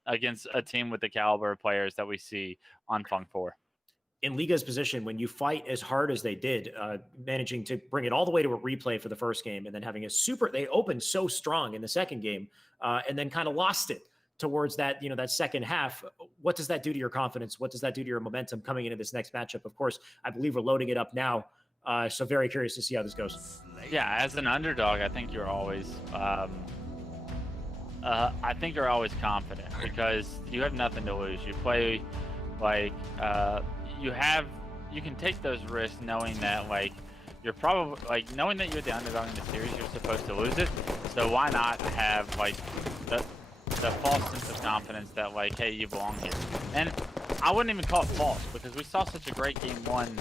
against a team with the caliber of players that we see on Fung 4. In Liga's position, when you fight as hard as they did, managing to bring it all the way to a replay for the first game and then having they opened so strong in the second game and then kind of lost it towards that, that second half. What does that do to your confidence? What does that do to your momentum coming into this next matchup? Of course, I believe we're loading it up now. So very curious to see how this goes. Yeah, as an underdog, I think you're always confident because you have nothing to lose. You play like you can take those risks knowing that like you're probably like knowing that you're the underdog in the series, you're supposed to lose it. So why not have like the false sense of confidence that like, hey, you belong here. And I wouldn't even call it false because we saw such a great game 1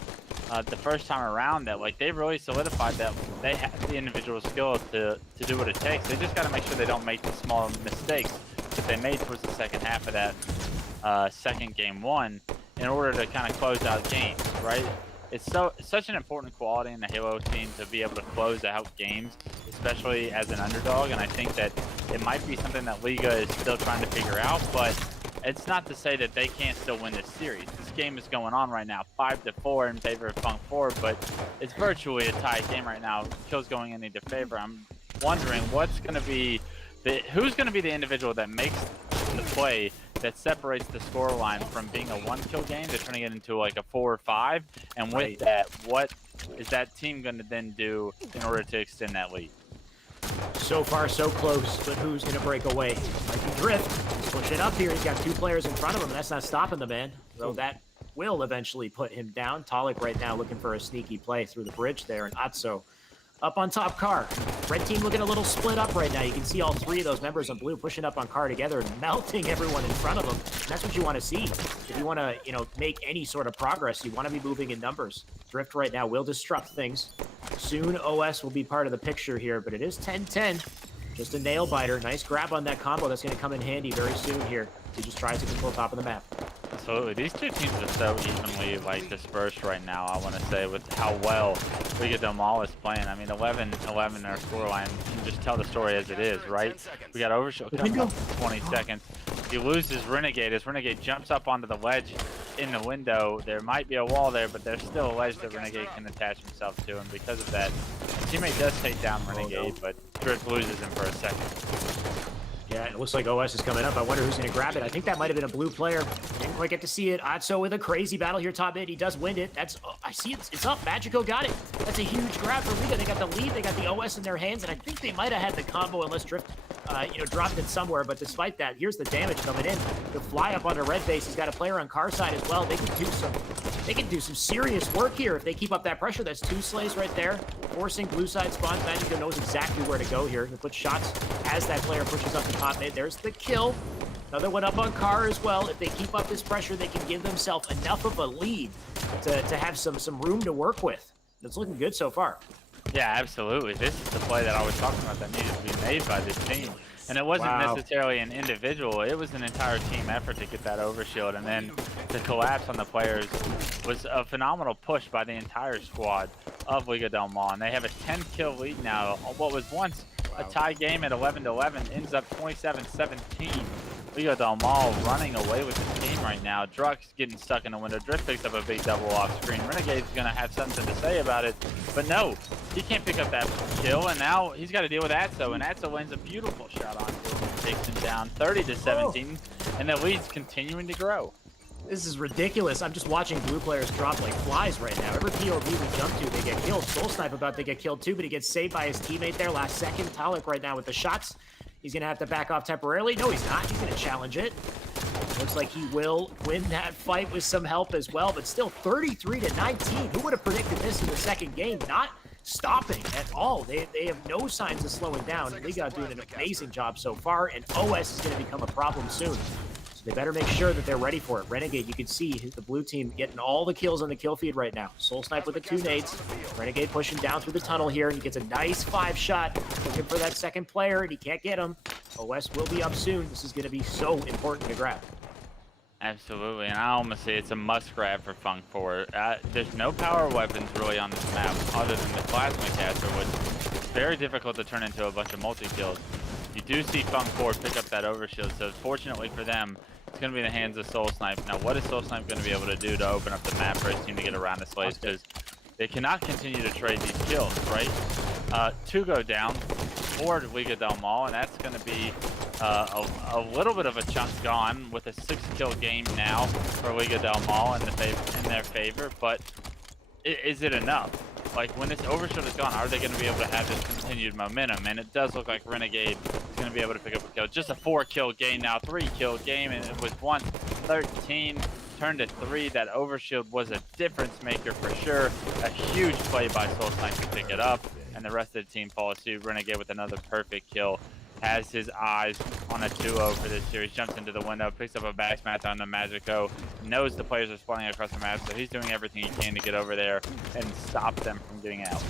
the first time around that like they really solidified that they have the individual skill to do what it takes. They just got to make sure they don't make the small mistakes that they made towards the second half of that second game 1 in order to kind of close out games, right? It's such an important quality in the Halo team to be able to close out games, especially as an underdog. And I think that it might be something that Liga is still trying to figure out, but it's not to say that they can't still win this series. This game is going on right now, 5-4 in favor of Fung 4, but it's virtually a tied game right now. Kills going in either favor. I'm wondering who's going to be the individual that makes the play that separates the scoreline from being a 1-kill game to turning it into like a 4 or 5. And with that, what is that team going to then do in order to extend that lead? So far, so close, but who's going to break away? Mikey Drift, he's pushing up here. He's got 2 players in front of him. That's not stopping the man. So that will eventually put him down. Talik right now looking for a sneaky play through the bridge there, and Atso up on top Car. Red team looking a little split up right now. You can see all 3 of those members on blue pushing up on Car together and melting everyone in front of them. And that's what you want to see. If you want to, make any sort of progress, you want to be moving in numbers. Drift right now will disrupt things. Soon OS will be part of the picture here, but it is 10-10. Just a nail biter. Nice grab on that combo. That's going to come in handy very soon here. He just tries to control top of the map. Absolutely. These two teams are so evenly like dispersed right now, I want to say, with how well Liga del Mal is playing. I mean, 11-11 our scoreline can just tell the story as it is, right? We got Overshield coming up in 20 seconds. He loses Renegade as Renegade jumps up onto the ledge in the window. There might be a wall there, but there's still a ledge that Renegade can attach himself to, and because of that, his teammate does take down Renegade, but Drift loses him for a second. Yeah, it looks like OS is coming up. I wonder who's going to grab it. I think that might have been a blue player. Didn't quite get to see it. Atso with a crazy battle here top mid. He does win it. That's, I see it's up. Magico got it. That's a huge grab for Liga. They got the lead. They got the OS in their hands, and I think they might have had the combo unless Drift, dropped it somewhere. But despite that, here's the damage coming in. The fly up onto red base. He's got a player on car side as well. They can do some serious work here if they keep up that pressure. That's 2 slays right there, forcing blue side spawns. Magico knows exactly where to go here. He puts shots as that player pushes up the top mid. There's the kill. Another one up on car as well. If they keep up this pressure, they can give themselves enough of a lead to have some room to work with. It's looking good so far. Yeah, absolutely. This is the play that I was talking about that needed to be made by this team. And it wasn't necessarily an individual, it was an entire team effort to get that overshield. And then the collapse on the players was a phenomenal push by the entire squad of Liga del Mal. And they have a 10-kill lead now. What was once a tie game at 11-11 ends up 27-17. Liga del Mal running away with the team right now. Drux getting stuck in the window. Drift picks up a big double off screen. Renegade's going to have something to say about it. But no, he can't pick up that kill. And now he's got to deal with Atso. And Atso lands a beautiful shot onto him and takes him down 30-17. And the lead's continuing to grow. This is ridiculous. I'm just watching blue players drop like flies right now. Every POV we jump to, they get killed. Soul Snipe about to get killed too, but he gets saved by his teammate there last second. Talik right now with the shots. He's going to have to back off temporarily. No, he's not. He's going to challenge it. Looks like he will win that fight with some help as well, but still 33-19. Who would have predicted this in the second game? Not stopping at all. They have no signs of slowing down. Liga doing an amazing job so far, and OS is going to become a problem soon. So they better make sure that they're ready for it. Renegade, you can see the blue team getting all the kills on the kill feed right now. Soul Snipe with the 2 nades. Renegade pushing down through the tunnel here, and he gets a nice 5-shot. Looking for that second player, and he can't get him. OS will be up soon. This is going to be so important to grab. Absolutely, and I almost say it's a must grab for Funk 4. There's no power weapons really on this map other than the Plasma Caster, which is very difficult to turn into a bunch of multi-kills. You do see Funk 4 pick up that overshield, so fortunately for them, it's going to be in the hands of Soul Snipe. Now, what is Soul Snipe going to be able to do to open up the map for his team to get around the slaves? Because they cannot continue to trade these kills, right? 2 go down for Liga del Mal, and that's going to be a little bit of a chunk gone with a 6-kill game now for Liga del Mal in their favor. But is it enough? Like, when this overshield is gone, are they going to be able to have this continued momentum? And it does look like Renegade is going to be able to pick up a kill. Just a 4-kill game now, 3-kill game, and it was once 13 turned to 3. That overshield was a difference maker for sure. A huge play by Soul Snipe to pick it up, and the rest of the team follows suit. Renegade with another perfect kill. Has his eyes on a 2-0 for this series, jumps into the window, picks up a back smash on the Magico, knows the players are spawning across the map, so he's doing everything he can to get over there and stop them from getting out.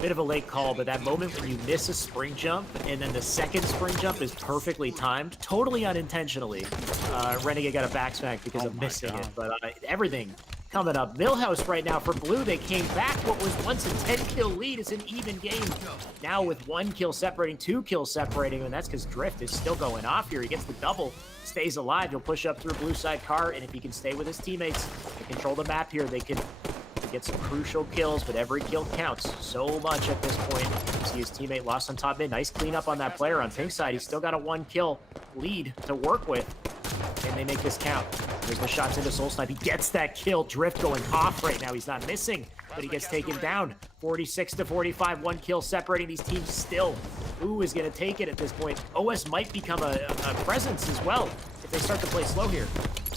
Bit of a late call, but that moment when you miss a spring jump and then the second spring jump is perfectly timed, totally unintentionally. Renegade got a back smack because of missing it, but everything coming up. Millhouse right now for blue. They came back. What was once a 10-kill lead is an even game. Now with 1 kill separating, 2 kills separating, and that's because Drift is still going off here. He gets the double, stays alive. He'll push up through blue side car, and if he can stay with his teammates and control the map here, they can get some crucial kills, but every kill counts so much at this point. See his teammate lost on top mid. Nice cleanup on that player on pink side. He's still got a 1-kill lead to work with. And they make this count. There's the shots into Soul Snipe. He gets that kill. Drift going off right now. He's not missing, but he gets taken down. 46-45, 1 kill separating these teams still. Who is going to take it at this point? OS might become a presence as well if they start to play slow here.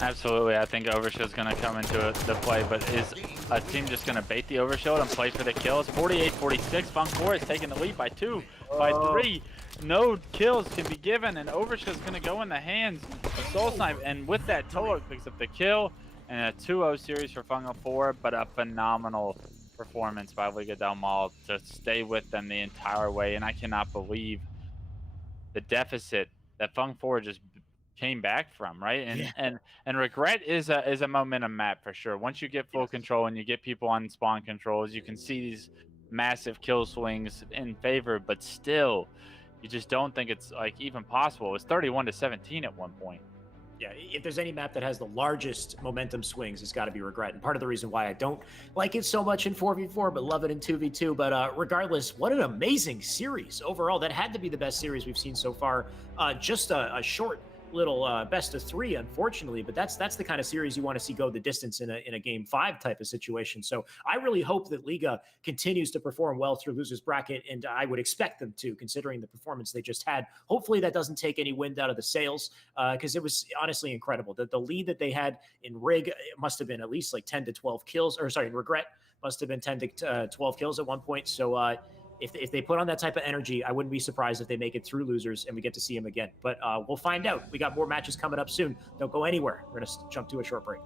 Absolutely, I think Overshield's going to come into the play, but is a team just going to bait the Overshield and play for the kills? 48-46, Funk 4 is taking the lead by 2, by 3. No kills can be given, and Overshield's going to go in the hands of Soul Snipe, and with that, Tolo picks up the kill, and a 2-0 series for Funk 4, but a phenomenal performance by Liga del Mal to stay with them the entire way, and I cannot believe the deficit that Funk 4 just came back from, right? And Yeah. and regret is a momentum map for sure. Once you get full Yes. control and you get people on spawn controls, you can see these massive kill swings in favor, but still, you just don't think it's like even possible. It was 31-17 at one point. Yeah, if there's any map that has the largest momentum swings, it's got to be Regret. And part of the reason why I don't like it so much in 4v4, but love it in 2v2. But regardless, what an amazing series overall. That had to be the best series we've seen so far. Just a short little best of three, unfortunately. But that's the kind of series you want to see go the distance in a game 5 type of situation. So I really hope that Liga continues to perform well through losers bracket, and I would expect them to, considering the performance they just had. Hopefully that doesn't take any wind out of the sails, because it was honestly incredible. The lead that they had in Rig must have been at least like 10 to 12 kills, or sorry, in Regret must have been 10 to 12 kills at one point. So if they put on that type of energy, I wouldn't be surprised if they make it through losers and we get to see them again. But we'll find out. We got more matches coming up soon. Don't go anywhere. We're going to jump to a short break.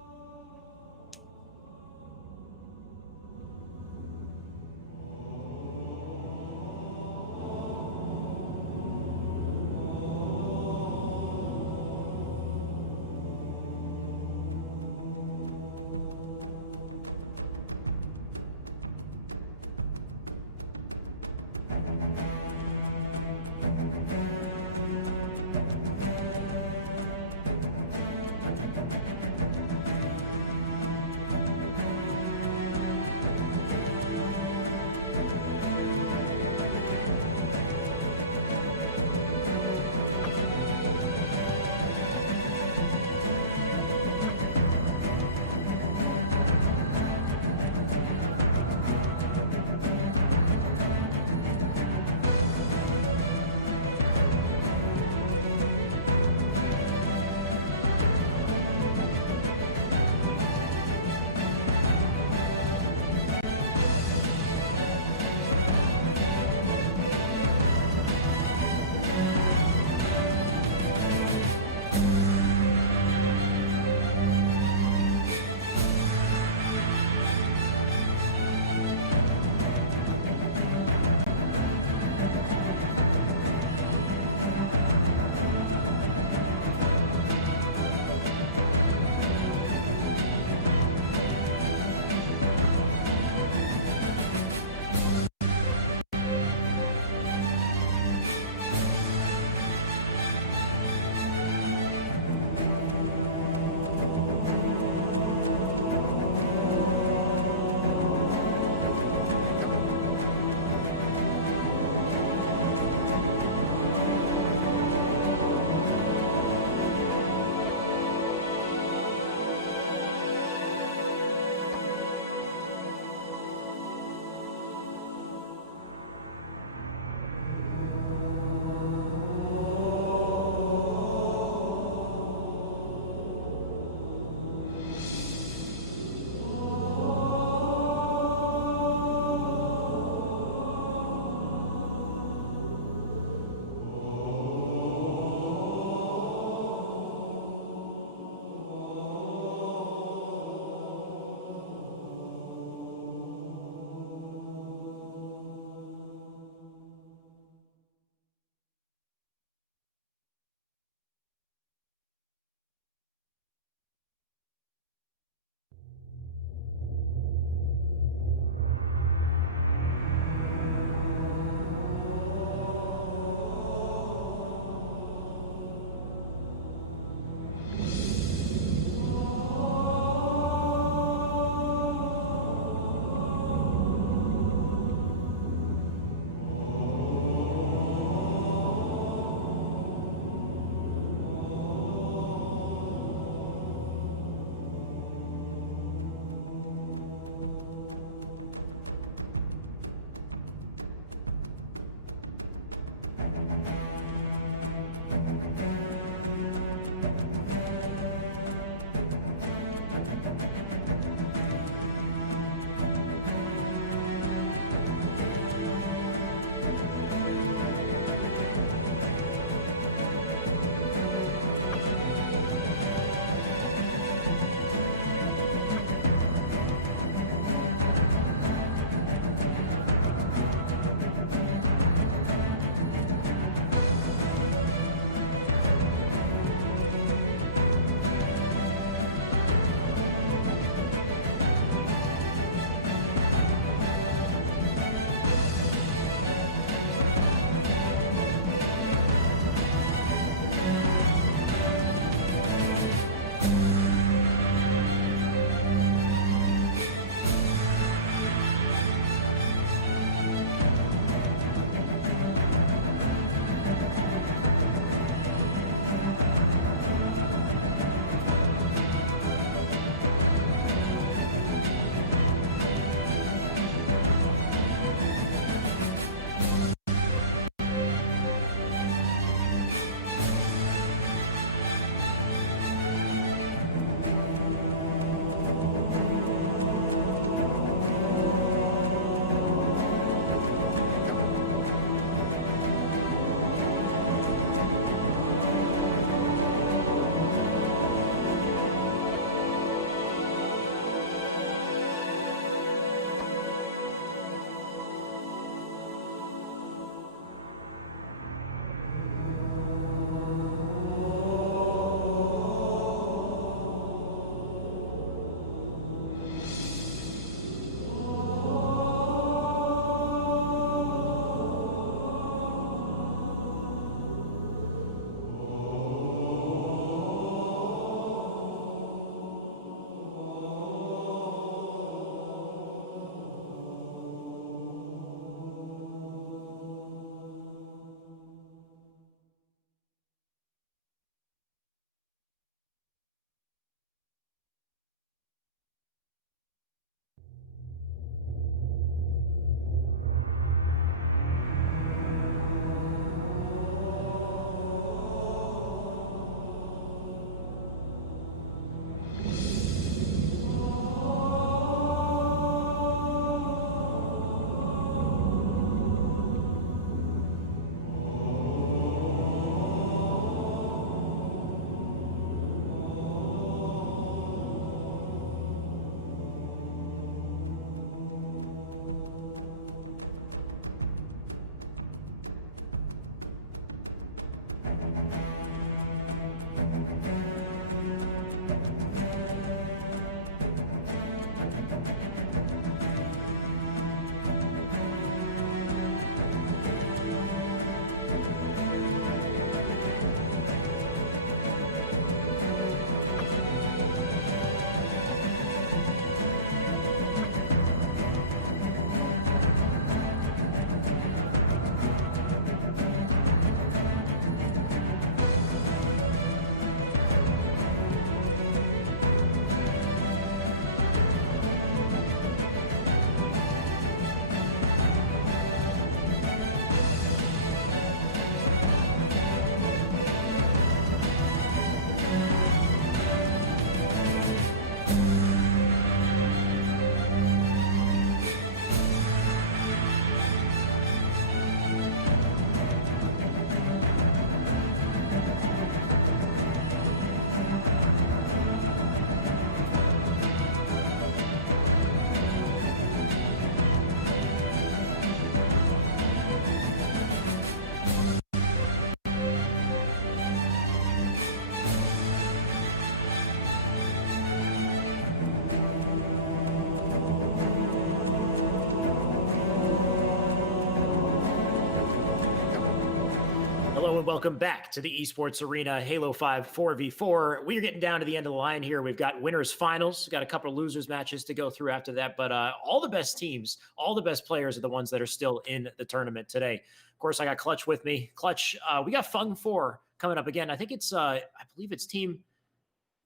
Hello and welcome back to the Esports Arena Halo 5 4v4. We are getting down to the end of the line here. We've got winners finals, got a couple of losers matches to go through after that, but all the best teams, all the best players are the ones that are still in the tournament today. Of course, I got Clutch with me. Clutch, we got Fung 4 coming up again. I think it's, I believe it's Team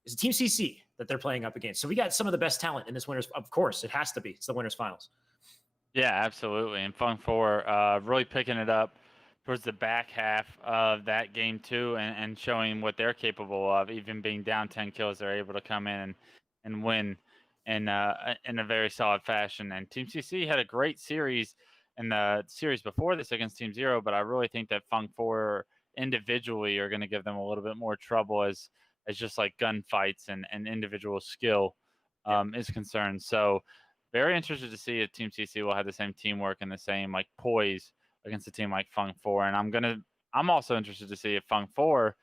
CC that they're playing up against. So we got some of the best talent in this winners. Of course, it has to be. It's the winners finals. Yeah, absolutely. And Fung 4 really picking it up towards the back half of that game too, and showing what they're capable of. Even being down 10 kills, they're able to come in and win in a very solid fashion. And Team CC had a great series in the series before this against Team Zero, but I really think that Fung 4 individually are going to give them a little bit more trouble as just like gunfights and individual skill is concerned. So very interested to see if Team CC will have the same teamwork and the same like poise against a team like Fung 4. And I'm also interested to see if Fung 4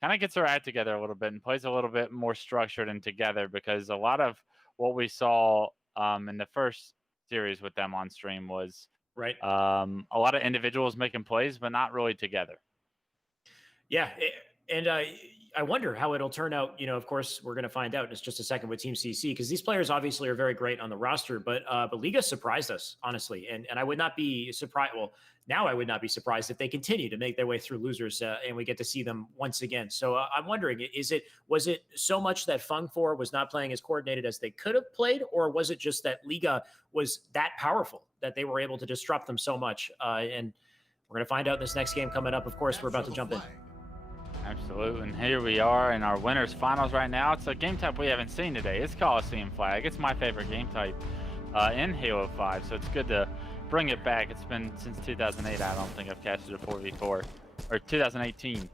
kind of gets their act together a little bit and plays a little bit more structured and together, because a lot of what we saw in the first series with them on stream was right. A lot of individuals making plays, but not really together. Yeah. And I wonder how it'll turn out. You know, of course, we're going to find out in just a second with Team CC, because these players obviously are very great on the roster, but Liga surprised us, honestly. And I would not be surprised. Well, now I would not be surprised if they continue to make their way through losers and we get to see them once again. So I'm wondering, was it so much that Fung 4 was not playing as coordinated as they could have played, or was it just that Liga was that powerful that they were able to disrupt them so much? And we're going to find out in this next game coming up. Of course, we're about to jump in. Absolutely, and here we are in our winners finals right now. It's a game type we haven't seen today. It's Coliseum Flag. It's my favorite game type in Halo 5, so it's good to bring it back. It's been since 2008. I don't think I've casted a 4v4, or 2018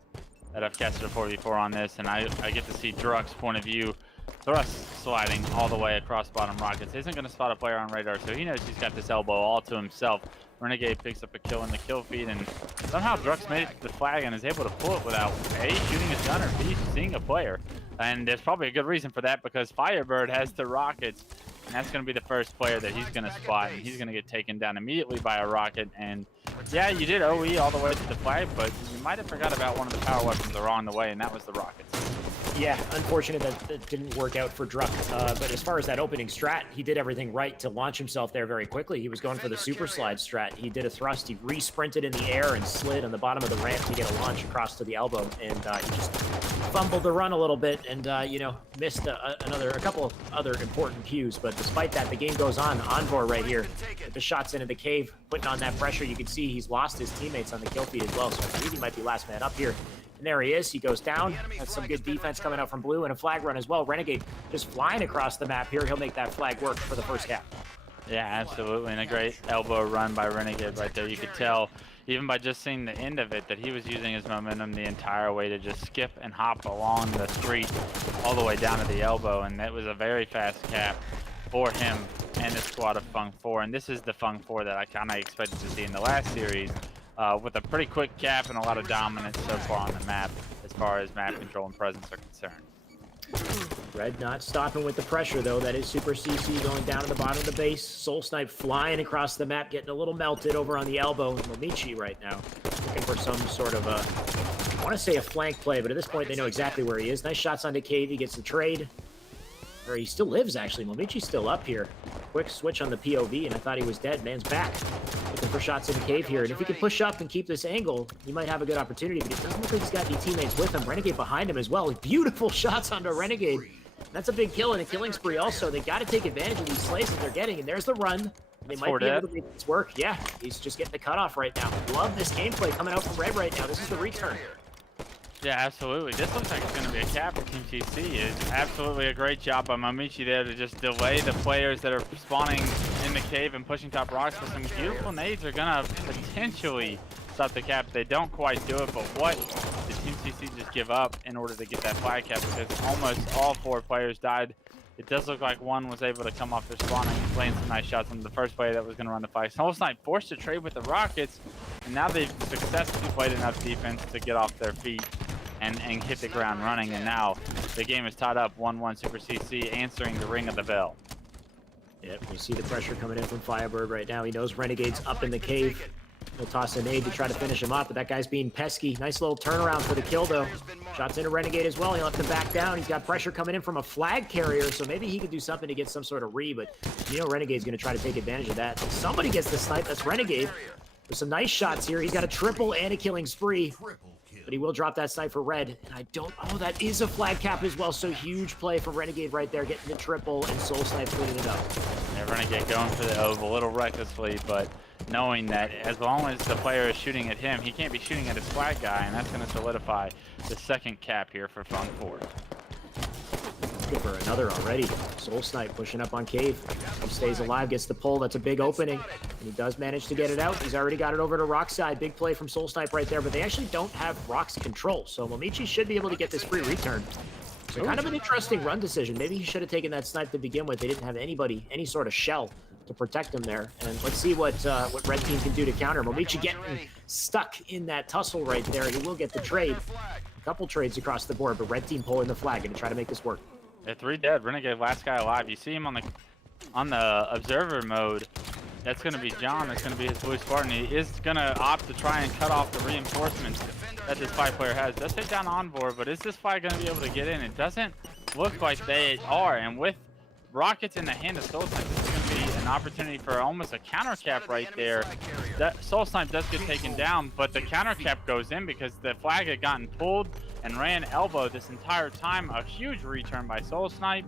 that I've casted a 4v4 on this, and I get to see Druck's point of view, thrust sliding all the way across bottom rockets. He isn't going to spot a player on radar, so he knows he's got this elbow all to himself. Renegade picks up a kill in the kill feed, and somehow Druck's made it to the flag and is able to pull it without A, shooting his gun, or B, seeing a player. And there's probably a good reason for that, because Firebird has the rockets, and that's going to be the first player that he's going to spot, and he's going to get taken down immediately by a rocket. And yeah, you did OE all the way to the flag, but you might have forgot about one of the power weapons along the way, and that was the rockets. Yeah, unfortunate that didn't work out for Druck. But as far as that opening strat, he did everything right to launch himself there very quickly. He was going for the super slide strat. He did a thrust. He re-sprinted in the air and slid on the bottom of the ramp to get a launch across to the elbow. And he just fumbled the run a little bit and, missed a couple of other important cues. But despite that, the game goes on. Envor right here with the shots into the cave, putting on that pressure. You can see he's lost his teammates on the kill feed as well. So I believe he might be last man up here. And there he is. He goes down. That's some good defense coming out from Blue, and a flag run as well. Renegade just flying across the map here. He'll make that flag work for the first half. Yeah, absolutely. And a great elbow run by Renegade right there. You could tell, even by just seeing the end of it, that he was using his momentum the entire way to just skip and hop along the street all the way down to the elbow. And that was a very fast cap for him and the squad of Fung 4. And this is the Fung 4 that I kind of expected to see in the last series. With a pretty quick cap and a lot of dominance so far on the map as far as map control and presence are concerned. Red not stopping with the pressure, though. That is Super CC going down to the bottom of the base. Soul Snipe flying across the map, getting a little melted over on the elbow. Momichi right now looking for some sort of I want to say a flank play, but at this point they know exactly where he is. Nice shots onto Cave. He gets the trade. Or he still lives, actually. Momichi's still up here. Quick switch on the POV, and I thought he was dead. Man's back. Looking for shots in the cave here. And if he can push up and keep this angle, he might have a good opportunity, but it doesn't look like he's got any teammates with him. Renegade behind him as well. Beautiful shots onto Renegade. That's a big kill and a killing spree also. They got to take advantage of these slays that they're getting, and there's the run. They might be able to make this work. Yeah, he's just getting the cutoff right now. Love this gameplay coming out from Red right now. This is the return. Yeah, absolutely. This looks like it's going to be a cap for Team TC. It's absolutely a great job by Momichi there to just delay the players that are spawning in the cave and pushing top rocks. But some beautiful nades are going to potentially stop the cap. They don't quite do it, but what did Team TC just give up in order to get that flag cap? Because almost all 4 players died. It does look like one was able to come off their spawn and laying some nice shots on the first player that was going to run the fight. Soul Snipe forced to trade with the Rockets, and now they've successfully played enough defense to get off their feet and hit the ground running. And now the game is tied up 1-1. Super CC answering the ring of the bell. Yep, you see the pressure coming in from Firebird right now. He knows Renegade's up in the cave. He'll toss a nade to try to finish him up, but that guy's being pesky. Nice little turnaround for the kill, though. Shots into Renegade as well. He'll have to back down. He's got pressure coming in from a flag carrier, so maybe he could do something to get some sort of re, but you know Renegade's going to try to take advantage of that. Somebody gets the snipe. That's Renegade. There's some nice shots here. He's got a triple and a killing spree, but he will drop that snipe for Red. And I don't... Oh, that is a flag cap as well, so huge play from Renegade right there, getting the triple, and Soul Snipe cleaning it up. Yeah, Renegade going for the Ove a little recklessly, but knowing that as long as the player is shooting at him, he can't be shooting at his flag guy, and that's going to solidify the second cap here for Fung 4. Good for another already. Soul Snipe pushing up on Cave. He stays alive, gets the pull. That's a big opening. And he does manage to get it out. He's already got it over to Rock's side. Big play from Soul Snipe right there, but they actually don't have Rock's control. So Momichi should be able to get this free return. So kind of an interesting run decision. Maybe he should have taken that snipe to begin with. They didn't have anybody, any sort of shell to protect him there. And let's see what Red Team can do to counter. Momichi getting stuck in that tussle right there. He will get the trade. A couple trades across the board, but Red Team pulling the flag and to try to make this work. Yeah, 3 dead. Renegade, last guy alive. You see him on the observer mode. That's going to be John. That's going to be his Blue Spartan. He is going to opt to try and cut off the reinforcements that this Fly player has. Does hit down Envoy, but is this Fly going to be able to get in? It doesn't look like they are. And with rockets in the hand of Soul Snipe, this is going to be an opportunity for almost a counter cap right there. That Soul Snipe does get taken down, but the counter cap goes in because the flag had gotten pulled and ran elbow this entire time. A huge return by Soul Snipe,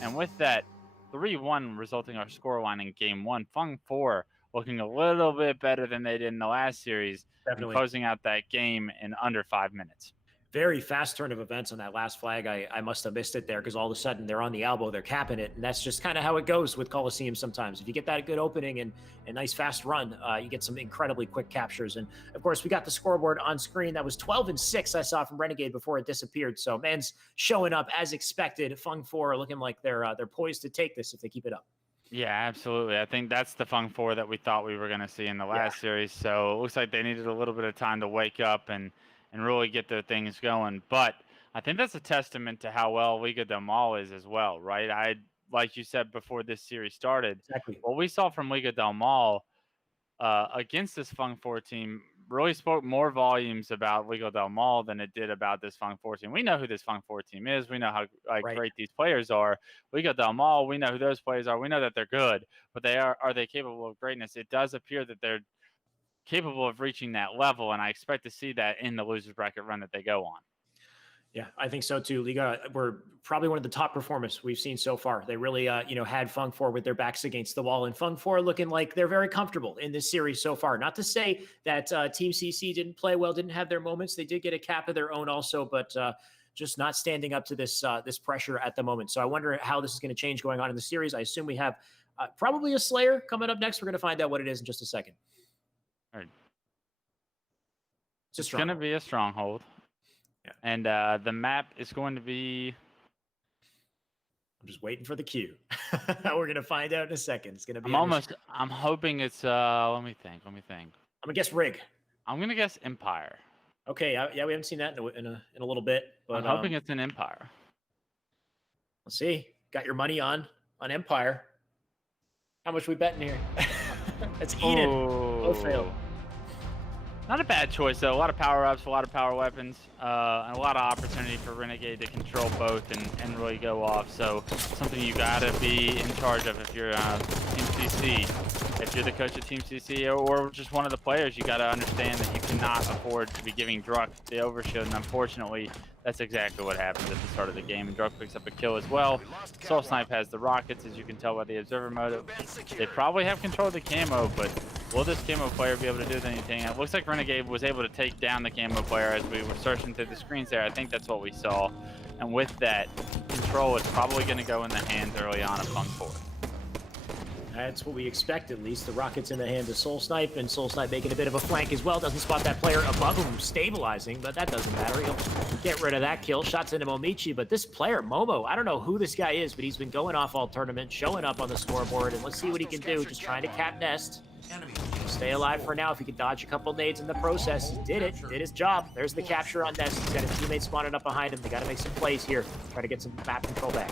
and with that 3-1 resulting our scoreline in game 1. Fung 4 looking a little bit better than they did in the last series. Definitely. Closing out that game in under 5 minutes. Very fast turn of events on that last flag. I must have missed it there because all of a sudden they're on the elbow, they're capping it, and that's just kind of how it goes with Coliseum sometimes. If you get that good opening and a nice fast run, you get some incredibly quick captures. And of course, we got the scoreboard on screen. That was 12-6 I saw from Renegade before it disappeared. So man's showing up as expected. Fung 4 looking like they're poised to take this if they keep it up. Yeah, absolutely. I think that's the Fung 4 that we thought we were going to see in the last series. So it looks like they needed a little bit of time to wake up and really get their things going. But I think that's a testament to how well Liga del Mal is as well, right? Like you said before this series started, Exactly. what we saw from Liga del Mal against this Fung 4 team really spoke more volumes about Liga del Mal than it did about this Fung 4 team. We know who this Fung 4 team is. We know how great these players are. Liga del Mal, we know who those players are. We know that they're good, but are they capable of greatness? It does appear that they're capable of reaching that level, and I expect to see that in the losers bracket run that they go on. Yeah, I think so too. Liga were probably one of the top performers we've seen so far. They really, had Fung 4 with their backs against the wall, and Fung 4 looking like they're very comfortable in this series so far. Not to say that Team CC didn't play well, didn't have their moments. They did get a cap of their own also, but just not standing up to this pressure at the moment. So I wonder how this is going to change going on in the series. I assume we have probably a Slayer coming up next. We're going to find out what it is in just a second. All right. It's going to be a stronghold. Yeah. And the map is going to be... I'm just waiting for the cue. We're going to find out in a second. It's going to be... I'm hoping it's... let me think. I'm going to guess Rig. I'm going to guess Empire. Okay, yeah, we haven't seen that in a little bit. But I'm hoping it's an Empire. Let's see. Got your money on Empire. How much we betting here? It's Eden. Oh, fail. Not a bad choice, though. A lot of power-ups, a lot of power weapons, and a lot of opportunity for Renegade to control both and really go off. So something you got to be in charge of if you're Team CC. If you're the coach of Team CC or just one of the players, you got to understand that you cannot afford to be giving Druk the overshield. And unfortunately, that's exactly what happens at the start of the game. And Druk picks up a kill as well. Soul Snipe has the rockets, as you can tell by the observer mode. They probably have control of the camo, but will this camo player be able to do anything? It looks like Renegade was able to take down the camo player as we were searching through the screens there. I think that's what we saw. And with that, control is probably going to go in the hands early on of Fung 4. That's what we expect, at least. The rockets in the hands of Soul Snipe, and Soul Snipe making a bit of a flank as well. Doesn't spot that player above him, stabilizing, but that doesn't matter. He'll get rid of that kill. Shots into Momichi, but this player, Momo, I don't know who this guy is, but he's been going off all tournament, showing up on the scoreboard, and let's see what he can do. Just trying to cap nest. Stay alive for now. If he could dodge a couple nades in the process, he did it. Did his job. There's the capture on Nest. He's got his teammates spawning up behind him. They got to make some plays here. Try to get some map control back.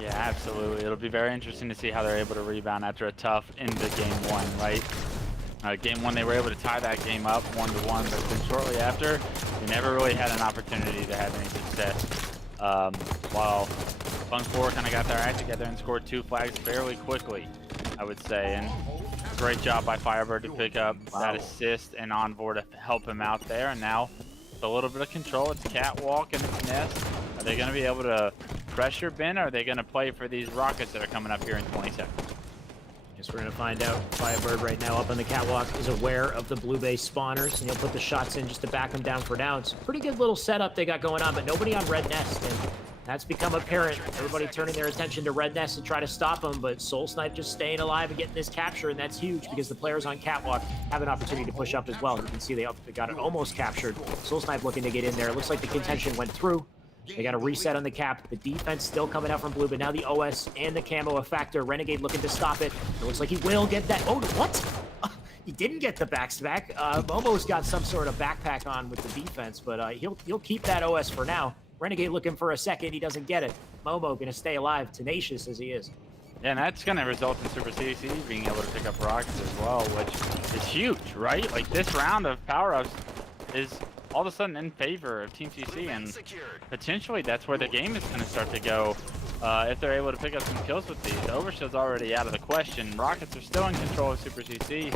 Yeah, absolutely. It'll be very interesting to see how they're able to rebound after a tough into game 1, right? Game 1, they were able to tie that game up 1-1, but then shortly after, they never really had an opportunity to have any success. While Funk 4 kind of got their act together and scored 2 flags fairly quickly, I would say. And great job by Firebird to pick up that assist and Envor to help him out there. And now, with a little bit of control, it's Catwalk and it's Nest. Are they going to be able to pressure Ben, or are they going to play for these rockets that are coming up here in 20 seconds? Guess we're going to find out. Firebird right now up on the catwalk is aware of the blue base spawners, and he'll put the shots in just to back them down for now. It's a pretty good little setup they got going on, but nobody on Red Nest, and that's become apparent. Everybody turning their attention to Red Nest to try to stop them, but Soul Snipe just staying alive and getting this capture, and that's huge because the players on catwalk have an opportunity to push up as well. You can see they got it almost captured. Soul Snipe looking to get in there. It looks like the contention went through. They got a reset on the cap. The defense still coming out from blue, but now the OS and the camo a factor. Renegade looking to stop it. It looks like he will get that. Oh, what? He didn't get the back-to-back. Momo's got some sort of backpack on with the defense, but he'll keep that OS for now. Renegade looking for a second. He doesn't get it. Momo going to stay alive, tenacious as he is. Yeah, and that's going to result in Super CC being able to pick up rockets as well, which is huge, right? Like, this round of power-ups is all of a sudden in favor of Team CC, and potentially that's where the game is going to start to go if they're able to pick up some kills with these. Overshield's already out of the question. Rockets are still in control of Super CC,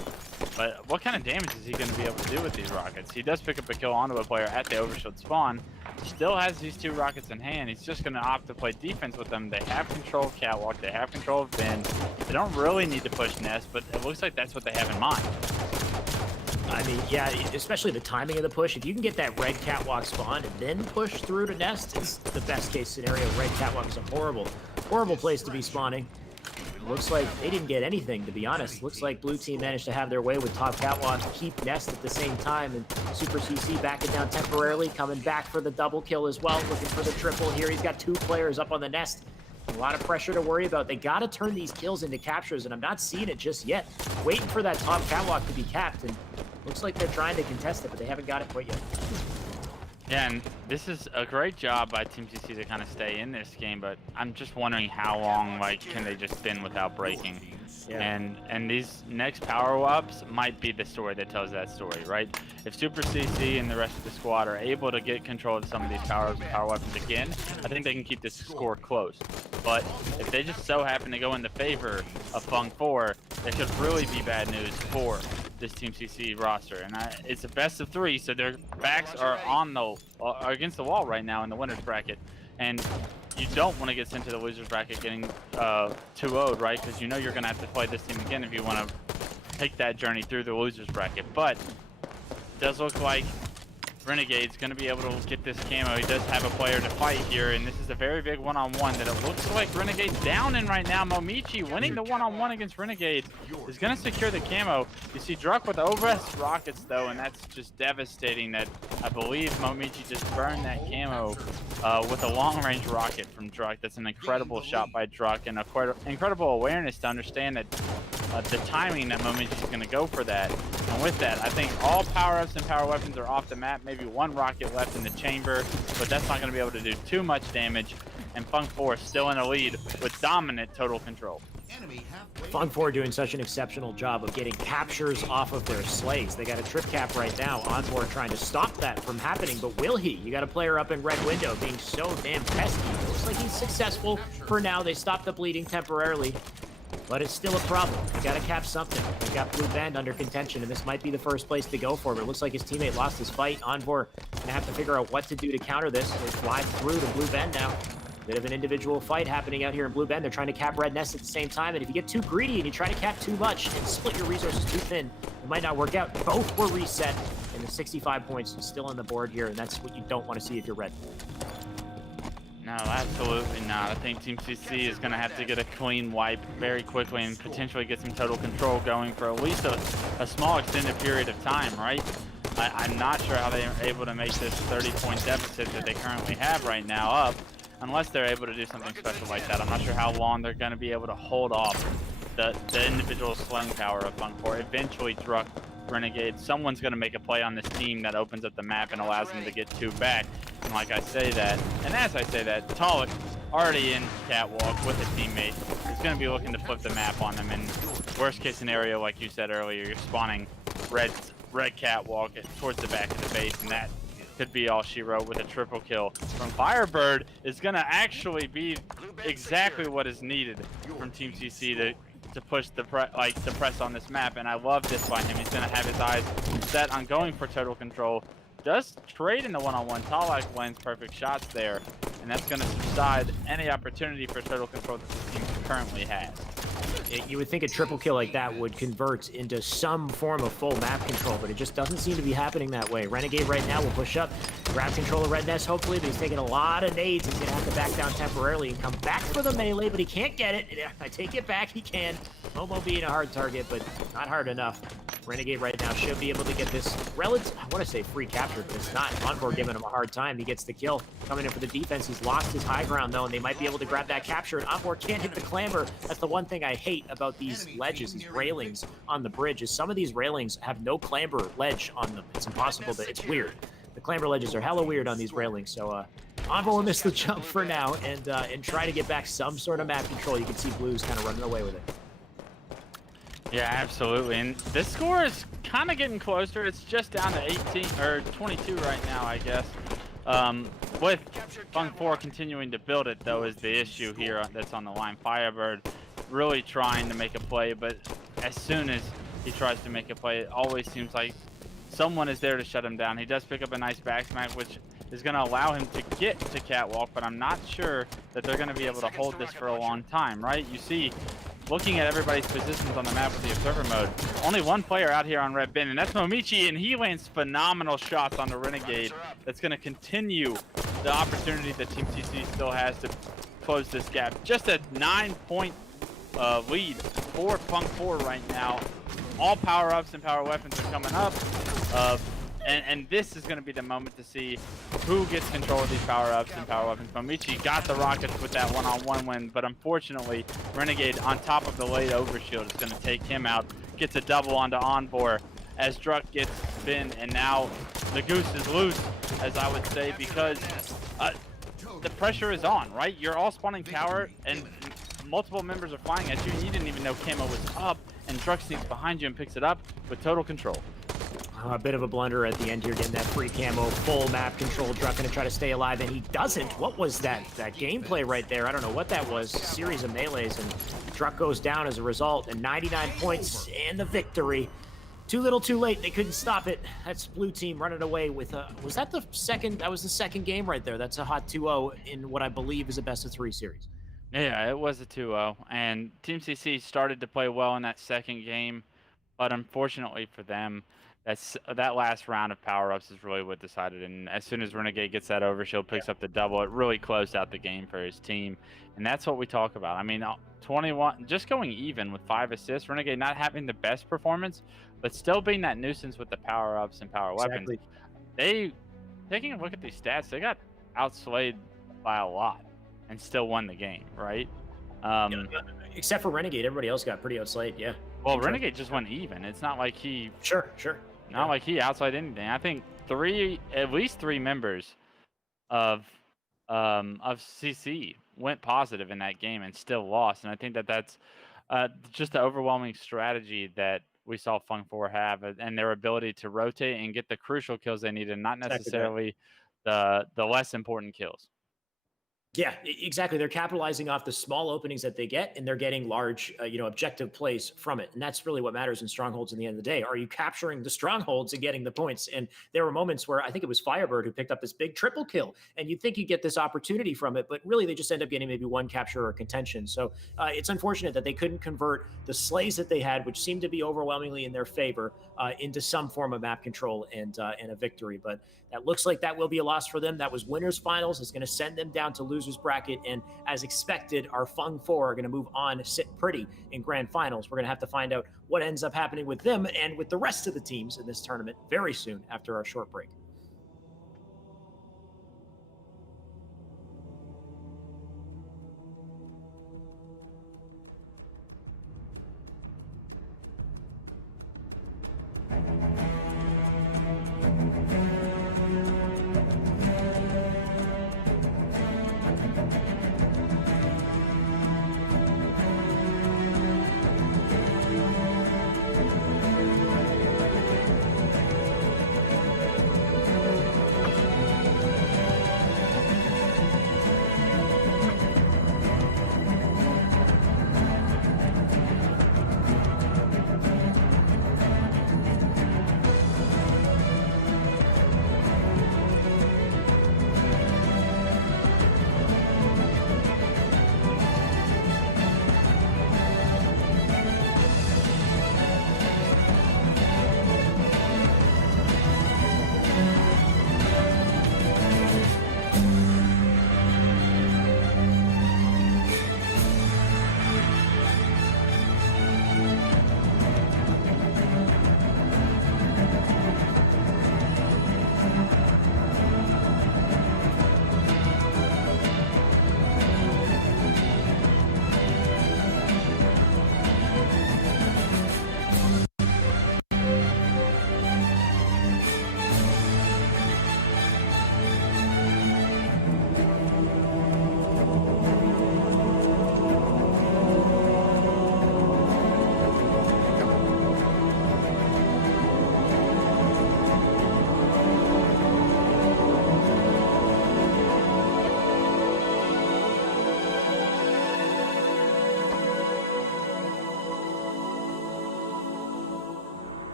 but what kind of damage is he going to be able to do with these rockets? He does pick up a kill onto a player at the Overshield spawn. Still has these 2 rockets in hand. He's just going to opt to play defense with them. They have control of Catwalk. They have control of Ben. They don't really need to push Nest, but it looks like that's what they have in mind. I mean, yeah, especially the timing of the push. If you can get that red catwalk spawn and then push through to Nest, it's the best case scenario. Red catwalk is a horrible place to be spawning. Looks like they didn't get anything, to be honest. Looks like blue team managed to have their way with top catwalk, keep Nest at the same time, and Super CC backing down temporarily, coming back for the double kill as well, looking for the triple here. He's got 2 players up on the Nest. A lot of pressure to worry about. They got to turn these kills into captures, and I'm not seeing it just yet. Waiting for that top catwalk to be capped, and looks like they're trying to contest it, but they haven't got it quite yet. Yeah, and this is a great job by Team CC to kind of stay in this game, but I'm just wondering how long, like, can they just spin without breaking? Yeah. And these next power-ups might be the story that tells that story, right? If Super CC and the rest of the squad are able to get control of some of these power weapons again, I think they can keep this score close. But if they just so happen to go in the favor of Funk 4, that could really be bad news for this Team CC roster. And it's a best of 3, so their backs are on the against the wall right now in the winners bracket. And you don't want to get sent to the losers bracket getting 2-0'd, right? Because you know you're going to have to play this team again if you want to take that journey through the losers bracket. But it does look like Renegade's going to be able to get this camo. He does have a player to fight here, and this is a very big one-on-one that it looks like Renegade's down in right now. Momichi winning the one-on-one against Renegade is going to secure the camo. You see Druck with OS rockets, though, and that's just devastating that I believe Momichi just burned that camo with a long-range rocket from Druck. That's an incredible shot by Druck, and a quite incredible awareness to understand that the timing that Momichi is going to go for that. And with that, I think all power-ups and power weapons are off the map. Maybe 1 rocket left in the chamber, but that's not going to be able to do too much damage. And Funk 4 still in a lead with dominant total control. Funk 4 doing such an exceptional job of getting captures off of their slates. They got a trip cap right now. Envor trying to stop that from happening, but will he? You got a player up in red window being so damn pesky. Looks like he's successful for now. They stopped the bleeding temporarily, but it's still a problem. They got to cap something. They got Blue Bend under contention, and this might be the first place to go for it. It looks like his teammate lost his fight. Envor gonna have to figure out what to do to counter this. They fly through to Blue Bend now. Bit of an individual fight happening out here in Blue Bend. They're trying to cap Red Nest at the same time, and if you get too greedy and you try to cap too much and split your resources too thin, it might not work out. Both were reset, and the 65 points is still on the board here, and that's what you don't want to see if you're red. No, absolutely not. I think Team CC is going to have to get a clean wipe very quickly and potentially get some total control going for at least a small extended period of time, right? I'm not sure how they are able to make this 30-point deficit that they currently have right now up, unless they're able to do something special like that. I'm not sure how long they're going to be able to hold off the individual slaying power of Funk 4. Eventually, Druck, Renegade, someone's going to make a play on this team that opens up the map and allows them to get 2 back. And like I say that, and as I say that, Talik, already in catwalk with a teammate, is going to be looking to flip the map on them. And Worst case scenario, like you said earlier, you're spawning red catwalk towards the back of the base, and that could be all she wrote with a triple kill from Firebird is going to actually be exactly what is needed from Team CC to push the press on this map. And I love this by him. He's going to have his eyes set on going for total control. Does trade in the one-on-one. Talak lands perfect shots there, and that's going to subside any opportunity for total control that the team currently has. You would think a triple kill like that would convert into some form of full map control, but it just doesn't seem to be happening that way. Renegade right now will push up, grab control of Red Nest hopefully, but he's taking a lot of nades. He's gonna have to back down temporarily and come back for the melee, but he can't get it. I take it back, he can. Momo being a hard target, but not hard enough. Renegade right now should be able to get this relative, I want to say free capture, but it's not. Encore giving him a hard time. He gets the kill. Coming in for the defense. He's lost his high ground, though, and they might be able to grab that capture, and Encore can't hit the clamber. That's the one thing I hate about these ledges, these railings on the bridge, is some of these railings have no clamber ledge on them. It's impossible to, it's weird. The clamber ledges are hella weird on these railings, so Encore will miss the jump for now and try to get back some sort of map control. You can see Blues kind of running away with it. Yeah, absolutely. And this score is kind of getting closer. It's just down to 18 or 22 right now, I guess. With Fung 4 continuing to build it, though, is the issue here that's on the line. Firebird really trying to make a play, but as soon as he tries to make a play, it always seems like someone is there to shut him down. He does pick up a nice back smack, which is going to allow him to get to Catwalk, but I'm not sure that they're going to be able to hold this for a long time, right? You see, looking at everybody's positions on the map with the observer mode, only one player out here on Red Bin, and that's Momichi, and he lands phenomenal shots on the Renegade. That's going to continue the opportunity that Team CC still has to close this gap. Just a 9-point lead for Funk 4 right now. All power-ups and power weapons are coming up. And this is going to be the moment to see who gets control of these power-ups and power weapons. Momichi got the rockets with that one-on-one win, but unfortunately, Renegade on top of the late overshield is going to take him out. Gets a double onto Envor as Druck gets Bin, and now the goose is loose, as I would say, because the pressure is on, right? You're all spawning tower, and multiple members are flying at you, and you didn't even know Camo was up, and Druck sneaks behind you and picks it up with total control. A bit of a blunder at the end here, getting that free camo, full map control. Druck gonna try to stay alive, and he doesn't. What was that? That gameplay right there? I don't know what that was. A series of melees, and Druck goes down as a result, and 99 points and the victory. Too little, too late. They couldn't stop it. That's blue team running away with was that the second? That was the second game right there. That's a hot 2-0 in what I believe is a best-of-3 series. Yeah, it was a 2-0, and Team CC started to play well in that second game, but unfortunately for them, that last round of power-ups is really what decided. And as soon as Renegade gets that overshield, picks up the double, it really closed out the game for his team. And that's what we talk about. I mean, 21, just going even with 5 assists. Renegade not having the best performance, but still being that nuisance with the power-ups and power weapons. Taking a look at these stats, they got outslayed by a lot and still won the game, right? Except for Renegade, everybody else got pretty outslayed, yeah. Well, Renegade just went even. It's not like he... Sure. Not like he outside anything. I think at least three members of CC went positive in that game and still lost. And I think that's just the overwhelming strategy that we saw Fung 4 have, and their ability to rotate and get the crucial kills they needed, not necessarily the less important kills. Yeah, exactly. They're capitalizing off the small openings that they get, and they're getting large, objective plays from it. And that's really what matters in strongholds in the end of the day. Are you capturing the strongholds and getting the points? And there were moments where I think it was Firebird who picked up this big triple kill, and you'd think you get this opportunity from it, but really they just end up getting maybe one capture or contention. So it's unfortunate that they couldn't convert the slays that they had, which seemed to be overwhelmingly in their favor, into some form of map control and a victory. But that looks like that will be a loss for them. That was winners finals. It's going to send them down to losers bracket. And as expected, our Fung 4 are going to move on, sit pretty in grand finals. We're going to have to find out what ends up happening with them and with the rest of the teams in this tournament very soon after our short break.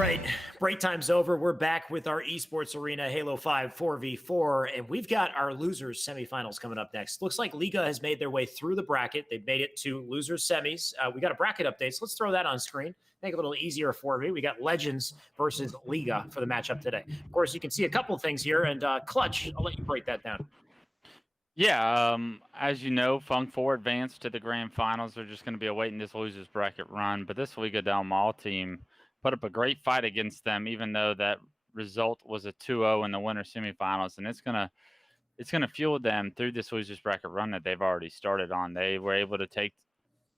right, break time's over. We're back with our esports arena Halo 5 4v4, and we've got our losers semifinals coming up next. Looks like Liga has made their way through the bracket. They've made it to losers semis. We got a bracket update, so let's throw that on screen. Make it a little easier for me. We got Legends versus Liga for the matchup today. Of course, you can see a couple of things here, and Clutch, I'll let you break that down. Yeah, as you know, Funk 4 advanced to the grand finals. They're just going to be awaiting this losers bracket run. But this Liga Del Mal team put up a great fight against them, even though that result was a 2-0 in the winter semifinals. And it's gonna fuel them through this losers bracket run that they've already started on. They were able to take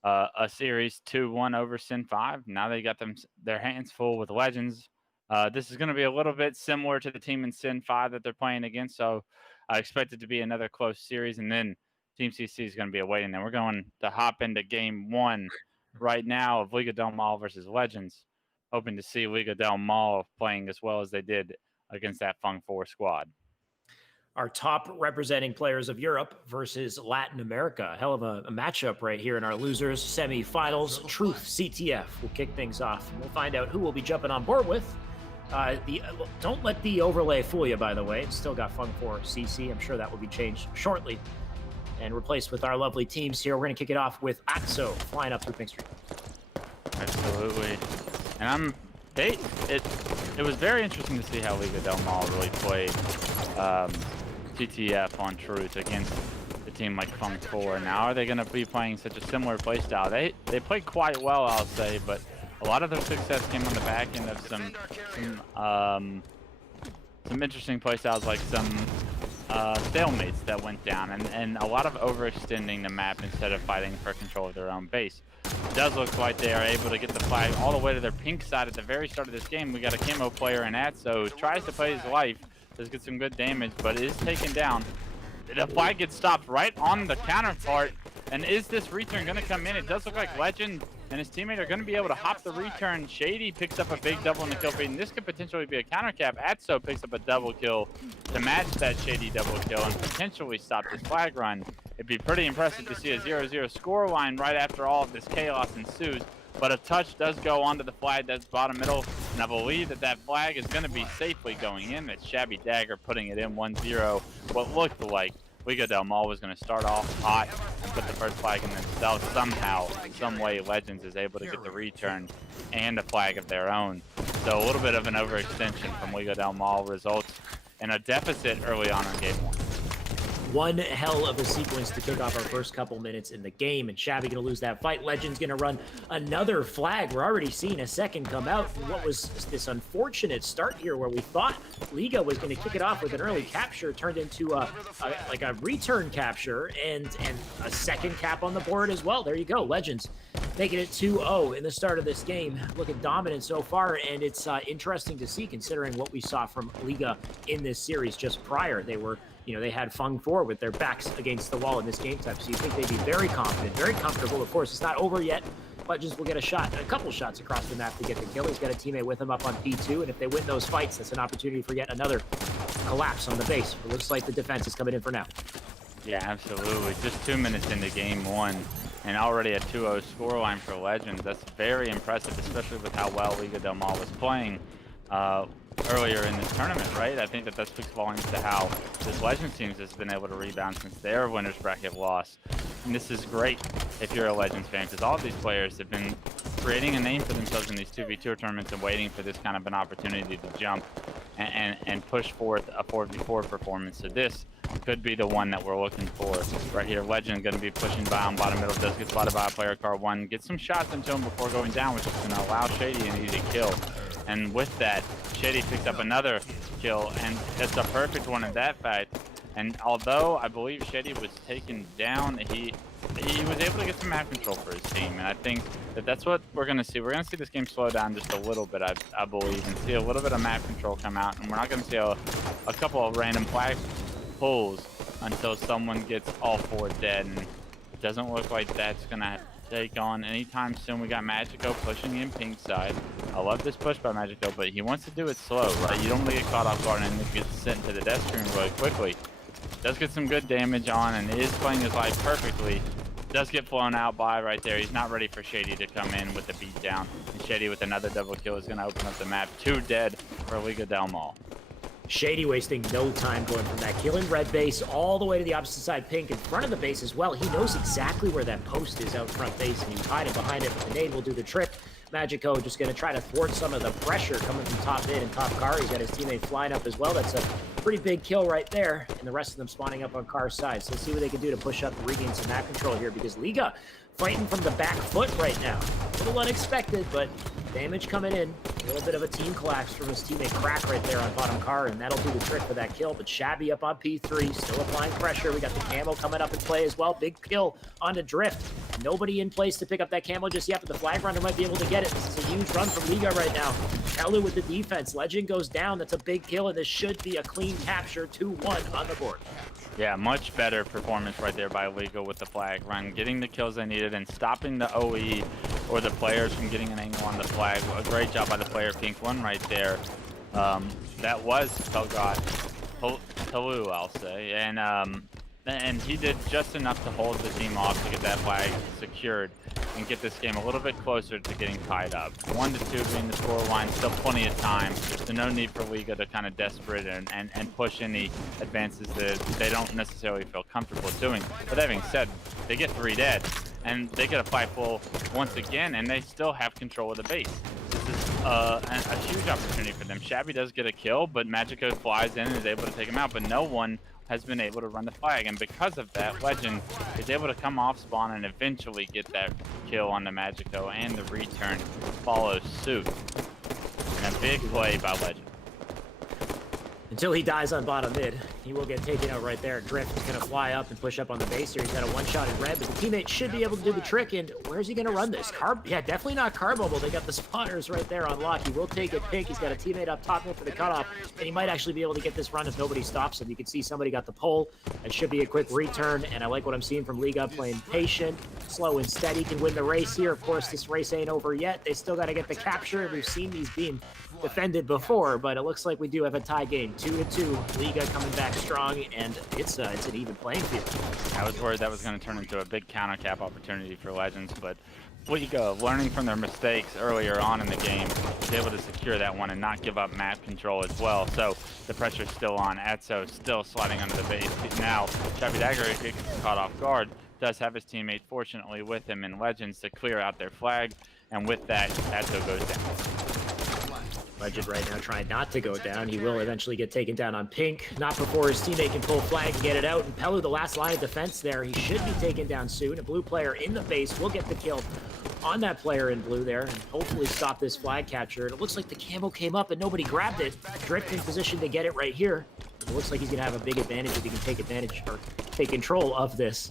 a series 2-1 over Sin 5. Now they got their hands full with Legends. This is going to be a little bit similar to the team in Sin 5 that they're playing against. So I expect it to be another close series, and then Team CC is going to be awaiting them. We're going to hop into game 1 right now of Liga Del Mal versus Legends, hoping to see Liga Del Mal playing as well as they did against that Funk 4 squad. Our top representing players of Europe versus Latin America. Hell of a matchup right here in our losers semifinals. Truth CTF will kick things off. We'll find out who we'll be jumping on board with. Don't let the overlay fool you, by the way. It's still got Funk 4 CC. I'm sure that will be changed shortly and replaced with our lovely teams here. We're going to kick it off with Atso flying up through Pink Street. Absolutely. And it was very interesting to see how Liga Del Mal really played TTF on Truth against a team like Funk 4. Now, are they going to be playing such a similar playstyle? They played quite well, I'll say, but a lot of their success came on the back end of some interesting playstyles, like some stalemates that went down, and a lot of overextending the map instead of fighting for control of their own base. It does look like they are able to get the flag all the way to their pink side at the very start of this game. We got a camo player in Atso, tries to play his life, does get some good damage, but is taken down. The flag gets stopped right on the counterpart, and is this return going to come in? It does look like Legend and his teammate are going to be able to hop the return. Shady picks up a big double in the kill feed, and this could potentially be a counter cap. Atso picks up a double kill to match that Shady double kill and potentially stop this flag run. It'd be pretty impressive to see a 0-0 score line right after all of this chaos ensues. But a touch does go onto the flag that's bottom middle, and I believe that flag is going to be safely going in. It's Shabby Dagger putting it in 1-0. What looked like Liga Del Mal was going to start off hot and put the first flag in themselves. Somehow, some way, Legends is able to get the return and a flag of their own. So a little bit of an overextension from Liga Del Mal results in a deficit early on in game 1. One hell of a sequence to kick off our first couple minutes in the game, and Shabby gonna lose that fight. Legend's gonna run another flag. We're already seeing a second come out. What was this unfortunate start here where we thought Liga was gonna kick it off with an early capture, turned into a return capture and a second cap on the board as well. There you go, Legends making it 2-0 in the start of this game. Looking dominant so far, and it's interesting to see considering what we saw from Liga in this series just prior. They were, they had Funk 4 with their backs against the wall in this game type, so you think they'd be very confident, very comfortable. Of course, it's not over yet. Legends will get a couple shots across the map to get the kill. He's got a teammate with him up on P2, and if they win those fights, that's an opportunity for yet another collapse on the base. It looks like the defense is coming in for now. Yeah, absolutely. Just 2 minutes into game 1, and already a 2-0 scoreline for Legends. That's very impressive, especially with how well Liga Del Mal was playing earlier in this tournament, right? I think that speaks volumes to how this Legends team has been able to rebound since their winners bracket loss. And this is great if you're a Legends fan, because all of these players have been creating a name for themselves in these 2v2 tournaments and waiting for this kind of an opportunity to jump and push forth a 4v4 performance. So this could be the one that we're looking for right here. Legend going to be pushing by on bottom middle, does get spotted by a player car 1, get some shots into him before going down, which is going to allow Shady an easy kill. And with that, Shady picks up another kill, and it's a perfect one at that fact. And although I believe Shady was taken down, he was able to get some map control for his team, and I think that's what we're going to see. We're going to see this game slow down just a little bit, I believe, and see a little bit of map control come out, and we're not going to see a couple of random flag pulls until someone gets all 4 dead, and it doesn't look like that's going to take on anytime soon. We got Magico pushing in pink side. I love this push by Magico, but he wants to do it slow, right? You don't want to get caught off guard and then get sent to the death screen really quickly. Does get some good damage on and is playing his life perfectly. does get flown out by right there. He's not ready for Shady to come in with the beatdown. And Shady with another double kill is going to open up the map. 2 dead for Liga Del Mal. Shady wasting no time going from that killing red base all the way to the opposite side pink in front of the base as well. He knows exactly where that post is out front base, and he's hiding behind it, but the nade will do the trick. Magico just going to try to thwart some of the pressure coming from top mid and top car. He's got his teammate flying up as well. That's a pretty big kill right there, and the rest of them spawning up on car's side. So let's see what they can do to push up and regain some map control here, because Liga fighting from the back foot right now. A little unexpected, but damage coming in. A little bit of a team collapse from his teammate Crack right there on bottom car, and that'll do the trick for that kill. But Shabby up on P3, still applying pressure. We got the camo coming up in play as well. Big kill onto Drift. Nobody in place to pick up that camo just yet, but the flag runner might be able to get it. This is a huge run from Liga right now. Elu with the defense. Legend goes down. That's a big kill, and this should be a clean capture. 2-1 on the board. Yeah, much better performance right there by Liga with the flag run, getting the kills they needed and stopping the OE or the players from getting an angle on the flag. A great job by the player Pink One right there. That was Pelgot, Talu, I'll say, and he did just enough to hold the team off to get that flag secured and get this game a little bit closer to getting tied up. 1-2 being the score line, still plenty of time. So no need for Liga to kind of desperate and push any advances that they don't necessarily feel comfortable doing. But that being said, they get 3 dead, and they get a 5-full once again, and they still have control of the base. This is a huge opportunity for them. Shabby does get a kill, but Magico flies in and is able to take him out, but no one has been able to run the flag, and because of that, Legend is able to come off spawn and eventually get that kill on the Magico, and the return follows suit. And a big play by Legend. Until he dies on bottom mid, he will get taken out right there. Drift is going to fly up and push up on the base here. He's got a one-shot in red, but the teammate should be able to do the trick. And where's he going to run this? Yeah, definitely not Carbubble. They got the spawners right there on lock. He will take it pink. He's got a teammate up top mid for the cutoff, and he might actually be able to get this run if nobody stops him. You can see somebody got the pole. It should be a quick return, and I like what I'm seeing from Liga, playing patient, slow and steady, can win the race here. Of course, this race ain't over yet. They still got to get the capture. We've seen these being defended before, but it looks like we do have a tie game. 2-2. Liga coming back strong, and it's an even playing field. I was worried that was going to turn into a big counter cap opportunity for Legends, but Liga, learning from their mistakes earlier on in the game, was able to secure that one and not give up map control as well. So the pressure's still on. Etso still sliding under the base. Now, Shabby Dagger gets caught off guard, does have his teammate fortunately with him in Legends to clear out their flag, and with that, Etso goes down. Legend right now trying not to go down. He will eventually get taken down on pink. Not before his teammate can pull flag and get it out. And Pelu, the last line of defense there, he should be taken down soon. A blue player in the base will get the kill on that player in blue there and hopefully stop this flag capture. And it looks like the camo came up and nobody grabbed it. Drift in position to get it right here. It looks like he's going to have a big advantage if he can take advantage or take control of this.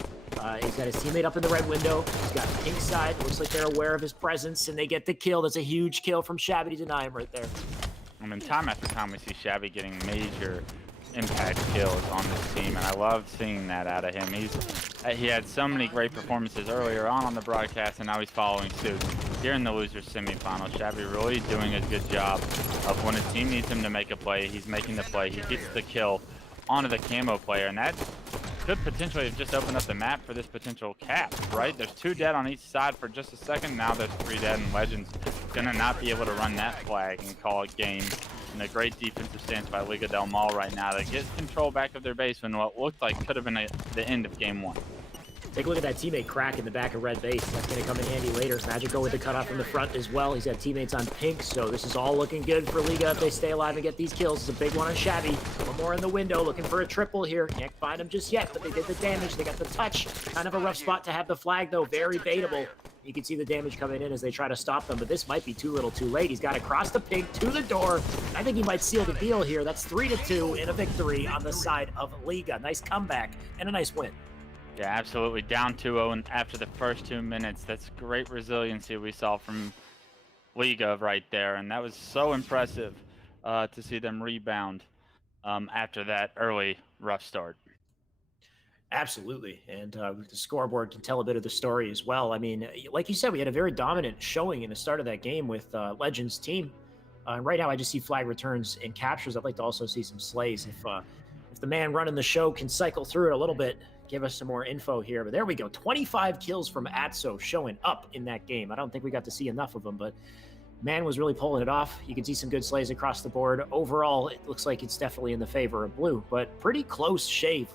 He's got his teammate up in the red window. He's got pink side. Looks like they're aware of his presence, and they get the kill. That's a huge kill from Shabby to deny him right there. I mean, time after time we see Shabby getting major impact kills on this team, and I love seeing that out of him. He had so many great performances earlier on the broadcast, and now he's following suit. Here in the losers semifinal, Shabby really doing a good job of when a team needs him to make a play, he's making the play. He gets the kill onto the camo player, and that could potentially have just opened up the map for this potential cap, right? There's 2 dead on each side for just a second. Now there's 3 dead, and Legends gonna not be able to run that flag and call it game. And a great defensive stance by Liga Del Mal right now to get control back of their base when what looked like could have been the end of game 1. Take a look at that teammate Crack in the back of red base. That's going to come in handy later. Magico with the cutoff from the front as well. He's got teammates on pink, so this is all looking good for Liga if they stay alive and get these kills. It's a big one on Shabby. One more in the window, looking for a triple here. Can't find him just yet, but they did the damage. They got the touch. Kind of a rough spot to have the flag, though. Very baitable. You can see the damage coming in as they try to stop them, but this might be too little too late. He's got to cross the pink to the door. I think he might seal the deal here. That's 3-2 in a victory on the side of Liga. Nice comeback and a nice win. Yeah, absolutely. Down 2-0 after the first 2 minutes. That's great resiliency we saw from Liga right there, and that was so impressive to see them rebound after that early rough start. Absolutely, and the scoreboard can tell a bit of the story as well. I mean, like you said, we had a very dominant showing in the start of that game with Legends team. Right now, I just see flag returns and captures. I'd like to also see some slays. If the man running the show can cycle through it a little bit, give us some more info here. But there we go. 25 kills from Atso showing up in that game. I don't think we got to see enough of them, but man was really pulling it off. You can see some good slays across the board. Overall, it looks like it's definitely in the favor of blue, but pretty close shave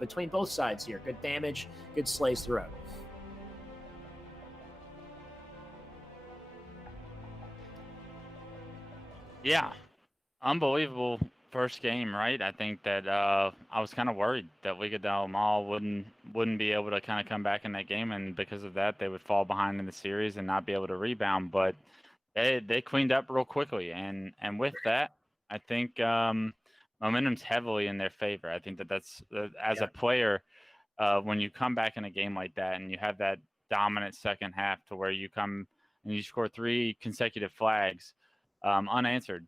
between both sides here. Good damage, good slays throughout. Yeah, unbelievable first game, right? I think that I was kind of worried that Liga del Mal wouldn't be able to kind of come back in that game, and because of that, they would fall behind in the series and not be able to rebound. But they cleaned up real quickly, and with that, I think momentum's heavily in their favor. I think that's as a player, when you come back in a game like that and you have that dominant second half to where you come and you score 3 consecutive flags unanswered,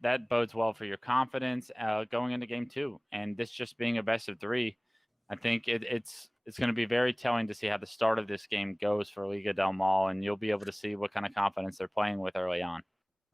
that bodes well for your confidence going into game 2. And this just being a best of 3, I think it's going to be very telling to see how the start of this game goes for Liga del Mal, and you'll be able to see what kind of confidence they're playing with early on.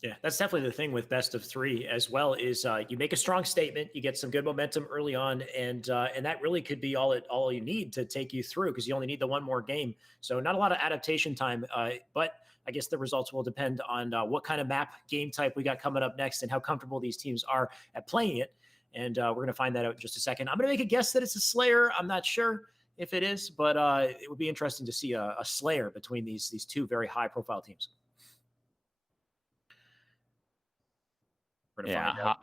Yeah, that's definitely the thing with best of 3 as well, is you make a strong statement, you get some good momentum early on, and that really could be all you need to take you through, because you only need the one more game. So not a lot of adaptation time, but I guess the results will depend on what kind of map game type we got coming up next and how comfortable these teams are at playing it. And we're going to find that out in just a second. I'm going to make a guess that it's a Slayer. I'm not sure if it is, but it would be interesting to see a Slayer between these two very high-profile teams. Yeah,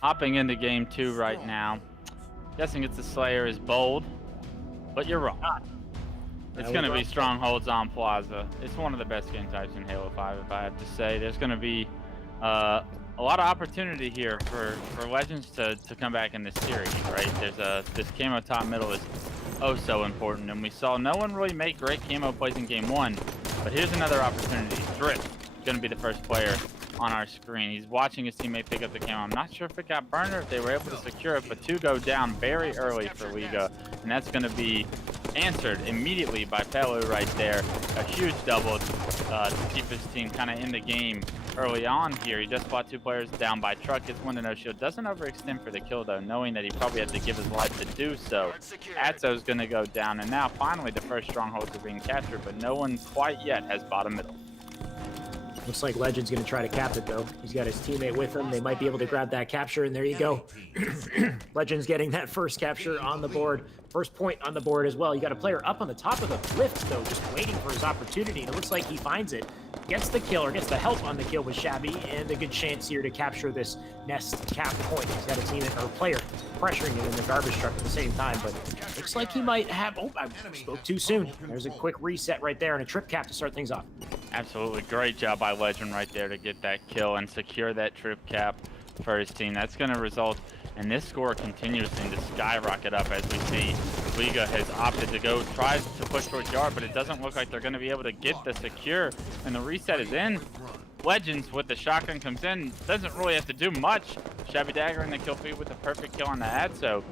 hopping into game 2 right now. Guessing it's a Slayer is bold, but you're wrong. It's going to be Strongholds on Plaza. It's one of the best game types in Halo 5, if I have to say. There's going to be a lot of opportunity here for Legends to come back in this series, right? This camo top middle is oh so important, and we saw no one really make great camo plays in game 1, but here's another opportunity. Drift is going to be the first player on our screen. He's watching his teammate pick up the camo. I'm not sure if it got burned or if they were able to secure it, but 2 go down very early for Liga, and that's going to be answered immediately by Pelu right there. A huge double to keep his team kind of in the game early on here. He just fought 2 players down by truck, gets 1 to no shield. Doesn't overextend for the kill though, knowing that he probably had to give his life to do so. Atso's going to go down, and now finally the first strongholds are being captured, but no one quite yet has bottom middle. Looks like Legend's going to try to cap it, though. He's got his teammate with him. They might be able to grab that capture, and there you go. Legend's getting that first capture on the board. First point on the board as well. You got a player up on the top of the lift, though, just waiting for his opportunity. And it looks like he finds it. Gets the kill, or gets the help on the kill with Shabby, and a good chance here to capture this nest cap point. He's got a teammate or player pressuring him in the garbage truck at the same time, but looks like he might have... Oh, I spoke too soon. There's a quick reset right there and a trip cap to start things off. Absolutely great job by Legend right there to get that kill and secure that trip cap for his team. That's going to result in this score continuously to skyrocket up, as we see Liga has opted to go, tries to push towards yard, but it doesn't look like they're going to be able to get the secure, and the reset is in. Legends with the shotgun comes in, doesn't really have to do much. Shabby Dagger in the kill feed with the perfect kill on the ad, so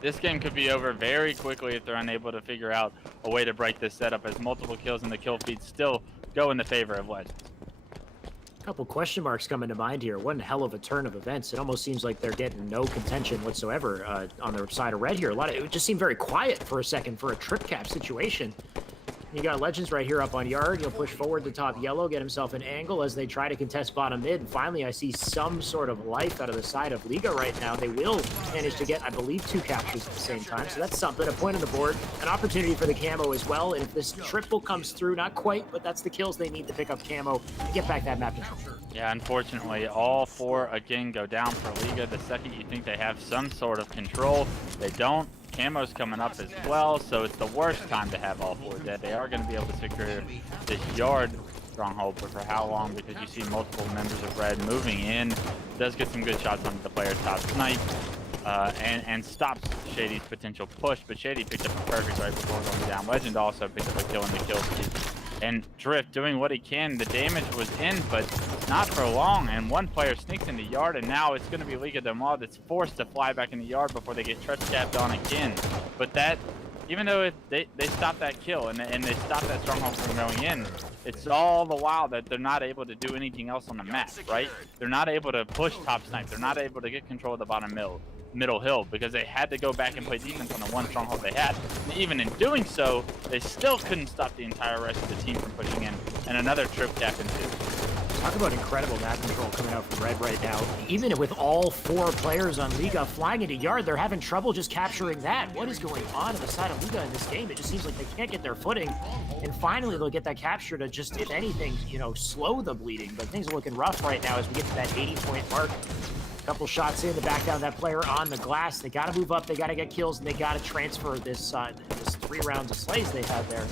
this game could be over very quickly if they're unable to figure out a way to break this setup, as multiple kills in the kill feed still go in the favor of Legends. A couple question marks coming to mind here. One hell of a turn of events. It almost seems like they're getting no contention whatsoever on the side of red here. It just seemed very quiet for a second for a trip cap situation. You got Legends right here up on yard. He'll push forward to top yellow, get himself an angle as they try to contest bottom mid. And finally, I see some sort of life out of the side of Liga right now. They will manage to get, I believe, 2 captures at the same time. So that's something. A point on the board. An opportunity for the camo as well. And if this triple comes through, not quite, but that's the kills they need to pick up camo and get back that map control. Yeah, unfortunately, all 4 again go down for Liga. The second you think they have some sort of control, they don't. Camo's coming up as well, so it's the worst time to have all 4 dead. They are going to be able to secure this yard stronghold, but for how long? Because you see multiple members of red moving in. Does get some good shots onto the player's top snipe, and stops Shady's potential push, but Shady picked up a perfect right before going down. Legend also picked up a kill in the kill streak. And Drift doing what he can. The damage was in, but not for long. And one player sneaks in the yard, and now it's going to be Liga del Mal that's forced to fly back in the yard before they get trip capped on again. But that even though they stop that kill and they stop that stronghold from going in, it's all the while that they're not able to do anything else on the map, right? They're not able to push top snipe. They're not able to get control of the bottom middle hill because they had to go back and play defense on the one stronghold they had. And even in doing so, they still couldn't stop the entire rest of the team from pushing in, and another trip cap into. Talk about incredible map control coming out from Red right now. Even with all 4 players on Liga flying into yard, they're having trouble just capturing that. What is going on the side of Liga in this game? It just seems like they can't get their footing. And finally, they'll get that capture to just, if anything, slow the bleeding. But things are looking rough right now as we get to that 80-point mark. Couple shots in to back down that player on the glass. They got to move up. They got to get kills, and they got to transfer this 3 rounds of slays they had there,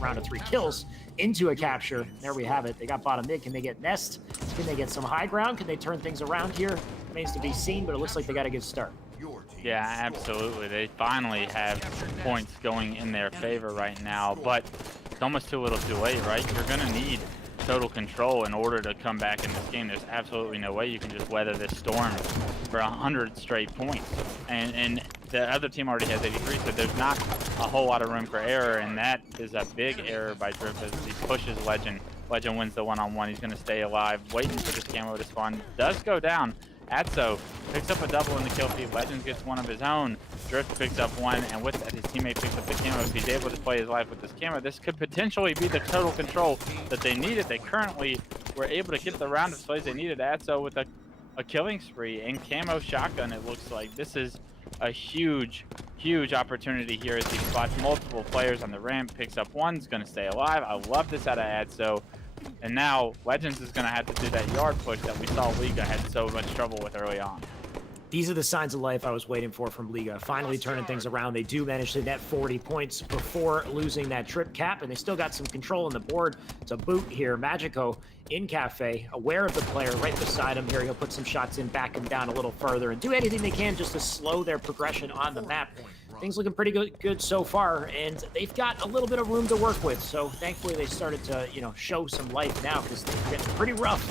round of 3 kills, into a capture. There we have it. They got bottom mid. Can they get Nest? Can they get some high ground? Can they turn things around here? Remains to be seen, but it looks like they got a good start. Yeah, absolutely. They finally have points going in their favor right now, but it's almost too little too late, right? You're going to need total control in order to come back in this game. There's absolutely no way you can just weather this storm for 100 straight points. And the other team already has 83, so there's not a whole lot of room for error, and that is a big error by Drift as he pushes Legend. Legend wins the one-on-one. He's going to stay alive, waiting for this camo to spawn. Does go down. Atso picks up a double in the kill feed. Legends gets one of his own. Drift picks up one, and with that, his teammate picks up the camo. If he's able to play his life with this camo, this could potentially be the total control that they needed. They currently were able to get the round of slays they needed. Atso with a killing spree and camo shotgun, it looks like. This is a huge opportunity here as he spots multiple players on the ramp, picks up one, is going to stay alive. I love this out of Atso. And now Legends is going to have to do that yard push that we saw Liga had so much trouble with early on. These are the signs of life I was waiting for from Liga. Finally turning things around. They do manage to net 40 points before losing that trip cap, and they still got some control on the board. It's a boot here. Magico in Cafe, aware of the player right beside him here. He'll put some shots in, back him down a little further, and do anything they can just to slow their progression on the map. Things looking pretty good so far, and they've got a little bit of room to work with. So thankfully they started to, show some life now because they're getting pretty rough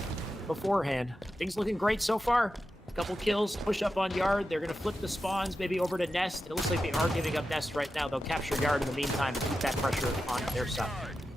beforehand. Things looking great so far. Couple kills, push up on yard. They're going to flip the spawns, maybe over to Nest. It looks like they are giving up Nest right now. They'll capture yard in the meantime and keep that pressure on their side.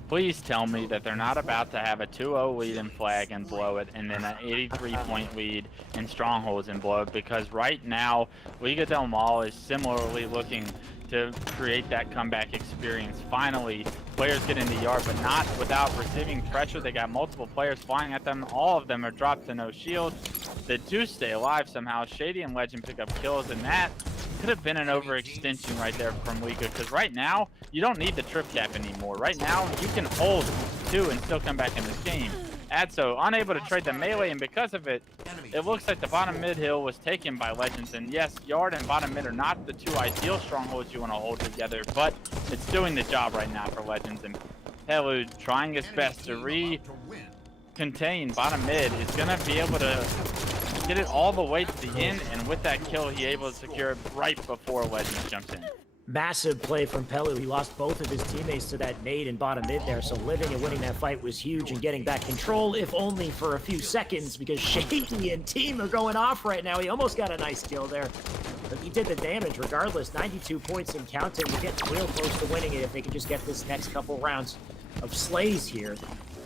Please tell me that they're not about to have a 2-0 lead in flag and blow it, and then an 83-point lead in strongholds and blow it, because right now, Liga del Mal is similarly looking to create that comeback experience. Finally, players get into yard, but not without receiving pressure. They got multiple players flying at them. All of them are dropped to no shield. They do stay alive somehow. Shady and Legend pick up kills, and that could have been an overextension right there from Liga, because right now, you don't need the trip cap anymore. Right now, you can hold 2 and still come back in this game. Atso unable to trade the melee, and because of it, it looks like the bottom mid hill was taken by Legends. And yes, yard and bottom mid are not the 2 ideal strongholds you want to hold together, but it's doing the job right now for Legends. And Helu trying his best to contain bottom mid is going to be able to get it all the way to the end, and with that kill, he able to secure it right before Legends jumps in. Massive play from Pelu. He lost both of his teammates to that nade in bottom mid there, so living and winning that fight was huge and getting back control, if only for a few seconds, because Shady and team are going off right now. He almost got a nice kill there, but he did the damage regardless. 92 points and counting. He gets real close to winning it if they can just get this next couple rounds of slays here.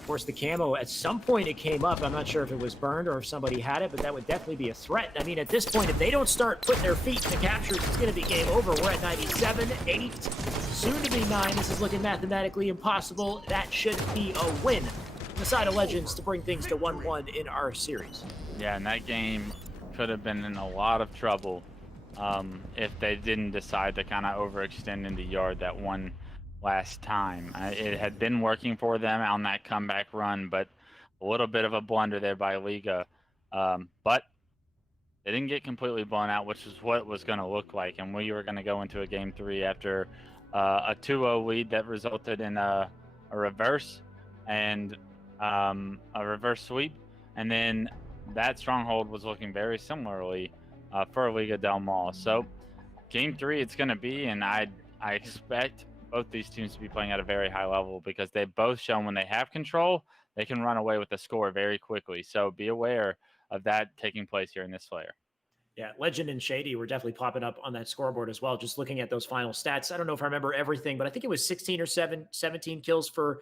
Of course, the camo, at some point it came up. I'm not sure if it was burned or if somebody had it, but that would definitely be a threat. I mean, at this point, if they don't start putting their feet in the captures, it's going to be game over. We're at 97, 8, soon to be 9. This is looking mathematically impossible. That should be a win on the side of Legends to bring things to 1-1 in our series. Yeah, and that game could have been in a lot of trouble if they didn't decide to kind of overextend into yard that one last time. It had been working for them on that comeback run, but a little bit of a blunder there by Liga. But they didn't get completely blown out, which is what it was going to look like. And we were going to go into a game 3 after a 2-0 lead that resulted in a reverse and a reverse sweep. And then that stronghold was looking very similarly for Liga del Mal. So game 3 it's going to be, and I expect both these teams to be playing at a very high level, because they've both shown when they have control, they can run away with the score very quickly. So be aware of that taking place here in this Slayer. Yeah, Legend and Shady were definitely popping up on that scoreboard as well. Just looking at those final stats, I don't know if I remember everything, but I think it was 16 or 17 kills for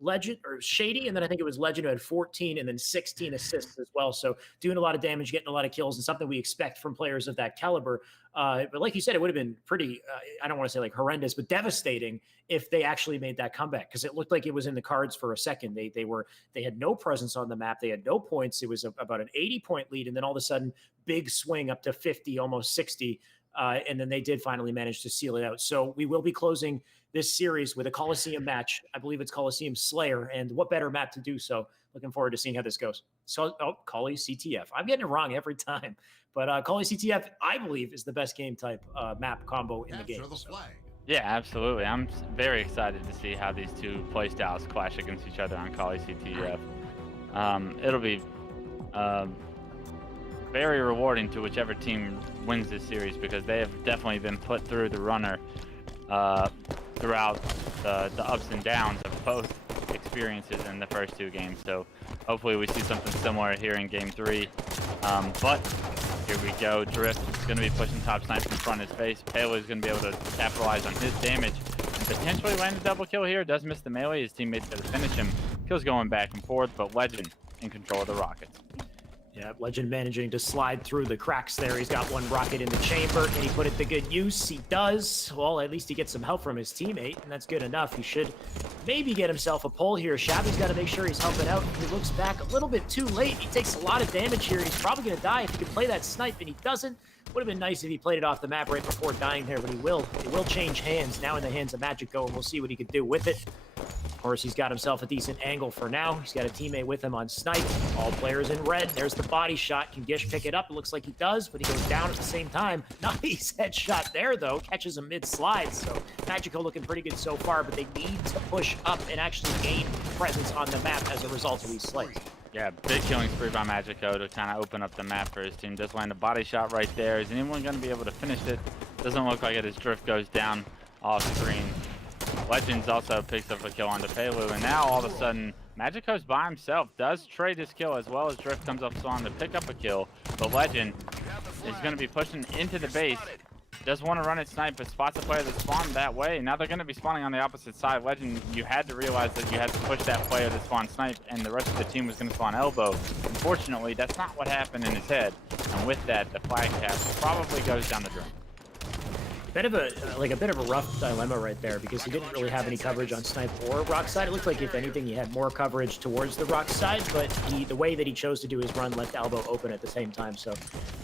Legend or Shady, and then I think it was Legend who had 14 and then 16 assists as well. So doing a lot of damage, getting a lot of kills, and something we expect from players of that caliber. But like you said, it would have been pretty, I don't want to say like horrendous, but devastating if they actually made that comeback, because it looked like it was in the cards for a second. They had no presence on the map. They had no points. It was about an 80-point lead, and then all of a sudden, big swing up to 50, almost 60. And then they did finally manage to seal it out. So we will be closing this series with a Coliseum match. I believe it's Coliseum Slayer. And what better map to do so? Looking forward to seeing how this goes. So, Coli CTF. I'm getting it wrong every time. But Coli CTF, I believe, is the best game type map combo in the game. Capture the flag. Yeah, absolutely. I'm very excited to see how these two playstyles clash against each other on Kali CTF. It'll be very rewarding to whichever team wins this series, because they have definitely been put through the runner throughout the ups and downs of both experiences in the first two games. So hopefully we see something similar here in game 3. But here we go. Drift is going to be pushing Top Snipe in front of his face. Palo is going to be able to capitalize on his damage and potentially land a double kill here. Does miss the melee. His teammates got to finish him. Kills going back and forth, but Legend in control of the rockets. Yeah, Legend managing to slide through the cracks there. He's got one rocket in the chamber. Can he put it to good use? He does. Well, at least he gets some help from his teammate, and that's good enough. He should maybe get himself a pull here. Shabby's got to make sure he's helping out. He looks back a little bit too late. He takes a lot of damage here. He's probably going to die if he can play that snipe, and he doesn't. Would have been nice if he played it off the map right before dying there, but he will. It will change hands now in the hands of Magico, and we'll see what he could do with it. Of course, he's got himself a decent angle for now. He's got a teammate with him on snipe. All players in red. There's the body shot. Can Gish pick it up? It looks like he does, but he goes down at the same time. Nice headshot there, though. Catches him mid-slide, so Magico looking pretty good so far, but they need to push up and actually gain presence on the map as a result of these slays. Yeah, big killing spree by Magico to kind of open up the map for his team. Does land a body shot right there. Is anyone going to be able to finish it? Doesn't look like it as Drift goes down off screen. Legends also picks up a kill onto Pelu, and now all of a sudden, Magico's by himself, does trade his kill as well as Drift comes up spawn to pick up a kill, but Legend is going to be pushing into the base. Does want to run it snipe, but spots a player that spawned that way. Now they're going to be spawning on the opposite side. Legend, you had to realize that you had to push that player that spawned snipe, and the rest of the team was going to spawn elbow. Unfortunately, that's not what happened in his head, and with that, the flag cap probably goes down the drain. Bit of a rough dilemma right there, because he didn't really have any coverage on snipe or rock side. It looked like if anything he had more coverage towards the rock side, but the way that he chose to do his run left elbow open at the same time. So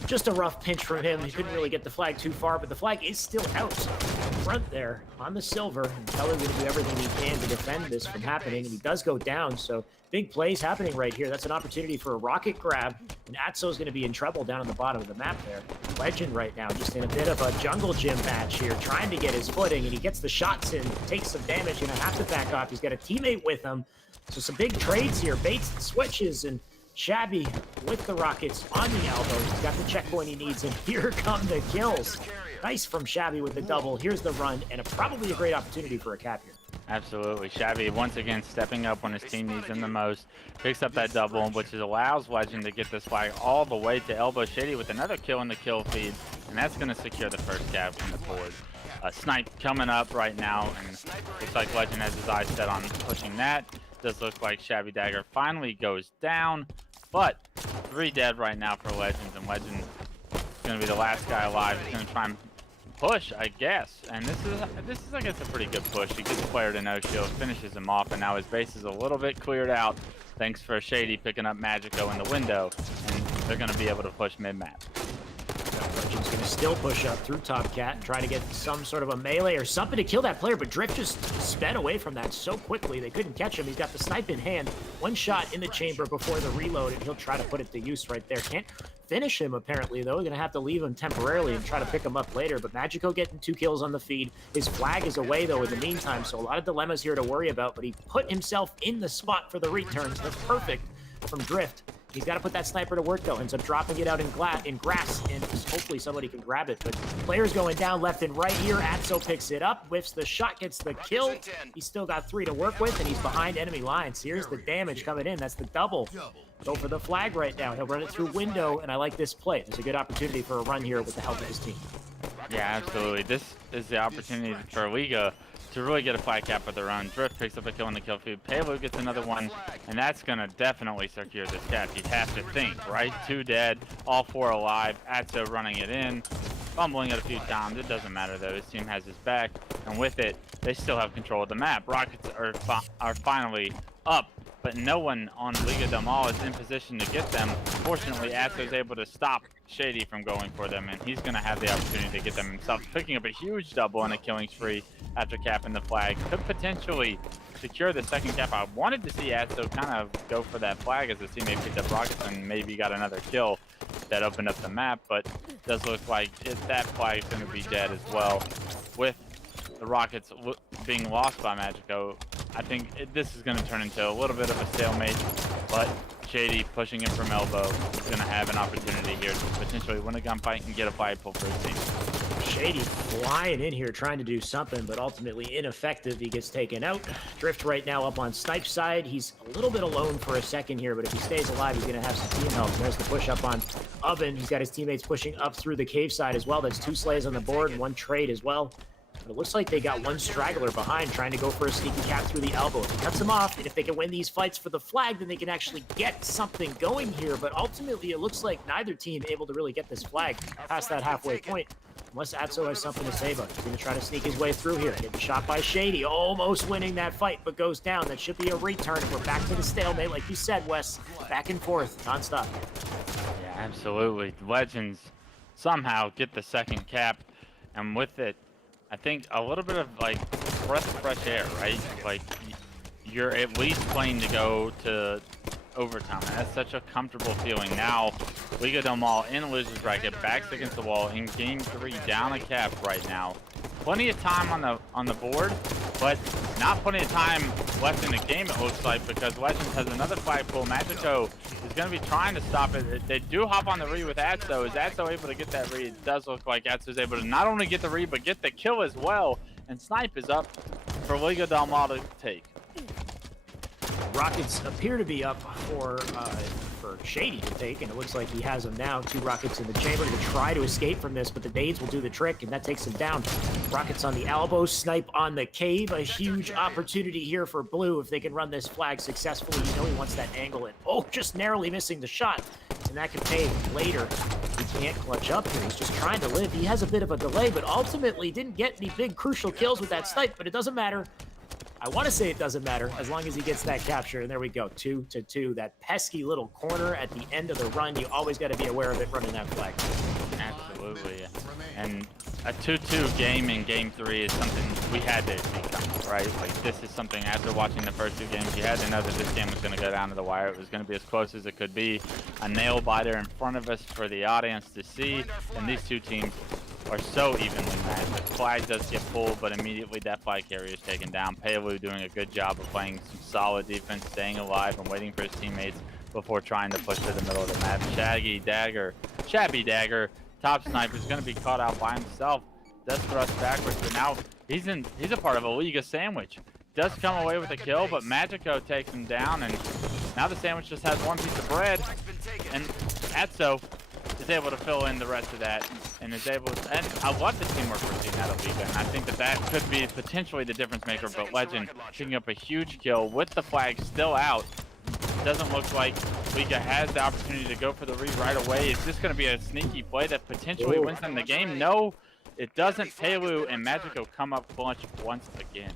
just a rough pinch from him. He couldn't really get the flag too far, but the flag is still out. So front there on the silver, and Keller going to do everything he can to defend this from happening, and he does go down. So big plays happening right here. That's an opportunity for a rocket grab, and Atso's going to be in trouble down on the bottom of the map there. Legend right now just in a bit of a jungle gym match here, trying to get his footing, and he gets the shots in, takes some damage, and have to back off. He's got a teammate with him. So some big trades here, baits and switches, and Shabby with the rockets on the elbow. He's got the checkpoint he needs, and here come the kills. Nice from Shabby with the double. Here's the run, and probably a great opportunity for a cap here. Absolutely. Shabby once again stepping up when his team needs him the most. Picks up that double, which allows Legend to get this flag all the way to elbow. Shady with another kill in the kill feed, and that's going to secure the first cap from the board. Snipe coming up right now, and looks like Legend has his eyes set on pushing that. Does look like Shabby Dagger finally goes down, but 3 dead right now for Legends, and Legend is going to be the last guy alive. He's going to try and push, I guess, and this is I guess a pretty good push. He gets the player to no shield, finishes him off, and now his base is a little bit cleared out thanks for Shady picking up Magico in the window, and they're going to be able to push mid-map. Legend's going to still push up through Top Cat and try to get some sort of a melee or something to kill that player, but Drift just sped away from that so quickly they couldn't catch him. He's got the snipe in hand, one shot in the chamber before the reload, and he'll try to put it to use right there. Can't finish him apparently though. Gonna have to leave him temporarily and try to pick him up later, but Magico getting 2 kills on the feed. His flag is away though in the meantime, so a lot of dilemmas here to worry about, but he put himself in the spot for the returns. That's perfect from Drift. He's got to put that sniper to work, though. Ends up dropping it out in grass, and hopefully somebody can grab it. But players going down left and right here. Atso picks it up, whiffs the shot, gets the kill. He's still got 3 to work with, and he's behind enemy lines. Here's the damage coming in. That's the double. Go for the flag right now. He'll run it through window, and I like this play. There's a good opportunity for a run here with the help of his team. Yeah, absolutely. This is the opportunity for Liga to really get a flag cap with the run. Drift picks up a kill in the kill feed. Payload gets another one, and that's going to definitely secure this cap. You'd have to think, right? 2 dead, all 4 alive. Atso running it in, fumbling it a few times. It doesn't matter, though. His team has his back, and with it, they still have control of the map. Rockets are finally up, but no one on Liga del Mal is in position to get them. Fortunately, Atso is able to stop Shady from going for them, and he's going to have the opportunity to get them himself, picking up a huge double and a killing spree after capping the flag. Could potentially secure the second cap. I wanted to see Atso kind of go for that flag as his teammate picked up Rockets and maybe got another kill that opened up the map, but it does look like that flag is going to be dead as well. With the Rockets being lost by Magico, I think this is going to turn into a little bit of a stalemate, but Shady pushing him from elbow is going to have an opportunity here to potentially win a gunfight and get a flag pull for his team. Shady flying in here trying to do something, but ultimately ineffective. He gets taken out. Drift right now up on Snipe's side. He's a little bit alone for a second here, but if he stays alive, he's going to have some team help. There's the push up on Oven. He's got his teammates pushing up through the cave side as well. That's 2 slays on the board and 1 trade as well. But it looks like they got 1 straggler behind trying to go for a sneaky cap through the elbow. If he cuts him off, and if they can win these fights for the flag, then they can actually get something going here. But ultimately, it looks like neither team able to really get this flag past that halfway point. Unless Atso has something to say about it. He's going to try to sneak his way through here. Getting shot by Shady. Almost winning that fight, but goes down. That should be a return. We're back to the stalemate, like you said, Wes. Back and forth, nonstop. Yeah, absolutely. Legends somehow get the second cap, and with it, I think a little bit of like breath of fresh air, right? Like you're at least playing to go to overtime, and that's such a comfortable feeling. Now, Liga del Mal in a loser's bracket, backs against the wall in game 3, down a cap right now. Plenty of time on the board, but not plenty of time left in the game, it looks like, because Legends has another flag pull. Magico is going to be trying to stop it. They do hop on the read with Atso. Is Atso able to get that read? It does look like Atso is able to not only get the read, but get the kill as well. And Snipe is up for Liga del Mal to take. Rockets appear to be up for Shady to take, and it looks like he has them now. 2 rockets in the chamber to try to escape from this, but the nades will do the trick, and that takes him down. Rockets on the elbow, Snipe on the cave. A huge opportunity here for Blue if they can run this flag successfully. You know he wants that angle, and oh, just narrowly missing the shot, and that could pay later. He can't clutch up here. He's just trying to live. He has a bit of a delay, but ultimately didn't get any big crucial kills with that Snipe, but it doesn't matter. I want to say it doesn't matter as long as he gets that capture. And there we go, 2-2. That pesky little corner at the end of the run. You always got to be aware of it running that flag. Absolutely. And a 2-2 game in game 3 is something we had to see coming, right? Like this is something after watching the first 2 games, you had to know that this game was going to go down to the wire. It was going to be as close as it could be. A nail biter in front of us for the audience to see. And these 2 teams are so evenly matched. The flag does get pulled, but immediately that flag carrier is taken down. Paelu doing a good job of playing some solid defense, staying alive and waiting for his teammates before trying to push to the middle of the map. Shabby Dagger, top sniper, is going to be caught out by himself. Does thrust backwards, but now he's a part of a Liga sandwich. Does come away with a kill, but Magico takes him down, and now the sandwich just has 1 piece of bread, and Atso is able to fill in the rest of that, and is able to, and I love the teamwork we're seeing out of Liga, and I think that could be potentially the difference maker, but Legend picking up a huge kill with the flag still out. Doesn't look like Liga has the opportunity to go for the read right away. Is this going to be a sneaky play that potentially wins them the game? No, it doesn't. Paelu and Magico come up clutch once again.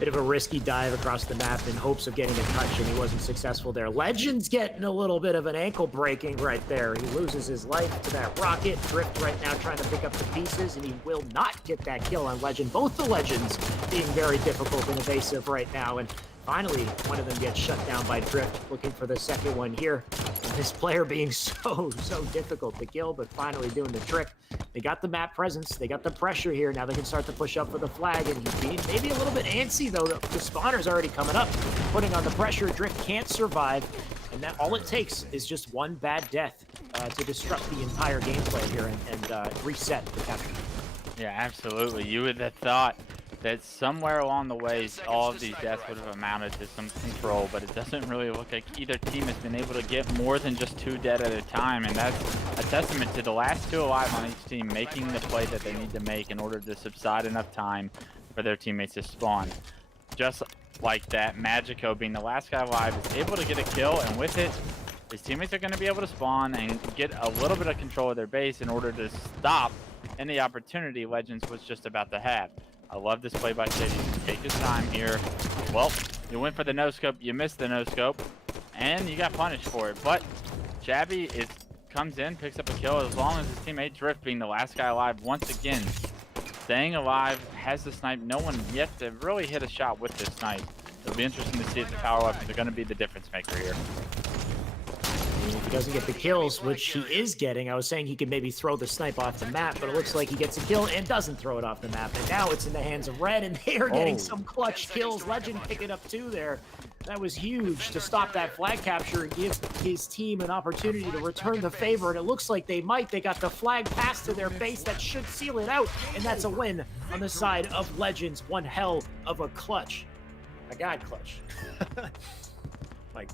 Bit of a risky dive across the map in hopes of getting a touch, and he wasn't successful there. Legend's getting a little bit of an ankle breaking right there. He loses his life to that rocket. Drift right now trying to pick up the pieces, and he will not get that kill on Legend. Both the Legends being very difficult and evasive right now, and finally, one of them gets shut down by Drift, looking for the second one here. And this player being so difficult to kill, but finally doing the trick. They got the map presence, they got the pressure here. Now they can start to push up for the flag, and he's being maybe a little bit antsy, though. The spawner's already coming up, putting on the pressure. Drift can't survive, and And that all it takes is just one bad death to disrupt the entire gameplay here and reset the capture. Yeah, absolutely. You would have thought that somewhere along the way, all of these deaths would have amounted to some control, but it doesn't really look like either team has been able to get more than just 2 dead at a time, and that's a testament to the last 2 alive on each team making the play that they need to make in order to subside enough time for their teammates to spawn. Just like that, Magico, being the last guy alive, is able to get a kill, and with it, his teammates are going to be able to spawn and get a little bit of control of their base in order to stop any opportunity Legends was just about to have. I love this play by Shady. Take his time here. Well, you went for the no-scope, you missed the no-scope, and you got punished for it. But Jabby comes in, picks up a kill, as long as his teammate Drift, being the last guy alive, once again, staying alive, has the snipe. No one yet to really hit a shot with this snipe. It'll be interesting to see if the power weapons are going to be the difference maker here. If he doesn't get the kills, which he is getting, I was saying he could maybe throw the snipe off the map, but it looks like he gets a kill and doesn't throw it off the map. And now it's in the hands of Red, and they are getting some clutch kills. Legend picking up 2 there. That was huge to stop that flag capture and give his team an opportunity to return the favor. And it looks like they might. They got the flag passed to their base. That should seal it out. And that's a win on the side of Legends. One hell of a clutch. My God, clutch.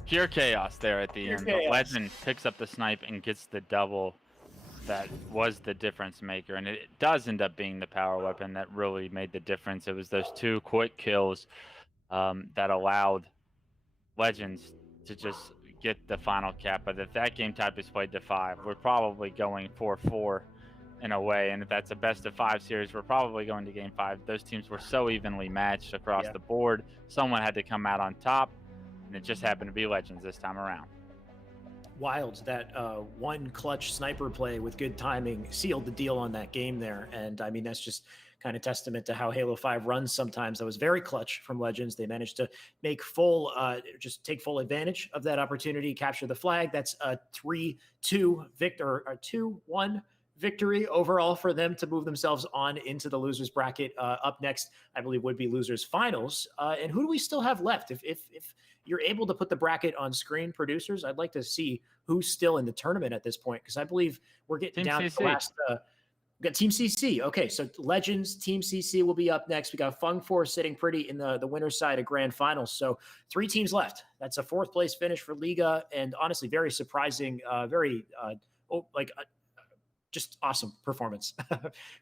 Pure chaos there at the end. But Legend picks up the snipe and gets the double that was the difference maker. And it does end up being the power weapon that really made the difference. It was those 2 quick kills that allowed Legends to just get the final cap. But if that game type is played to 5, we're probably going 4-4 in a way. And if that's a best of 5 series, we're probably going to game 5. Those teams were so evenly matched across the board. Someone had to come out on top. And it just happened to be Legends this time around. Wild that one clutch sniper play with good timing sealed the deal on that game there. And I mean, that's just kind of testament to how Halo 5 runs sometimes. That was very clutch from Legends. They managed to make just take full advantage of that opportunity, capture the flag. That's a 3-2 victor, or 2-1 victory overall for them to move themselves on into the losers bracket. Up next, I believe, would be losers finals. And who do we still have left? If you're able to put the bracket on screen, producers, I'd like to see who's still in the tournament at this point, because I believe we're getting down to the last. We got Team CC. Okay, so Legends, Team CC will be up next. We got Fung Force sitting pretty in the winner's side of Grand Finals. So 3 teams left. That's a 4th place finish for Liga, and honestly, very surprising, just awesome performance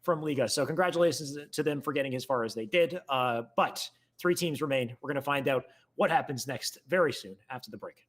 from Liga. So congratulations to them for getting as far as they did. But 3 teams remain. We're going to find out what happens next very soon after the break.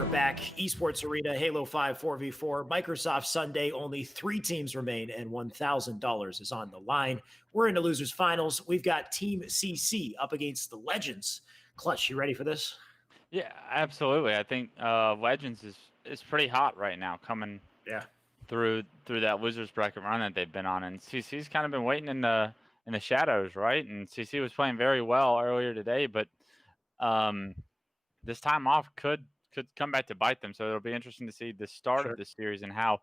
are back. Esports Arena, Halo 5 4v4, Microsoft Sunday. Only 3 teams remain, and $1,000 is on the line. We're in the losers finals. We've got Team CC up against the Legends. Clutch, you ready for this? Yeah, absolutely. I think Legends is pretty hot right now, coming Yeah. through that losers bracket run that they've been on, and CC's kind of been waiting in the shadows, right? And CC was playing very well earlier today, but this time off could come back to bite them. So it'll be interesting to see the start of the series and how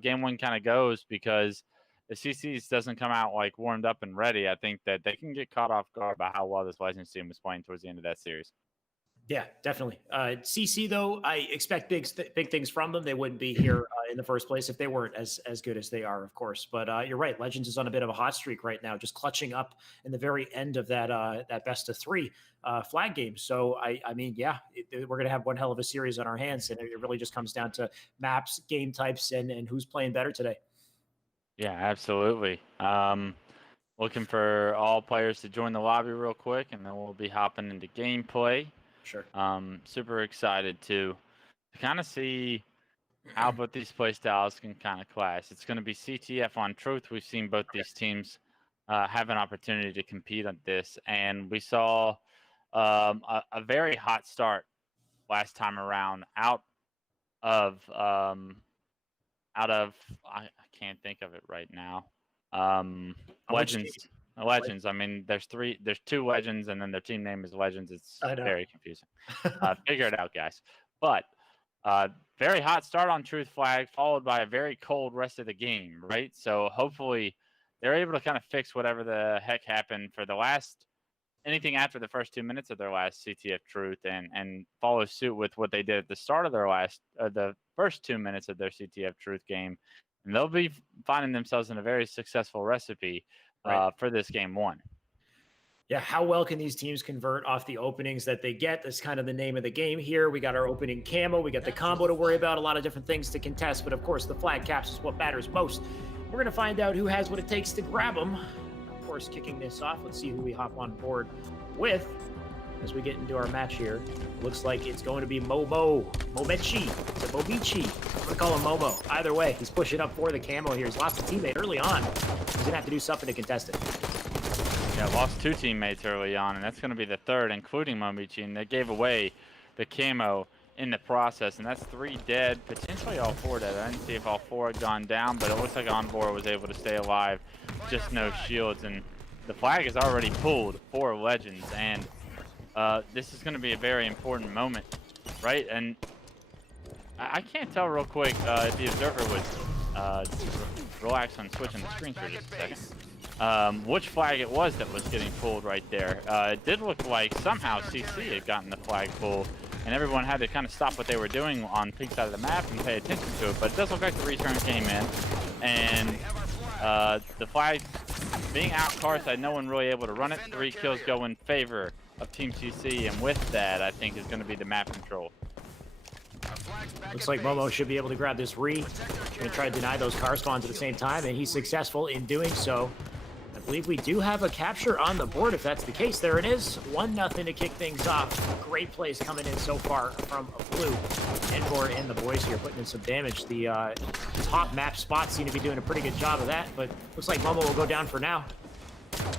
game one kind of goes, because if CC's doesn't come out like warmed up and ready, I think that they can get caught off guard by how well this Legends team was playing towards the end of that series. Yeah, definitely. CC, though, I expect big things from them. They wouldn't be here in the first place if they weren't as good as they are, of course. But you're right. Legends is on a bit of a hot streak right now, just clutching up in the very end of that best of 3 flag game. So, I mean, yeah, we're going to have one hell of a series on our hands. And it really just comes down to maps, game types, and who's playing better today. Yeah, absolutely. Looking for all players to join the lobby real quick, and then we'll be hopping into gameplay. Sure. Super excited to kind of see how both these play styles can kind of clash. It's going to be CTF on Truth. We've seen both these teams have an opportunity to compete on this, and we saw a very hot start last time around out of I can't think of it right now. Legends. I mean, there's 2 Legends, and then their team name is Legends. It's very confusing. Figure it out, guys. But very hot start on Truth Flag, followed by a very cold rest of the game, right? So hopefully they're able to kind of fix whatever the heck happened for anything after the first 2 minutes of their last CTF Truth, and follow suit with what they did at the start of their the first 2 minutes of their CTF Truth game. And they'll be finding themselves in a very successful recipe for this game one. Yeah, how well can these teams convert off the openings that they get? That's kind of the name of the game here. We got our opening camo. We got the combo to worry about, a lot of different things to contest. But, of course, the flag caps is what matters most. We're going to find out who has what it takes to grab them. Of course, kicking this off, let's see who we hop on board with as we get into our match here. Looks like it's going to be Momechi. It's a Momechi. I'm going to call him Momo. Either way, he's pushing up for the camo here. He's lost a teammate early on. He's going to have to do something to contest it. Yeah, lost 2 teammates early on, and that's going to be the third, including Momechi, and they gave away the camo in the process, and that's 3 dead, potentially all 4 dead. I didn't see if all 4 had gone down, but it looks like Envor was able to stay alive, just no shields, and the flag is already pulled for Legends, and this is going to be a very important moment, right? And I can't tell real quick if the observer would relax on switching the screen for just a second. Which flag it was that was getting pulled right there. It did look like somehow CC had gotten the flag pulled, and everyone had to kind of stop what they were doing on pink side of the map and pay attention to it. But it does look like the return came in, and the flag being out car side, no one really able to run it. 3 kills go in favor of Team CC, and with that, I think is going to be the map control. Looks like Momo should be able to grab this re. Going to try to deny those car spawns at the same time, and he's successful in doing so. I believe we do have a capture on the board, if that's the case. There it is. 1-0 to kick things off. Great plays coming in so far from Blue. Envor and the boys here putting in some damage. The top map spots seem to be doing a pretty good job of that, but looks like Momo will go down for now.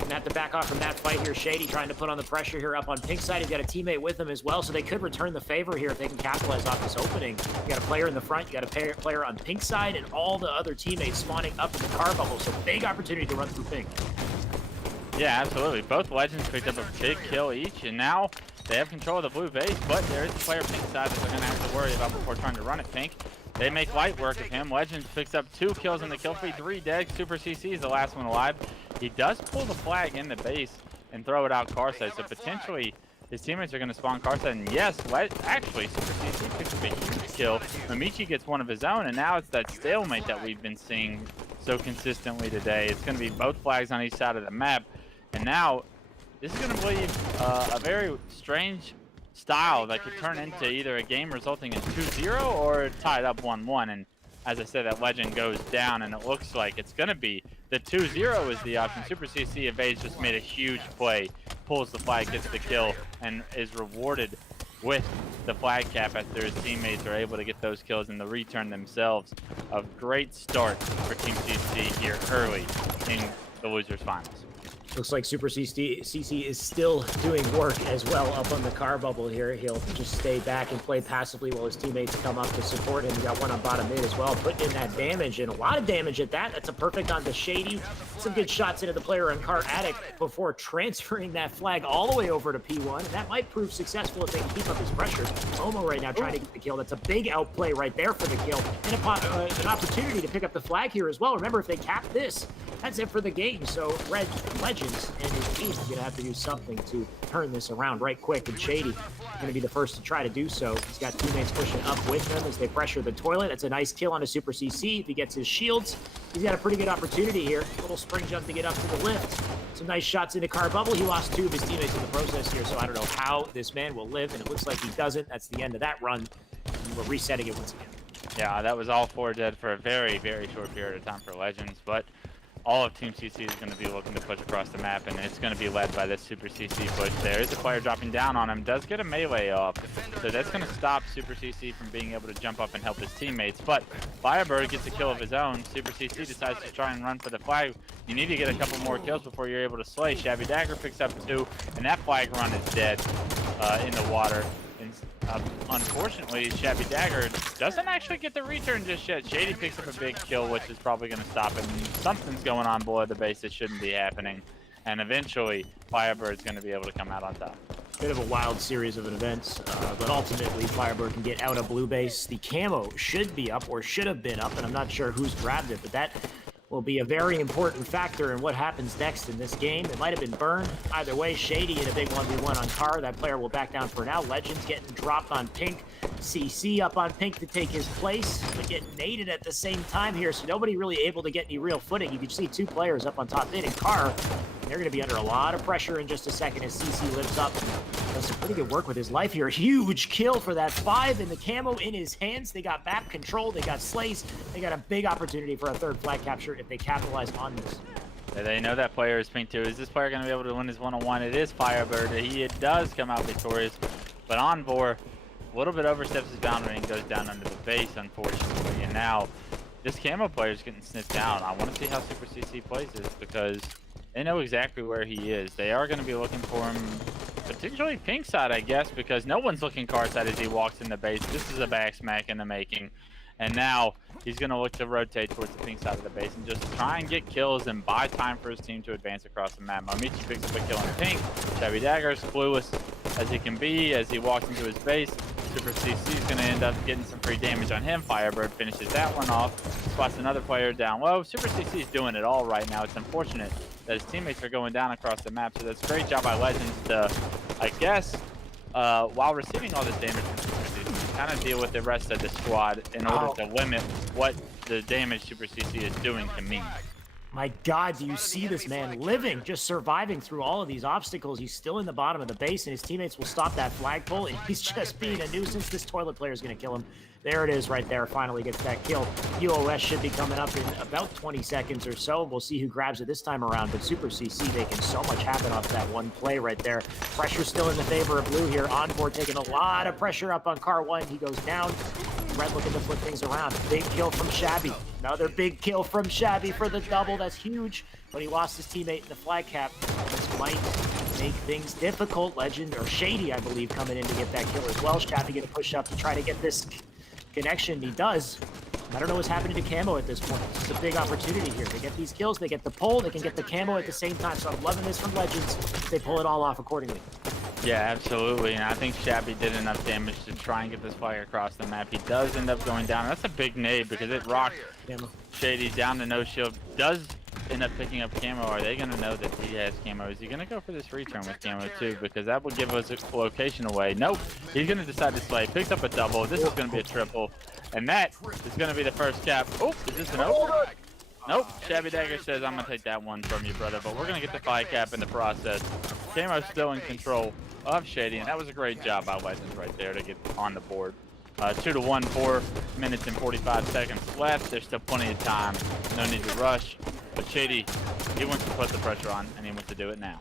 Gonna have to back off from that fight here. Shady trying to put on the pressure here up on pink side. He's got a teammate with him as well, so they could return the favor here if they can capitalize off this opening. You got a player in the front, you got a player on pink side, and all the other teammates spawning up in the car bubble, so big opportunity to run through pink. Yeah, absolutely. Both Legends picked up a big kill each, and now they have control of the blue base, but there is a player pink side that they're going to have to worry about before trying to run it pink. They make light work of him. Legends picks up 2 kills in the kill feed, 3 dead. Super CC is the last one alive. He does pull the flag in the base and throw it out car side, so potentially his teammates are going to spawn car side. And yes, actually, Super CC picks up a huge kill. Momechi gets one of his own, and now it's that stalemate that we've been seeing so consistently today. It's going to be both flags on each side of the map. And now, this is going to leave a very strange style that could turn into either a game resulting in 2-0 or tied up 1-1. And as I said, that Legend goes down, and it looks like it's going to be the 2-0 is the option. Super CC evades, just made a huge play, pulls the flag, gets the kill, and is rewarded with the flag cap after his teammates are able to get those kills in the return themselves. A great start for Team CC here early in the losers finals. Looks like Super CC is still doing work as well up on the car bubble here. He'll just stay back and play passively while his teammates come up to support him. We got one on bottom mid as well, putting in that damage, and a lot of damage at that. That's a perfect onto Shady. Some good shots into the player on Car Addict before transferring that flag all the way over to P1. And that might prove successful if they can keep up his pressure. Momo right now trying to get the kill. That's a big outplay right there for the kill. And an opportunity to pick up the flag here as well. Remember, if they cap this, that's it for the game. So Red Legends and his team is going to have to do something to turn this around right quick. And Shady going to be the first to try to do so. He's got teammates pushing up with him as they pressure the toilet. That's a nice kill on a Super CC. If he gets his shields, he's got a pretty good opportunity here. A little spring jump to get up to the lift. Some nice shots into car bubble. He lost 2 of his teammates in the process here, so I don't know how this man will live, and it looks like he doesn't. That's the end of that run. And we're resetting it once again. Yeah, that was all 4 dead for a very, very short period of time for Legends, but all of Team CC is going to be looking to push across the map, and it's going to be led by this Super CC push. There is a player dropping down on him, does get a melee off, so that's going to stop Super CC from being able to jump up and help his teammates. But Firebird gets a kill of his own. Super CC decides to try and run for the flag. You need to get a couple more kills before you're able to slay. Shabby Dagger picks up 2, and that flag run is dead in the water. Unfortunately, Shabby Dagger doesn't actually get the return just yet. Shady picks up a big kill, which is probably going to stop him. Something's going on below the base that shouldn't be happening. And eventually, Firebird's going to be able to come out on top. Bit of a wild series of events, but ultimately Firebird can get out of blue base. The camo should be up, or should have been up, and I'm not sure who's grabbed it, but that will be a very important factor in what happens next in this game. It might have been burned. Either way, Shady in a big 1v1 on Car. That player will back down for now. Legends getting dropped on Pink. CC up on Pink to take his place, but get naded at the same time here, so nobody really able to get any real footing. You can see 2 players up on top mid and Car. And they're going to be under a lot of pressure in just a second as CC lives up. Does some pretty good work with his life here. Huge kill for that 5, and the camo in his hands. They got map control. They got slays. They got a big opportunity for a 3rd flag capture if they capitalize on this. They know that player is Pink too. Is this player going to be able to win his one-on-one? It is Firebird. He does come out victorious, but Envor a little bit oversteps his boundary and goes down under the base, unfortunately. And now this camo player is getting sniffed down. I want to see how Super CC plays this because they know exactly where he is. They are going to be looking for him, potentially Pink side, I guess, because no one's looking Car side as he walks in the base. This is a back smack in the making. And now he's going to look to rotate towards the Pink side of the base and just try and get kills and buy time for his team to advance across the map. Momichi picks up a kill on Pink. Shabby Dagger's clueless as he can be as he walks into his base. Super CC is going to end up getting some free damage on him. Firebird finishes that one off. Spots another player down low. Super CC is doing it all right now. It's unfortunate that his teammates are going down across the map. So that's a great job by Legends to, I guess, while receiving all this damage from Super CC, kind of deal with the rest of the squad in order to limit what the damage Super CC is doing to me. My God, do you see this man living, just surviving through all of these obstacles? He's still in the bottom of the base, and his teammates will stop that flagpole, and he's just being a nuisance. This toilet player is going to kill him. There it is right there. Finally gets that kill. UOS should be coming up in about 20 seconds or so. We'll see who grabs it this time around, but Super CC making so much happen off that one play right there. Pressure still in the favor of blue here. Envor taking a lot of pressure up on Car 1. He goes down. Red looking to flip things around. Big kill from Shabby. Another big kill from Shabby for the double. That's huge. But he lost his teammate in the flag cap. This might make things difficult. Legend, or Shady, I believe, coming in to get that kill as well. Shabby going to push up to try to get this connection. He does. I don't know what's happening to camo at this point. It's a big opportunity here. They get these kills, they get the pull, they can get the camo at the same time. So I'm loving this from Legends. They pull it all off accordingly. Yeah, absolutely, and I think Shabby did enough damage to try and get this flag across the map. He does end up going down. That's a big nade because it rocked Shady down to no shield. Does end up picking up camo. Are they going to know that he has camo? Is he going to go for this return with camo too? Because that would give us a location away. Nope, he's going to decide to slay. Picks up a double. This is going to be a triple, and that is going to be the first cap. Oh, is this an over? Nope, Shabby Dagger says, I'm going to take that one from you, brother, but we're going to get the 5 cap in the process. Camo's still in control of Shady, and that was a great job by Legends right there to get on the board. 2-1, 4 minutes and 45 seconds left. There's still plenty of time. No need to rush. But Shady, he wants to put the pressure on, and he wants to do it now.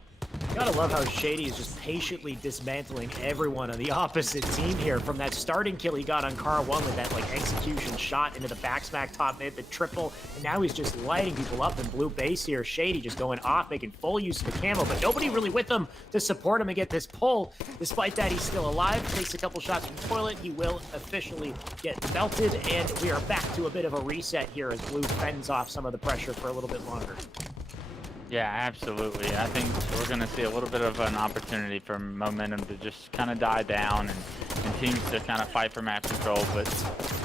Gotta love how Shady is just patiently dismantling everyone on the opposite team here. From that starting kill he got on Car 1 with that like execution shot into the back smack top mid, the triple, and now he's just lighting people up in blue base here. Shady just going off, making full use of the camo, but nobody really with him to support him and get this pull. Despite that, he's still alive, takes a couple shots from Toilet. He will officially get melted, and we are back to a bit of a reset here as Blue fends off some of the pressure for a little bit longer. Yeah, absolutely. I think we're going to see a little bit of an opportunity for momentum to just kind of die down and teams to kind of fight for map control. But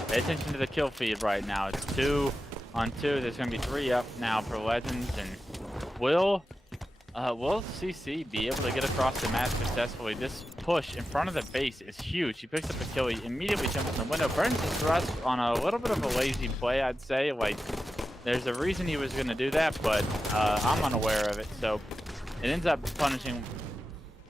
pay attention to the kill feed right now. It's 2 on 2. There's going to be 3 up now for Legends. And will CC be able to get across the map successfully? This push in front of the base is huge. He picks up a kill. He immediately jumps in the window. Burns the thrust on a little bit of a lazy play, I'd say. Like, there's a reason he was going to do that, but I'm unaware of it. So it ends up punishing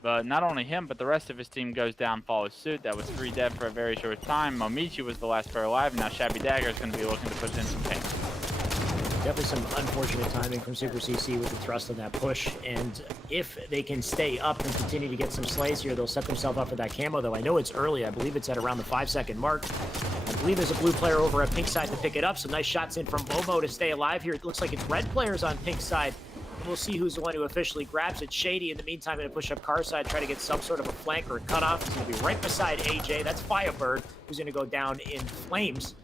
not only him, but the rest of his team goes down, follows suit. That was 3 dead for a very short time. Momichi was the last player alive, and now Shabby Dagger is going to be looking to push in some pain. Definitely some unfortunate timing from Super CC with the thrust on that push, and if they can stay up and continue to get some slays here, they'll set themselves up for that camo, though I know it's early. I believe it's at around the 5-second mark. I believe there's a blue player over at pink side to pick it up. Some nice shots in from Momo to stay alive here. It looks like it's red players on pink side. We'll see who's the one who officially grabs it. Shady, in the meantime, going to push up car side, try to get some sort of a flank or a cutoff. He's going to be right beside AJ. That's Firebird, who's going to go down in flames.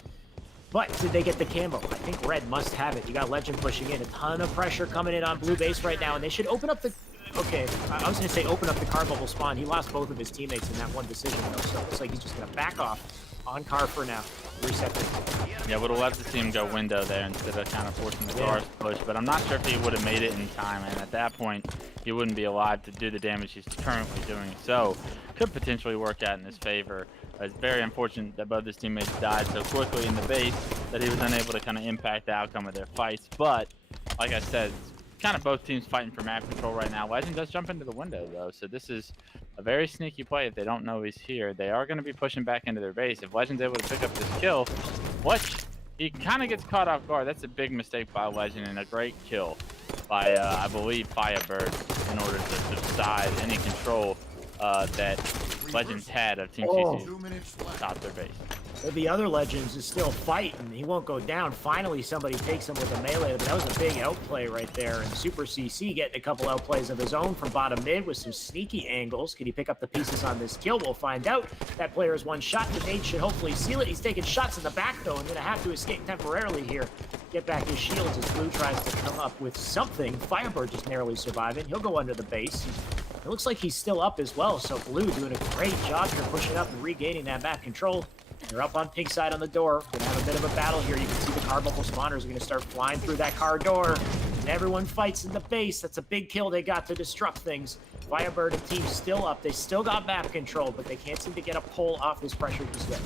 But did they get the camo? I think red must have it. You got Legend pushing in. A ton of pressure coming in on blue base right now, and they should open up the... Okay, I was going to say open up the car bubble spawn. He lost both of his teammates in that one decision, though, so it looks like he's just going to back off on car for now. Reset things. Yeah, would have let the team go window there instead of kind of forcing the cars to push, but I'm not sure if he would have made it in time, and at that point, he wouldn't be alive to do the damage he's currently doing. So, could potentially work out in his favor. It's very unfortunate that both his teammates died so quickly in the base that he was unable to kind of impact the outcome of their fights. But, like I said, it's kind of both teams fighting for map control right now. Legend does jump into the window, though, so this is a very sneaky play if they don't know he's here. They are going to be pushing back into their base. If Legend's able to pick up this kill, he kind of gets caught off guard. That's a big mistake by Legend and a great kill by, I believe, Firebird in order to subside any control that Legends had of Team CC's top their base. But the other Legends is still fighting. He won't go down. Finally, somebody takes him with a melee, but that was a big outplay right there. And Super CC getting a couple outplays of his own from bottom mid with some sneaky angles. Can he pick up the pieces on this kill? We'll find out. That player is one shot. The nade should hopefully seal it. He's taking shots in the back, though, and going to have to escape temporarily here. Get back his shields as Blue tries to come up with something. Firebird just narrowly surviving. He'll go under the base. It looks like he's still up as well, so Blue doing a great job here pushing up and regaining that back control. They're up on pink side on the door. Gonna have a bit of a battle here. You can see the car bubble spawners are gonna start flying through that car door. And everyone fights in the base. That's a big kill they got to disrupt things. Firebird and team still up. They still got map control, but they can't seem to get a pull off this pressure just yet.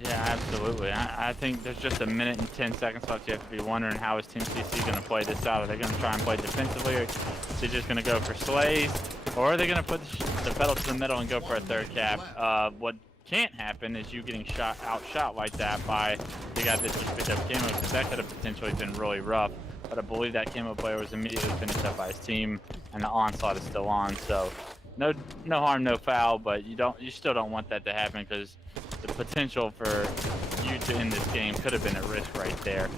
Yeah, absolutely. I think there's just a minute and 10 seconds left. You have to be wondering how is Team CC going to play this out. Are they going to try and play defensively, or are they just going to go for slays? Or are they going to put the pedal to the middle and go for a third cap? What can't happen is you getting outshot like that by the guy that just picked up camo, because that could have potentially been really rough. But I believe that camo player was immediately finished up by his team, and the onslaught is still on. So no harm, no foul. But you still don't want that to happen, because the potential for you to end this game could have been at risk right there.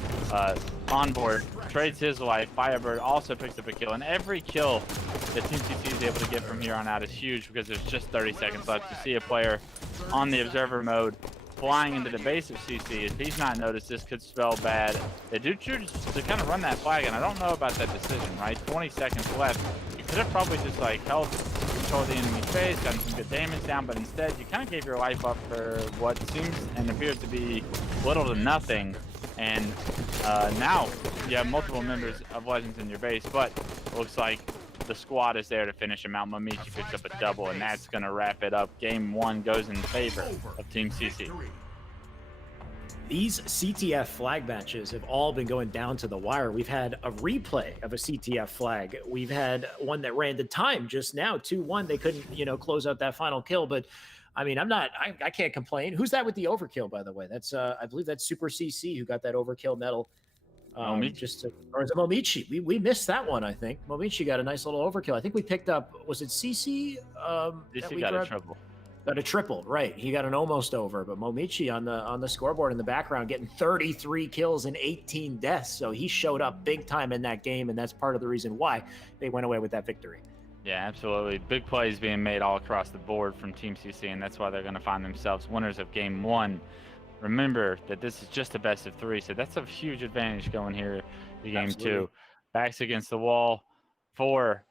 Onboard trades his life. Firebird also picks up a kill, and every kill that Team CC is able to get from here on out is huge, because there's just 30 seconds left. To see a player on the observer mode flying into the base of CC, if he's not noticed, this could spell bad. They do choose to kind of run that flag, and I don't know about that decision, right? 20 seconds left. You could have probably just like held control the enemy's base, gotten some good damage down, but instead you kind of gave your life up for what seems and appears to be little to nothing. And now you have multiple members of Legends in your base, but it looks like the squad is there to finish him out. Momichi picks up a double, and that's going to wrap it up. Game 1 goes in favor of Team CC. These CTF flag matches have all been going down to the wire. We've had a replay of a CTF flag. We've had one that ran the time just now, 2-1. They couldn't, close out that final kill. But I mean, I can't complain. Who's that with the overkill, by the way? That's, I believe that's Super CC who got that overkill medal. Momichi? Or is it Momichi? We missed that one, I think. Momichi got a nice little overkill. I think we picked up, was it CC? That DC we got a grabbed? triple. Got a triple, right? He got an almost over, but Momichi on the scoreboard in the background getting 33 kills and 18 deaths. So he showed up big time in that game, and that's part of the reason why they went away with that victory. Yeah, absolutely. Big plays being made all across the board from Team CC, and that's why they're going to find themselves winners of Game 1. Remember that this is just a best of 3, so that's a huge advantage going here to Game Absolutely. 2. Backs against the wall for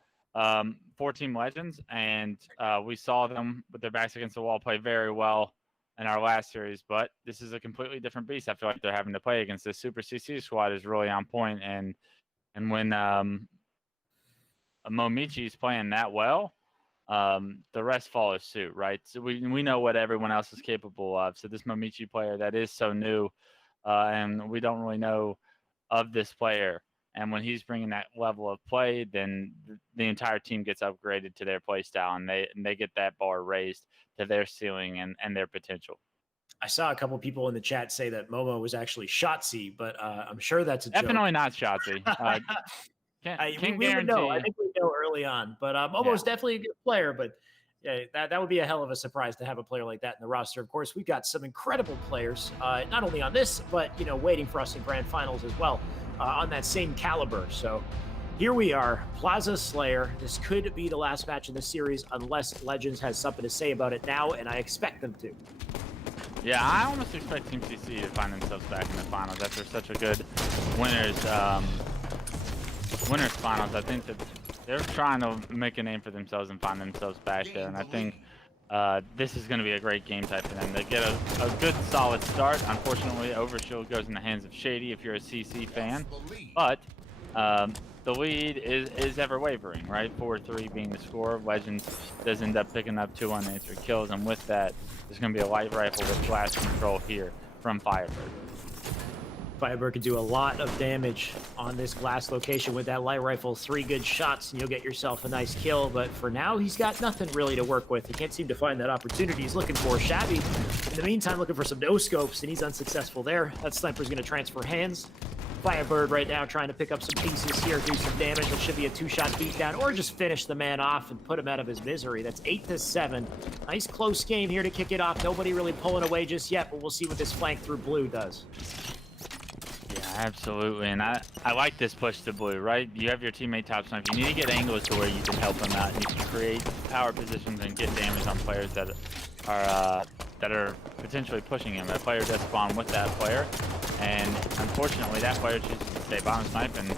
Team Legends, and we saw them with their backs against the wall play very well in our last series, but this is a completely different beast. I feel like they're having to play against this Super CC squad is really on point, and when Momichi's playing that well, the rest follow suit, right? So we know what everyone else is capable of. So this Momichi player that is so new, and we don't really know of this player. And when he's bringing that level of play, then the entire team gets upgraded to their play style, and they get that bar raised to their ceiling and their potential. I saw a couple people in the chat say that Momo was actually Shotzi, but I'm sure that's a joke. Definitely not Shotzi. We would know. I think we know early on, but Momo's definitely a good player. But yeah, that would be a hell of a surprise to have a player like that in the roster. Of course, we've got some incredible players, not only on this, but waiting for us in grand finals as well, on that same caliber. So here we are, Plaza Slayer. This could be the last match in the series unless Legends has something to say about it now, and I expect them to. Yeah, I almost expect Team CC to find themselves back in the finals after such a good winners finals. I think that they're trying to make a name for themselves and find themselves back there, and I think this is going to be a great game type for them. They get a good solid start. Unfortunately, Overshield goes in the hands of Shady if you're a CC fan, but the lead is ever wavering, right? 4-3 being the score. Legends does end up picking up 2 unanswered kills, and with that, there's going to be a light rifle with blast control here from Firebird. Firebird can do a lot of damage on this glass location with that light rifle. 3 good shots and you'll get yourself a nice kill, but for now he's got nothing really to work with. He can't seem to find that opportunity he's looking for. Shabby, in the meantime, looking for some no-scopes, and he's unsuccessful there. That sniper's going to transfer hands. Firebird right now trying to pick up some pieces here, do some damage. It should be a 2-shot beatdown, or just finish the man off and put him out of his misery. That's 8-7. Nice close game here to kick it off. Nobody really pulling away just yet, but we'll see what this flank through blue does. Yeah, absolutely, and I like this push to blue, right? You have your teammate top snipe. You need to get angles to where you can help them out, and you can create power positions and get damage on players that are potentially pushing him. That player does spawn with that player, and unfortunately that player chooses to stay bottom snipe, and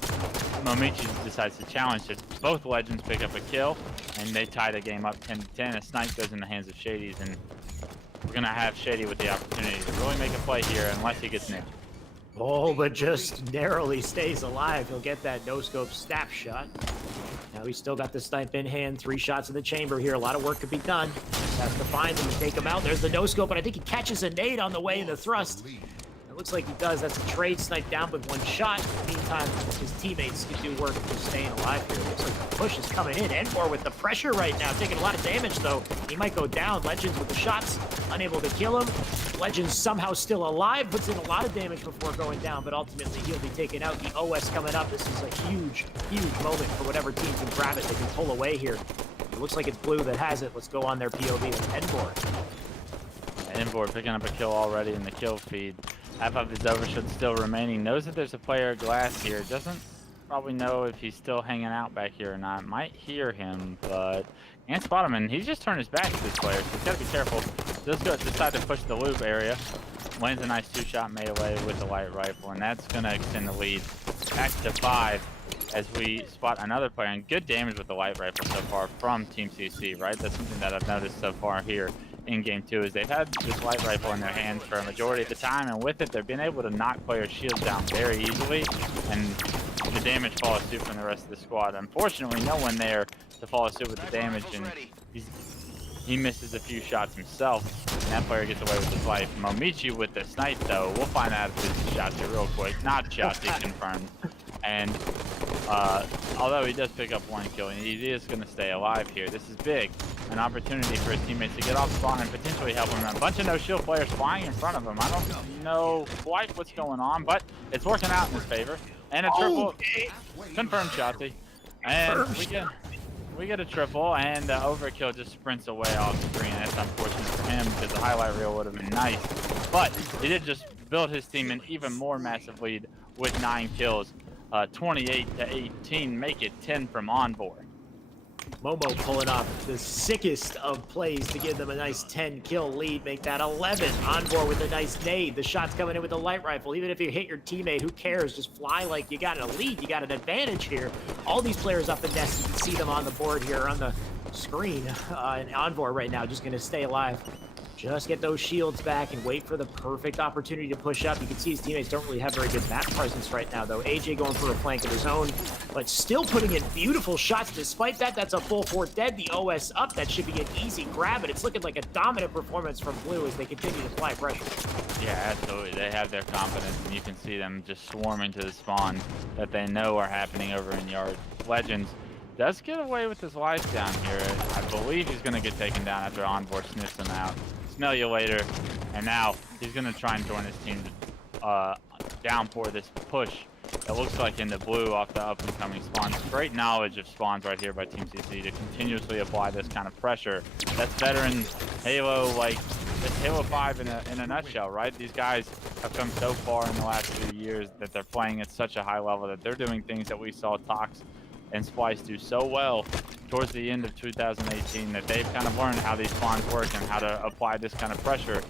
Momichi decides to challenge it. Both Legends pick up a kill, and they tie the game up 10-10. A snipe goes in the hands of Shady's, and we're going to have Shady with the opportunity to really make a play here unless he gets nailed. Oh, but just narrowly stays alive. He'll get that no-scope snapshot. Now he's still got the snipe in hand. 3 shots in the chamber here. A lot of work could be done. Just has to find him and take him out. There's the no-scope, but I think he catches a nade on the way in the thrust. It looks like he does. That's a trade snipe down with 1 shot. In the meantime, his teammates can do work for staying alive here. Looks like the push is coming in. Envor with the pressure right now, taking a lot of damage, though. He might go down. Legends with the shots, unable to kill him. Legends somehow still alive, puts in a lot of damage before going down, but ultimately he'll be taken out. The OS coming up. This is a huge, huge moment for whatever team can grab it. They can pull away here. It looks like it's blue that has it. Let's go on their POV with Envor. Envor picking up a kill already in the kill feed. Half of his overshield still remaining. Knows that there's a player glass here. Doesn't probably know if he's still hanging out back here or not. Might hear him, but can't spot him, and he's just turned his back to this player, so he's got to be careful. Does decide to push the loop area. Lands a nice 2-shot melee with the light rifle, and that's going to extend the lead back to 5 as we spot another player. And good damage with the light rifle so far from Team CC, right? That's something that I've noticed so far here in Game 2 is they've had this light rifle in their hands for a majority of the time, and with it they've been able to knock players' shields down very easily, and the damage follows suit from the rest of the squad. Unfortunately, no one there to follow suit with the damage, and he misses a few shots himself, and that player gets away with his life. Momichi with the snipe, though, we'll find out if this is Shotzi real quick. Not Shotzi confirmed. And although he does pick up 1 kill, and he is going to stay alive here. This is big. An opportunity for his teammates to get off spawn and potentially help him. A bunch of no-shield players flying in front of him. I don't know quite what's going on, but it's working out in his favor. And a triple. Okay. Confirmed Shotzi. And we get a triple, and Overkill just sprints away off screen. That's unfortunate for him because the highlight reel would have been nice. But he did just build his team an even more massive lead with 9 kills. 28-18, make it 10 from Envoy. Momo pulling off the sickest of plays to give them a nice 10-kill lead, make that 11. Envoy with a nice nade. The shot's coming in with the light rifle. Even if you hit your teammate, who cares? Just fly like you got a lead. You got an advantage here. All these players up in nest, you can see them on the board here on the screen. And Envoy right now just going to stay alive. Just get those shields back and wait for the perfect opportunity to push up. You can see his teammates don't really have very good map presence right now, though. AJ going for a flank of his own, but still putting in beautiful shots. Despite that, that's a full 4 dead. The OS up. That should be an easy grab, and it's looking like a dominant performance from Blue as they continue to apply pressure. Yeah, absolutely. They have their confidence, and you can see them just swarming to the spawn that they know are happening over in Yard. Legends does get away with his life down here. I believe he's going to get taken down after Envoy sniffs him out. Smell you later. And now he's going to try and join his team to downpour this push. It looks like in the blue off the up-and-coming spawns. Great knowledge of spawns right here by Team CC to continuously apply this kind of pressure. That's veteran Halo, like, it's Halo 5 in a nutshell, right? These guys have come so far in the last few years that they're playing at such a high level that they're doing things that we saw Tox and Splice do so well towards the end of 2018 that they've kind of learned how these spawns work and how to apply this kind of pressure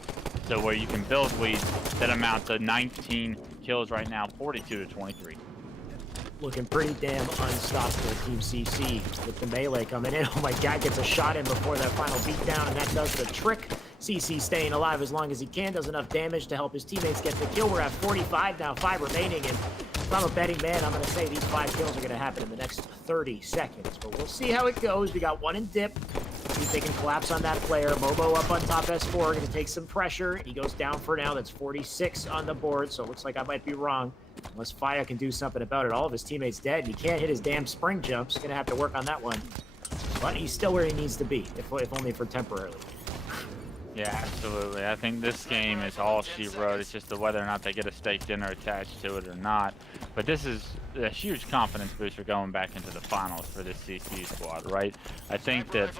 to where you can build leads that amount to 19 kills right now, 42-23. Looking pretty damn unstoppable, Team CC, with the melee coming in. Oh my god, gets a shot in before that final beatdown, and that does the trick. CC staying alive as long as he can, does enough damage to help his teammates get the kill. We're at 45 now, 5 remaining, and if I'm a betting man, I'm going to say these 5 kills are going to happen in the next 30 seconds. But we'll see how it goes. We got 1 in dip. See if they can collapse on that player. Momo up on top S4, going to take some pressure. He goes down for now. That's 46 on the board, so it looks like I might be wrong. Unless Faya can do something about it. All of his teammates dead. He can't hit his damn spring jumps. Going to have to work on that one. But he's still where he needs to be, if only for temporarily. Yeah, absolutely. I think this game is all she wrote. It's just whether or not they get a steak dinner attached to it or not. But this is a huge confidence booster going back into the finals for this CC squad, right? I think that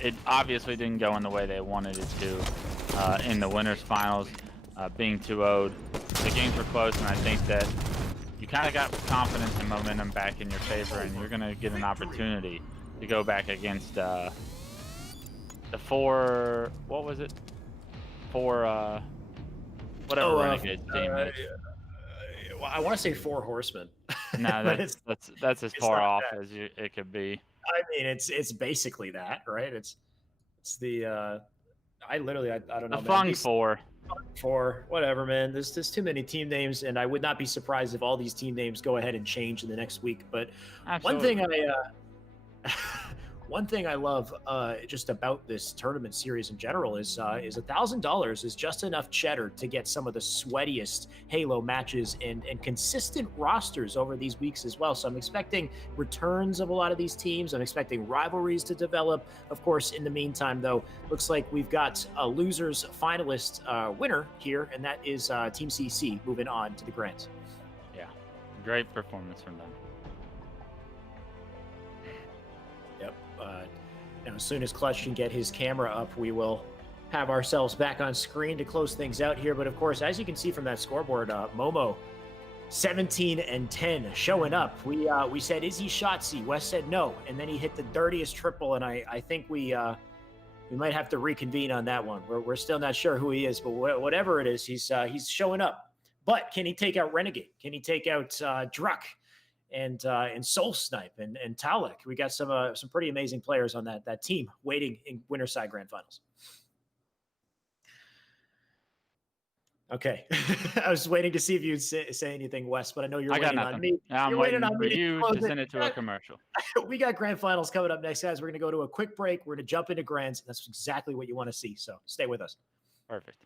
it obviously didn't go in the way they wanted it to in the winners finals, being 2-0'd. The games were close, and I think that you kind of got confidence and momentum back in your favor, and you're going to get an opportunity to go back against the 4, what was it? 4, whatever Renegade team is. Well, I want to say 4 horsemen. No, that's as far off as it could be. I mean, it's basically that, right? It's the I literally I don't know. The Fung 4. 4, whatever, man. There's too many team names, and I would not be surprised if all these team names go ahead and change in the next week. But Absolutely. one thing I love just about this tournament series in general is $1,000 is just enough cheddar to get some of the sweatiest Halo matches and consistent rosters over these weeks as well. So I'm expecting returns of a lot of these teams. I'm expecting rivalries to develop. Of course, in the meantime, though, looks like we've got a losers finalist winner here, and that is Team CC moving on to the Grands. Yeah, great performance from them. As soon as Clutch can get his camera up, we will have ourselves back on screen to close things out here. But of course, as you can see from that scoreboard, Momo 17-10 showing up. We said, is he Shotzi? Wes said no, and then he hit the dirtiest triple, and I think we might have to reconvene on that one. We're still not sure who he is, but whatever it is, he's showing up. But can he take out Renegade? Can he take out Druck? And Soul Snipe and Talek? We got some pretty amazing players on that team waiting in Winterside Grand Finals. Okay, I was waiting to see if you'd say anything, Wes, but I know you're waiting on me. I'm waiting for you to send it to a commercial. We got Grand Finals coming up next, guys. We're going to go to a quick break. We're going to jump into Grands. That's exactly what you want to see, so stay with us. Perfect.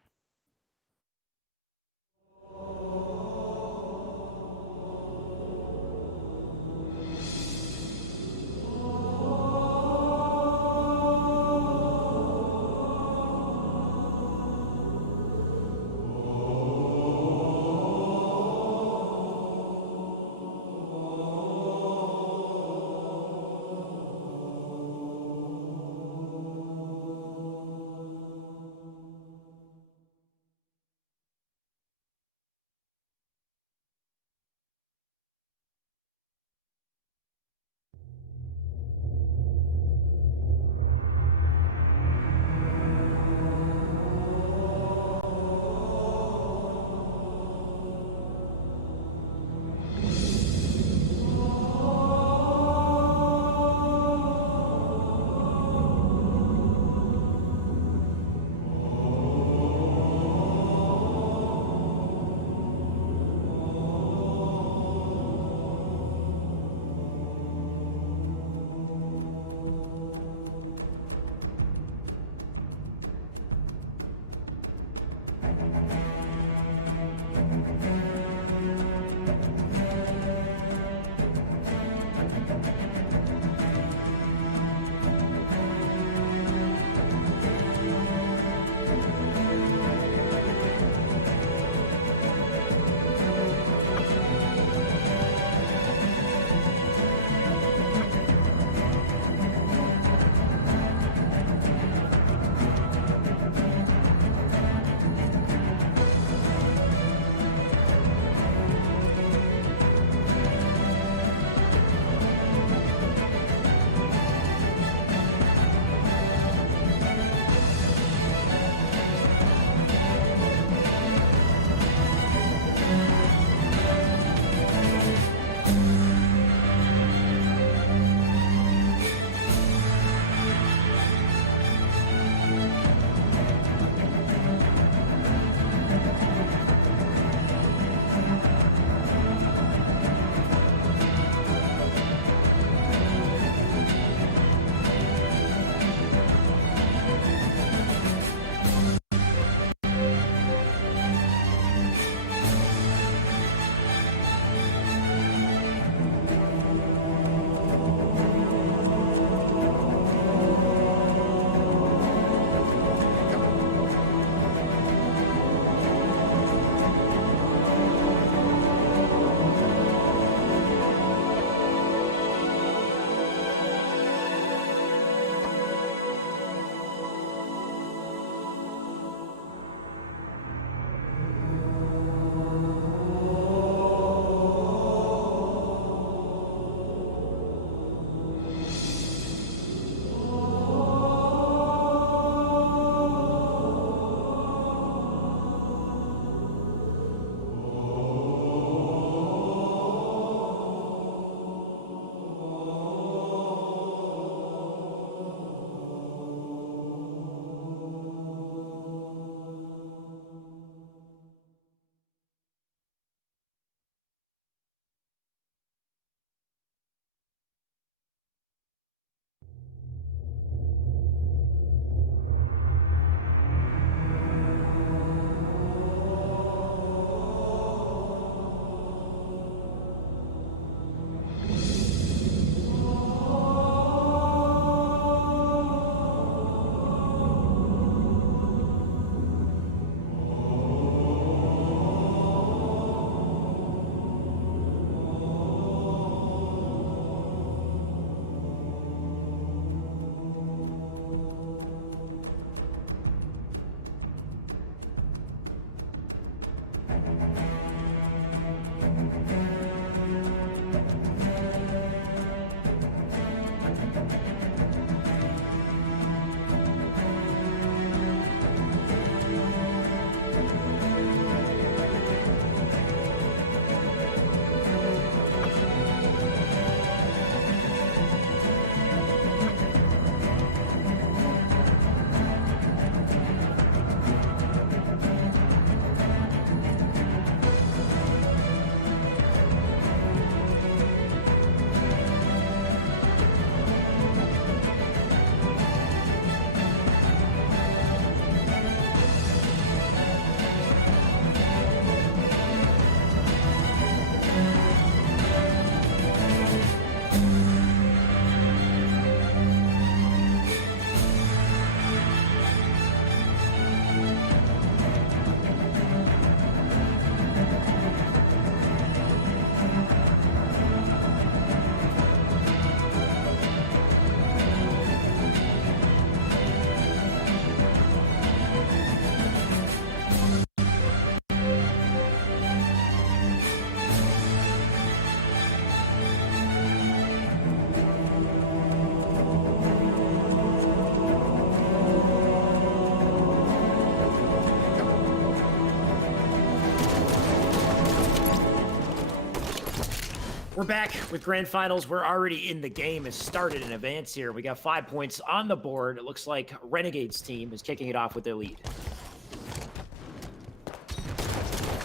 We're back with Grand Finals. We're already in the game. Has started in advance here. We got 5 points on the board. It looks like Renegade's team is kicking it off with their lead.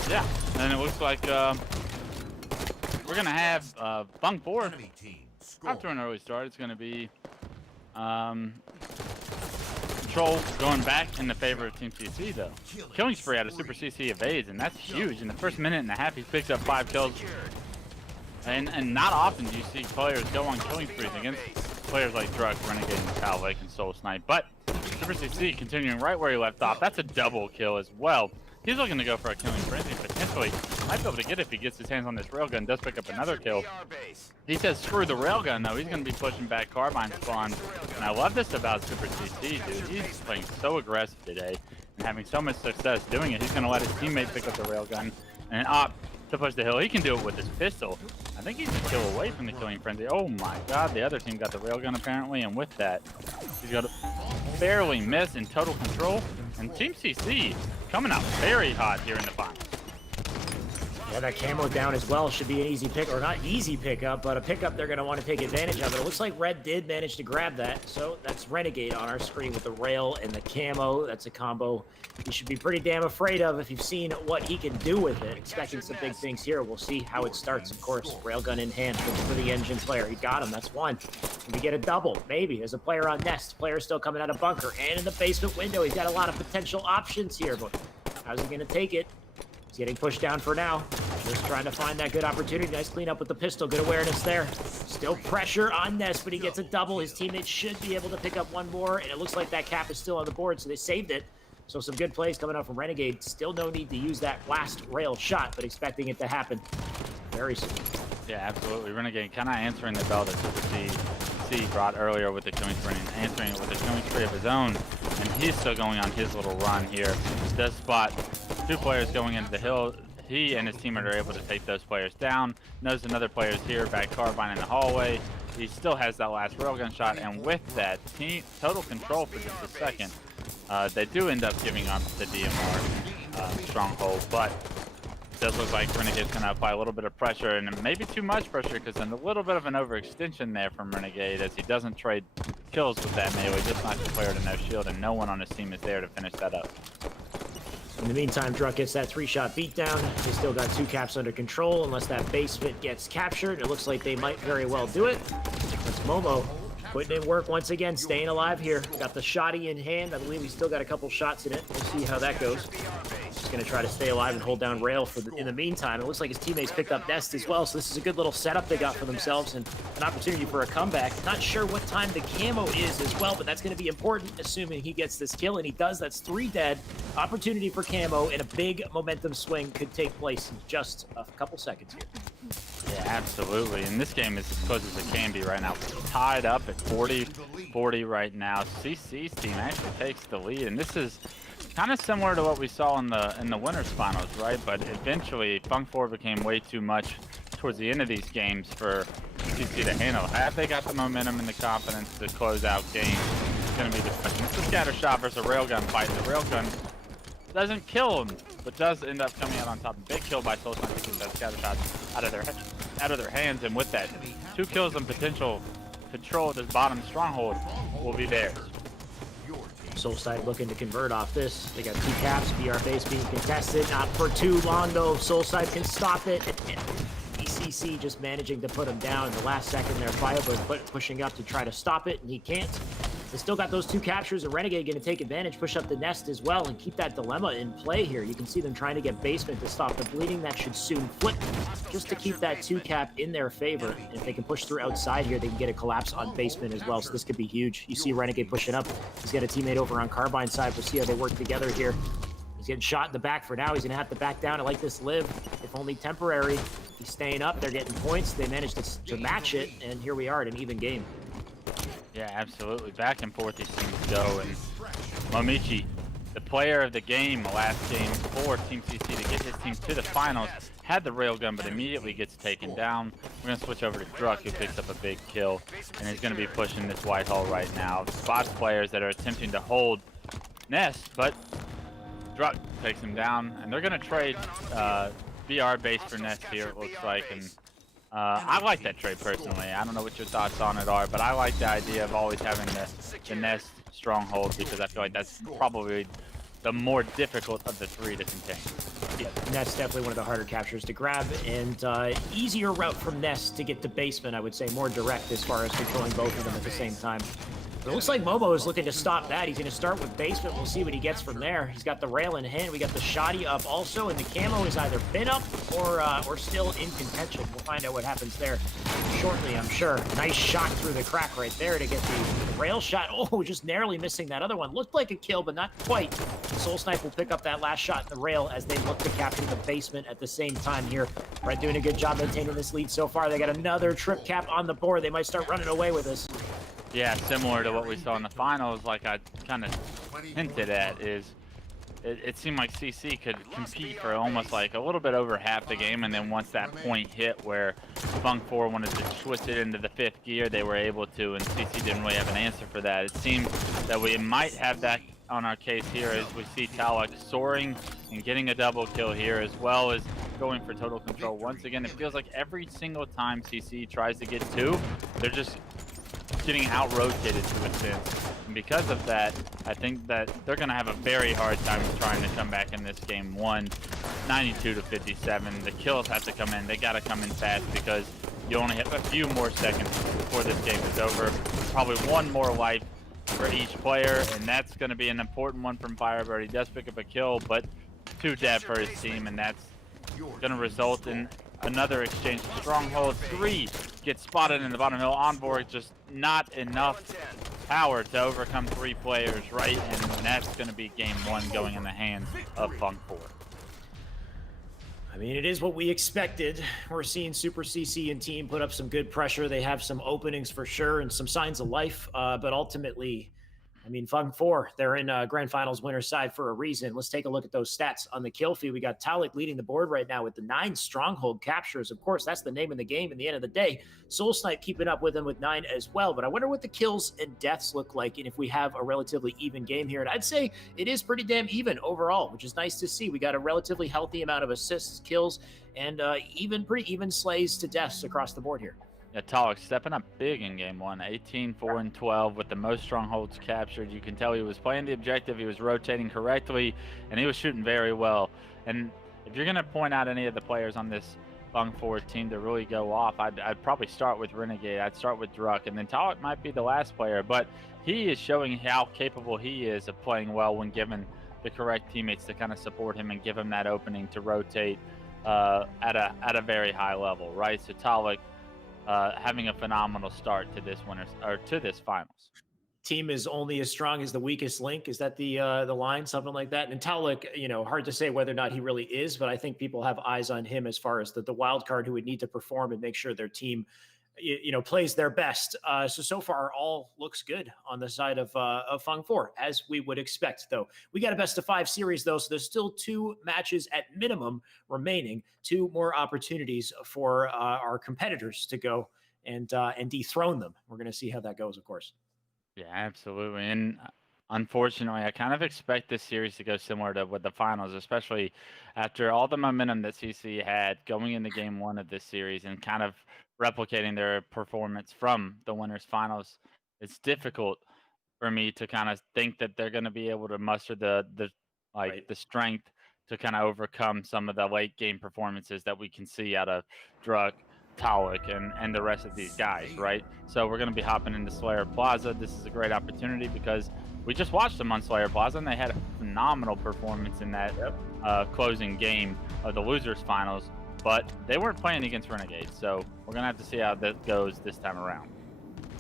Yeah, and it looks like we're gonna have Bunk 4 Enemy team score. after an early start. It's gonna be control going back in the favor of Team CC though. Killing spree out of Super CC evades, and that's huge. In the first minute and a half, he picks up 5 kills. And not often do you see players go on killing sprees against players like Druk, Renegade, and Talvik, and Soul Snipe. But Super CC continuing right where he left off. That's a double kill as well. He's looking to go for a killing frenzy. Potentially might be able to get it if he gets his hands on this railgun. Does pick up another kill. He says screw the railgun though. He's going to be pushing back Carbine spawn. And I love this about Super CC, dude. He's playing so aggressive today and having so much success doing it. He's going to let his teammate pick up the railgun and opt to push the hill. He can do it with his pistol. I think he's a kill away from the killing frenzy. Oh my god, the other team got the railgun apparently, and with that, he's got to barely miss in total control. And Team CC coming out very hot here in the finals. Yeah, that camo down as well should be an easy pick, or not easy pickup, but a pickup they're going to want to take advantage of. It looks like Red did manage to grab that, so that's Renegade on our screen with the rail and the camo. That's a combo you should be pretty damn afraid of if you've seen what he can do with it. Expecting some big things here. We'll see how it starts, of course. Railgun in hand for the engine player. He got him. That's one. Can we get a double? Maybe. There's a player on Nest. Player still coming out of bunker and in the basement window. He's got a lot of potential options here, but how's he going to take it? He's getting pushed down for now. Just trying to find that good opportunity. Nice clean up with the pistol. Good awareness there. Still pressure on Nest, but he gets a double. His teammates should be able to pick up one more, and it looks like that cap is still on the board, so they saved it. So some good plays coming out from Renegade. Still no need to use that last rail shot, but expecting it to happen very soon. Yeah, absolutely. Renegade kind of answering the bell that Super C brought earlier with the killing spree and answering it with a killing spree of his own. And he's still going on his little run here. Does spot 2 players going into the hill. He and his teammate are able to take those players down. Knows another player's here, back Carbine in the hallway. He still has that last railgun shot, and with that, team total control for just a second. They do end up giving up the DMR stronghold, but it does look like Renegade's going to apply a little bit of pressure, and maybe too much pressure, because then a little bit of an overextension there from Renegade as he doesn't trade kills with that melee. Just knocks the player to no shield, and no one on his team is there to finish that up. In the meantime, Druk gets that 3-shot beatdown. They still got 2 caps under control unless that basement gets captured. It looks like they might very well do it. That's Momo putting in work once again, staying alive here. Got the shotty in hand. I believe he's still got a couple shots in it. We'll see how that goes. Just going to try to stay alive and hold down rail in the meantime. It looks like his teammates picked up Nest as well, so this is a good little setup they got for themselves and an opportunity for a comeback. Not sure what time the camo is as well, but that's going to be important, assuming he gets this kill, and he does. That's 3 dead. Opportunity for camo, and a big momentum swing could take place in just a couple seconds here. Yeah, absolutely. And this game is as close as it can be right now. Tied up at 40-40 right now. CC's team actually takes the lead, and this is kind of similar to what we saw in the winners finals, right? But eventually, Funk 4 became way too much towards the end of these games for CC to handle. Have they got the momentum and the confidence to close out games? It's going to be the question. It's a scatter shot versus a railgun fight. The railgun doesn't kill him, but does end up coming out on top. Big kill by Soul Snipe because that scatter shot out of their hands, and with that, 2 kills and potential control of this bottom stronghold will be theirs. Soul Snipe looking to convert off this. They got 2 caps. BR base being contested. Not for too long though. Soul Snipe can stop it. ECC just managing to put him down in the last second there. Firebird pushing up to try to stop it, and he can't. They still got those 2 captures. A Renegade going to take advantage, push up the Nest as well, and keep that dilemma in play here. You can see them trying to get basement to stop the bleeding. That should soon flip, just to keep that 2 cap in their favor. And if they can push through outside here, they can get a collapse on basement as well. So this could be huge. You see Renegade pushing up. He's got a teammate over on Carbine side. We'll see how they work together here. He's getting shot in the back for now. He's going to have to back down and let this live, if only temporary. He's staying up. They're getting points. They managed to match it, and here we are at an even game. Yeah, absolutely. Back and forth these teams go, and Momichi, the player of the game, last game for Team CC to get his team to the finals, had the railgun, but immediately gets taken down. We're going to switch over to Druk, who picks up a big kill, and he's going to be pushing this white hole right now. Spots players that are attempting to hold Nest, but Druk takes him down, and they're going to trade BR base for Nest here, it looks like, and I like that trade personally. I don't know what your thoughts on it are, but I like the idea of always having the Nest stronghold, because I feel like that's probably the more difficult of the 3 to contain. Yeah, Nest definitely one of the harder captures to grab, and easier route from Nest to get to basement, I would say. More direct as far as controlling both of them at the same time. It looks like Momo is looking to stop that. He's going to start with basement. We'll see what he gets from there. He's got the rail in hand. We got the shoddy up also, and the camo is either been up or still in contention. We'll find out what happens there shortly, I'm sure. Nice shot through the crack right there to get the rail shot. Oh, just narrowly missing that other one. Looked like a kill, but not quite. Soul Snipe will pick up that last shot in the rail as they look to capture the basement at the same time here. Red doing a good job maintaining this lead so far. They got another trip cap on the board. They might start running away with this. Yeah, similar to what we saw in the finals, like I kind of hinted at, is it seemed like CC could compete for almost like a little bit over half the game, and then once that point hit where Funk 4 wanted to twist it into the 5th gear, they were able to, and CC didn't really have an answer for that. It seemed that we might have that on our case here as we see Talek soaring and getting a double kill here, as well as going for total control. Once again, it feels like every single time CC tries to get 2, they're just getting out-rotated to a sense. And because of that, I think that they're going to have a very hard time trying to come back in this game. 92 to 57. The kills have to come in. They got to come in fast because you only have a few more seconds before this game is over. Probably one more life for each player, and that's going to be an important one from Firebird. He does pick up a kill, but 2 dead for his team, and that's going to result in another exchange of Stronghold. 3 gets spotted in the bottom hill. Onboard just not enough power to overcome 3 players, right? And that's going to be game 1 going in the hands of Funk 4. I mean, it is what we expected. We're seeing Super CC and team put up some good pressure. They have some openings for sure and some signs of life, but ultimately, I mean, Funk 4, they're in Grand Finals winner's side for a reason. Let's take a look at those stats on the kill feed. We got Talek leading the board right now with the 9 stronghold captures. Of course, that's the name of the game in the end of the day. Soul Snipe keeping up with him with 9 as well. But I wonder what the kills and deaths look like and if we have a relatively even game here. And I'd say it is pretty damn even overall, which is nice to see. We got a relatively healthy amount of assists, kills, and pretty even slays to deaths across the board here. Yeah, Talek stepping up big in game 1, 18, 4, and 12 with the most strongholds captured. You can tell he was playing the objective, he was rotating correctly, and he was shooting very well. And if you're going to point out any of the players on this Funk 4 team to really go off, I'd probably start with Renegade, I'd start with Druck, and then Talek might be the last player, but he is showing how capable he is of playing well when given the correct teammates to kind of support him and give him that opening to rotate at a very high level, right? So Talek having a phenomenal start to this this finals. Team is only as strong as the weakest link. Is that the line, something like that? And Talek, hard to say whether or not he really is, but I think people have eyes on him as far as the wild card who would need to perform and make sure their team, plays their best. So far, all looks good on the side of Funk 4, as we would expect. Though we got a best of 5 series, though, so there's still 2 matches at minimum remaining. 2 more opportunities for our competitors to go and dethrone them. We're going to see how that goes, of course. Yeah, absolutely. And unfortunately, I kind of expect this series to go similar to with the finals, especially after all the momentum that CC had going into game 1 of this series and kind of replicating their performance from the winners finals. It's difficult for me to kind of think that they're going to be able to muster the strength to kind of overcome some of the late game performances that we can see out of Druck, Talek, and the rest of these guys, right? So we're going to be hopping into Slayer Plaza. This is a great opportunity because we just watched them on Slayer Plaza, and they had a phenomenal performance in that closing game of the losers finals, but they weren't playing against Renegade, so we're going to have to see how that goes this time around.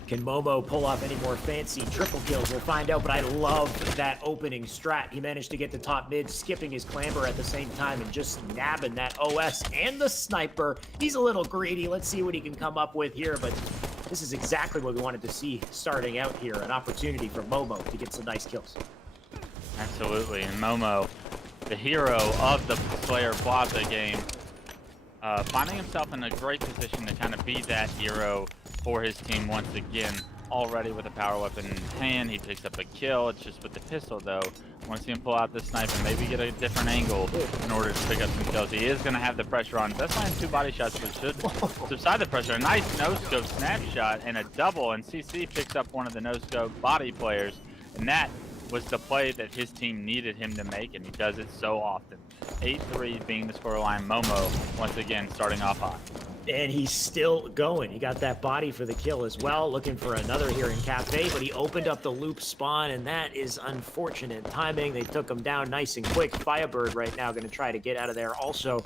Can Momo pull off any more fancy triple kills? We'll find out, but I love that opening strat. He managed to get to top mid, skipping his clamber at the same time and just nabbing that OS and the sniper. He's a little greedy. Let's see what he can come up with here, but this is exactly what we wanted to see starting out here, an opportunity for Momo to get some nice kills. Absolutely, and Momo, the hero of the Slayer Plaza game, finding himself in a great position to kind of be that hero for his team once again. Already with a power weapon in hand, he picks up a kill. It's just with the pistol though. Want to see him pull out the sniper and maybe get a different angle in order to pick up some kills. He is going to have the pressure on. That's landing 2 body shots, which should subside the pressure. A nice no-scope snapshot and a double, and CC picks up one of the no-scope body players, and that was the play that his team needed him to make, and he does it so often. 8-3 being the scoreline. Momo once again starting off hot. And he's still going. He got that body for the kill as well, looking for another here in Cafe, but he opened up the loop spawn, and that is unfortunate timing. They took him down nice and quick. Firebird right now going to try to get out of there also.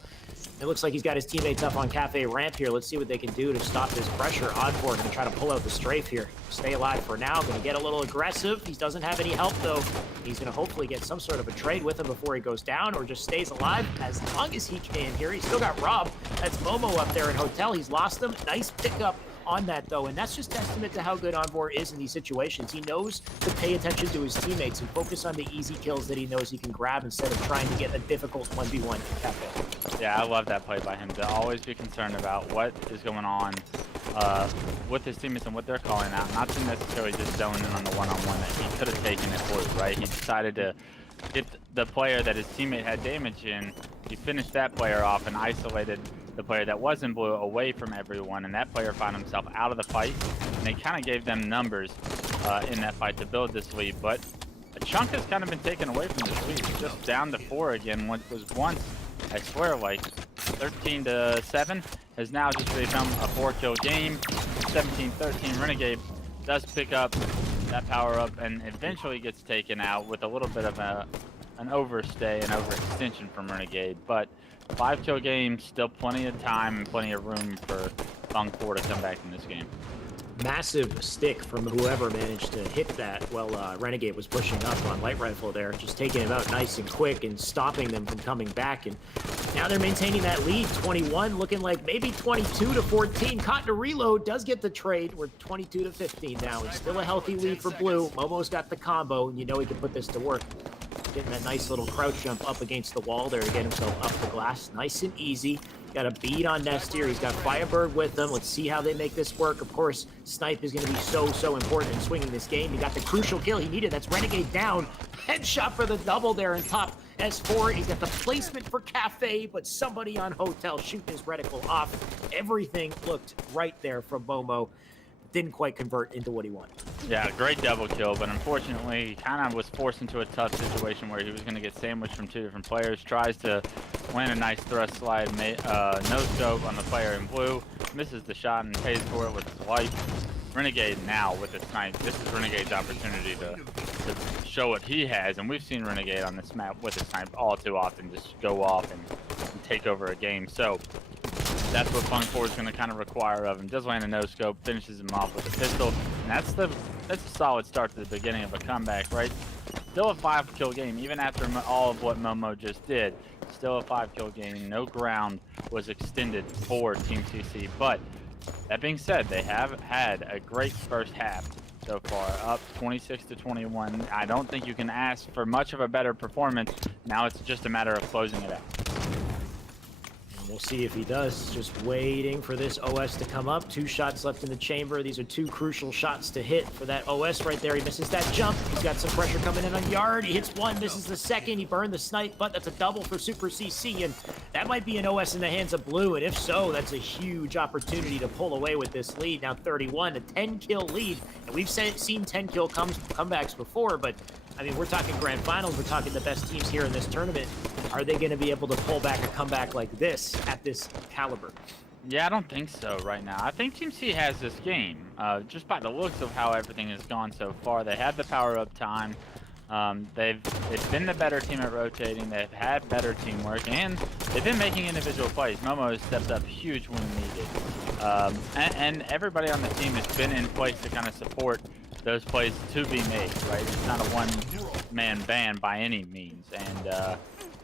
It looks like he's got his teammates up on Cafe ramp here. Let's see what they can do to stop this pressure. Oddboard going to try to pull out the strafe here. Stay alive for now. Going to get a little aggressive. He doesn't have any help, though. He's going to hopefully get some sort of a trade with him before he goes down, or just stays alive as long as he can here. He's still got Rob. That's Momo up there in Hotel. He's lost him. Nice pickup on that, though, and that's just testament to how good Envor is in these situations. He knows to pay attention to his teammates and focus on the easy kills that he knows he can grab instead of trying to get a difficult 1v1 in Cafe. Yeah, I love that play by him, to always be concerned about what is going on with his teammates and what they're calling out, not to necessarily just zone in on the one-on-one that he could have taken at blue, right? He decided to get the player that his teammate had damage in. He finished that player off and isolated the player that was in blue away from everyone, and that player found himself out of the fight, and it kind of gave them numbers in that fight to build this lead. But a chunk has kind of been taken away from this lead. It's just down to 4 again. What was once, I swear, like 13-7 has now just become a 4-kill game. 17-13. Renegade does pick up that power up and eventually gets taken out with a little bit of an overstay and overextension from Renegade, but 5-kill game, still plenty of time and plenty of room for Fung 4 to come back in this game. Massive stick from whoever managed to hit that while Renegade was pushing up on Light Rifle there, just taking him out nice and quick and stopping them from coming back. And now they're maintaining that lead, 21, looking like maybe 22-14. Caught to reload, does get the trade. We're 22-15 now. It's still a healthy lead for Blue. Momo's got the combo, and you know he can put this to work. Getting that nice little crouch jump up against the wall there to get himself up the glass. Nice and easy. Got a bead on Nest here. He's got Firebird with them. Let's see how they make this work. Of course, Snipe is going to be so important in swinging this game. He got the crucial kill he needed. That's Renegade down. Headshot for the double there in top S4. He's got the placement for Cafe, but somebody on Hotel shooting his reticle off. Everything looked right there from Momo. Didn't quite convert into what he wanted. Yeah, great double kill, but unfortunately he kind of was forced into a tough situation where he was going to get sandwiched from 2 different players. Tries to land a nice thrust slide, no scope on the player in blue, misses the shot and pays for it with his life. Renegade now with the snipe. This is Renegade's opportunity to show what he has, and we've seen Renegade on this map with the snipe all too often just go off and take over a game. So that's what Fung 4 is going to kind of require of him. Does land a no-scope, finishes him off with a pistol, and that's a solid start to the beginning of a comeback, right? Still a 5-kill game, even after all of what Momo just did. Still a 5-kill game. No ground was extended for Team CC, but that being said, they have had a great first half so far, up 26-21. I don't think you can ask for much of a better performance. Now it's just a matter of closing it out. We'll see if he does. Just waiting for this OS to come up. 2 shots left in the chamber. These are 2 crucial shots to hit for that OS right there. He misses that jump. He's got some pressure coming in on Yard. He hits 1, misses the second. He burned the snipe, but that's a double for Super CC, and that might be an OS in the hands of Blue, and if so, that's a huge opportunity to pull away with this lead. Now 31, a 10-kill lead, and we've seen 10-kill comebacks before, but I mean, we're talking grand finals. We're talking the best teams here in this tournament. Are they going to be able to pull back a comeback like this at this caliber? Yeah, I don't think so right now. I think Team C has this game. Just by the looks of how everything has gone so far, they have the power-up time. They've been the better team at rotating. They've had better teamwork, and they've been making individual plays. Momo has stepped up huge when needed. And everybody on the team has been in place to kind of support those plays to be made, right? It's not a one-man band by any means. And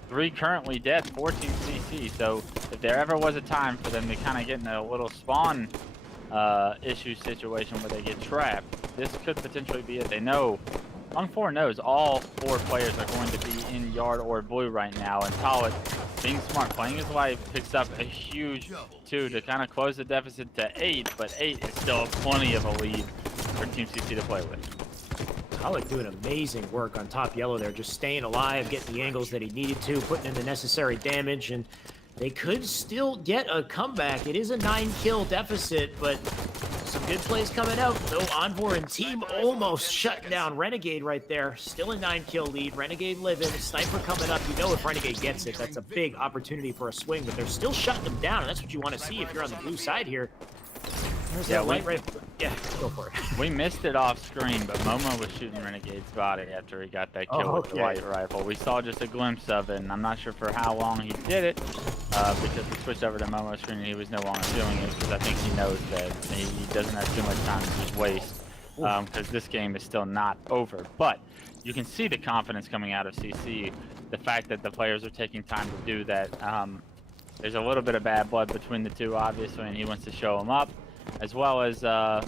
3 currently dead for Team CC, so if there ever was a time for them to kind of get in a little spawn issue situation where they get trapped, this could potentially be it. They know, Fung 4 knows all 4 players are going to be in Yard or Blue right now, and Tollett, being smart, playing his life, picks up a huge 2 to kind of close the deficit to 8, but 8 is still plenty of a lead for Team CC to play with. Alec doing amazing work on top yellow there, just staying alive, getting the angles that he needed to, putting in the necessary damage, and They could still get a comeback. It is a 9-kill deficit, but some good plays coming out. Though Envor and team almost shutting down Renegade right there. Still a 9-kill lead. Renegade living. Sniper coming up. You know if Renegade gets it, that's a big opportunity for a swing, but they're still shutting them down, and that's what you want to see if you're on the blue side here. There's that light rifle. Yeah, go for it. We missed it off screen, but Momo was shooting Renegade's body after he got that kill with the light rifle. We saw just a glimpse of it, and I'm not sure for how long he did it, because we switched over to Momo's screen and he was no longer doing it, because I think he knows that he doesn't have too much time to just waste, because this game is still not over. But you can see the confidence coming out of CC, the fact that the players are taking time to do that. There's a little bit of bad blood between the two, obviously, and he wants to show them up, as well as that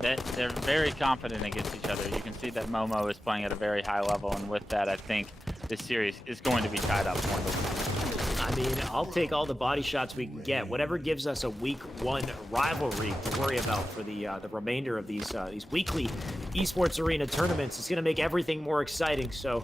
they're very confident against each other. You can see that Momo is playing at a very high level, and with that, I think this series is going to be tied up 1-1. I mean, I'll take all the body shots we can get. Whatever gives us a week 1 rivalry to worry about for the remainder of these weekly esports arena tournaments. It's going to make everything more exciting. So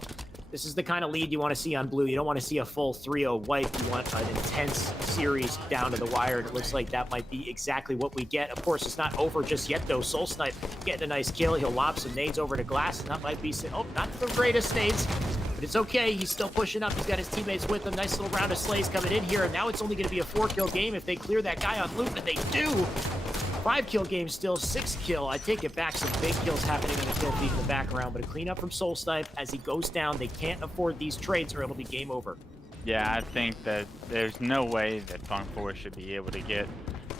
this is the kind of lead you want to see on blue. You don't want to see a full 3-0 wipe. You want an intense series down to the wire. And it looks like that might be exactly what we get. Of course, it's not over just yet, though. Soul Snipe getting a nice kill. He'll lob some nades over to Glass, and that might be... Oh, not the greatest nades, but it's okay. He's still pushing up. He's got his teammates with him. Nice little round of slays coming in here, and now it's only going to be a 4-kill game if they clear that guy on loop, and they do. 5-kill game still, 6-kill. I take it back, some big kills happening in the kill feed in the background, but a cleanup from Soul Snipe as he goes down. They can't afford these trades or it'll be game over. Yeah, I think that there's no way that Funk4 should be able to get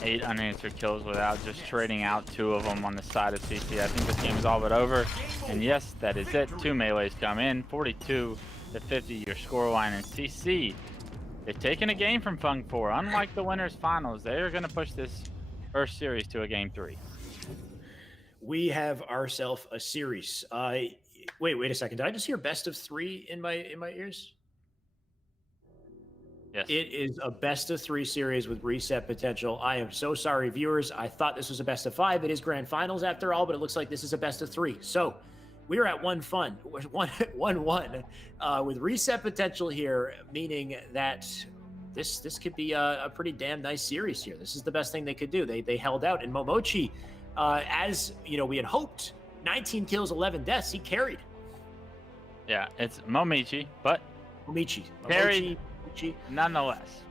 8 unanswered kills without just trading out 2 of them on the side of CC. I think this game is all but over. And yes, that is it. 2 melees come in, 42-50 your scoreline. And CC, they've taken a game from Funk4. Unlike the winners finals, they're going to push this first series to a game 3. We have ourselves a series. Wait a second. Did I just hear best of 3 in my ears? Yes. It is a best of 3 series with reset potential. I am so sorry, viewers. I thought this was a best of 5. It is grand finals after all, but it looks like this is a best of 3. So we are at 1-1 with reset potential here, meaning that this could be a pretty damn nice series here. This is the best thing they could do. They held out, and Momochi, as you know, we had hoped, 19 kills, 11 deaths. He carried. Yeah, it's Momichi, but Momichi. Nonetheless.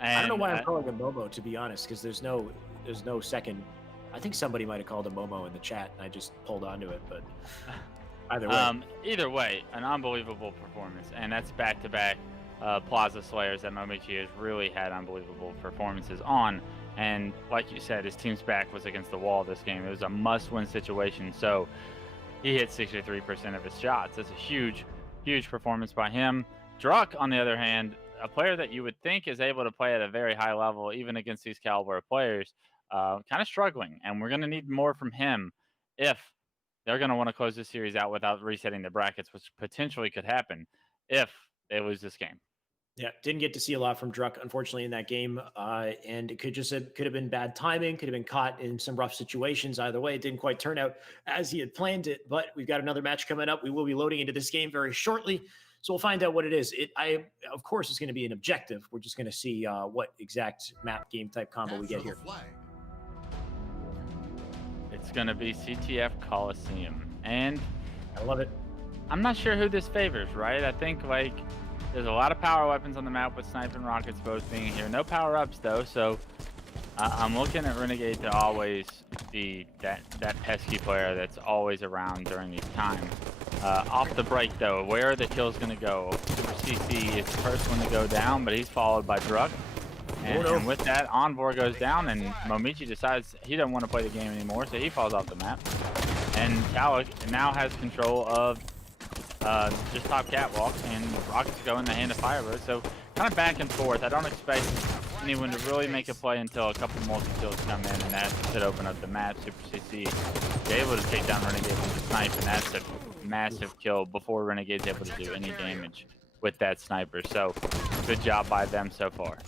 And I don't know why I'm calling him Momo, to be honest, because there's no second. I think somebody might have called him Momo in the chat, and I just pulled onto it. But either way, an unbelievable performance, and that's back-to-back Plaza Slayers that Momichi has really had unbelievable performances on. And like you said, his team's back was against the wall this game. It was a must-win situation, so he hit 63% of his shots. That's a huge performance by him. Druck, on the other hand, a player that you would think is able to play at a very high level, even against these caliber of players, kind of struggling. And we're going to need more from him if they're going to want to close this series out without resetting the brackets, which potentially could happen if they lose this game. Yeah, didn't get to see a lot from Druck, unfortunately, in that game. And it could have been bad timing, could have been caught in some rough situations. Either way, it didn't quite turn out as he had planned it. But we've got another match coming up. We will be loading into this game very shortly. So we'll find out what it is. Of course, it's going to be an objective. We're just going to see what exact map game type combo we get here. It's going to be CTF Coliseum. And I love it. I'm not sure who this favors, right? I think, like, there's a lot of power weapons on the map with Snipe and Rockets both being here. No power-ups, though, so I'm looking at Renegade to always be that pesky player that's always around during these times. Off the break, though, where are the kills going to go? Super CC is the first one to go down, but he's followed by Druck. And with that, Envor goes down, and Momichi decides he doesn't want to play the game anymore, so he falls off the map. And Calic now has control of just top catwalk, and Rockets go in the hand of Firebird. So kind of back and forth. I don't expect anyone to really make a play until a couple multi-kills come in, and that should open up the map. Super CC is able to take down Renegade with the snipe, and that's a massive kill before Renegade's able to do any damage with that sniper. So good job by them so far.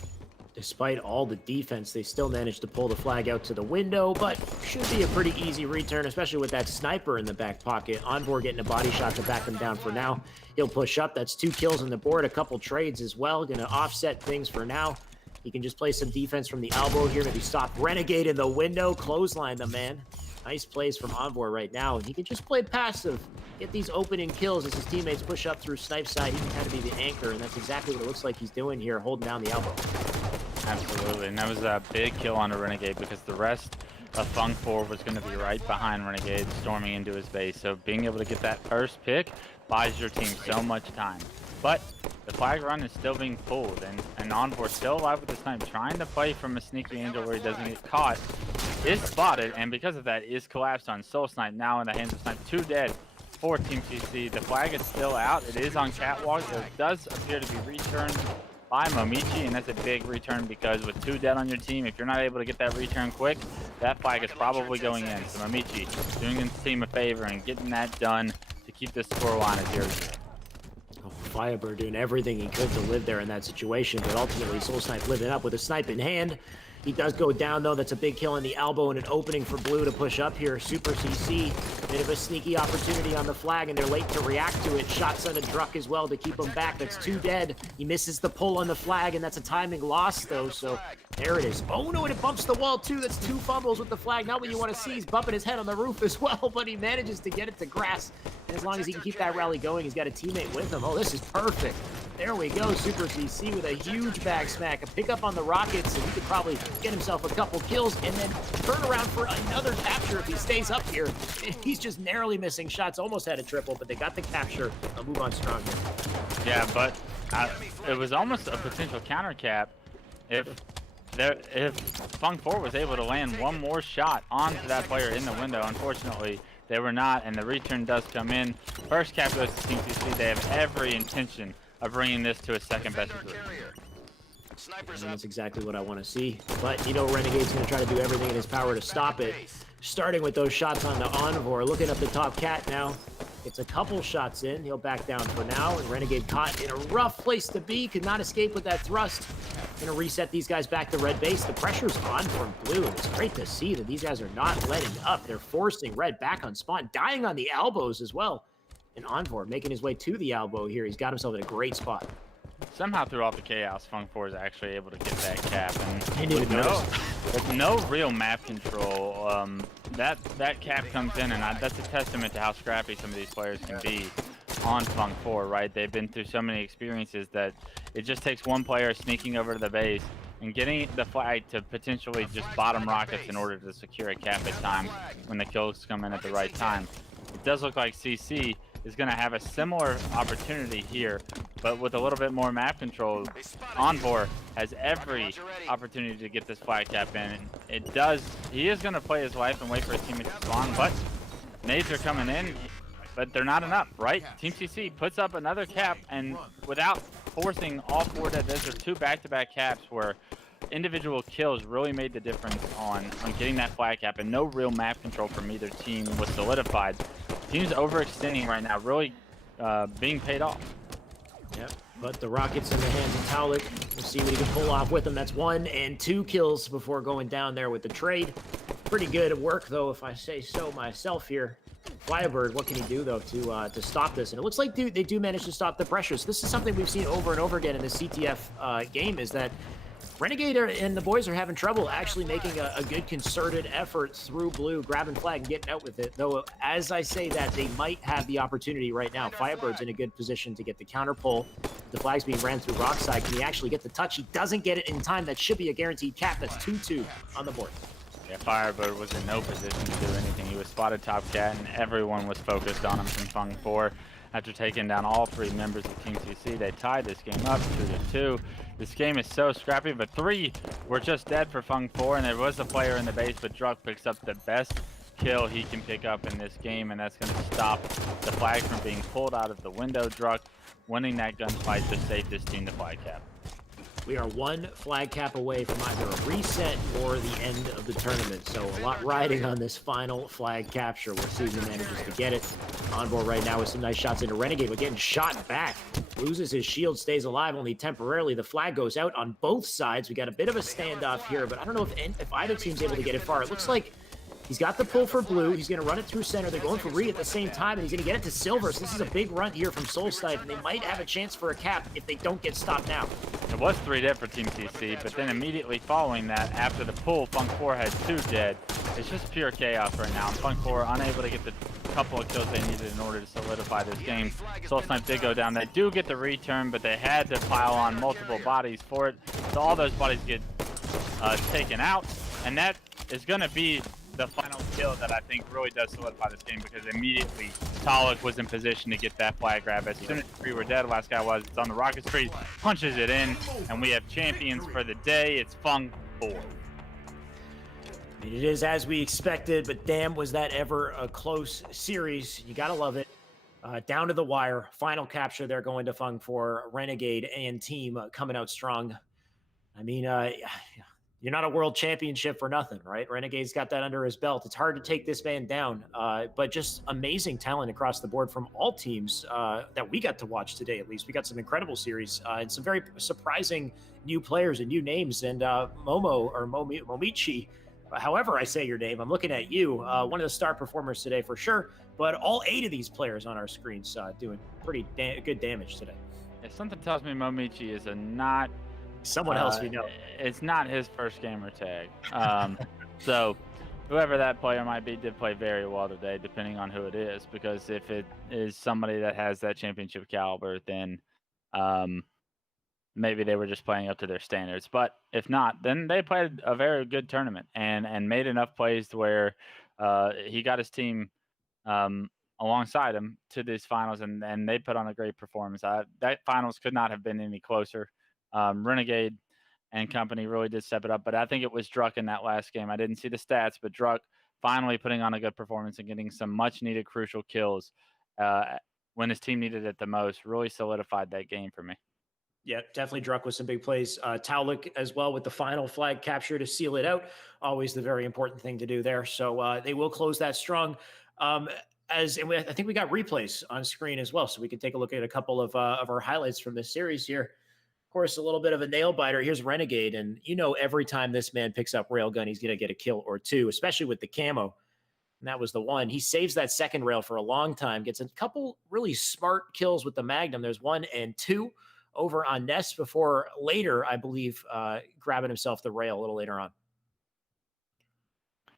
Despite all the defense, they still managed to pull the flag out to the window, but should be a pretty easy return, especially with that sniper in the back pocket. Envor getting a body shot to back him down for now. He'll push up. That's 2 kills on the board, a couple trades as well. Going to offset things for now. He can just play some defense from the elbow here. Maybe stop Renegade in the window. Clothesline the man. Nice plays from Envor right now. He can just play passive, get these opening kills as his teammates push up through snipe side. He can kind of be the anchor, and that's exactly what it looks like he's doing here, holding down the elbow. Absolutely, and that was a big kill on a Renegade because the rest of Fung 4 was going to be right behind Renegade, storming into his base. So being able to get that first pick buys your team so much time. But the flag run is still being pulled, and Envor still alive with the snipe, trying to play from a sneaky angle where he doesn't get caught. Is spotted, and because of that, is collapsed on Soul Snipe, now in the hands of Snipe. 2 dead for Team TC. The flag is still out. It is on Catwalk. There does appear to be returned by Momichi, and that's a big return because with 2 dead on your team, if you're not able to get that return quick, that flag is probably going in. So Momichi doing his team a favor and getting that done to keep this score line at 0-0. Firebird doing everything he could to live there in that situation, but ultimately Soul Snipe living up with a snipe in hand. He does go down, though. That's a big kill in the elbow and an opening for Blue to push up here. Super CC, bit of a sneaky opportunity on the flag, and they're late to react to it. Shots on a Druck as well to keep him back. That's 2 dead. He misses the pull on the flag, and that's a timing loss, though, so there it is. Oh, no, and it bumps the wall, too. That's 2 fumbles with the flag. Not what you want to see. He's bumping his head on the roof as well, but he manages to get it to grass. And as long as he can keep that rally going, he's got a teammate with him. Oh, this is perfect. There we go, Super CC with a huge bag smack, a pickup on the Rockets, and he could probably get himself a couple kills and then turn around for another capture if he stays up here. He's just narrowly missing shots, almost had a triple, but they got the capture. They'll move on strong here. Yeah, but it was almost a potential counter cap if Fung 4 was able to land one more shot onto that player in the window. Unfortunately, they were not, and the return does come in. First cap goes to Team TC. They have every intention of bringing this to a second best of 3. And that's exactly what I want to see. But, you know, Renegade's going to try to do everything in his power to stop it. Starting with those shots on the Envor. Looking up the top cat now. Gets a couple shots in. He'll back down for now. And Renegade caught in a rough place to be. Could not escape with that thrust. Going to reset these guys back to red base. The pressure's on from Blue. And it's great to see that these guys are not letting up. They're forcing red back on spawn. Dying on the elbows as well. And Envor making his way to the elbow here. He's got himself in a great spot. Somehow through all the chaos, Fung 4 is actually able to get that cap, and with no real map control, that cap comes in, and that's a testament to how scrappy some of these players can be on Fung 4, right? They've been through so many experiences that it just takes one player sneaking over to the base and getting the flag to potentially just bottom Rockets in order to secure a cap at times when the kills come in at the right time. It does look like CC is going to have a similar opportunity here, but with a little bit more map control. Envor has every opportunity to get this flag cap in. He is going to play his life and wait for his teammate to spawn, but nades are coming in, but they're not enough, right? Team CC puts up another cap, and without forcing all 4 dead, those are 2 back-to-back caps where individual kills really made the difference on getting that flag cap, and no real map control from either team was solidified. Team's overextending right now, really being paid off. Yep, but the Rockets in the hands of Taulik. We'll see what he can pull off with them. That's 1 and 2 kills before going down there with the trade. Pretty good work, though, if I say so myself here. Firebird, what can he do, though, to stop this? And it looks like they do manage to stop the pressure. So this is something we've seen over and over again in the CTF game, is that Renegade and the boys are having trouble actually making a good concerted effort through Blue, grabbing flag and getting out with it. Though, as I say that, they might have the opportunity right now. Firebird's in a good position to get the counter pull. The flag's being ran through Rockside. Can he actually get the touch? He doesn't get it in time. That should be a guaranteed cap. That's 2-2 on the board. Yeah, Firebird was in no position to do anything. He was spotted top cat, and everyone was focused on him from Fung 4. After taking down all 3 members of Team TC, they tied this game up 2-2. This game is so scrappy, but 3 were just dead for Fung 4, and there was a player in the base, but Druck picks up the best kill he can pick up in this game, and that's going to stop the flag from being pulled out of the window. Druck winning that gunfight to save this team the flag cap. We are one flag cap away from either a reset or the end of the tournament. So a lot riding on this final flag capture. We'll see who manages to get it. Envoy right now with some nice shots into Renegade, but getting shot back. Loses his shield, stays alive only temporarily. The flag goes out on both sides. We got a bit of a standoff here, but I don't know if either team's able to get it far. It looks like he's got the pull for blue. He's going to run it through center. They're going for Re at the same time, and he's going to get it to Silver. So this is a big run here from Solstice, and they might have a chance for a cap if they don't get stopped now. It was 3 dead for Team TC, but then immediately following that, after the pull, Funk 4 had 2 dead. It's just pure chaos right now, and Funk 4 unable to get the couple of kills they needed in order to solidify this game. Solstice did go down. They do get the return, but they had to pile on multiple bodies for it. So all those bodies get taken out, and that is going to be the final kill that I think really does solidify this game, because immediately Talik was in position to get that flag grab. As soon as the 3 were dead, last guy was, it's on the Rocket Street, punches it in, and we have champions for the day. It's Funk 4. It is as we expected, but damn, was that ever a close series. You gotta love it. Down to the wire. Final capture there going to Funk 4. Renegade and team coming out strong. I mean, you're not a world championship for nothing, right? Renegade's got that under his belt. It's hard to take this man down, but just amazing talent across the board from all teams that we got to watch today, at least. We got some incredible series and some very surprising new players and new names. And Momichi, however I say your name, I'm looking at you, one of the star performers today for sure, but all 8 of these players on our screens doing pretty good damage today. If something tells me Momichi is not someone else we know. It's not his first gamer tag. So whoever that player might be did play very well today, depending on who it is, because if it is somebody that has that championship caliber, then maybe they were just playing up to their standards. But if not, then they played a very good tournament and made enough plays to where he got his team alongside him to these finals, and they put on a great performance. That finals could not have been any closer. Renegade and company really did step it up, but I think it was Druck in that last game. I didn't see the stats, but Druck finally putting on a good performance and getting some much needed crucial kills when his team needed it the most really solidified that game for me. Yeah, definitely Druck with some big plays. Taulik as well with the final flag capture to seal it out. Always the very important thing to do there. So they will close that strong. I think we got replays on screen as well, so we can take a look at a couple of our highlights from this series here. Of course, a little bit of a nail biter. Here's Renegade, and every time this man picks up Railgun, he's going to get a kill or two, especially with the camo. And that was the one. He saves that second rail for a long time, gets a couple really smart kills with the Magnum. There's 1 and 2 over on Nest before later, I believe, grabbing himself the rail a little later on.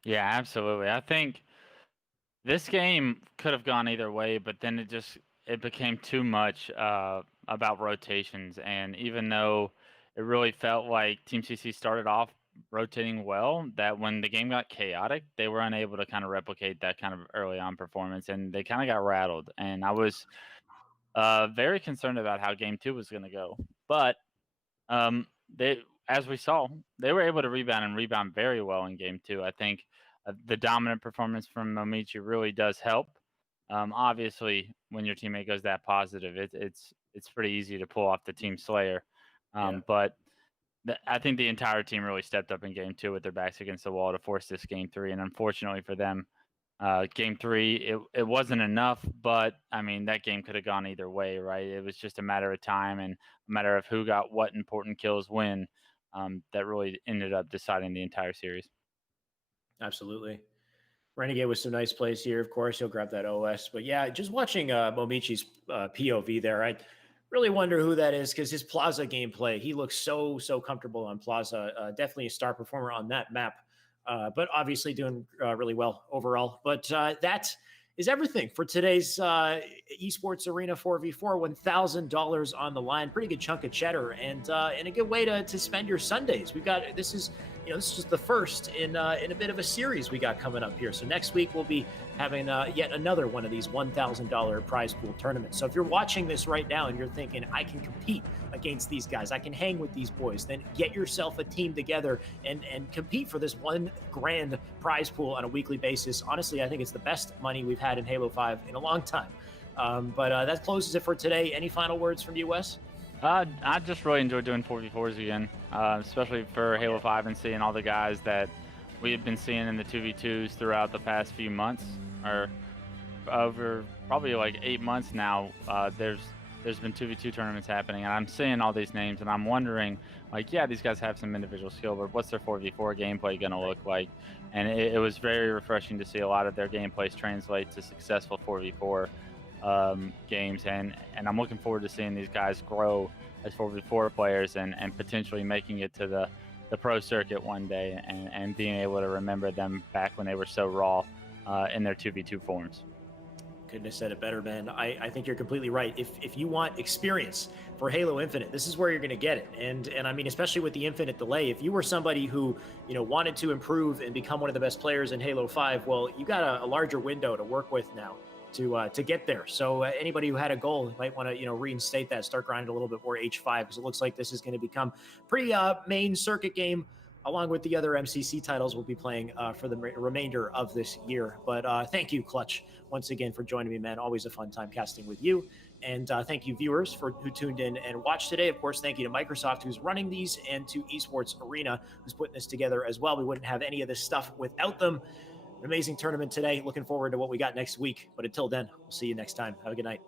Yeah, absolutely. I think this game could have gone either way, but then it became too much about rotations. And even though it really felt like Team CC started off rotating well, that when the game got chaotic, they were unable to kind of replicate that kind of early on performance, and they kind of got rattled. And I was very concerned about how game 2 was going to go. But as we saw, they were able to rebound very well in game 2. I think the dominant performance from Momichi really does help. Obviously, when your teammate goes that positive, it's pretty easy to pull off the team slayer. But I think the entire team really stepped up in game 2 with their backs against the wall to force this game 3. And unfortunately for them, game 3, it wasn't enough. But I mean, that game could have gone either way, right? It was just a matter of time and a matter of who got what important kills when. That really ended up deciding the entire series. Absolutely. Renegade with some nice plays here. Of course, he'll grab that OS. But yeah, just watching Momichi's POV there, I really wonder who that is, because his Plaza gameplay, he looks so comfortable on Plaza. Definitely a star performer on that map, but obviously doing really well overall. But that is everything for today's Esports Arena 4v4. $1,000 on the line. Pretty good chunk of cheddar, and a good way to spend your Sundays. This is just the first in a bit of a series we got coming up here. So next week we'll be having yet another one of these $1,000 prize pool tournaments. So if you're watching this right now and you're thinking, I can compete against these guys, I can hang with these boys, then get yourself a team together and compete for this $1 grand prize pool on a weekly basis. Honestly, I think it's the best money we've had in Halo 5 in a long time. But that closes it for today. Any final words from you, Wes? I just really enjoy doing 4v4s again, especially for Halo 5 and seeing all the guys that we have been seeing in the 2v2s throughout the past few months, or over probably like 8 months now. There's been 2v2 tournaments happening, and I'm seeing all these names, and I'm wondering, like, yeah, these guys have some individual skill, but what's their 4v4 gameplay going to look like? And it was very refreshing to see a lot of their gameplays translate to successful 4v4 games, and I'm looking forward to seeing these guys grow as 4v4 players and potentially making it to the pro circuit one day, and being able to remember them back when they were so raw in their 2v2 forms. Couldn't have said it better, man. I think you're completely right. If you want experience for Halo Infinite, this is where you're going to get it. And I mean, especially with the infinite delay, if you were somebody who, wanted to improve and become one of the best players in Halo 5, well, you got a larger window to work with now to get there. So anybody who had a goal might want to, reinstate that, start grinding a little bit more H5, because it looks like this is going to become pretty main circuit game, along with the other MCC titles we'll be playing for the remainder of this year. But thank you, Clutch, once again for joining me, man. Always a fun time casting with you. And thank you, viewers, who tuned in and watched today. Of course, thank you to Microsoft, who's running these, and to Esports Arena, who's putting this together as well. We wouldn't have any of this stuff without them. An amazing tournament today. Looking forward to what we got next week. But until then, we'll see you next time. Have a good night.